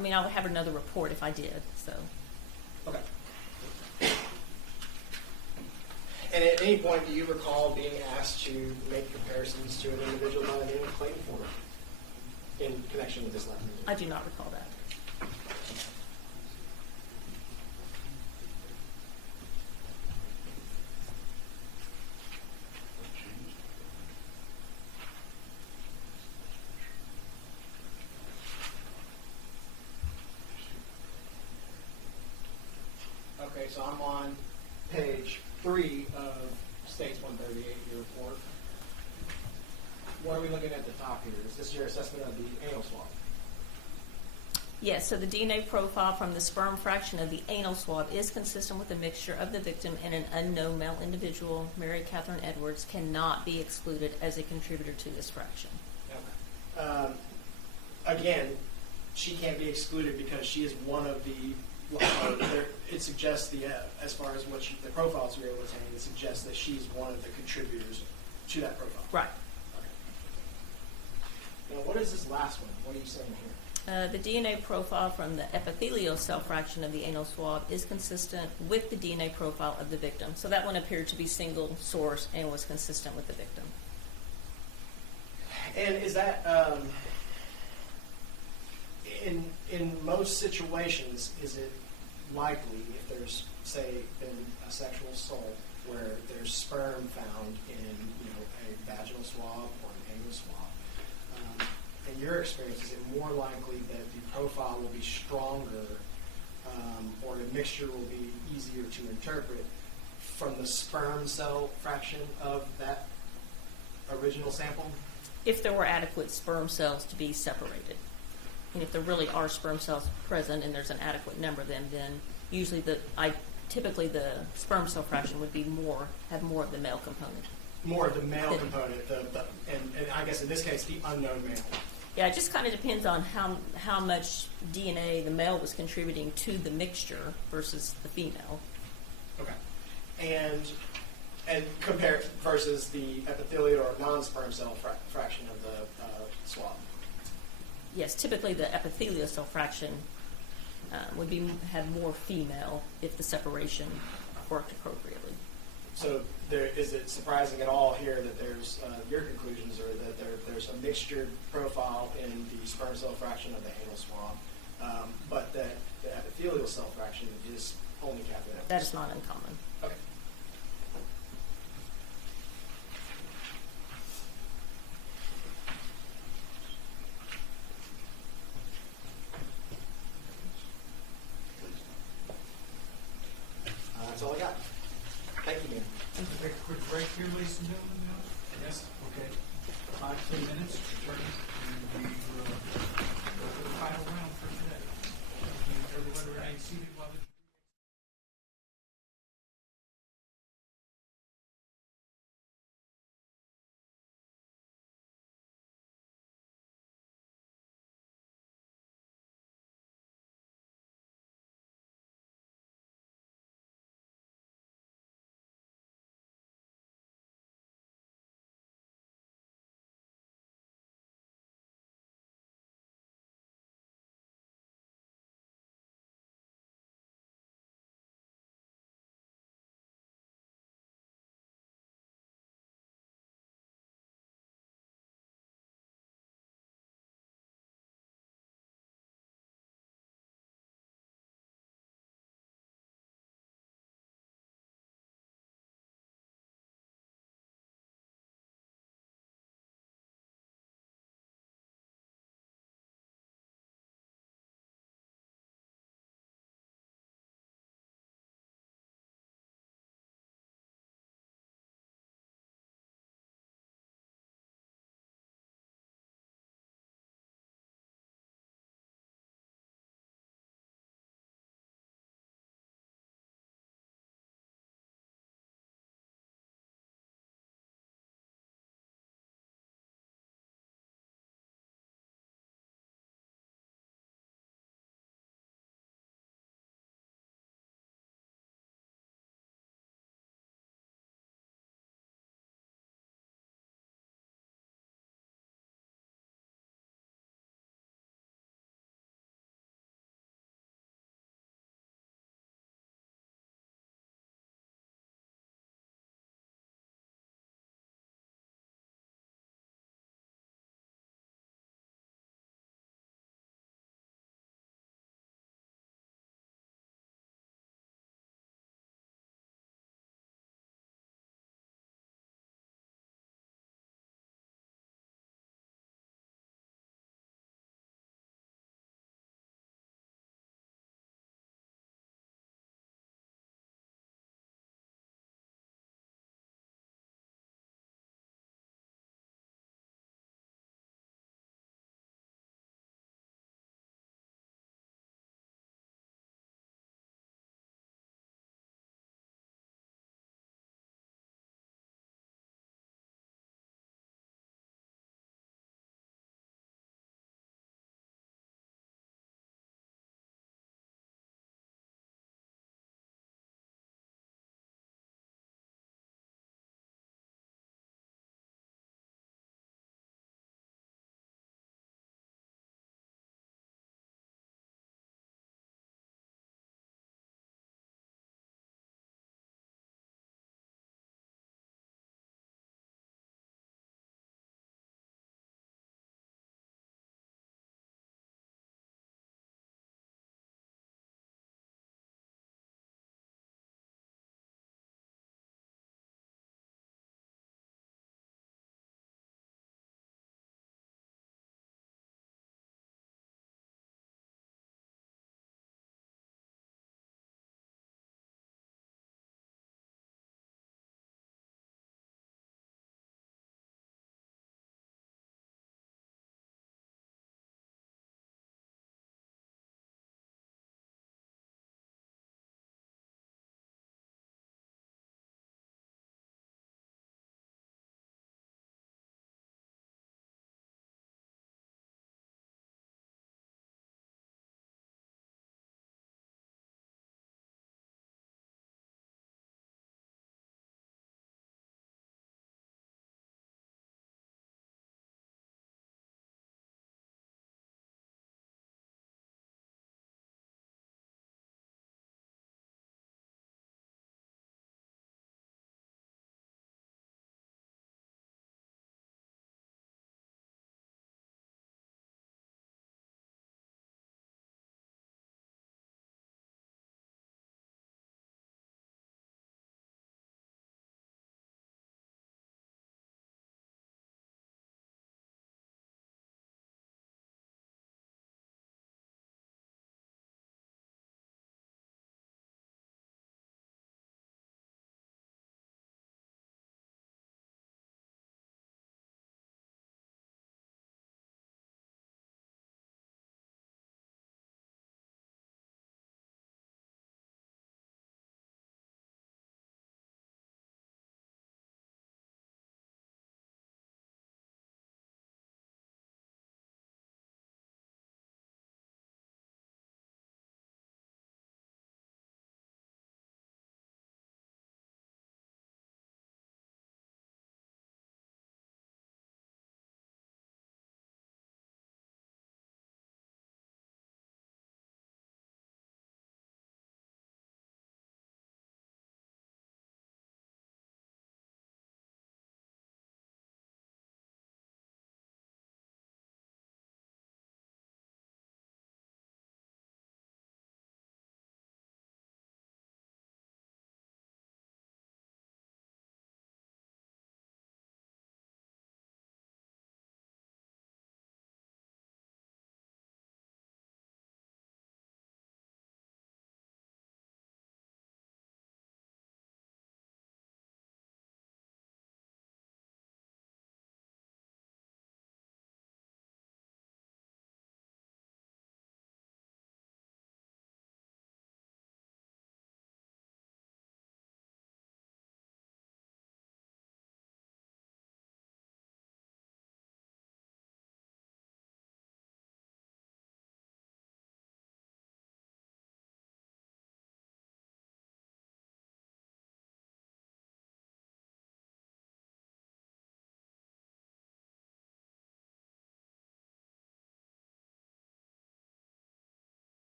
mean, I would have another report if I did, so. Okay. And at any point, do you recall being asked to make comparisons to an individual by the name of Clayton Foreman in connection with this lab? I do not recall that. so I'm on page 3 of State's 138, your report. What are we looking at the top here? Is this your assessment of the anal swab? Yes, so the DNA profile from the sperm fraction of the anal swab is consistent with the mixture of the victim and an unknown male individual. Mary Catherine Edwards cannot be excluded as a contributor to this fraction. Okay. Again, she can't be excluded because she is one of the. It suggests as far as what the profiles we were able to obtain, it suggests that she's one of the contributors to that profile. Right. Okay. Now, what is this last one? What are you saying here? The DNA profile from the epithelial cell fraction of the anal swab is consistent with the DNA profile of the victim. So that one appeared to be single source and was consistent with the victim. And is that in most situations, is it likely if there's, say, been a sexual assault where there's sperm found in a vaginal swab or an anal swab? In your experience, is it more likely that the profile will be stronger or the mixture will be easier to interpret from the sperm cell fraction of that original sample? If there were adequate sperm cells to be separated. And if there really are sperm cells present and there's an adequate number of them, then usually typically the sperm cell fraction would be have more of the male component. More of the male component, and I guess in this case, the unknown male. Yeah, it just kind of depends on how much DNA the male was contributing to the mixture versus the female. Okay. And compare versus the epithelial or non-sperm cell fraction of the swab. Yes, typically the epithelial cell fraction would have more female if the separation worked appropriately. So is it surprising at all here that there's your conclusions are that there's a mixtured profile in the sperm cell fraction of the anal swab, but that the epithelial cell fraction is only Catherine Edwards? That is not uncommon. Okay. That's all I got. Thank you, man. Take a quick break here, ladies and gentlemen. Yes. Okay. 5-10 minutes. Return, and we will go to the final round for today. Everyone remain seated while the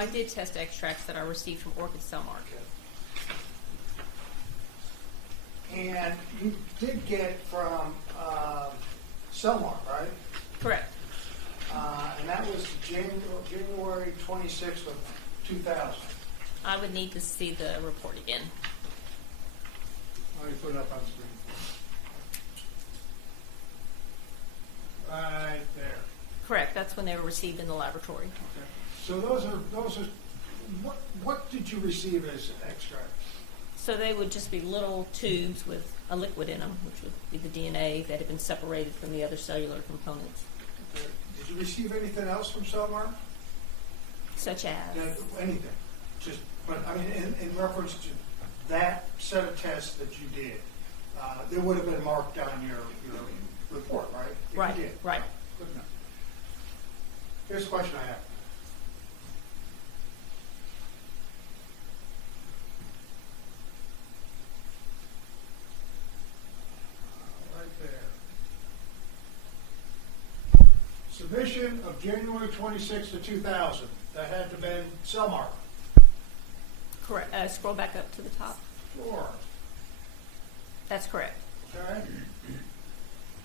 I did test extracts that I received from Orchid Cellmark. And you did get from Cellmark, right? Correct. And that was January 26th of 2000. I would need to see the report again. Let me put it up on screen. Right there. Correct. That's when they were received in the laboratory. Okay. So those are what did you receive as extract? So they would just be little tubes with a liquid in them, which would be the DNA that had been separated from the other cellular components. Okay. Did you receive anything else from Cellmark? Such as? Anything. But I mean, in reference to that set of tests that you did, they would have been marked on your report, right? If Right, you did. right. Good enough. Here's the question I have. Right there. Submission of January 26th of 2000. That had to have been Cellmark. Correct. Scroll back up to the top. Sure. That's correct. Okay.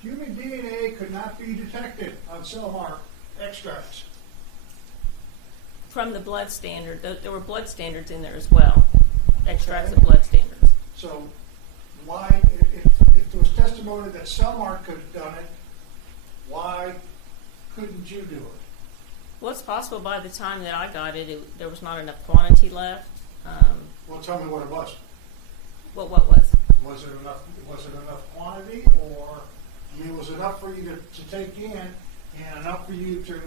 Human DNA could not be detected on Cellmark extracts. From the blood standard, there were blood standards in there as well. Extracts Okay. of blood standards. So why, if there was testimony that Cellmark could have done it, why couldn't you do it? Well, it's possible by the time that I got it, there was not enough quantity left. Well, tell me what it was. What was? Was it enough? Was it enough quantity, or I mean, was it enough for you to take in, and enough for you to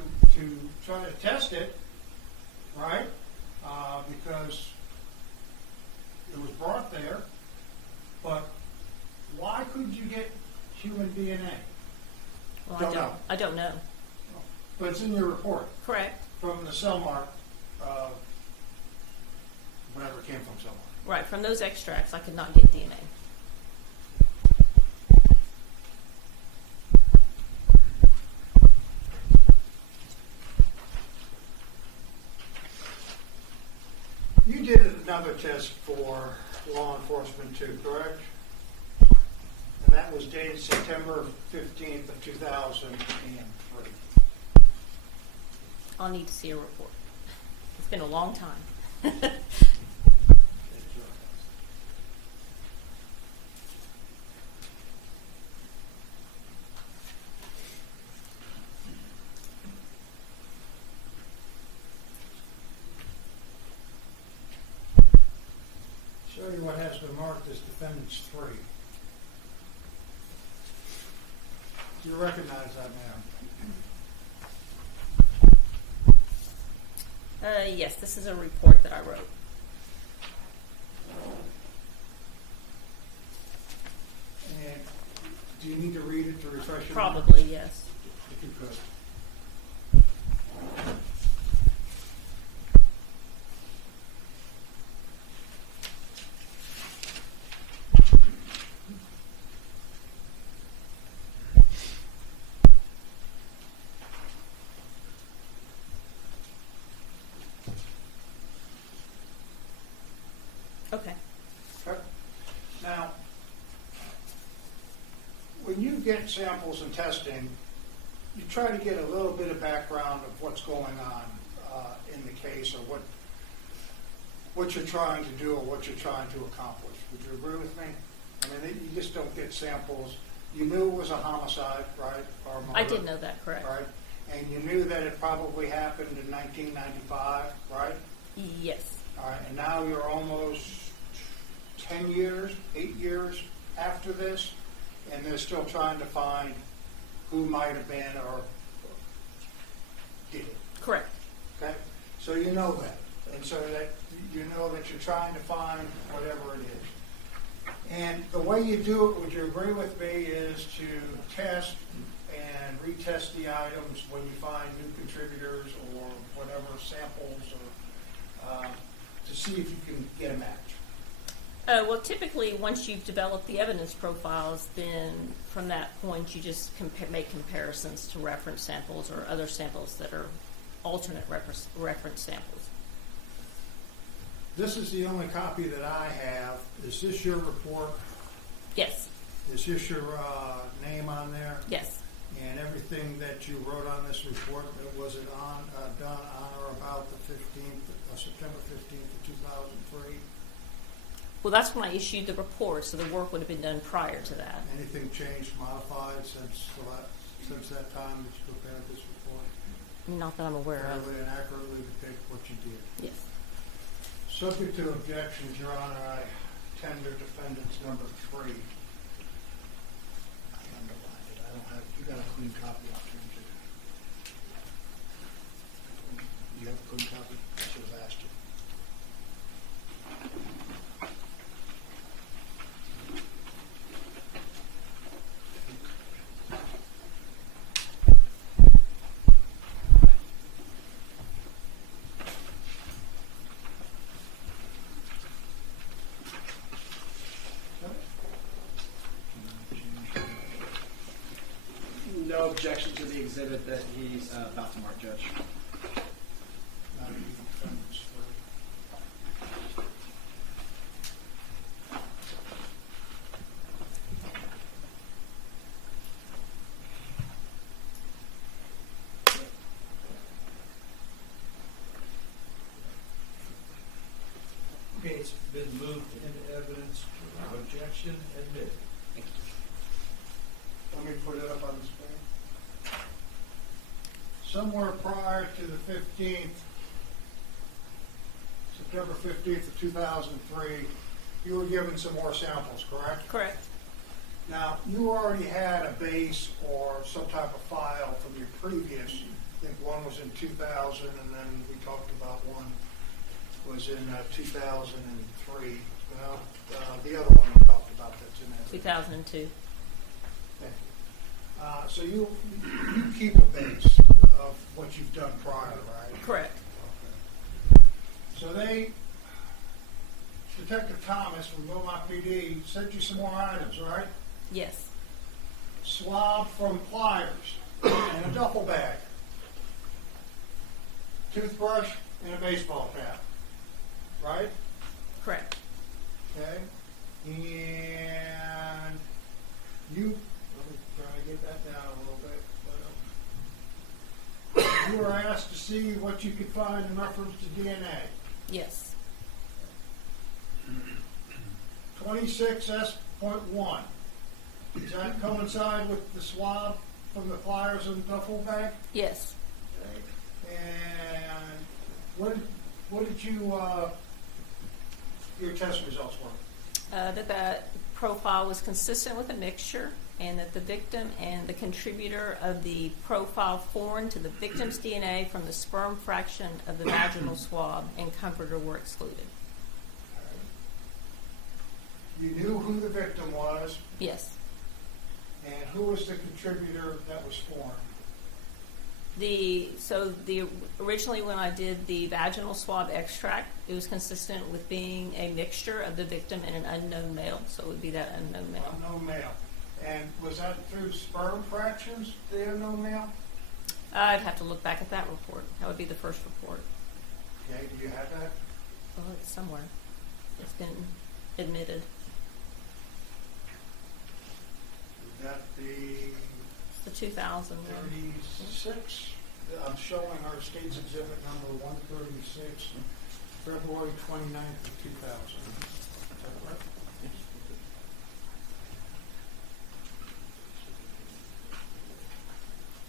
try to test it, right? Because it was brought there, but why couldn't you get human DNA? Well, Don't know. I don't know. But it's in your report Correct. from the Cellmark, whenever it came from Cellmark. Right. From those extracts, I could not get DNA. You did another test for law enforcement too, correct? And that was dated September 15th of 2003. I'll need to see a report. It's been a long time. Show you what has been marked as defendants 3. Do you recognize that now? Yes, this is a report that I wrote. And do you need to read it to refresh your Probably, memory? yes. If you could. Okay. Okay. Now, when you get samples and testing, you try to get a little bit of background of what's going on in the case, or what you're trying to do, or what you're trying to accomplish. Would you agree with me? I mean, you just don't get samples. You knew it was a homicide, right? Or murder, I did know that, correct. right? And you knew that it probably happened in 1995, right? Yes. All right, and now you're almost 10 years, 8 years after this, and they're still trying to find who might have been or did it. Correct. Okay? So you know that. And so that you know that you're trying to find whatever it is. And the way you do it, would you agree with me, is to test and retest the items when you find new contributors or whatever samples, or to see if you can get a match. Well, typically, once you've developed the evidence profiles, then from that point, you just make comparisons to reference samples or other samples that are alternate reference samples. This is the only copy that I have. Is this your report? Yes. Is this your name on there? Yes. And everything that you wrote on this report, was it done on or about the 15th, September 15th of 2003? Well, that's when I issued the report, so the work would have been done prior to that. Anything changed, modified since that time that you prepared this report? Not that I'm aware of. Fairly and accurately depict what you did. Yes. Subject to objections, Your Honor, I tender defendants number 3. I underlined it. I don't have. You got a clean copy? I'll change it. You have a clean copy? I should have asked you. No objection to the exhibit that he's about to mark, Judge. Not even defendants 3. Okay, it's been moved into evidence without objection, admitted. Let me put it up on the screen. Somewhere prior to the 15th, September 15th of 2003, you were given some more samples, correct? Correct. Now, you already had a base or some type of file from your previous, I think one was in 2000, and then we talked about one was in 2003. Well, the other one we talked about that's in there. 2002. So you keep a base of what you've done prior, right? Correct. Okay. So Detective Thomas from Beaumont PD sent you some more items, right? Yes. Swab from pliers and a duffel bag, toothbrush and a baseball cap, right? Correct. Okay. And you, let me try to get that down a little bit. You were asked to see what you could find in reference to DNA. Yes. 26S.1. Does that coincide with the swab from the pliers and duffel bag? Yes. Okay. And what did you, your test results were? That profile was consistent with a mixture, and that the victim and the contributor of the profile foreign to the victim's DNA from the sperm fraction of the vaginal swab and comforter were excluded. You knew who the victim was, Yes. and who was the contributor that was foreign? Originally when I did the vaginal swab extract, it was consistent with being a mixture of the victim and an unknown male, so it would be that unknown male. Unknown male. And was that through sperm fractions, the unknown male? I'd have to look back at that report. That would be the first report. Okay, do you have that? Well, it's somewhere. It's been admitted. Is that It's the 2000 one. 36? I'm showing our state's exhibit number 136, February 29th of 2000. Is that right?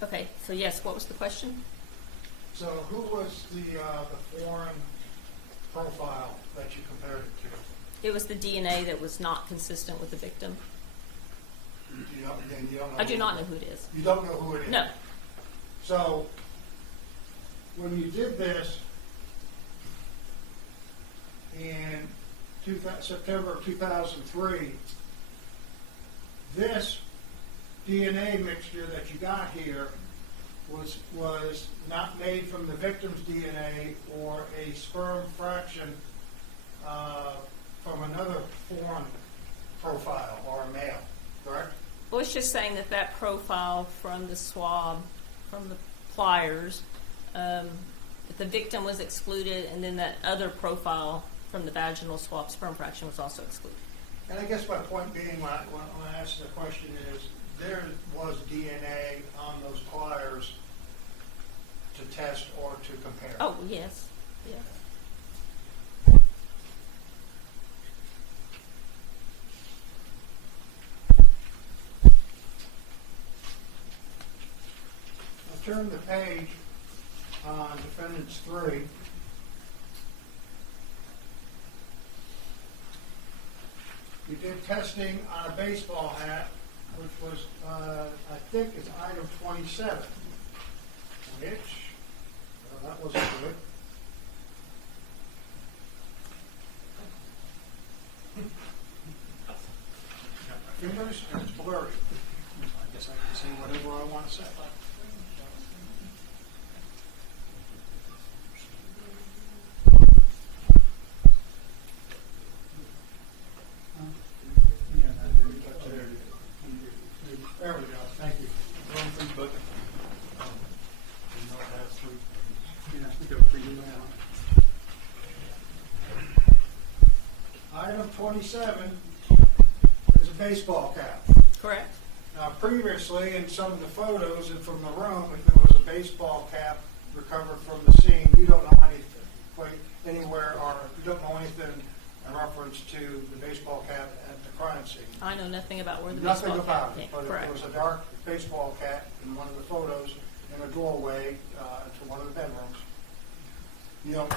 Okay, so yes, what was the question? So who was the foreign profile that you compared it to? It was the DNA that was not consistent with the victim. You don't know I do not know who it is. You don't know who it is? No. So when you did this in September of 2003, this DNA mixture that you got here was not made from the victim's DNA or a sperm fraction from another foreign profile or a male, correct? Well, it's just saying that profile from the swab, from the pliers, that the victim was excluded, and then that other profile from the vaginal swab, sperm fraction was also excluded. And I guess my point being, when I asked the question is, there was DNA on those pliers to test or to compare. Oh, yes. Yeah. I'll turn the page on Defendants 3. We did testing on a baseball hat, which was, I think it's item 27, which, well, that wasn't good. Got my fingers and it's blurry. I guess I can say whatever I want to say. There we go. Thank you. Wrong thing, but item 27 is a baseball cap. Correct. Now, previously, in some of the photos and from the room, if there was a baseball cap recovered from the scene, you don't know anything anywhere, or you don't know anything in reference to the baseball cap at the crime scene. I know nothing about where the Nothing baseball about cap it, came. but if Correct. there was a dark baseball cap in one of the photos in a doorway to one of the bedrooms, you know,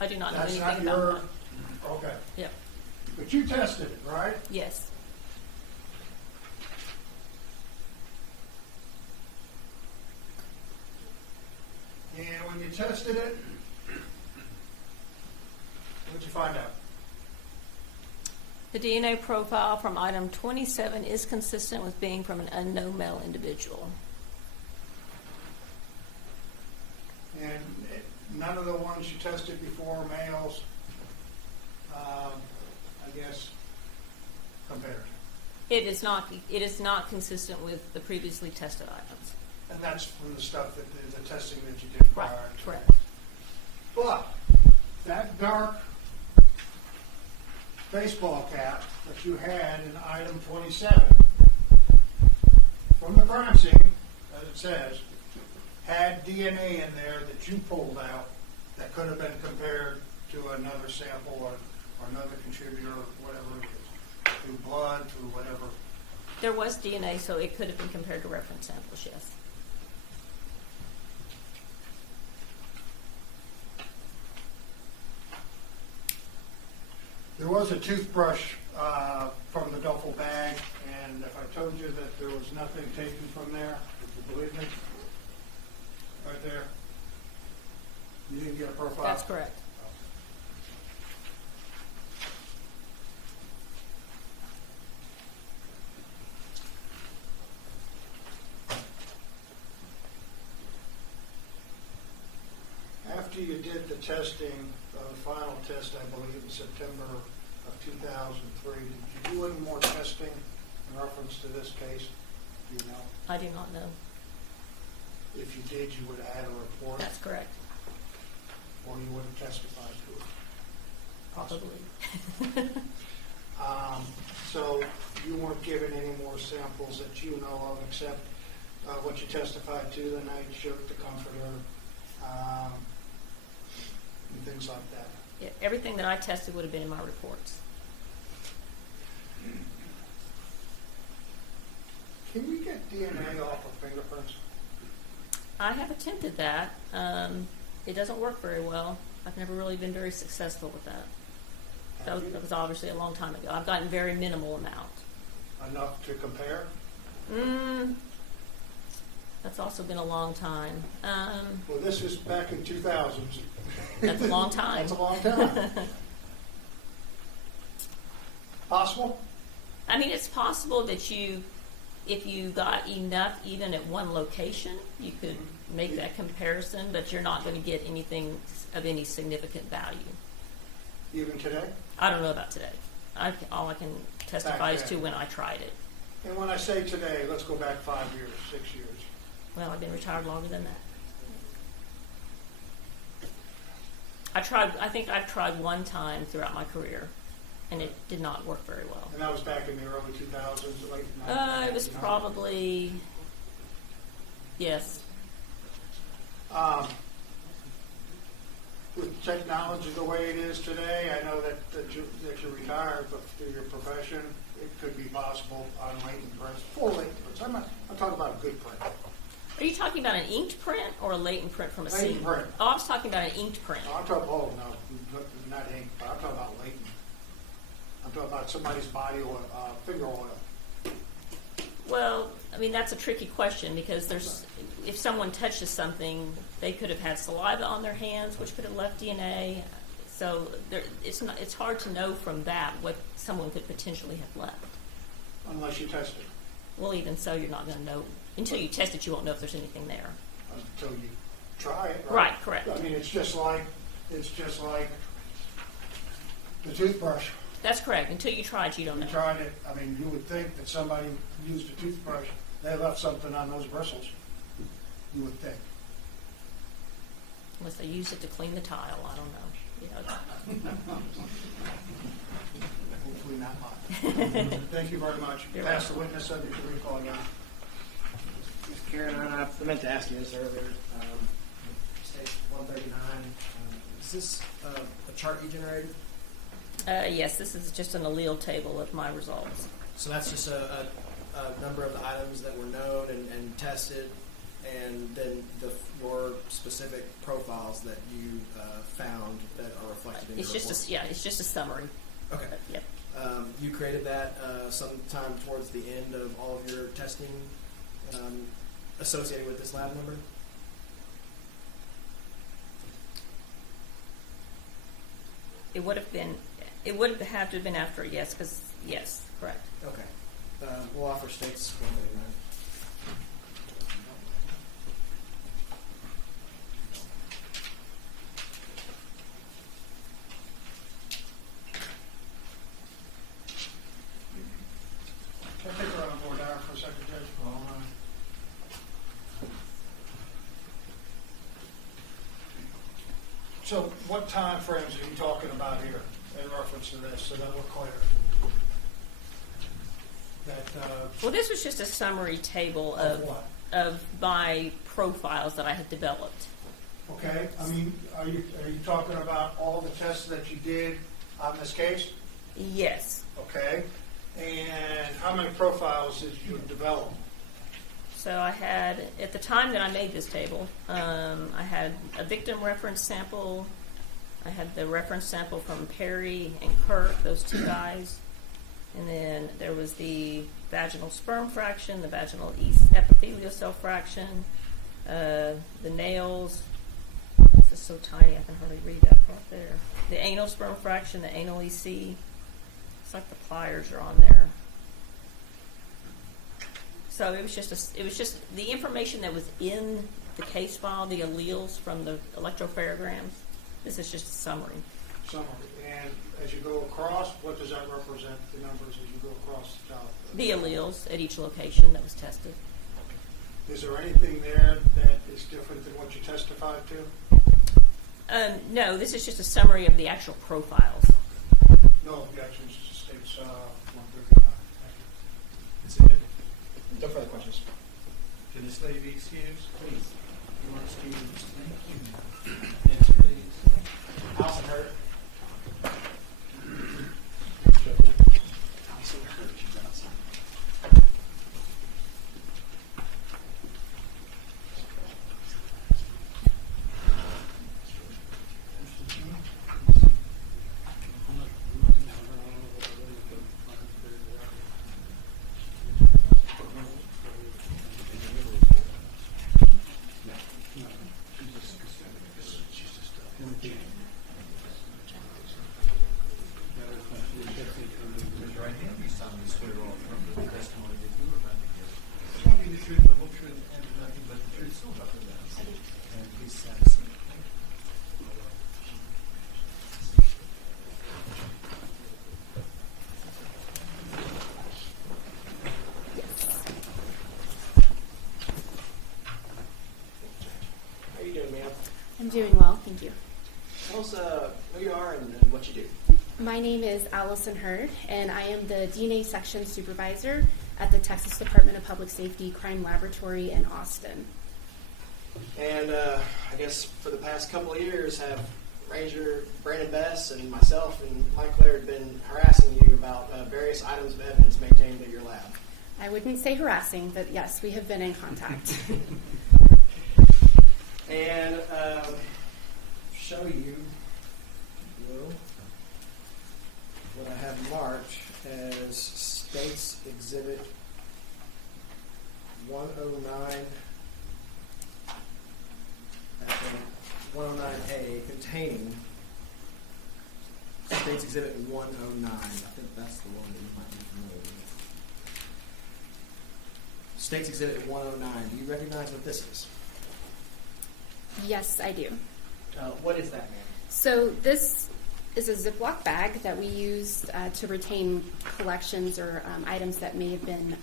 I do not know that's anything not about your, that. okay. Yep. But you tested it, right? Yes. And when you tested it, what'd you find out? The DNA profile from item 27 is consistent with being from an unknown male individual. And none of the ones you tested before, males, I guess, compared. It is not consistent with the previously tested items. And that's from the stuff that the testing that you did prior Right, to. correct. But that dark baseball cap that you had in item 27 from the crime scene, as it says, had DNA in there that you pulled out that could have been compared to another sample or another contributor, whatever it is, through blood, through whatever. There was DNA, so it could have been compared to reference samples, yes. There was a toothbrush from the duffel bag, and if I told you that there was nothing taken from there, would you believe me? Right there. You didn't get a profile? That's correct. After you did the testing, the final test, I believe, in September of 2003, did you do any more testing in reference to this case? Do you know? I do not know. If you did, you would add a report, That's correct. or you would have testified to it? Possibly. So you weren't given any more samples that you know of except what you testified to, the night shirt, the comforter, and things like that. Yeah, everything that I tested would have been in my reports. Can we get DNA off of fingerprints? I have attempted that. It doesn't work very well. I've never really been very successful with that. That was obviously a long time ago. I've gotten very minimal amount. Enough to compare? That's also been a long time. Well, this was back in 2000. That's a long time. That's a long time. Possible? I mean, it's possible that if you got enough even at one location, you could make that comparison, but you're not going to get anything of any significant value. Even today? I don't know about today. All I can testify is to then. when I tried it. And when I say today, let's go back 5 years, 6 years. Well, I've been retired longer than that. I think I've tried one time throughout my career, and it did not work very well. And that was back in the early 2000s, late 90s? It was probably, yes. With technology the way it is today, I know that you're retired, but through your profession, it could be possible on latent prints, full latent prints. I'm talking about a good print. Are you talking about an inked print or a latent print from a Latent scene? print. Oh, I was talking about an inked print. No, I'm talking, oh, no, not ink, but I'm talking about latent. I'm talking about somebody's body oil, finger oil. Well, I mean, that's a tricky question because if someone touches something, they could have had saliva on their hands, which could have left DNA. So it's hard to know from that what someone could potentially have left. Unless you test it. Well, even so, you're not going to know. Until you test it, you won't know if there's anything there. Until you try it. Right, correct. I mean, it's just like the toothbrush. That's correct. Until you try it, you don't know. You tried it. I mean, you would think that somebody used a toothbrush, they left something on those bristles. You would think. Unless they use it to clean the tile, I don't know. You know. Hopefully not mine. Thank you very much. You're Pass the witness subject to recall again. Ms. Karen, I meant to ask you this earlier. State 139. Is this a chart you generated? Yes, this is just an allele table of my results. So that's just a number of the items that were known and tested, and then your specific profiles that you found that are reflected in It's your just report. it's just a summary. Okay. Yep. You created that sometime towards the end of all of your testing associated with this lab number? It would have been. It would have to have been after, yes, because yes, correct. Okay. We'll offer states 139. Can I take her on board now for a second, Judge? So what time frames are you talking about here in reference to this, so that we're clear? Well, this was just a summary table Of what? of my profiles that I had developed. Okay, I mean, are you talking about all the tests that you did on this case? Yes. Okay, and how many profiles did you develop? So I had, at the time that I made this table, I had a victim reference sample. I had the reference sample from Perry and Kirk, those two guys. And then there was the vaginal sperm fraction, the vaginal epithelial cell fraction, the nails. This is so tiny I can hardly read that right there. The anal sperm fraction, the anal EC. It's like the pliers are on there. So it was just the information that was in the case file, the alleles from the electropherograms. This is just a summary. Summary. And as you go across, what does that represent, the numbers as you go across the top? The alleles at each location that was tested. Is there anything there that is different than what you testified to? No, this is just a summary of the actual profiles. No objections to states 139. Is it? No further questions. Can this lady be excused? Please. You want excused? Thank you. Next, please. Allison Hurt. Allison Hurt, she's outside. Raise your right hand. You solemnly swear or affirm that the testimony that you are about to give shall be the truth, the whole truth, and nothing but the truth, so help you God. And please stand aside. How are you doing, ma'am? I'm doing well, thank you. Tell us who you are and what you do. My name is Allison Hurd, and I am the DNA Section Supervisor at the Texas Department of Public Safety Crime Laboratory in Austin. And I guess for the past couple of years have Ranger Brandon Bess and myself and Mike Clare have been harassing you about various items of evidence maintained at your lab. I wouldn't say harassing, but yes, we have been in contact. And show you, Will, what I have marked as States Exhibit 109, 109A, containing States Exhibit 109. I think that's the one that you might be familiar with. States Exhibit 109. Do you recognize what this is? Yes, I do. What is that, ma'am? So this is a Ziploc bag that we use to retain collections or items that may have been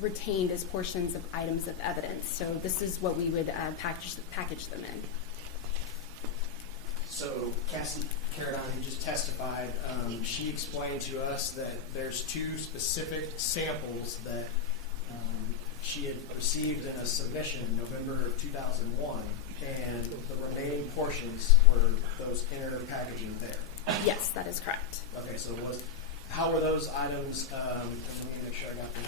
retained as portions of items of evidence. So this is what we would package them in. So Cassie Carradine, who just testified, she explained to us that there's two specific samples that she had received in a submission in November of 2001, and the remaining portions were those inner packaging there. Yes, that is correct. Okay, so how were those items, let me make sure I got them.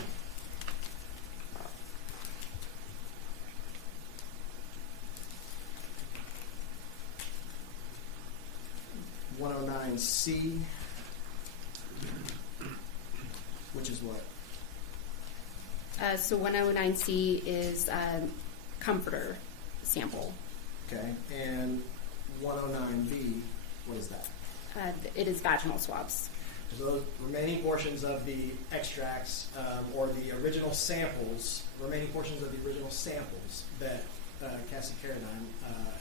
109C, which is what? So 109C is comforter sample. Okay, and 109B, what is that? It is vaginal swabs. So those remaining portions of the extracts or the original samples, remaining portions of the original samples that Cassie Carradine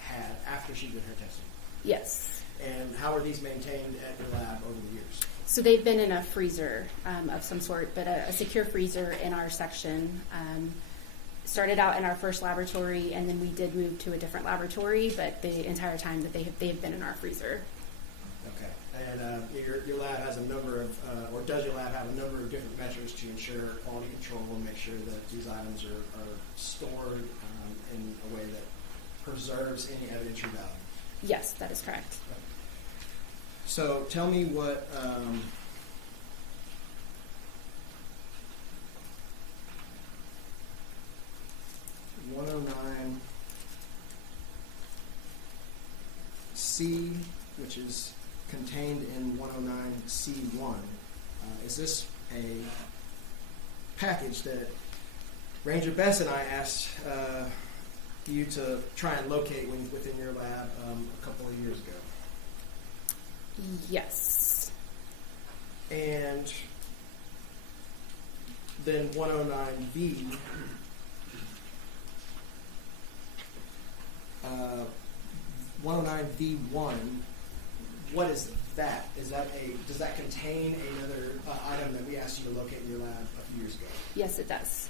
had after she did her testing. Yes. And how are these maintained at your lab over the years? So they've been in a freezer of some sort, but a secure freezer in our section. Started out in our first laboratory, and then we did move to a different laboratory, but the entire time that they have been in our freezer. Okay. And your lab has a number of, or does your lab have a number of different measures to ensure quality control and make sure that these items are stored in a way that preserves any evidentiary value? Yes, that is correct. So tell me what C, which is contained in 109C1. Is this a package that Ranger Bess and I asked you to try and locate within your lab a couple of years ago? Yes. And then 109B, 109V1, what is that? Does that contain another item that we asked you to locate in your lab a few years ago? Yes, it does.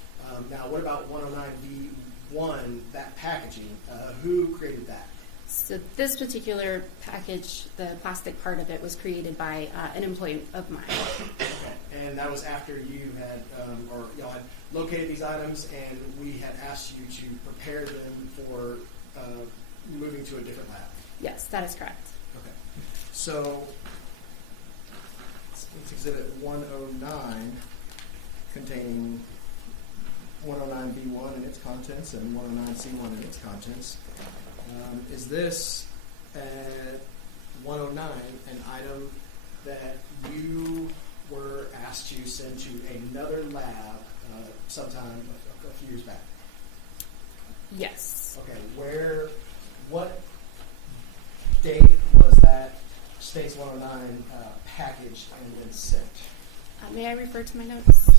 Now, what about 109V1, that packaging? Who created that? So this particular package, the plastic part of it, was created by an employee of mine. Okay. And that was after you had, or y'all had located these items, and we had asked you to prepare them for moving to a different lab. Yes, that is correct. Okay. So let's exhibit 109, containing 109B1 and its contents and 109C1 and its contents. Is this at 109 an item that you were asked to send to another lab sometime a few years back? Yes. Okay, what date was that States 109 packaged and then sent? May I refer to my notes?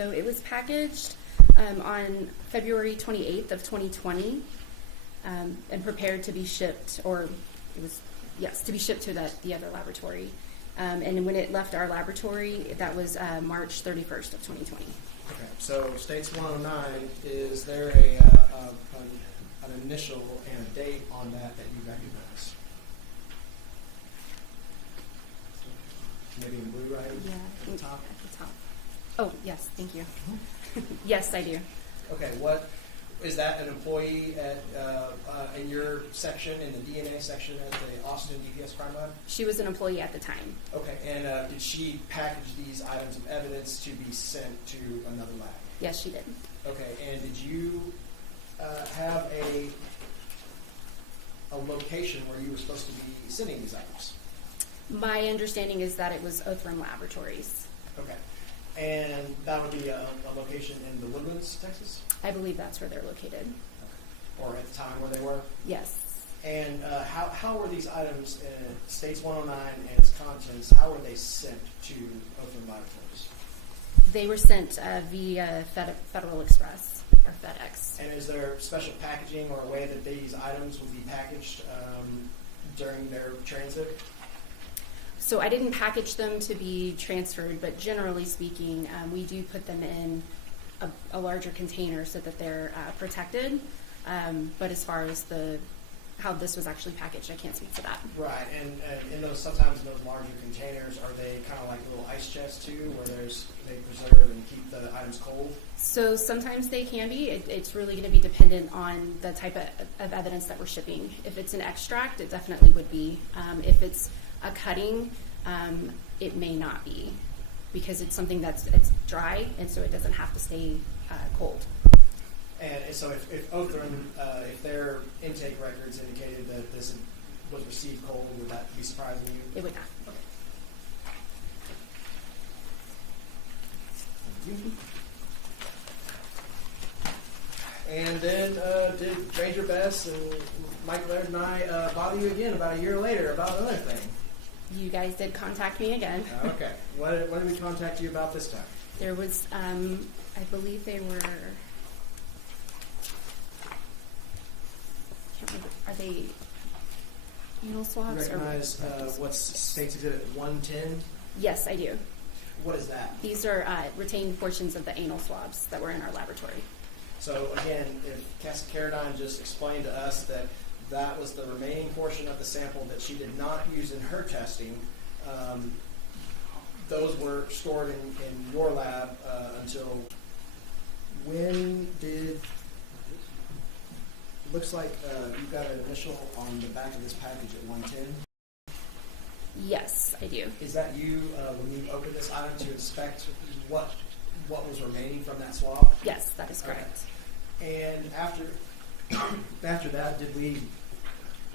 So it was packaged on February 28th of 2020 and prepared to be shipped, or it was, yes, to be shipped to the other laboratory. And when it left our laboratory, that was March 31st of 2020. Okay, so States 109, is there an initial and a date on that you recognize? Maybe in blue, right? Yeah, At the top? At the top. Oh, yes, thank you. Yes, I do. Okay, what is that? An employee at in your section, in the DNA section at the Austin DPS Crime Lab? She was an employee at the time. Okay, and did she package these items of evidence to be sent to another lab? Yes, she did. Okay, and did you have a location where you were supposed to be sending these items? My understanding is that it was Othram Laboratories. Okay, and that would be a location in the Woodlands, Texas? I believe that's where they're located. Okay. Or at the time where they were? Yes. And how were these items in States 109 and its contents, how were they sent to Othram Laboratories? They were sent via Federal Express or FedEx. And is there special packaging or a way that these items would be packaged during their transit? So I didn't package them to be transferred, but generally speaking, we do put them in a larger container so that they're protected. But as far as how this was actually packaged, I can't speak to that. Right, and in those, sometimes in those larger containers, are they kind of like little ice chests too, where they preserve and keep the items cold? So sometimes they can be. It's really going to be dependent on the type of evidence that we're shipping. If it's an extract, it definitely would be. If it's a cutting, it may not be, because it's something it's dry, and so it doesn't have to stay cold. And so if Othram, if their intake records indicated that this was received cold, would that be surprising you? It would not. Okay. And then did Ranger Bess and Mike Laird and I bother you again about a year later about another thing? You guys did contact me again. Okay. What did we contact you about this time? There was, I believe they were, can't remember, are they anal swabs? Recognize what's States Exhibit 110? Yes, I do. What is that? These are retained portions of the anal swabs that were in our laboratory. So again, if Cassie Carradine just explained to us that that was the remaining portion of the sample that she did not use in her testing, those were stored in your lab until when did, looks like you've got an initial on the back of this package at 110. Yes, I do. Is that you, when you opened this item, to inspect what was remaining from that swab? Yes, that is correct. Okay. And after that, did we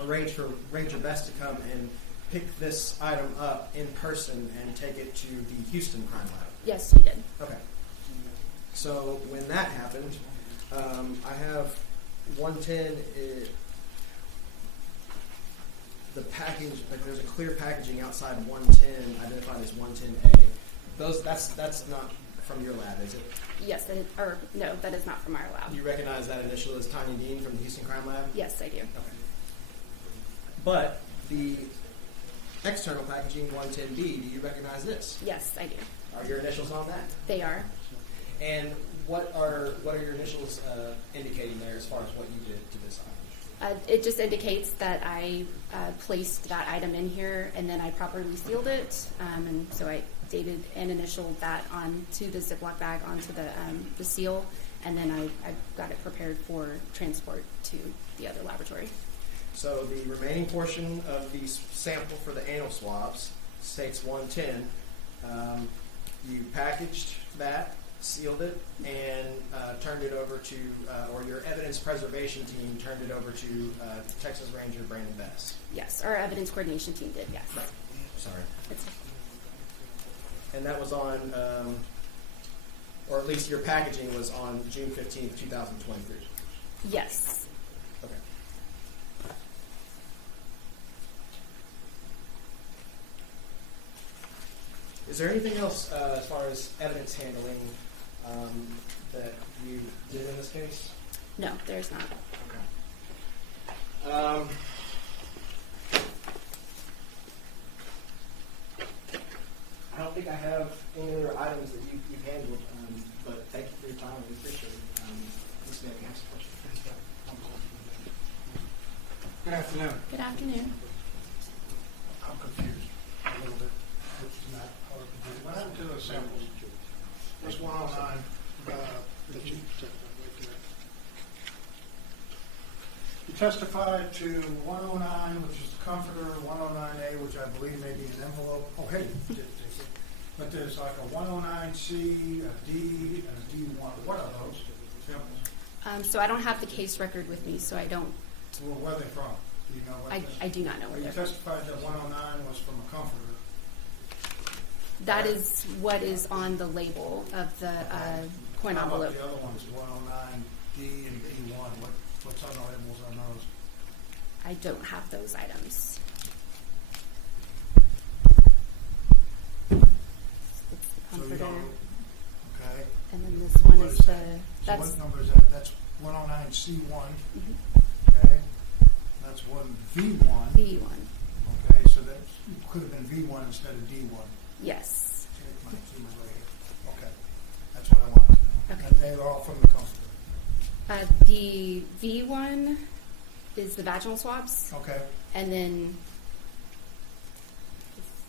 arrange for Ranger Best to come and pick this item up in person and take it to the Houston Crime Lab? Yes, you did. Okay. So when that happened, I have 110. The package, like there's a clear packaging outside 110, identified as 110A. That's not from your lab, is it? Yes, no, that is not from our lab. You recognize that initial as Tanya Dean from the Houston Crime Lab? Yes, I do. Okay. But the external packaging 110B, do you recognize this? Yes, I do. Are your initials on that? They are. And what are your initials indicating there as far as what you did to this item? It just indicates that I placed that item in here, and then I properly sealed it, and so I dated and initialed that onto the Ziploc bag, onto the seal, and then I got it prepared for transport to the other laboratory. So the remaining portion of the sample for the anal swabs, States 110, you packaged that, sealed it, and turned it over to, or your evidence preservation team turned it over to Texas Ranger Brandon Bess. Yes, our evidence coordination team did, yes. Right. Sorry. It's, And that was on, or at least your packaging was on June 15th, 2023. yes. Okay. Is there anything else as far as evidence handling that you did in this case? No, there's not. Okay. I don't think I have any other items that you've handled, but thank you for your time. We appreciate it. Ms. Smith, you have some questions? Good afternoon. Good afternoon. I'm confused a little bit. What happened to the samples? This 109, that you testified to 109, which is the comforter, 109A, which I believe may be an envelope. Oh, hey, you did take it. But there's like a 109C, a D, and a D1. What are those samples? So I don't have the case record with me, so I don't. Well, where are they from? Do you know what I do not know where you they're from. testified that 109 was from a comforter. That is what is on the label of the coin How envelope. about the other ones, 109D and D1? What's on the labels on those? I don't have those items. It's the So you comforter, don't, okay. and then this one What is is the. that? So That's what number is that? That's 109C1, mhm, okay? That's one V1, V1. okay? So that could have been V1 instead of D1. Yes. Okay, that's what I wanted to know. Okay. And they are all from the comforter. The V1 is the vaginal swabs, Okay, and then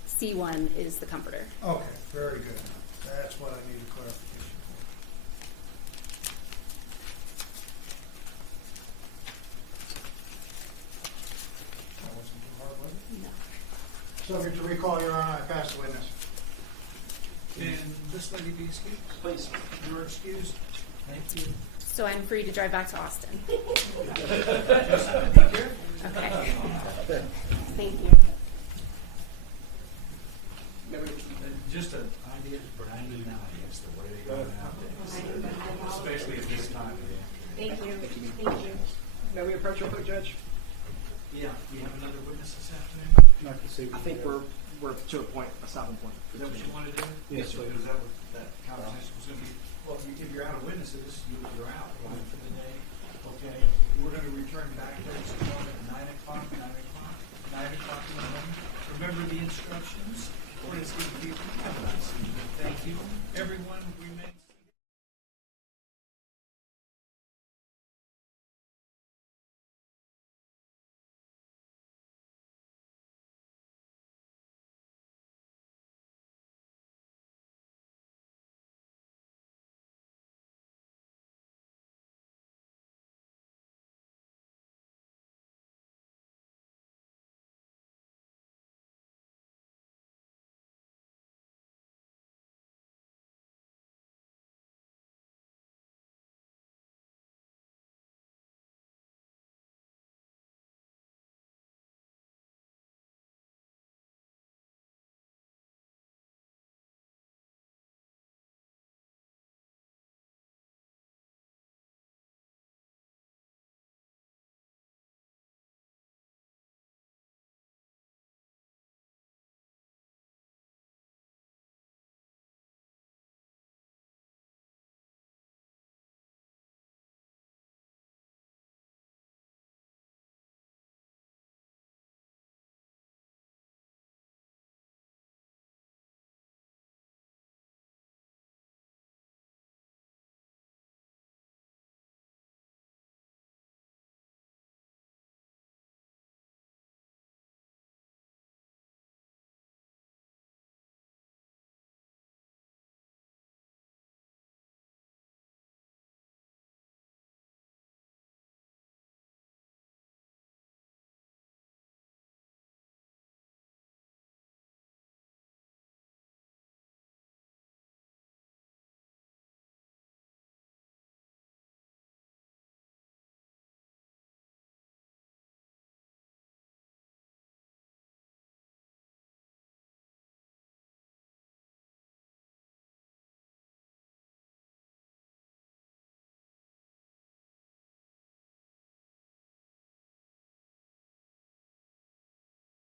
C1 is the comforter. okay, very good. That's what I needed clarification for. That wasn't too hard, was it? No. Subject to recall, Your Honor, I pass the witness. Can this lady be excused? Please. You're excused. Thank you. So I'm free to drive back to Austin. Just be careful. Okay. Thank you. Just an idea, 99 is the way to go nowadays, especially at this time of year. Thank you. Thank you. May we approach real quick, Judge? Yeah, do you have another witness this afternoon? Not to see. I think we're to a stopping point. Is that what you want to do? Yes, sir. Because that conversation was going to be, well, if you're out of witnesses, you're out, right, for the day. Okay, we're going to return back to this morning at 9 o'clock in the morning. Remember the instructions. Please give people